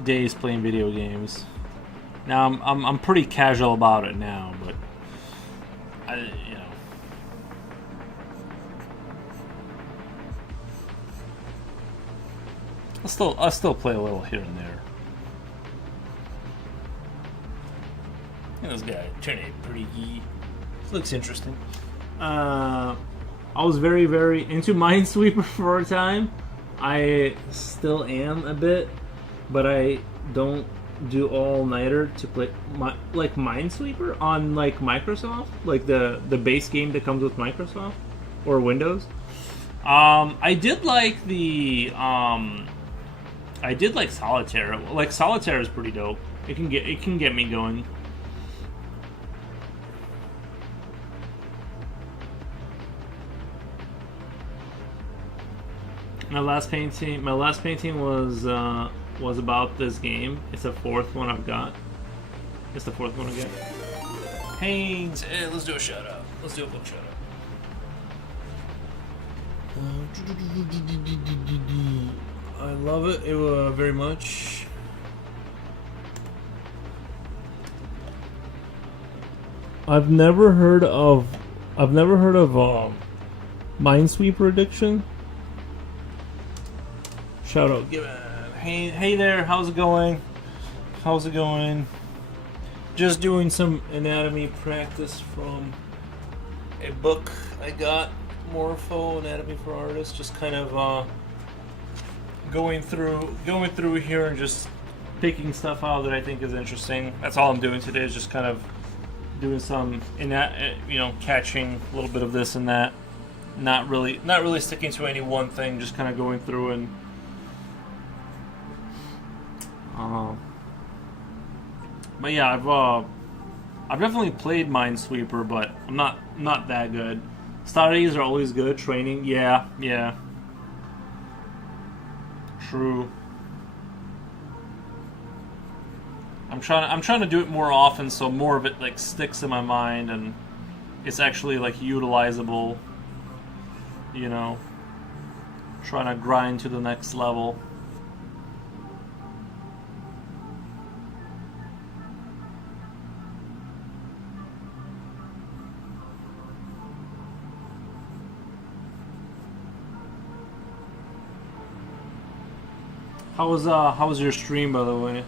days playing video games. Now I'm pretty casual about it now, but I'll still play a little here and there. This guy turned out pretty geek. Looks interesting. I was very, very into Minesweeper for a time. I still am a bit, but I don't do all-nighter to play Minesweeper on Microsoft, the base game that comes with Microsoft or Windows. I did like Solitaire. Solitaire is pretty dope. It can get me going. My last painting was about this game. It's the fourth one I've got. It's the fourth one I get. Haynes, hey, let's do a shout out. Let's do a book shout out. I love it. Very much. I've never heard of Minesweeper Addiction. Shout out. Hey there, how's it going? Just doing some anatomy practice from a book I got, Morpho Anatomy for Artists. Just kind of going through here and just picking stuff out that I think is interesting. That's all I'm doing today, is just kind of doing some catching a little bit of this and that. Not really sticking to any one thing, just kind of going through and but yeah, I've definitely played Minesweeper, but I'm not that good. Studies are always good. Training, yeah, true. I'm trying to do it more often, so more of it sticks in my mind and it's actually utilizable. Trying to grind to the next level. How was your stream, by the way?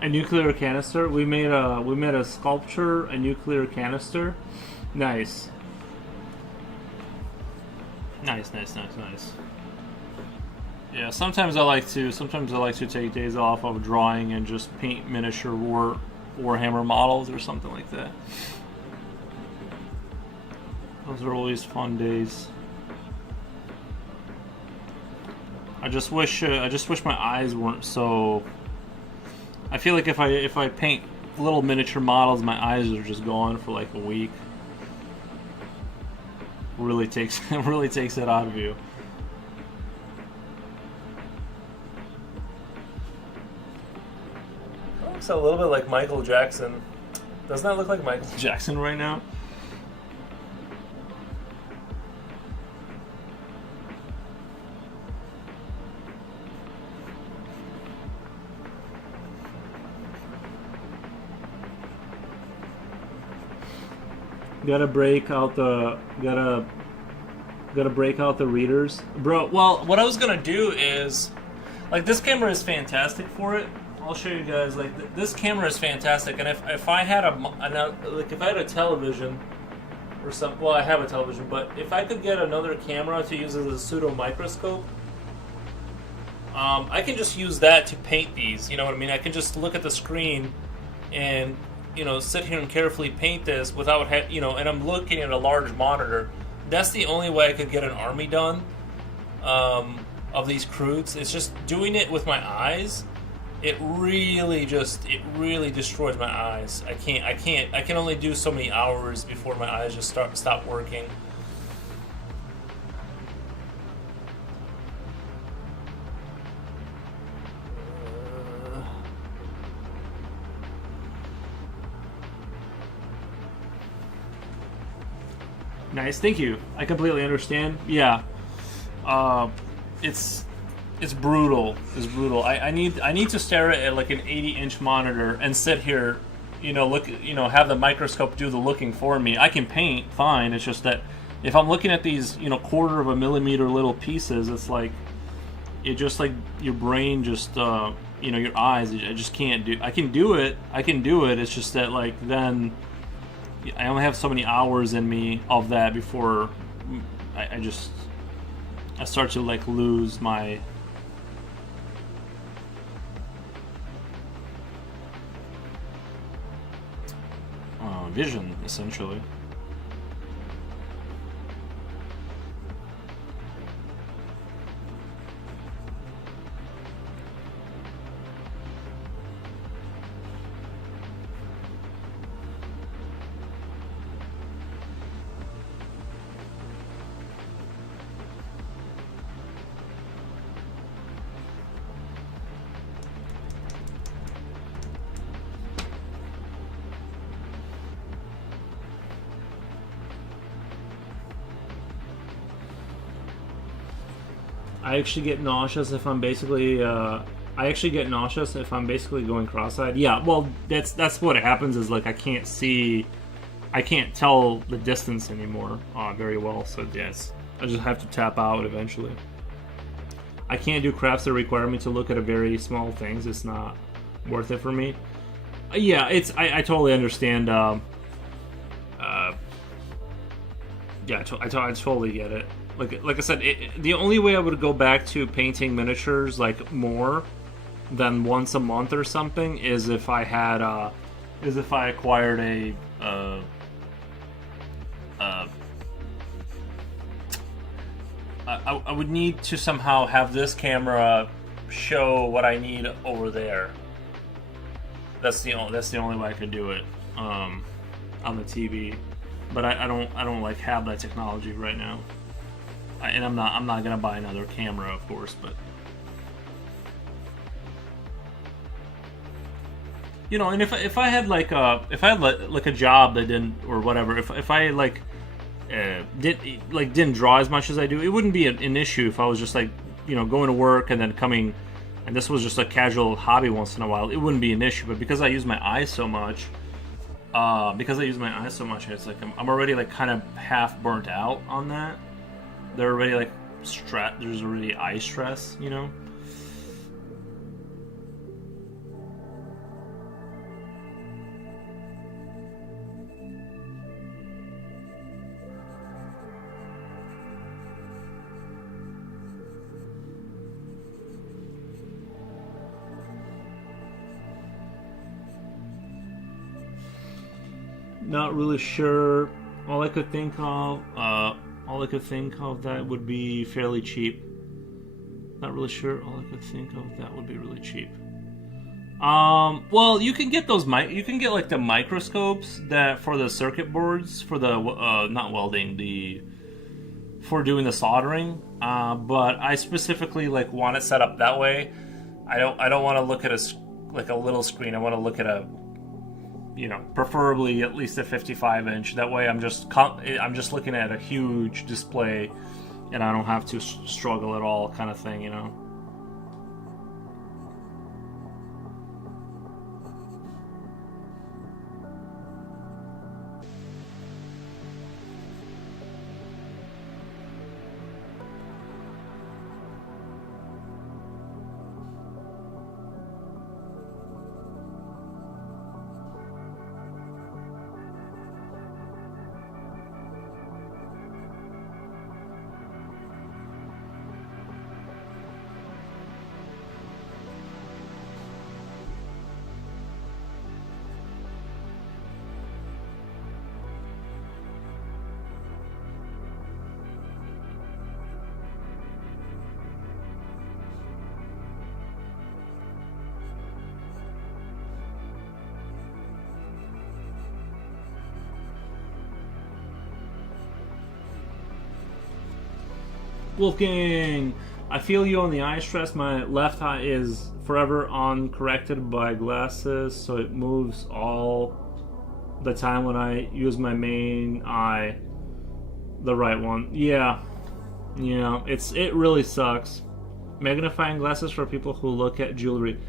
A nuclear canister. We made a sculpture, a nuclear canister. Nice. Nice. Yeah, sometimes I like to take days off of drawing and just paint miniature Warhammer models or something like that. Those are always fun days. I just wish my eyes weren't so. I feel like if I paint little miniature models, my eyes are just gone for like a week. Really takes it out of you. Looks a little bit like Michael Jackson. Doesn't that look like Michael Jackson right now? Gotta break out the readers, bro. Well, what I was gonna do is, like, this camera is fantastic for it. I'll show you guys. Like, this camera is fantastic, and if I had if I had a television or something, well, I have a television, but if I could get another camera to use as a pseudo microscope, I can just use that to paint these. You know what I mean? I can just look at the screen and, you know, sit here and carefully paint this without, and I'm looking at a large monitor. That's the only way I could get an army done of these Kroots. It's just doing it with my eyes. It really destroys my eyes. I can only do so many hours before my eyes just stop working. Nice, thank you. I completely understand. Yeah, it's brutal. It's brutal. I need to stare at like an 80-inch monitor and sit here, have the microscope do the looking for me. I can paint fine. It's just that if I'm looking at these, quarter of a millimeter little pieces, it's like your brain just your eyes. I just can't do. I can do it. It's just that like then. I only have so many hours in me of that before I start to like lose my vision, essentially. I actually get nauseous if I'm basically going cross-eyed. Yeah, well, that's what happens is like I can't tell the distance anymore very well. So yes, I just have to tap out eventually. I can't do crafts that require me to look at a very small things. It's not worth it for me. Yeah, I totally understand. Yeah, I totally get it. Like I said, the only way I would go back to painting miniatures like more than once a month or something is if I acquired I would need to somehow have this camera show what I need over there. That's the only way I could do it on the TV, but I don't like have that technology right now. And I'm not gonna buy another camera, of course, but and if I had like a job that didn't or whatever, if I didn't draw as much as I do, it wouldn't be an issue if I was just like going to work and then coming, and this was just a casual hobby once in a while. It wouldn't be an issue, but because I use my eyes so much, it's like I'm already like kind of half burnt out on that. They're already like there's already eye stress, Not really sure. All I could think of that would be fairly cheap. Not really sure. All I could think of that would be really cheap. Well, you can get those. You can get like the microscopes that for the circuit boards for the not welding, for doing the soldering. But I specifically like want it set up that way. I don't want to look at a little screen. I want to look at a, preferably at least a 55-inch. That way, I'm just looking at a huge display, and I don't have to struggle at all, kind of thing, Wolfgang, I feel you on the eye stress. My left eye is forever uncorrected by glasses, so it moves all the time when I use my main eye. The right one. Yeah, it really sucks. Magnifying glasses for people who look at jewelry.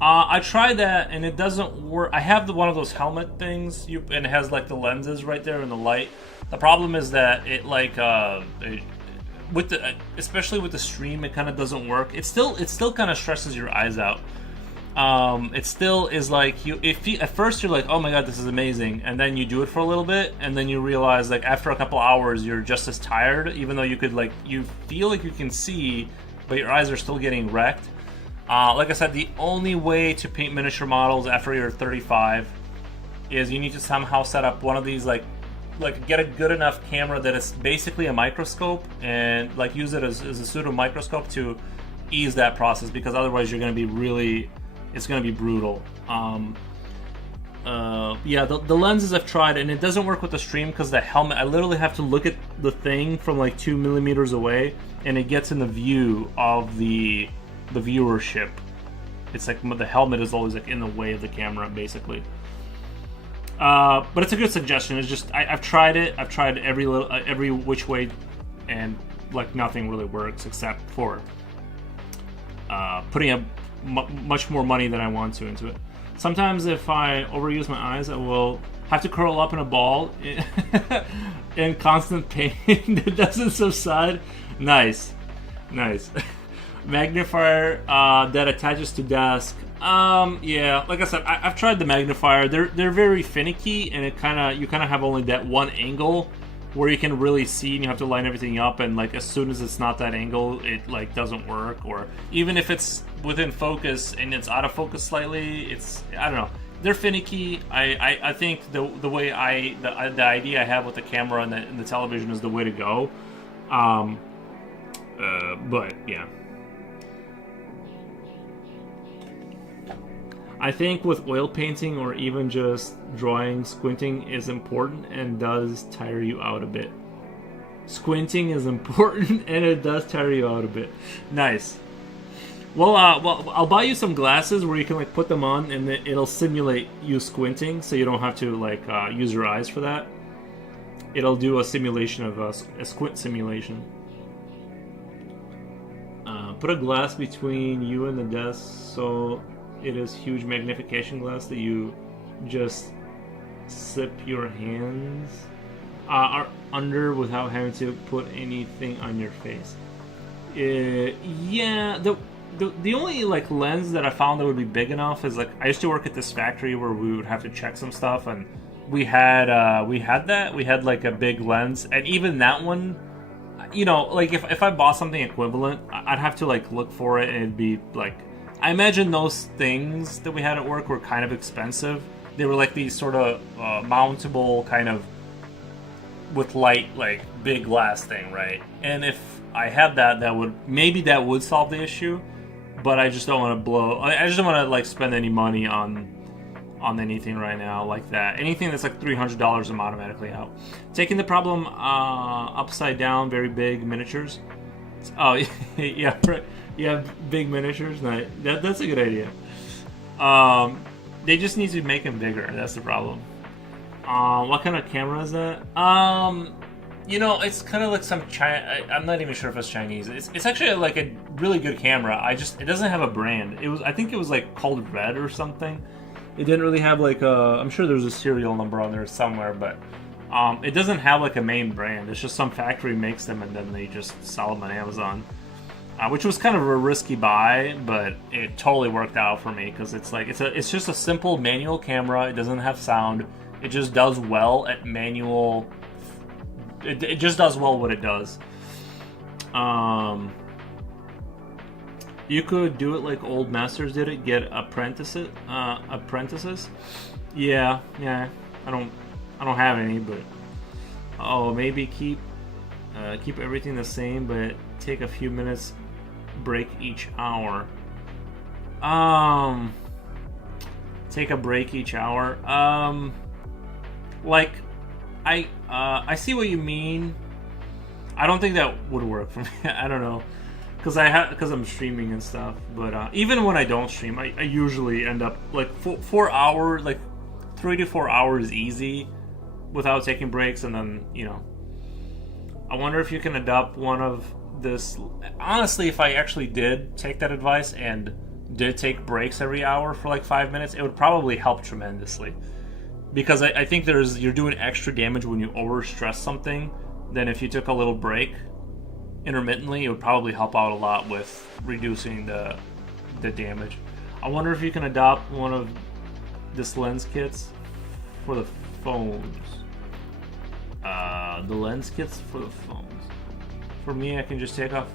I tried that and it doesn't work. I have one of those helmet things, and it has like the lenses right there in the light. The problem is that it especially with the stream, it kind of doesn't work. It still kind of stresses your eyes out. It still is like at first you're like, oh my god, this is amazing, and then you do it for a little bit, and then you realize like after a couple hours you're just as tired, even though you feel like you can see, but your eyes are still getting wrecked. Like I said, the only way to paint miniature models after you're 35 is you need to somehow set up one of these like get a good enough camera that it's basically a microscope, and like use it as a pseudo microscope to ease that process, because otherwise you're going to be it's going to be brutal. The lenses I've tried, and it doesn't work with the stream because the helmet, I literally have to look at the thing from like 2 millimeters away, and it gets in the view of the viewership. It's like the helmet is always like in the way of the camera, basically. But it's a good suggestion. It's just I've tried it. I've tried every which way, and like nothing really works except for putting up much more money than I want to into it. Sometimes if I overuse my eyes, I will have to curl up in a ball in constant pain that doesn't subside. Nice. Magnifier that attaches to desk. Yeah, like I said, I've tried the magnifier. They're very finicky, and you kind of have only that one angle where you can really see, and you have to line everything up. And like as soon as it's not that angle, it like doesn't work. Or even if it's within focus and it's out of focus slightly, I don't know. They're finicky. I think the way the idea I have with the camera and the television is the way to go. But yeah. I think with oil painting or even just drawing, squinting is important and does tire you out a bit. Squinting is important and it does tire you out a bit. Nice. Well, I'll buy you some glasses where you can like put them on and it'll simulate you squinting, so you don't have to like use your eyes for that. It'll do a simulation of a squint simulation. Put a glass between you and the desk so it is huge magnification glass that you just slip your hands are under without having to put anything on your face. Yeah, the only like lens that I found that would be big enough is like I used to work at this factory where we would have to check some stuff, and we had like a big lens, and even that one, like if I bought something equivalent, I'd have to like look for it, and it'd be like, I imagine those things that we had at work were kind of expensive, They were like these sort of mountable kind of with light, like big glass thing, right? And if I had that, that would solve the issue. But I just don't want to I just don't want to like spend any money on anything right now like that. Anything that's like $300, I'm automatically out. Taking the problem upside down, very big miniatures. Oh yeah, right. Yeah, big miniatures. Nice. That's a good idea. They just need to make them bigger. That's the problem. What kind of camera is that? You know, it's kind of like some China. I'm not even sure if it's Chinese. It's actually like a really good camera. It doesn't have a brand. I think it was like called Red or something. It didn't really have like a. I'm sure there's a serial number on there somewhere, but it doesn't have like a main brand. It's just some factory makes them and then they just sell them on Amazon, which was kind of a risky buy, but it totally worked out for me because it's just a simple manual camera. It doesn't have sound. It just does well at manual. It just does well what it does. You could do it like old masters did it. Get apprentices. Yeah. I don't have any, but maybe keep everything the same, but take a few minutes break each hour. Take a break each hour. Like, I see what you mean. I don't think that would work for me. I don't know, because I'm streaming and stuff. But even when I don't stream, I usually end up like 4 hours, like 3 to 4 hours easy, without taking breaks. And then I wonder if you can adopt one of this. Honestly, if I actually did take that advice and did take breaks every hour for like 5 minutes, it would probably help tremendously. Because I think you're doing extra damage when you overstress something than if you took a little break intermittently. It would probably help out a lot with reducing the damage. I wonder if you can adopt one of this lens kits for the phones. The lens kits for the phones. For me, I can just take off.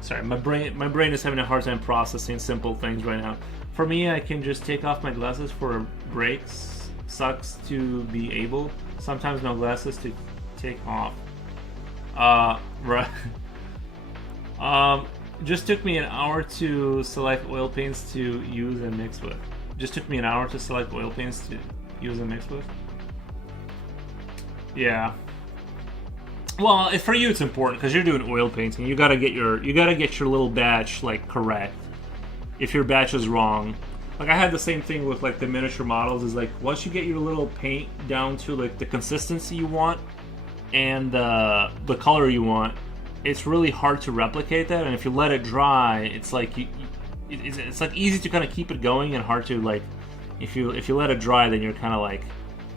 Sorry, my brain is having a hard time processing simple things right now. For me, I can just take off my glasses for breaks. Sucks to be able. Sometimes no glasses to take off. Right. Just took me an hour to select oil paints to use and mix with. Just took me an hour to select oil paints to use and mix with. Yeah. Well, for you it's important because you're doing oil painting. You gotta get your little batch like correct. If your batch is wrong, like I had the same thing with like the miniature models. Is like once you get your little paint down to like the consistency you want and the color you want, it's really hard to replicate that. And if you let it dry, it's like it's like easy to kind of keep it going and hard to like if you let it dry, then you're kind of like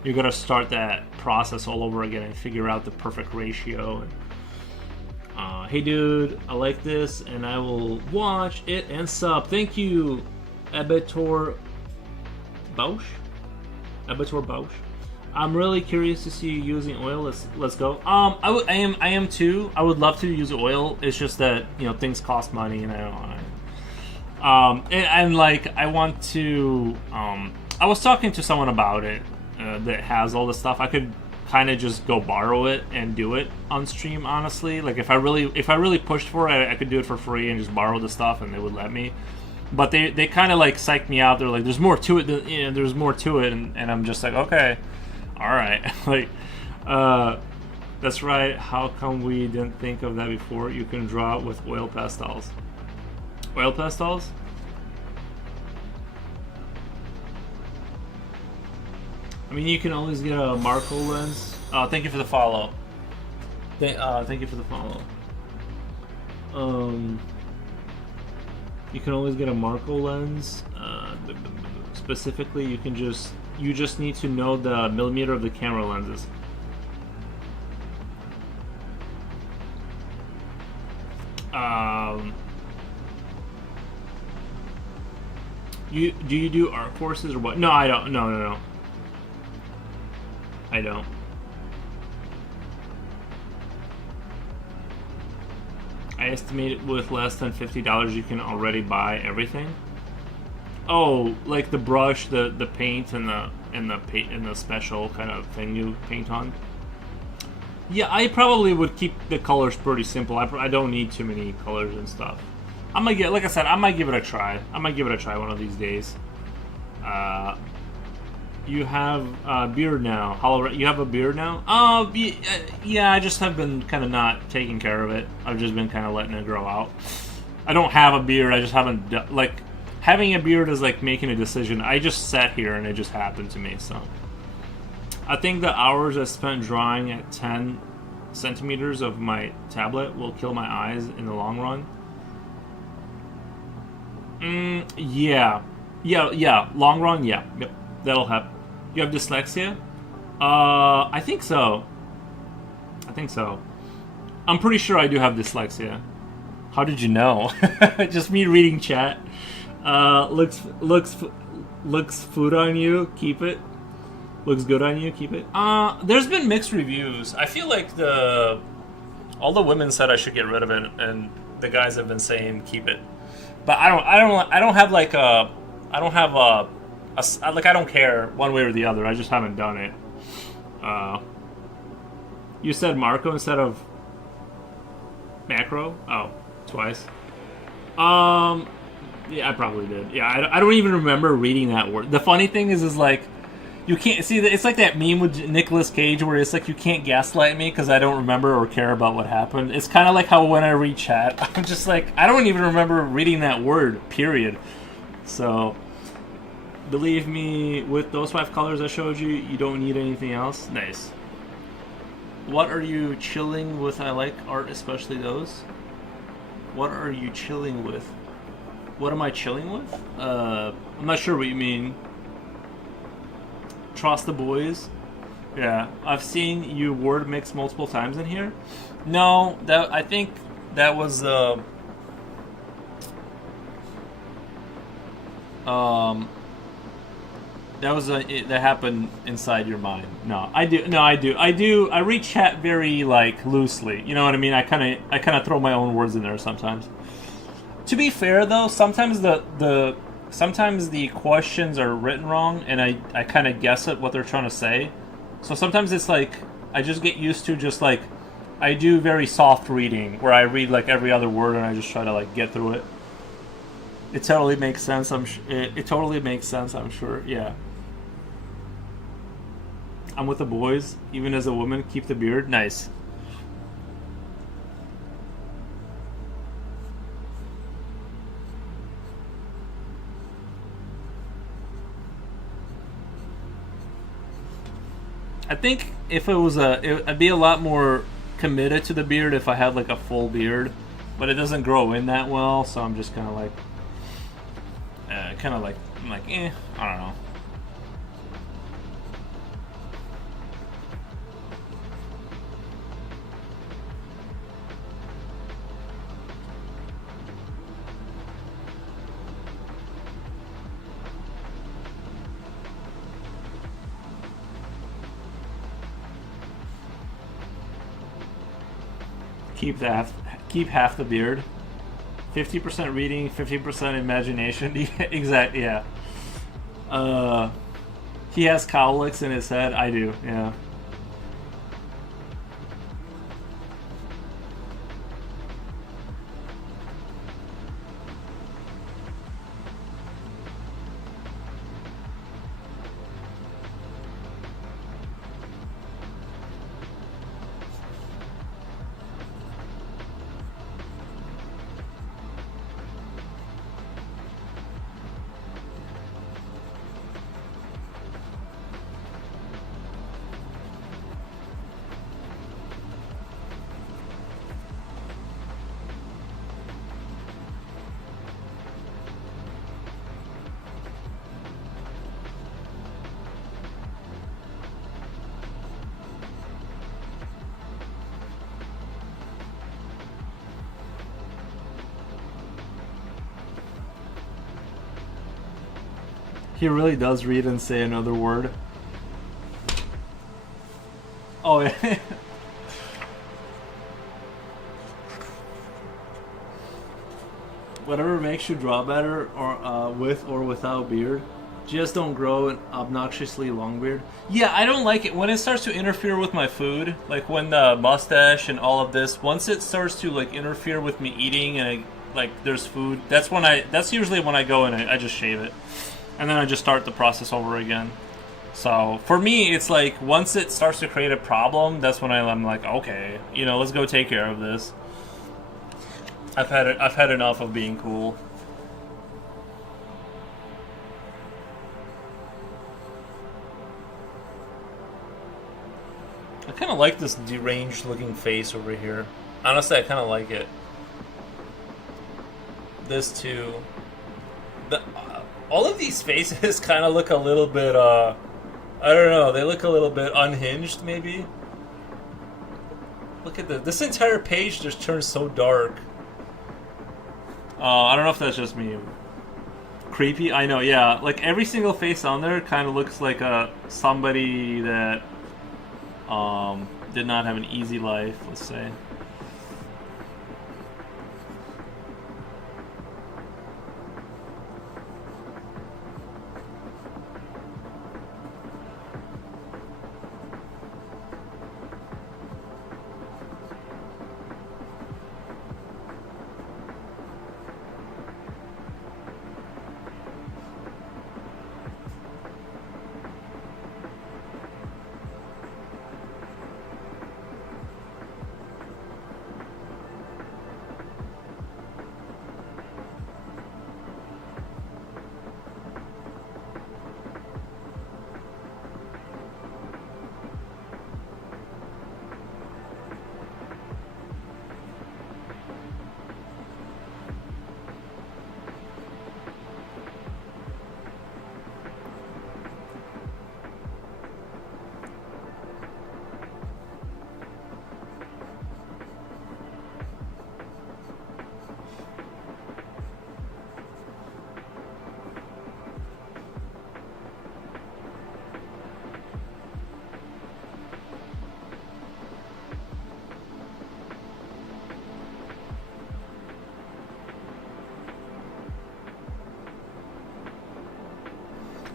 you're gonna start that process all over again and figure out the perfect ratio. And hey dude, I like this and I will watch it and sub. Thank you, Abetor Bausch. I'm really curious to see you using oil. Let's go. I am too. I would love to use oil. It's just that things cost money and I don't. And like I want to. I was talking to someone about it that has all the stuff. I could kind of just go borrow it and do it on stream, honestly. Like if I really pushed for it, I could do it for free and just borrow the stuff and they would let me. But they kind of like psyched me out. They're like, there's more to it there's more to it, and I'm just like, okay, all right. Like that's right. How come we didn't think of that before? You can draw with oil pastels. Oil pastels? I mean, you can always get a Marco lens. Thank you for the follow. Thank you for the follow. You can always get a Marco lens. Specifically, you just need to know the millimeter of the camera lenses. Do you do art courses or what? No, I don't. No. I don't. I estimate with less than $50 you can already buy everything. Oh, like the brush, the paint, and the special kind of thing you paint on. Yeah, I probably would keep the colors pretty simple. I don't need too many colors and stuff. I might get, like I said, I might give it a try. I might give it a try one of these days. You have a beard now. You have a beard now? Yeah, I just have been kind of not taking care of it. I've just been kind of letting it grow out. I don't have a beard. I just haven't, like, having a beard is like making a decision. I just sat here and it just happened to me, so. I think the hours I spent drawing at 10 centimeters of my tablet will kill my eyes in the long run. Yeah. Long run, yeah. Yep. That'll help. You have dyslexia? I think so. I'm pretty sure I do have dyslexia. How did you know? Just me reading chat. Looks food on you. Keep it. Looks good on you. Keep it. There's been mixed reviews. I feel like all the women said I should get rid of it, and the guys have been saying keep it. But I don't have like a. I don't have like I don't care one way or the other. I just haven't done it. You said Marco instead of macro? Oh, twice. Yeah, I probably did. Yeah, I don't even remember reading that word. The funny thing is like you can't see that. It's like that meme with Nicolas Cage where it's like you can't gaslight me because I don't remember or care about what happened. It's kind of like how when I read chat, I'm just like I don't even remember reading that word. Period. So. Believe me, with those 5 colors I showed you, you don't need anything else. Nice. What are you chilling with? I like art, especially those. What are you chilling with? What am I chilling with? I'm not sure what you mean. Trust the boys. Yeah, I've seen you word mix multiple times in here. No, I think that was that happened inside your mind. I do. I read chat very like loosely. You know what I mean? I kind of throw my own words in there sometimes. To be fair though, sometimes sometimes the questions are written wrong, and I kind of guess at what they're trying to say. So sometimes it's like I just get used to just like I do very soft reading where I read like every other word and I just try to like get through it. It totally makes sense. It totally makes sense. I'm sure. Yeah. I'm with the boys, even as a woman. Keep the beard. Nice. I think if it was I'd be a lot more committed to the beard if I had like a full beard, but it doesn't grow in that well, so I'm just kind of like, I don't know. Keep half the beard. 50% reading, 50% imagination. Exactly. Yeah. He has cowlicks in his head. I do. Yeah. He really does read and say another word. Oh, yeah. whatever makes you draw better, or with or without beard. Just don't grow an obnoxiously long beard. Yeah, I don't like it when it starts to interfere with my food. Like when the mustache and all of this, once it starts to like interfere with me eating and like there's food, that's usually when I go and I just shave it. And then I just start the process over again. So for me, it's like once it starts to create a problem, that's when I'm like, okay, let's go take care of this. I've had enough of being cool. I kind of like this deranged looking face over here. Honestly, I kind of like it. This too. All of these faces kind of look a little bit, I don't know, they look a little bit unhinged maybe. Look at this. This entire page just turns so dark. I don't know if that's just me. Creepy? I know, yeah. Like every single face on there kind of looks like somebody that did not have an easy life, let's say.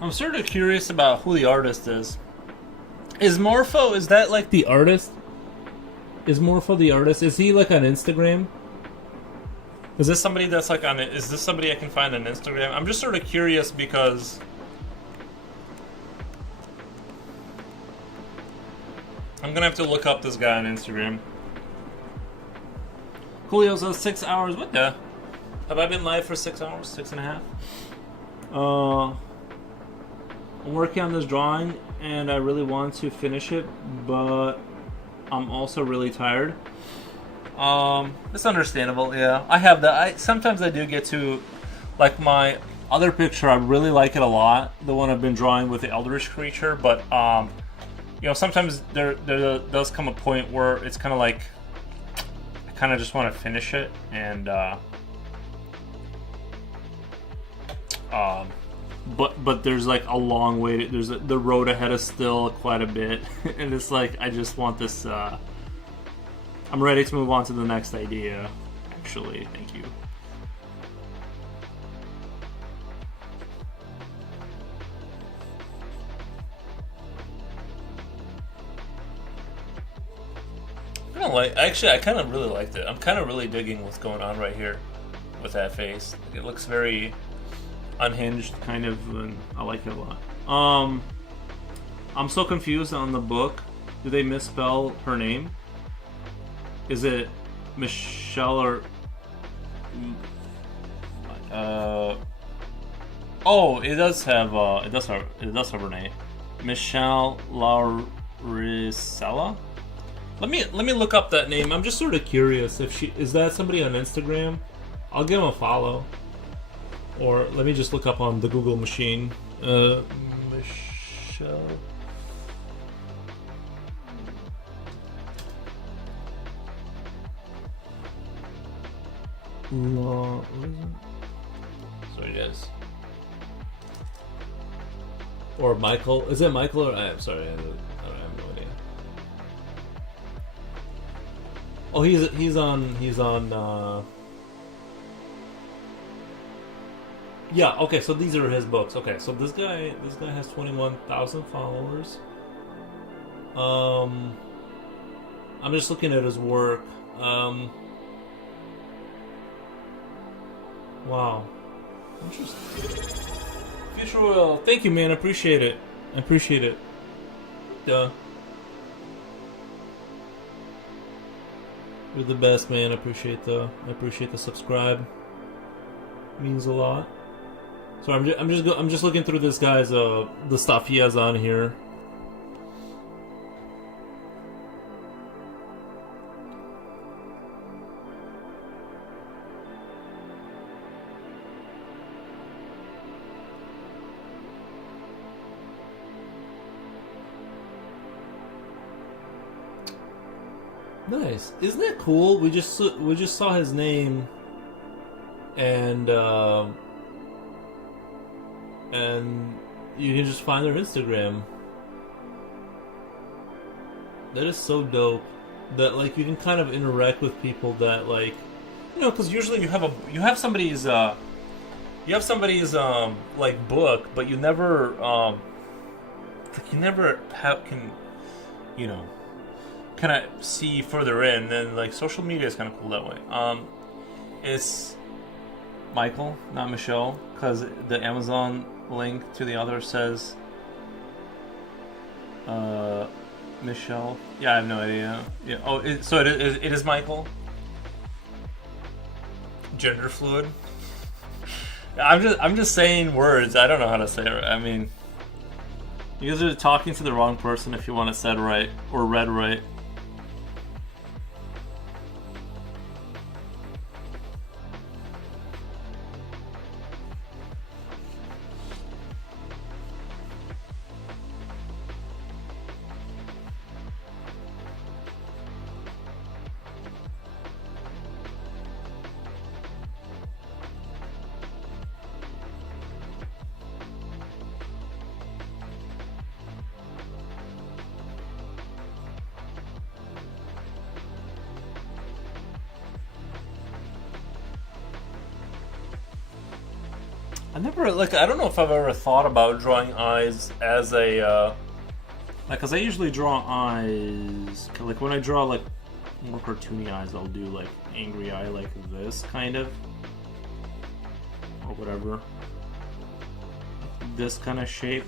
I'm sort of curious about who the artist is. Is that like the artist? Is Morpho the artist? Is he like on Instagram? Is this somebody that's like on it? Is this somebody I can find on Instagram? I'm just sort of curious because I'm gonna have to look up this guy on Instagram. Julio says 6 hours. What the? Have I been live for 6 hours? 6.5? I'm working on this drawing and I really want to finish it, but I'm also really tired. It's understandable, yeah. I have that. Sometimes I do get to, like my other picture, I really like it a lot. The one I've been drawing with the Eldritch creature, but sometimes there does come a point where it's kind of like I kind of just want to finish it, and but there's like a long way. The road ahead is still quite a bit, and it's like I just want this. I'm ready to move on to the next idea. Actually, thank you. I kind of really liked it. I'm kind of really digging what's going on right here with that face. It looks very unhinged, kind of, and I like it a lot. I'm so confused on the book. Do they misspell her name? Is it Michelle or? Oh, it does have her name, Michelle Lauricella. Let me look up that name. I'm just sort of curious if is that somebody on Instagram. I'll give him a follow. Or let me just look up on the Google machine. Michelle. Sorry, guys. Or Michael. Is it Michael or I'm sorry, I have no idea. Oh, he's on Yeah, okay, so these are his books. Okay, so this guy has 21,000 followers. I'm just looking at his work. Wow. Interesting. Future Oil, thank you, man. I appreciate it. I appreciate it. Duh. You're the best, man. I appreciate the subscribe. Means a lot. So I'm just looking through this guy's the stuff he has on here. Nice. Isn't that cool? We just saw his name, and you can just find their Instagram. That is so dope. That like you can kind of interact with people that like, you know, because usually you have somebody's like book, but you never can, you know, kind of see further in, and like social media is kind of cool that way. It's Michael, not Michelle, because the Amazon link to the other says Michelle. Yeah, I have no idea. Yeah. Oh, so it is Michael. Gender fluid. I'm just saying words. I don't know how to say it. I mean, you guys are talking to the wrong person if you want it said right or read right. I don't know if I've ever thought about drawing eyes as a because I usually draw eyes like when I draw like more cartoony eyes, I'll do like angry eye like this kind of or whatever, this kind of shape.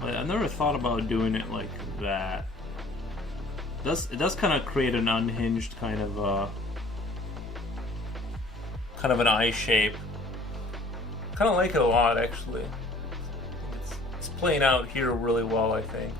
But I've never thought about doing it like that. It does kind of create an unhinged kind of an eye shape. Kind of like it a lot, actually. It's playing out here really well, I think.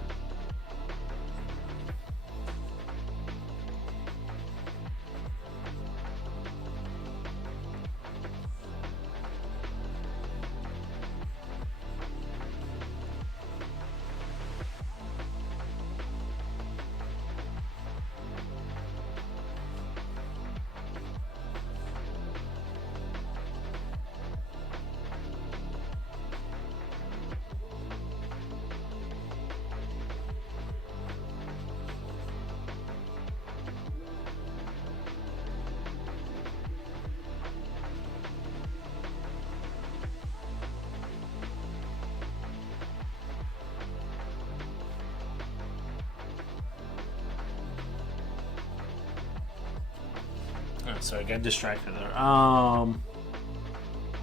Sorry, I got distracted there. I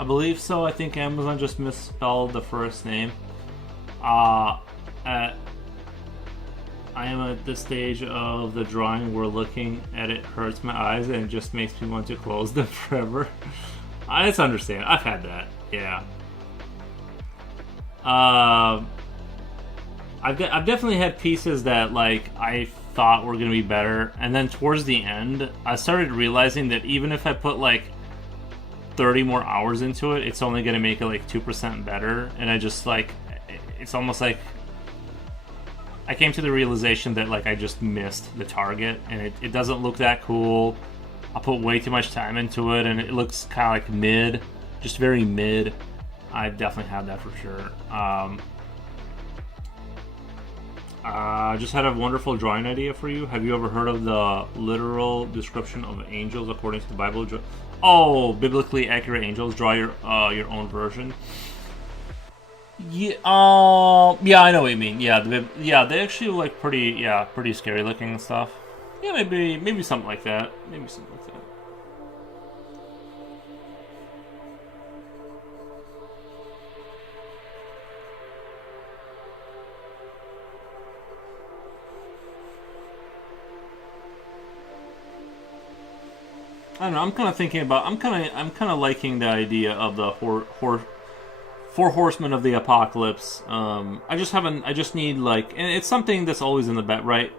believe so. I think Amazon just misspelled the first name. I am at the stage of the drawing where looking at it hurts my eyes and it just makes me want to close them forever. It's understandable. I've had that. Yeah. I've definitely had pieces that like I thought were gonna be better, and then towards the end, I started realizing that even if I put like 30 more hours into it, it's only gonna make it like 2% better. And I just like, it's almost like I came to the realization that like I just missed the target, and it doesn't look that cool. I put way too much time into it, and it looks kind of like mid, just very mid. I've definitely had that for sure. I just had a wonderful drawing idea for you. Have you ever heard of the literal description of angels according to the Bible? Oh, biblically accurate angels. Draw your own version. Yeah, yeah, I know what you mean. Yeah, they actually look pretty scary looking and stuff. Yeah, maybe something like that. Maybe something like that. I don't know. I'm kind of thinking about. I'm kind of liking the idea of the four horsemen of the apocalypse. I just need like, and it's something that's always in the back, right?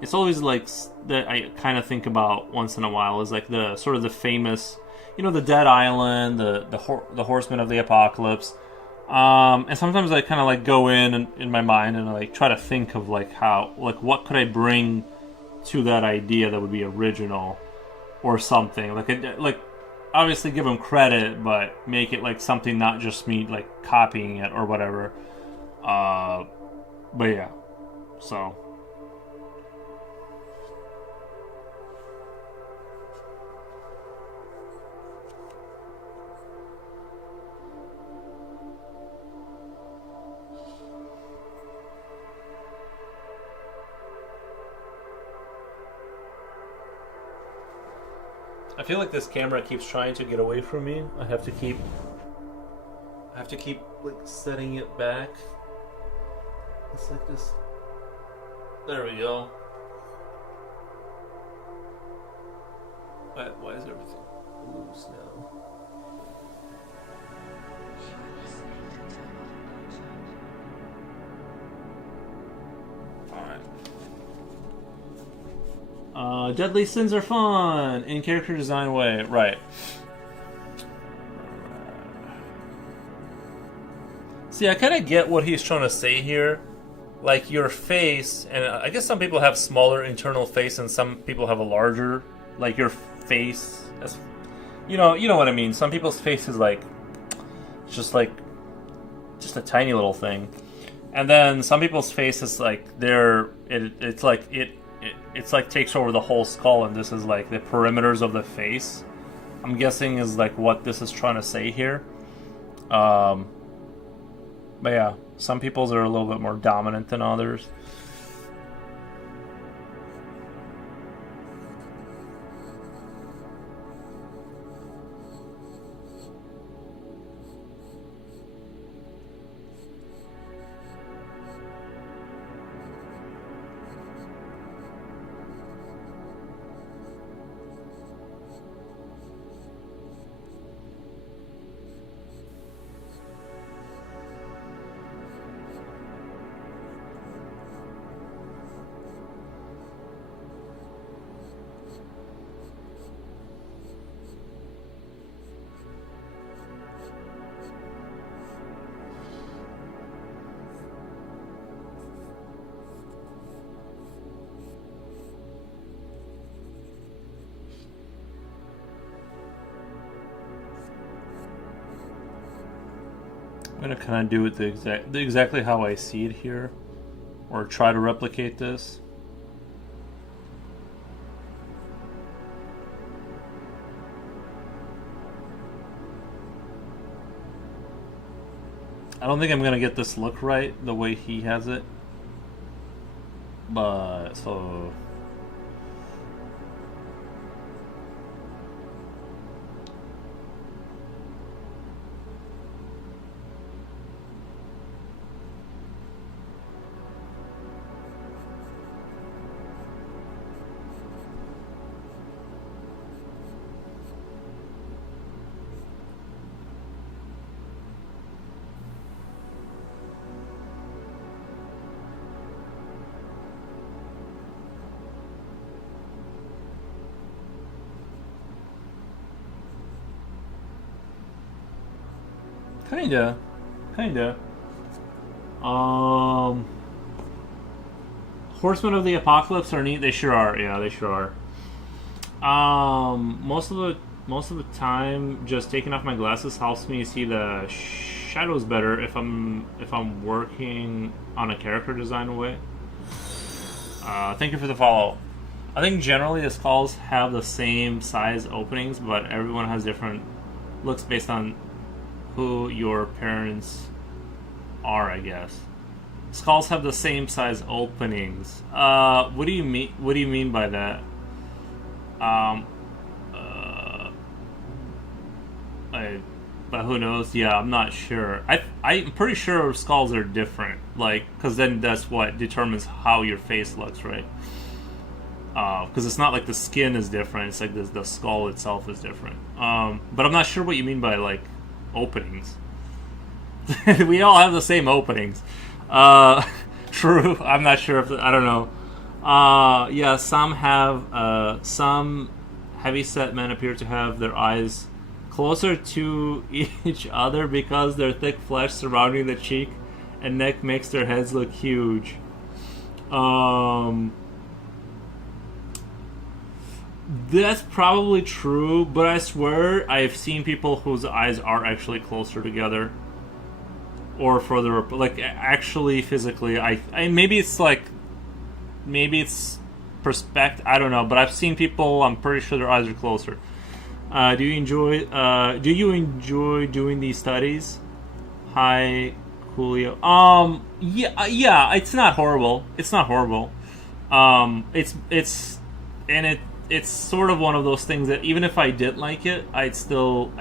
It's always like that. I kind of think about once in a while is like the sort of the famous, the Dead Island, the horsemen of the apocalypse. And sometimes I kind of like go in my mind and like try to think of like how like what could I bring to that idea that would be original. Or something like obviously give them credit, but make it like something not just me like copying it or whatever. But yeah, so. I feel like this camera keeps trying to get away from me. I have to keep like setting it back. It's like this. There we go. Why is everything loose now? Deadly sins are fun in character design way, right? See, I kind of get what he's trying to say here. Like your face, and I guess some people have smaller internal face, and some people have a larger. Like your face, you know what I mean. Some people's face is like just a tiny little thing, and then some people's face is like it's like takes over the whole skull, and this is like the perimeters of the face. I'm guessing is like what this is trying to say here. But yeah, some people's are a little bit more dominant than others. I'm gonna kind of do it exactly how I see it here, or try to replicate this. I don't think I'm gonna get this look right the way he has it, but so. Kinda. Horsemen of the Apocalypse are neat. They sure are. Yeah, they sure are. Most of the time, just taking off my glasses helps me see the shadows better if I'm working on a character design way. Thank you for the follow. I think generally the skulls have the same size openings, but everyone has different looks based on who your parents are, I guess. Skulls have the same size openings. What do you mean? What do you mean by that? But who knows? Yeah, I'm not sure. I'm pretty sure skulls are different. Like, because then that's what determines how your face looks, right? Because it's not like the skin is different. It's like the skull itself is different. But I'm not sure what you mean by like openings. We all have the same openings. True. I'm not sure if I don't know. Yeah, some have some heavyset men appear to have their eyes closer to each other because their thick flesh surrounding the cheek and neck makes their heads look huge. That's probably true, but I swear I've seen people whose eyes are actually closer together or further up, like actually physically. I maybe it's perspective. I don't know, but I've seen people. I'm pretty sure their eyes are closer. Do you enjoy doing these studies? Hi, Julio. Yeah. It's not horrible. It's not horrible. It's sort of one of those things that even if I did like it, I feel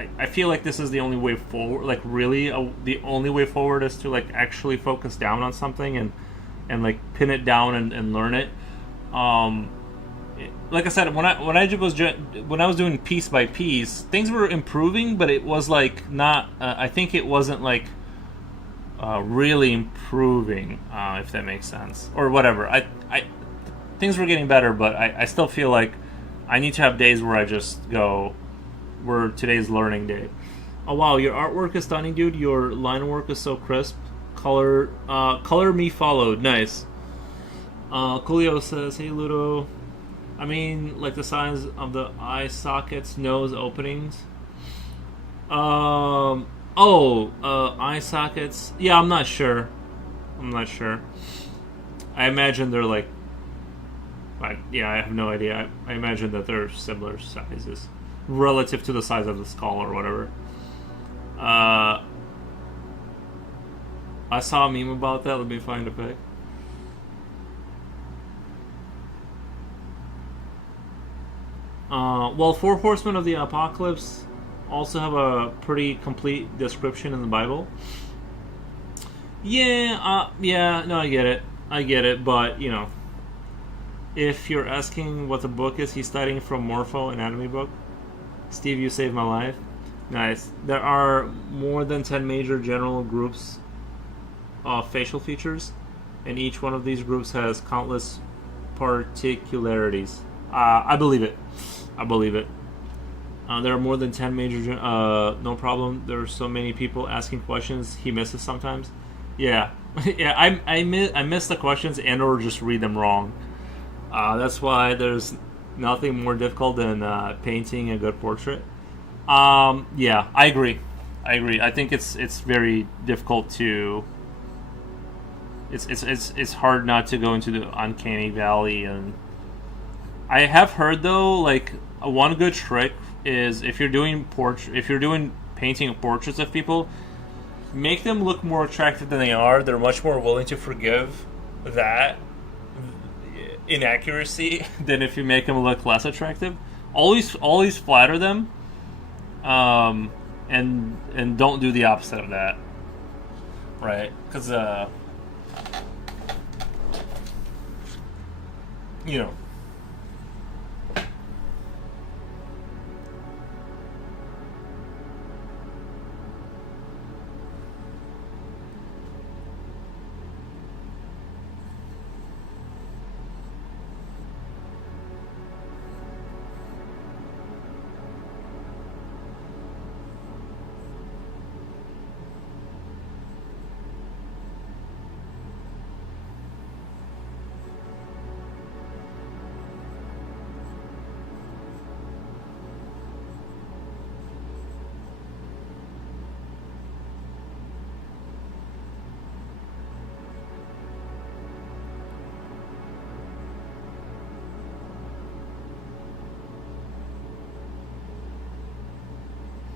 like this is the only way forward. Like really, the only way forward is to like actually focus down on something and like pin it down and learn it. Like I said, when I was doing piece by piece, things were improving, but it was like not. I think it wasn't like really improving, if that makes sense, or whatever. Things were getting better, but I still feel like I need to have days where I just go, "We're today's learning day." Oh wow, your artwork is stunning, dude. Your line work is so crisp. Color me followed. Nice. Coolio says, "Hey Ludo, I mean, like the size of the eye sockets, nose openings." Eye sockets. Yeah, I'm not sure. I imagine they're like. Yeah, I have no idea. I imagine that they're similar sizes relative to the size of the skull or whatever. I saw a meme about that. Let me find a pic. Well, Four Horsemen of the Apocalypse also have a pretty complete description in the Bible. Yeah, no, I get it, but, you know, if you're asking what the book is he's studying from Morpho Anatomy book, Steve, you saved my life. Nice. There are more than 10 major general groups of facial features, and each one of these groups has countless particularities. I believe it. There are more than 10 major... no problem. There are so many people asking questions he misses sometimes. Yeah. Yeah, I miss the questions and or just read them wrong. That's why there's nothing more difficult than painting a good portrait. Yeah, I agree. I think it's very difficult to... It's hard not to go into the uncanny valley. And I have heard though, like one good trick is if you're doing painting portraits of people, make them look more attractive than they are. They're much more willing to forgive that inaccuracy than if you make them look less attractive. Always flatter them, and don't do the opposite of that, right? Because you know.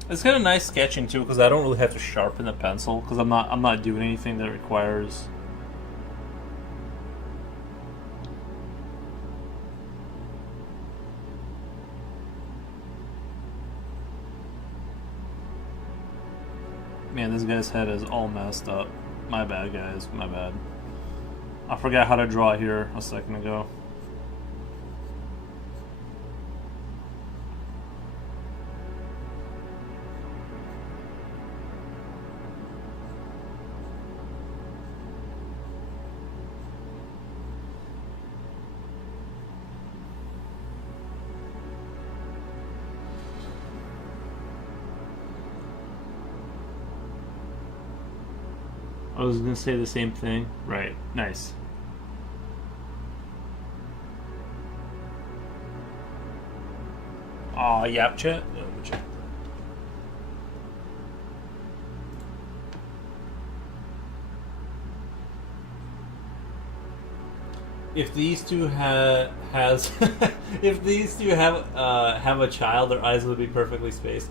It's kind of nice sketching too, because I don't really have to sharpen the pencil, because I'm not doing anything that requires. Man, this guy's head is all messed up. My bad, guys. My bad. I forgot how to draw here a second ago. I was gonna say the same thing. Right. Nice. Aw, yap chat. Yeah, let me check. If these two has if these two have a child, their eyes would be perfectly spaced.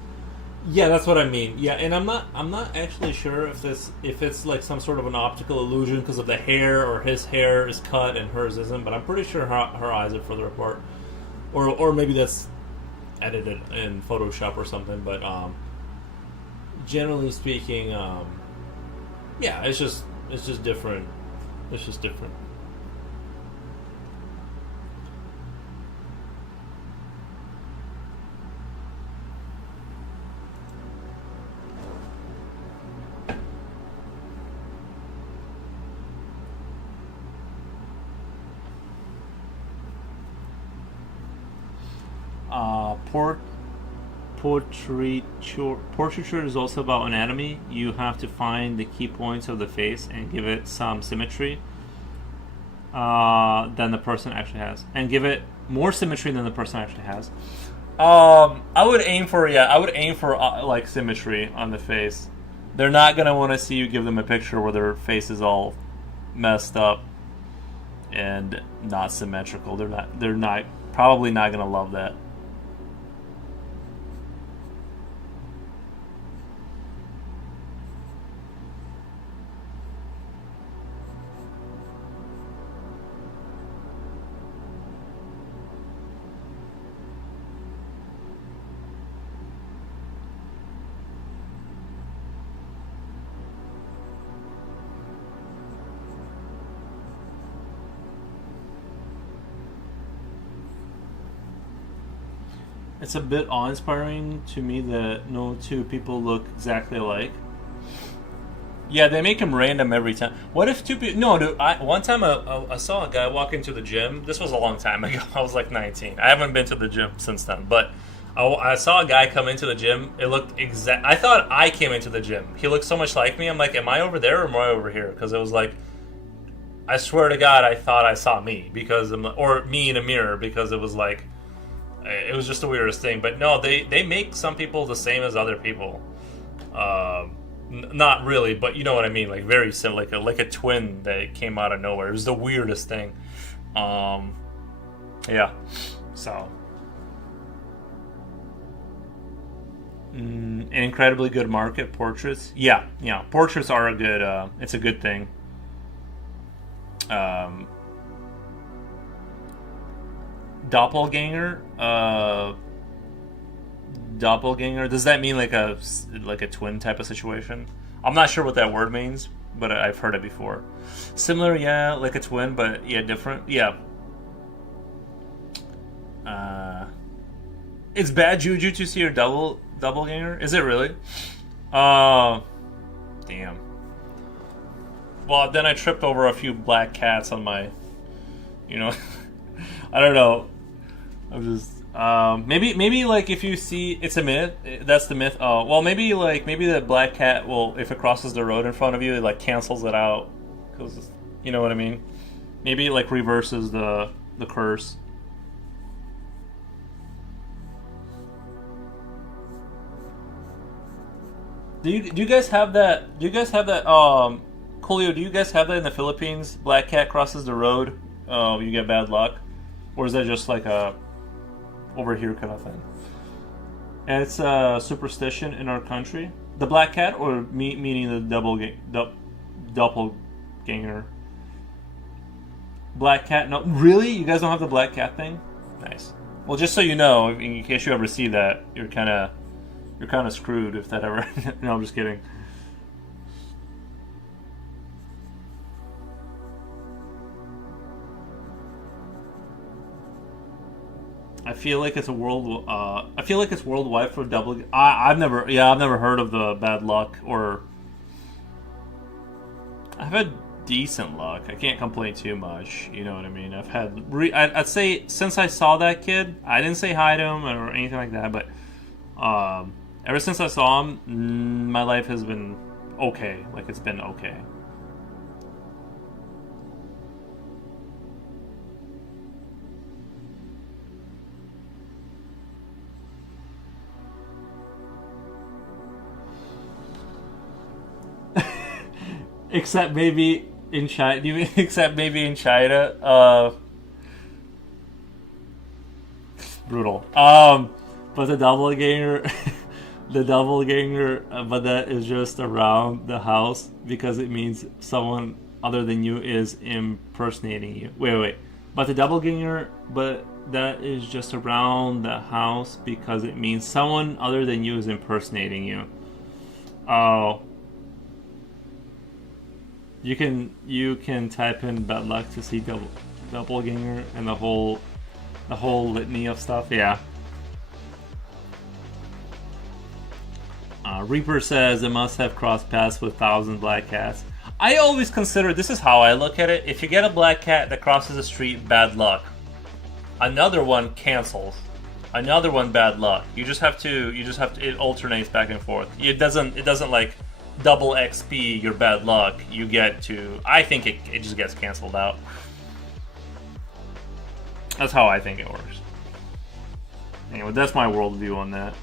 Yeah, that's what I mean. Yeah, and I'm not actually sure if it's like some sort of an optical illusion because of the hair, or his hair is cut and hers isn't. But I'm pretty sure her eyes are further apart, or maybe that's edited in Photoshop or something. But generally speaking, yeah, it's just different. It's just different. Portraiture is also about anatomy. You have to find the key points of the face and give it some symmetry than the person actually has, and give it more symmetry than the person actually has. I would aim for like symmetry on the face. They're not gonna want to see you give them a picture where their face is all messed up and not symmetrical. They're not probably not gonna love that. It's a bit awe-inspiring to me that no two people look exactly alike. Yeah, they make them random every time. What if two people... No, dude, one time I saw a guy walk into the gym. This was a long time ago. I was like 19. I haven't been to the gym since then. But I saw a guy come into the gym. It looked exact... I thought I came into the gym. He looked so much like me. I'm like, am I over there or am I over here? Because it was like... I swear to God, I thought I saw me. Or me in a mirror, because it was like... It was just the weirdest thing. But no, they make some people the same as other people. Not really, but you know what I mean. Like very similar, like a twin that came out of nowhere. It was the weirdest thing. Yeah. So, an incredibly good market. Portraits. Yeah. Portraits are a good. It's a good thing. Doppelganger. Doppelganger. Does that mean like a twin type of situation? I'm not sure what that word means, but I've heard it before. Similar, yeah, like a twin, but yeah, different. Yeah. It's bad juju to see your doppelganger. Is it really? Damn. Well, then I tripped over a few black cats on my, I don't know. I'm just maybe like if you see it's a myth, that's the myth. Oh, well, maybe the black cat will, if it crosses the road in front of you, it like cancels it out, because you know what I mean. Maybe it like reverses the curse. Do you guys have that? Coolio, do you guys have that in the Philippines? Black cat crosses the road, you get bad luck, or is that just like a over here kind of thing? It's a superstition in our country. The black cat, or meaning the doppelganger. Black cat? No, really? You guys don't have the black cat thing? Nice. Well, just so you know, in case you ever see that, you're kind of screwed if that ever. No, I'm just kidding. I feel like it's worldwide for double. I've never heard of the bad luck, or I've had decent luck. I can't complain too much. You know what I mean? I've had. I'd say since I saw that kid, I didn't say hi to him or anything like that, but ever since I saw him, my life has been okay. Like, it's been okay. Except maybe in China. Except maybe in China. Brutal. But the doppelganger, but that is just around the house because it means someone other than you is impersonating you. Wait. But the doppelganger, but that is just around the house because it means someone other than you is impersonating you. Oh. You can type in bad luck to see doppelganger and the whole litany of stuff. Yeah. Reaper says it must have crossed paths with 1,000 black cats. I always consider, this is how I look at it. If you get a black cat that crosses the street, bad luck. Another one cancels. Another one, bad luck. You just have to. It alternates back and forth. It doesn't like double XP your bad luck. You get to. I think it just gets canceled out. That's how I think it works. Anyway, that's my worldview on that.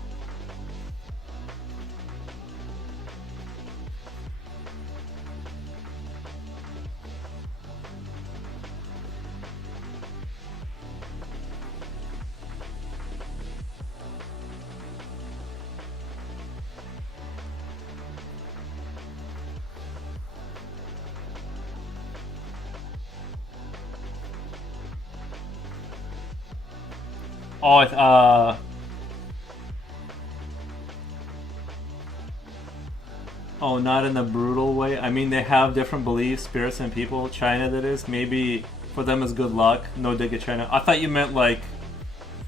Oh, not in a brutal way. I mean, they have different beliefs, spirits, and people. China, that is. Maybe for them is good luck. No dig at China. I thought you meant like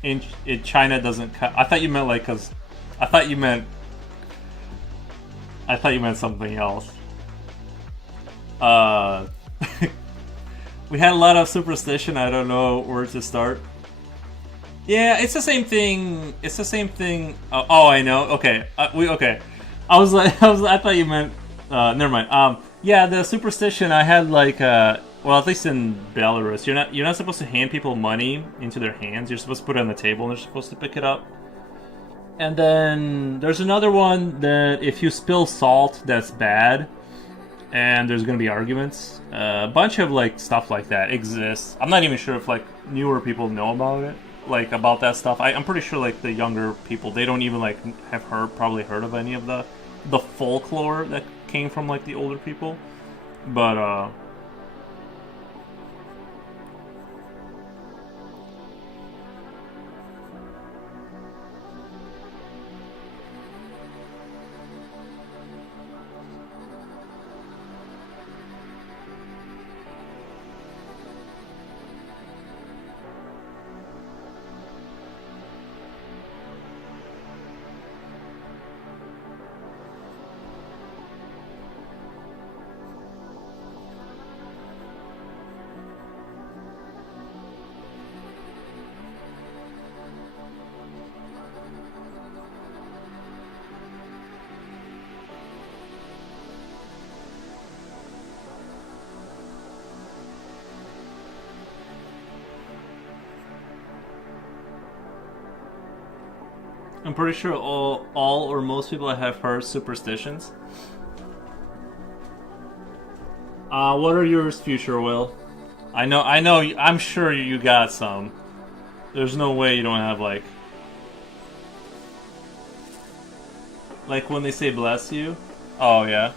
in China doesn't. I thought you meant like because. I thought you meant something else. We had a lot of superstition. I don't know where to start. Yeah, it's the same thing. It's the same thing. Oh, I know. Okay, okay. I thought you meant. Never mind. Yeah, the superstition I had like. Well, at least in Belarus, you're not supposed to hand people money into their hands. You're supposed to put it on the table, and they're supposed to pick it up. And then there's another one that if you spill salt, that's bad, and there's gonna be arguments. A bunch of like stuff like that exists. I'm not even sure if like newer people know about it. Like about that stuff, I'm pretty sure like the younger people, they don't even like have probably heard of any of the folklore that came from like the older people, but I'm pretty sure all or most people have heard superstitions. What are yours, Future Will? I know. I'm sure you got some. There's no way you don't have like. Like when they say bless you? Oh, yeah.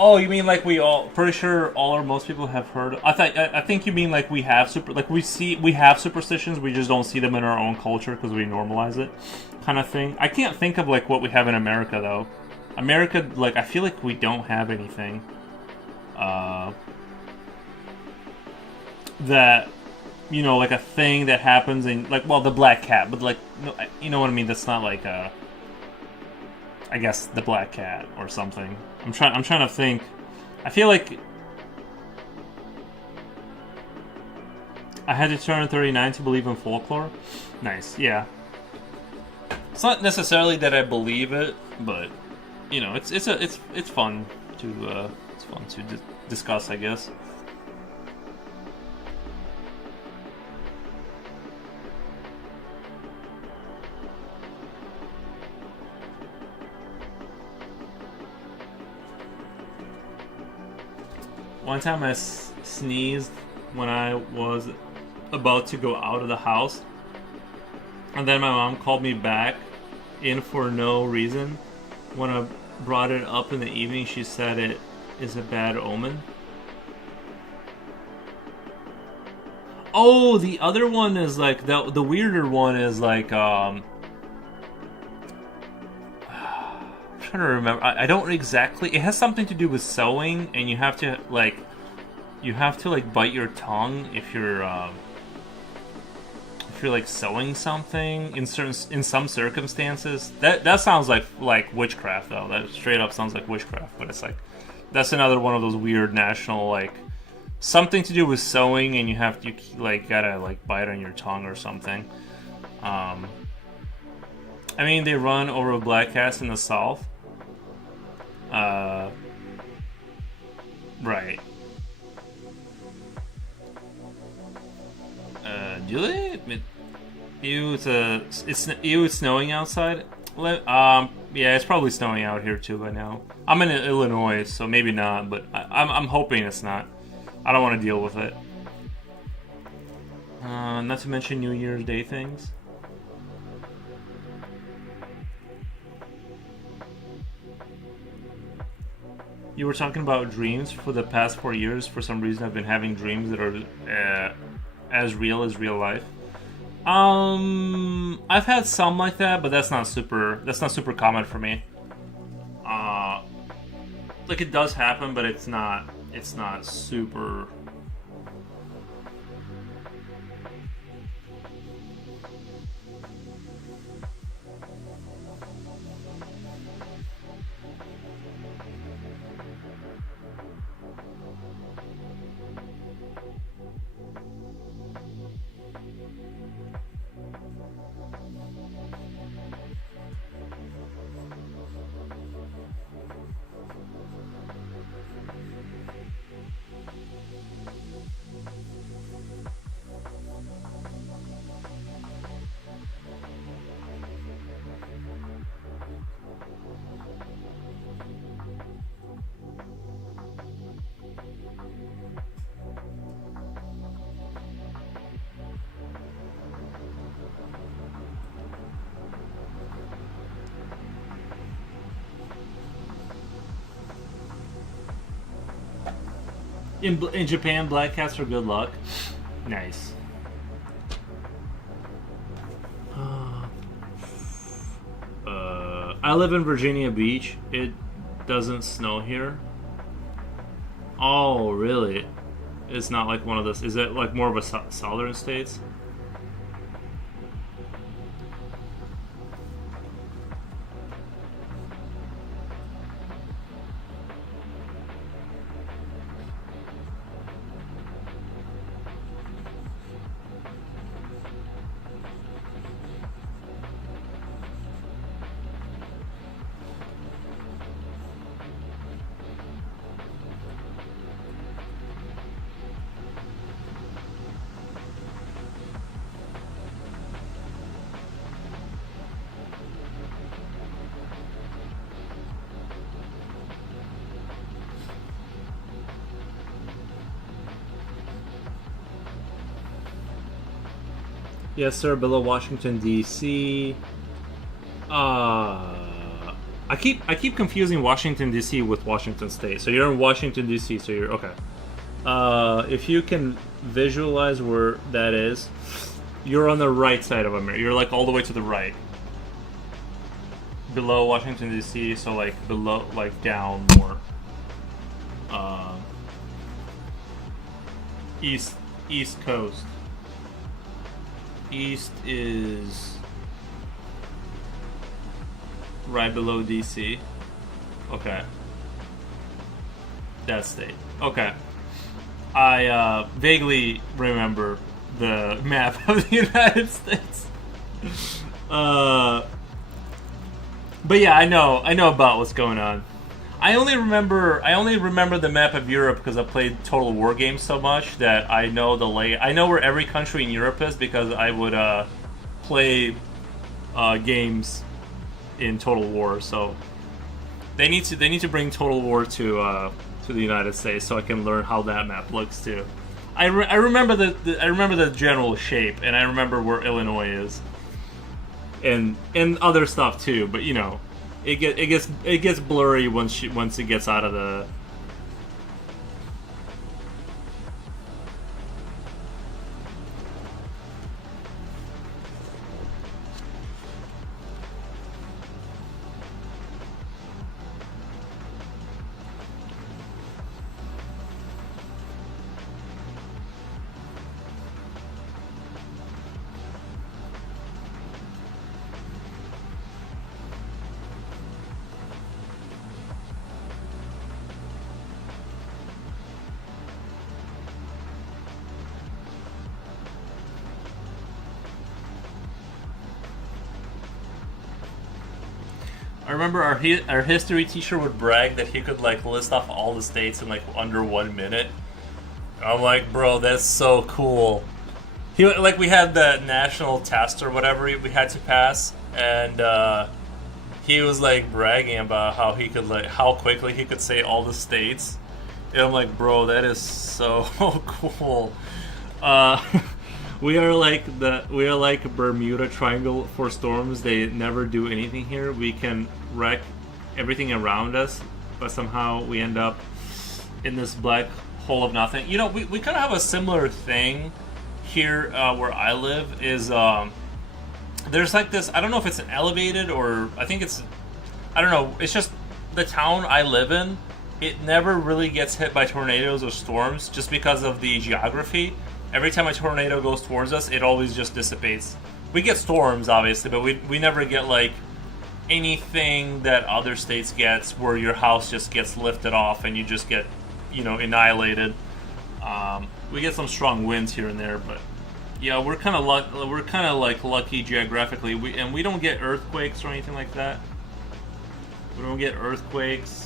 Oh, you mean like we all? Pretty sure all or most people have heard. I think you mean like we have we have superstitions. We just don't see them in our own culture because we normalize it, kind of thing. I can't think of like what we have in America though. America, like I feel like we don't have anything. That, you know, like a thing that happens in like, well, the black cat, but like, no, you know what I mean. That's not like a. I guess the black cat or something. I'm trying to think. I feel like I had to turn 39 to believe in folklore. Nice, yeah. It's not necessarily that I believe it, but you know, it's fun to discuss, I guess. One time I sneezed when I was about to go out of the house, and then my mom called me back in for no reason. When I brought it up in the evening, she said it is a bad omen. Oh, the other one is like the weirder one is like I'm trying to remember. I don't exactly. It has something to do with sewing, and you have to like bite your tongue if you're like sewing something in some circumstances. That sounds like witchcraft though. That straight up sounds like witchcraft. But it's like that's another one of those weird national like something to do with sewing, and you gotta like bite on your tongue or something. I mean, they run over black cats in the South. Right. Do they? It's snowing outside. Yeah, it's probably snowing out here too by now. I'm in Illinois, so maybe not, but I'm hoping it's not. I don't want to deal with it. Not to mention New Year's Day things. You were talking about dreams for the past 4 years. For some reason, I've been having dreams that are as real as real life. I've had some like that, but that's not super common for me. Like it does happen, but it's not super. In Japan, black cats are good luck. Nice. I live in Virginia Beach. It doesn't snow here. Oh, really? It's not like one of those. Is it like more of a southern states? Yes, sir. Below Washington, D.C. I keep confusing Washington D.C. with Washington State. So you're in Washington D.C. So you're okay. If you can visualize where that is, you're on the right side of America. You're like all the way to the right, below Washington D.C. So like below, like down more. East Coast. East is right below DC. Okay. That state. Okay. I vaguely remember the map of the United States. But yeah, I know about what's going on. I only remember the map of Europe because I played Total War games so much that I know I know where every country in Europe is because I would play games in Total War. So they need to bring Total War to the United States so I can learn how that map looks too. I remember the general shape, and I remember where Illinois is, and other stuff too. But you know, it gets blurry once it gets out of the. I remember our history teacher would brag that he could like list off all the states in like under 1 minute. I'm like, bro, that's so cool. We had the national test or whatever we had to pass, and he was like bragging about how quickly he could say all the states. And I'm like, bro, that is so cool. We are like Bermuda Triangle for storms. They never do anything here. We can wreck everything around us, but somehow we end up in this black hole of nothing. You know, we kind of have a similar thing here where I live. Is there's like this, I don't know if it's an elevated or I don't know. It's just the town I live in. It never really gets hit by tornadoes or storms just because of the geography. Every time a tornado goes towards us, it always just dissipates. We get storms, obviously, but we never get, like, anything that other states gets where your house just gets lifted off and you just get, you know, annihilated. We get some strong winds here and there, but yeah, we're kind of lucky geographically. We don't get earthquakes or anything like that. We don't get earthquakes.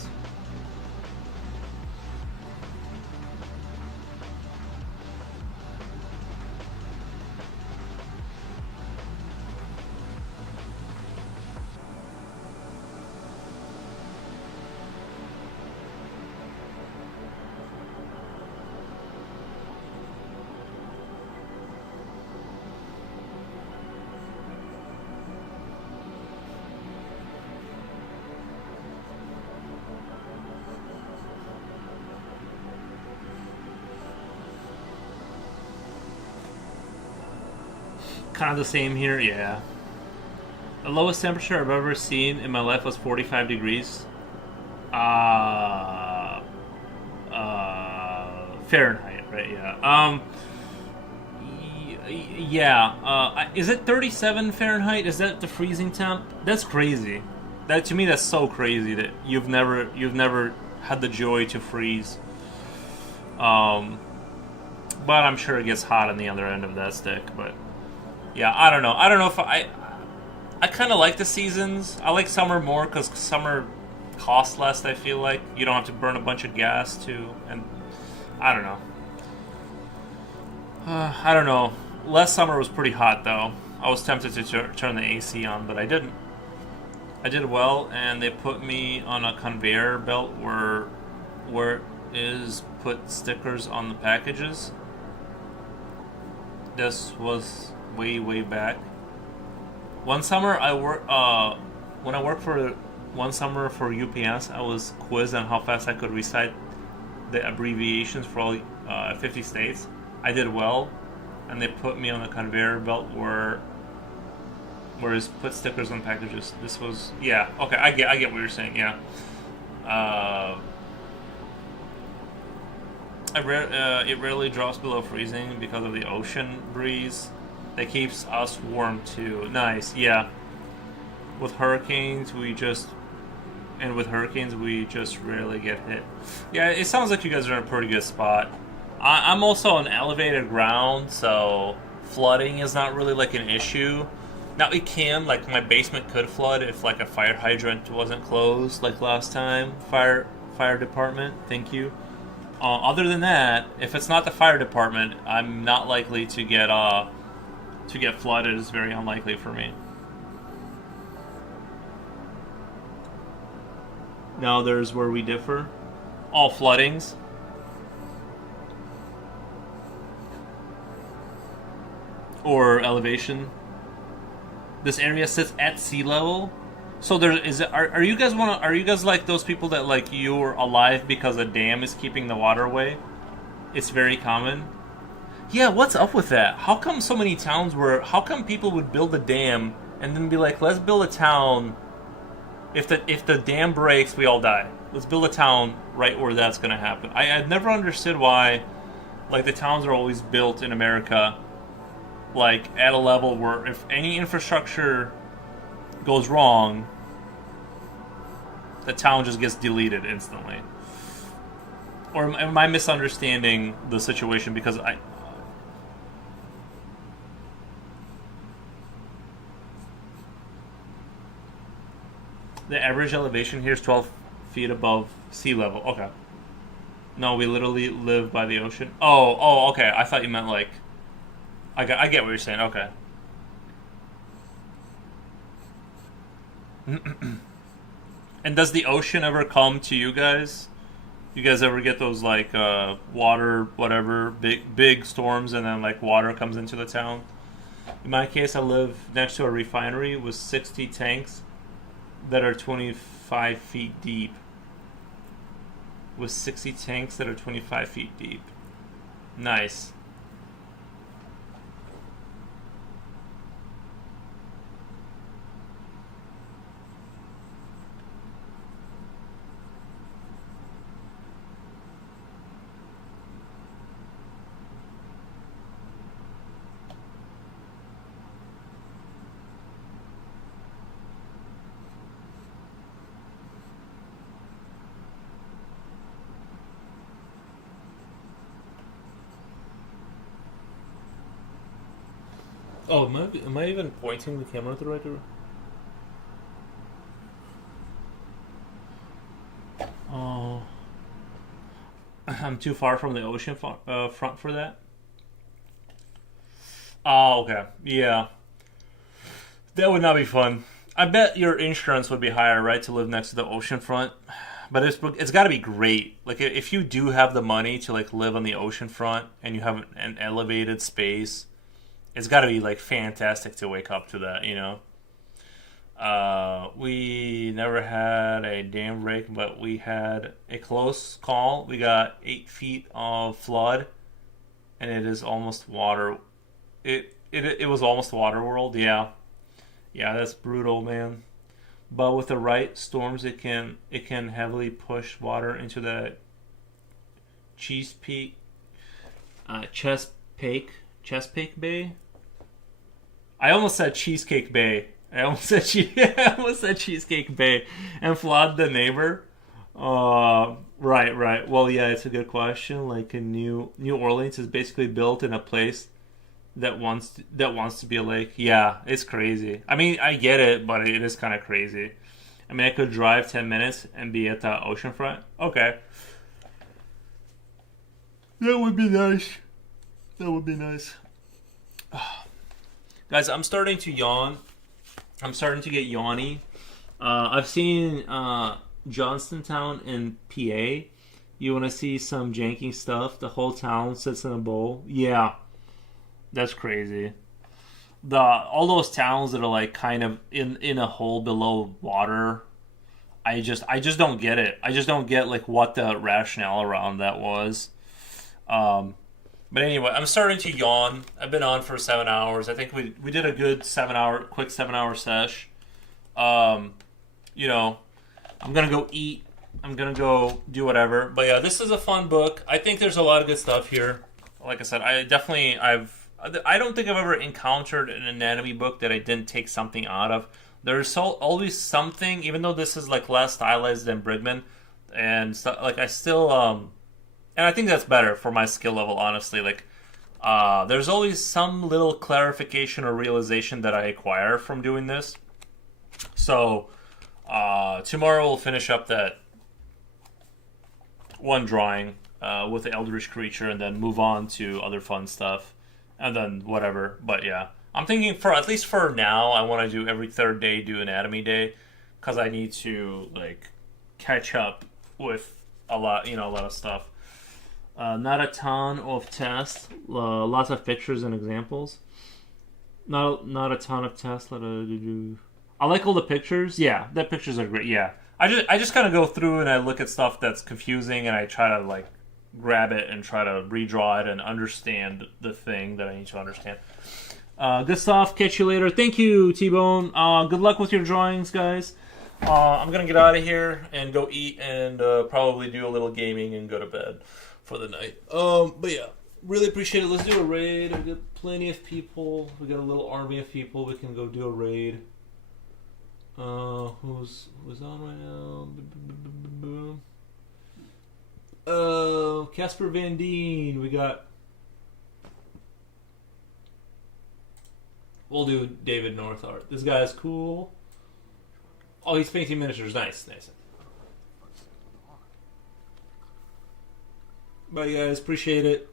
Kind of the same here, yeah. The lowest temperature I've ever seen in my life was 45 degrees. Fahrenheit, right? Yeah. Is it 37 Fahrenheit? Is that the freezing temp? That's crazy. That to me, that's so crazy that you've never had the joy to freeze. But I'm sure it gets hot on the other end of that stick. But yeah, I don't know. I don't know if I kind of like the seasons. I like summer more because summer costs less. I feel like you don't have to burn a bunch of gas too, and I don't know. I don't know. Last summer was pretty hot though. I was tempted to turn the AC on, but I didn't. I did well, and they put me on a conveyor belt where it is put stickers on the packages. This was way back. One summer I when I worked for one summer for UPS, I was quizzed on how fast I could recite the abbreviations for all 50 states. I did well, and they put me on the conveyor belt whereas put stickers on packages. This was, yeah, okay, I get what you're saying, yeah. It rarely drops below freezing because of the ocean breeze that keeps us warm too. Nice, yeah. With hurricanes, we just rarely get hit. Yeah, it sounds like you guys are in a pretty good spot. I'm also on elevated ground, so flooding is not really like an issue. Now it can, like my basement could flood if like a fire hydrant wasn't closed like last time. Fire department, thank you. Other than that, if it's not the fire department, I'm not likely to get flooded. It's very unlikely for me. Now there's where we differ. All floodings. Or elevation. This area sits at sea level. So there is. Are you guys like those people that like you're alive because a dam is keeping the water away? It's very common. Yeah, what's up with that? How come so many towns how come people would build a dam and then be like, let's build a town. If the dam breaks, we all die. Let's build a town right where that's gonna happen. I've never understood why, like the towns are always built in America, like at a level where if any infrastructure goes wrong, the town just gets deleted instantly. Or am I misunderstanding the situation? Because the average elevation here is 12 feet above sea level. Okay. No, we literally live by the ocean. Oh, okay. I thought you meant like. I get what you're saying. Okay. And does the ocean ever come to you guys? You guys ever get those like water, whatever, big storms, and then like water comes into the town? In my case, I live next to a refinery with 60 tanks that are 25 feet deep. With 60 tanks that are 25 feet deep. Nice. Oh, am I even pointing the camera the right direction? Oh, I'm too far from the ocean front for that. Oh, okay. Yeah, that would not be fun. I bet your insurance would be higher, right, to live next to the ocean front. But it's got to be great. Like if you do have the money to like live on the ocean front and you have an elevated space. It's got to be like fantastic to wake up to that, you know. We never had a dam break, but we had a close call. We got 8 feet of flood, and it is almost water. It was almost water world. Yeah, that's brutal, man. But with the right storms, it can heavily push water into the Chesapeake Bay. I almost said Cheesecake Bay. I almost said Cheesecake Bay and flood the neighbor. Right. Well, yeah, it's a good question. Like in New Orleans is basically built in a place that wants to be a lake. Yeah, it's crazy. I mean, I get it, but it is kind of crazy. I mean, I could drive 10 minutes and be at the oceanfront. Okay. That would be nice. Guys, I'm starting to yawn. I'm starting to get yawny. I've seen Johnstown in PA. You want to see some janky stuff? The whole town sits in a bowl. Yeah, that's crazy. All those towns that are like kind of in a hole below water. I just don't get it. I just don't get like what the rationale around that was. But anyway, I'm starting to yawn. I've been on for 7 hours. I think we did a good quick 7 hour sesh. You know, I'm gonna go eat. I'm gonna go do whatever. But yeah, this is a fun book. I think there's a lot of good stuff here. Like I said, I don't think I've ever encountered an anatomy book that I didn't take something out of. There's always something, even though this is like less stylized than Brigman, and like I still and I think that's better for my skill level, honestly. Like, there's always some little clarification or realization that I acquire from doing this. So, tomorrow we'll finish up that one drawing with the Eldritch Creature and then move on to other fun stuff. And then whatever. But yeah, I'm thinking at least for now, I want to do every third day, do Anatomy Day. Because I need to, like, catch up with a lot of stuff. Not a ton of tests, lots of pictures and examples. Not a ton of tests. I like all the pictures. Yeah, the pictures are great. Yeah, I just kind of go through and I look at stuff that's confusing and I try to like grab it and try to redraw it and understand the thing that I need to understand. Good stuff. Catch you later. Thank you, T-Bone. Good luck with your drawings, guys. I'm gonna get out of here and go eat and probably do a little gaming and go to bed for the night. But yeah, really appreciate it. Let's do a raid. We got plenty of people. We got a little army of people. We can go do a raid. Who's on right now? Casper Van Dien. We got. We'll do David Northart. This guy's cool. Oh, he's painting miniatures. Nice. Bye, guys. Appreciate it.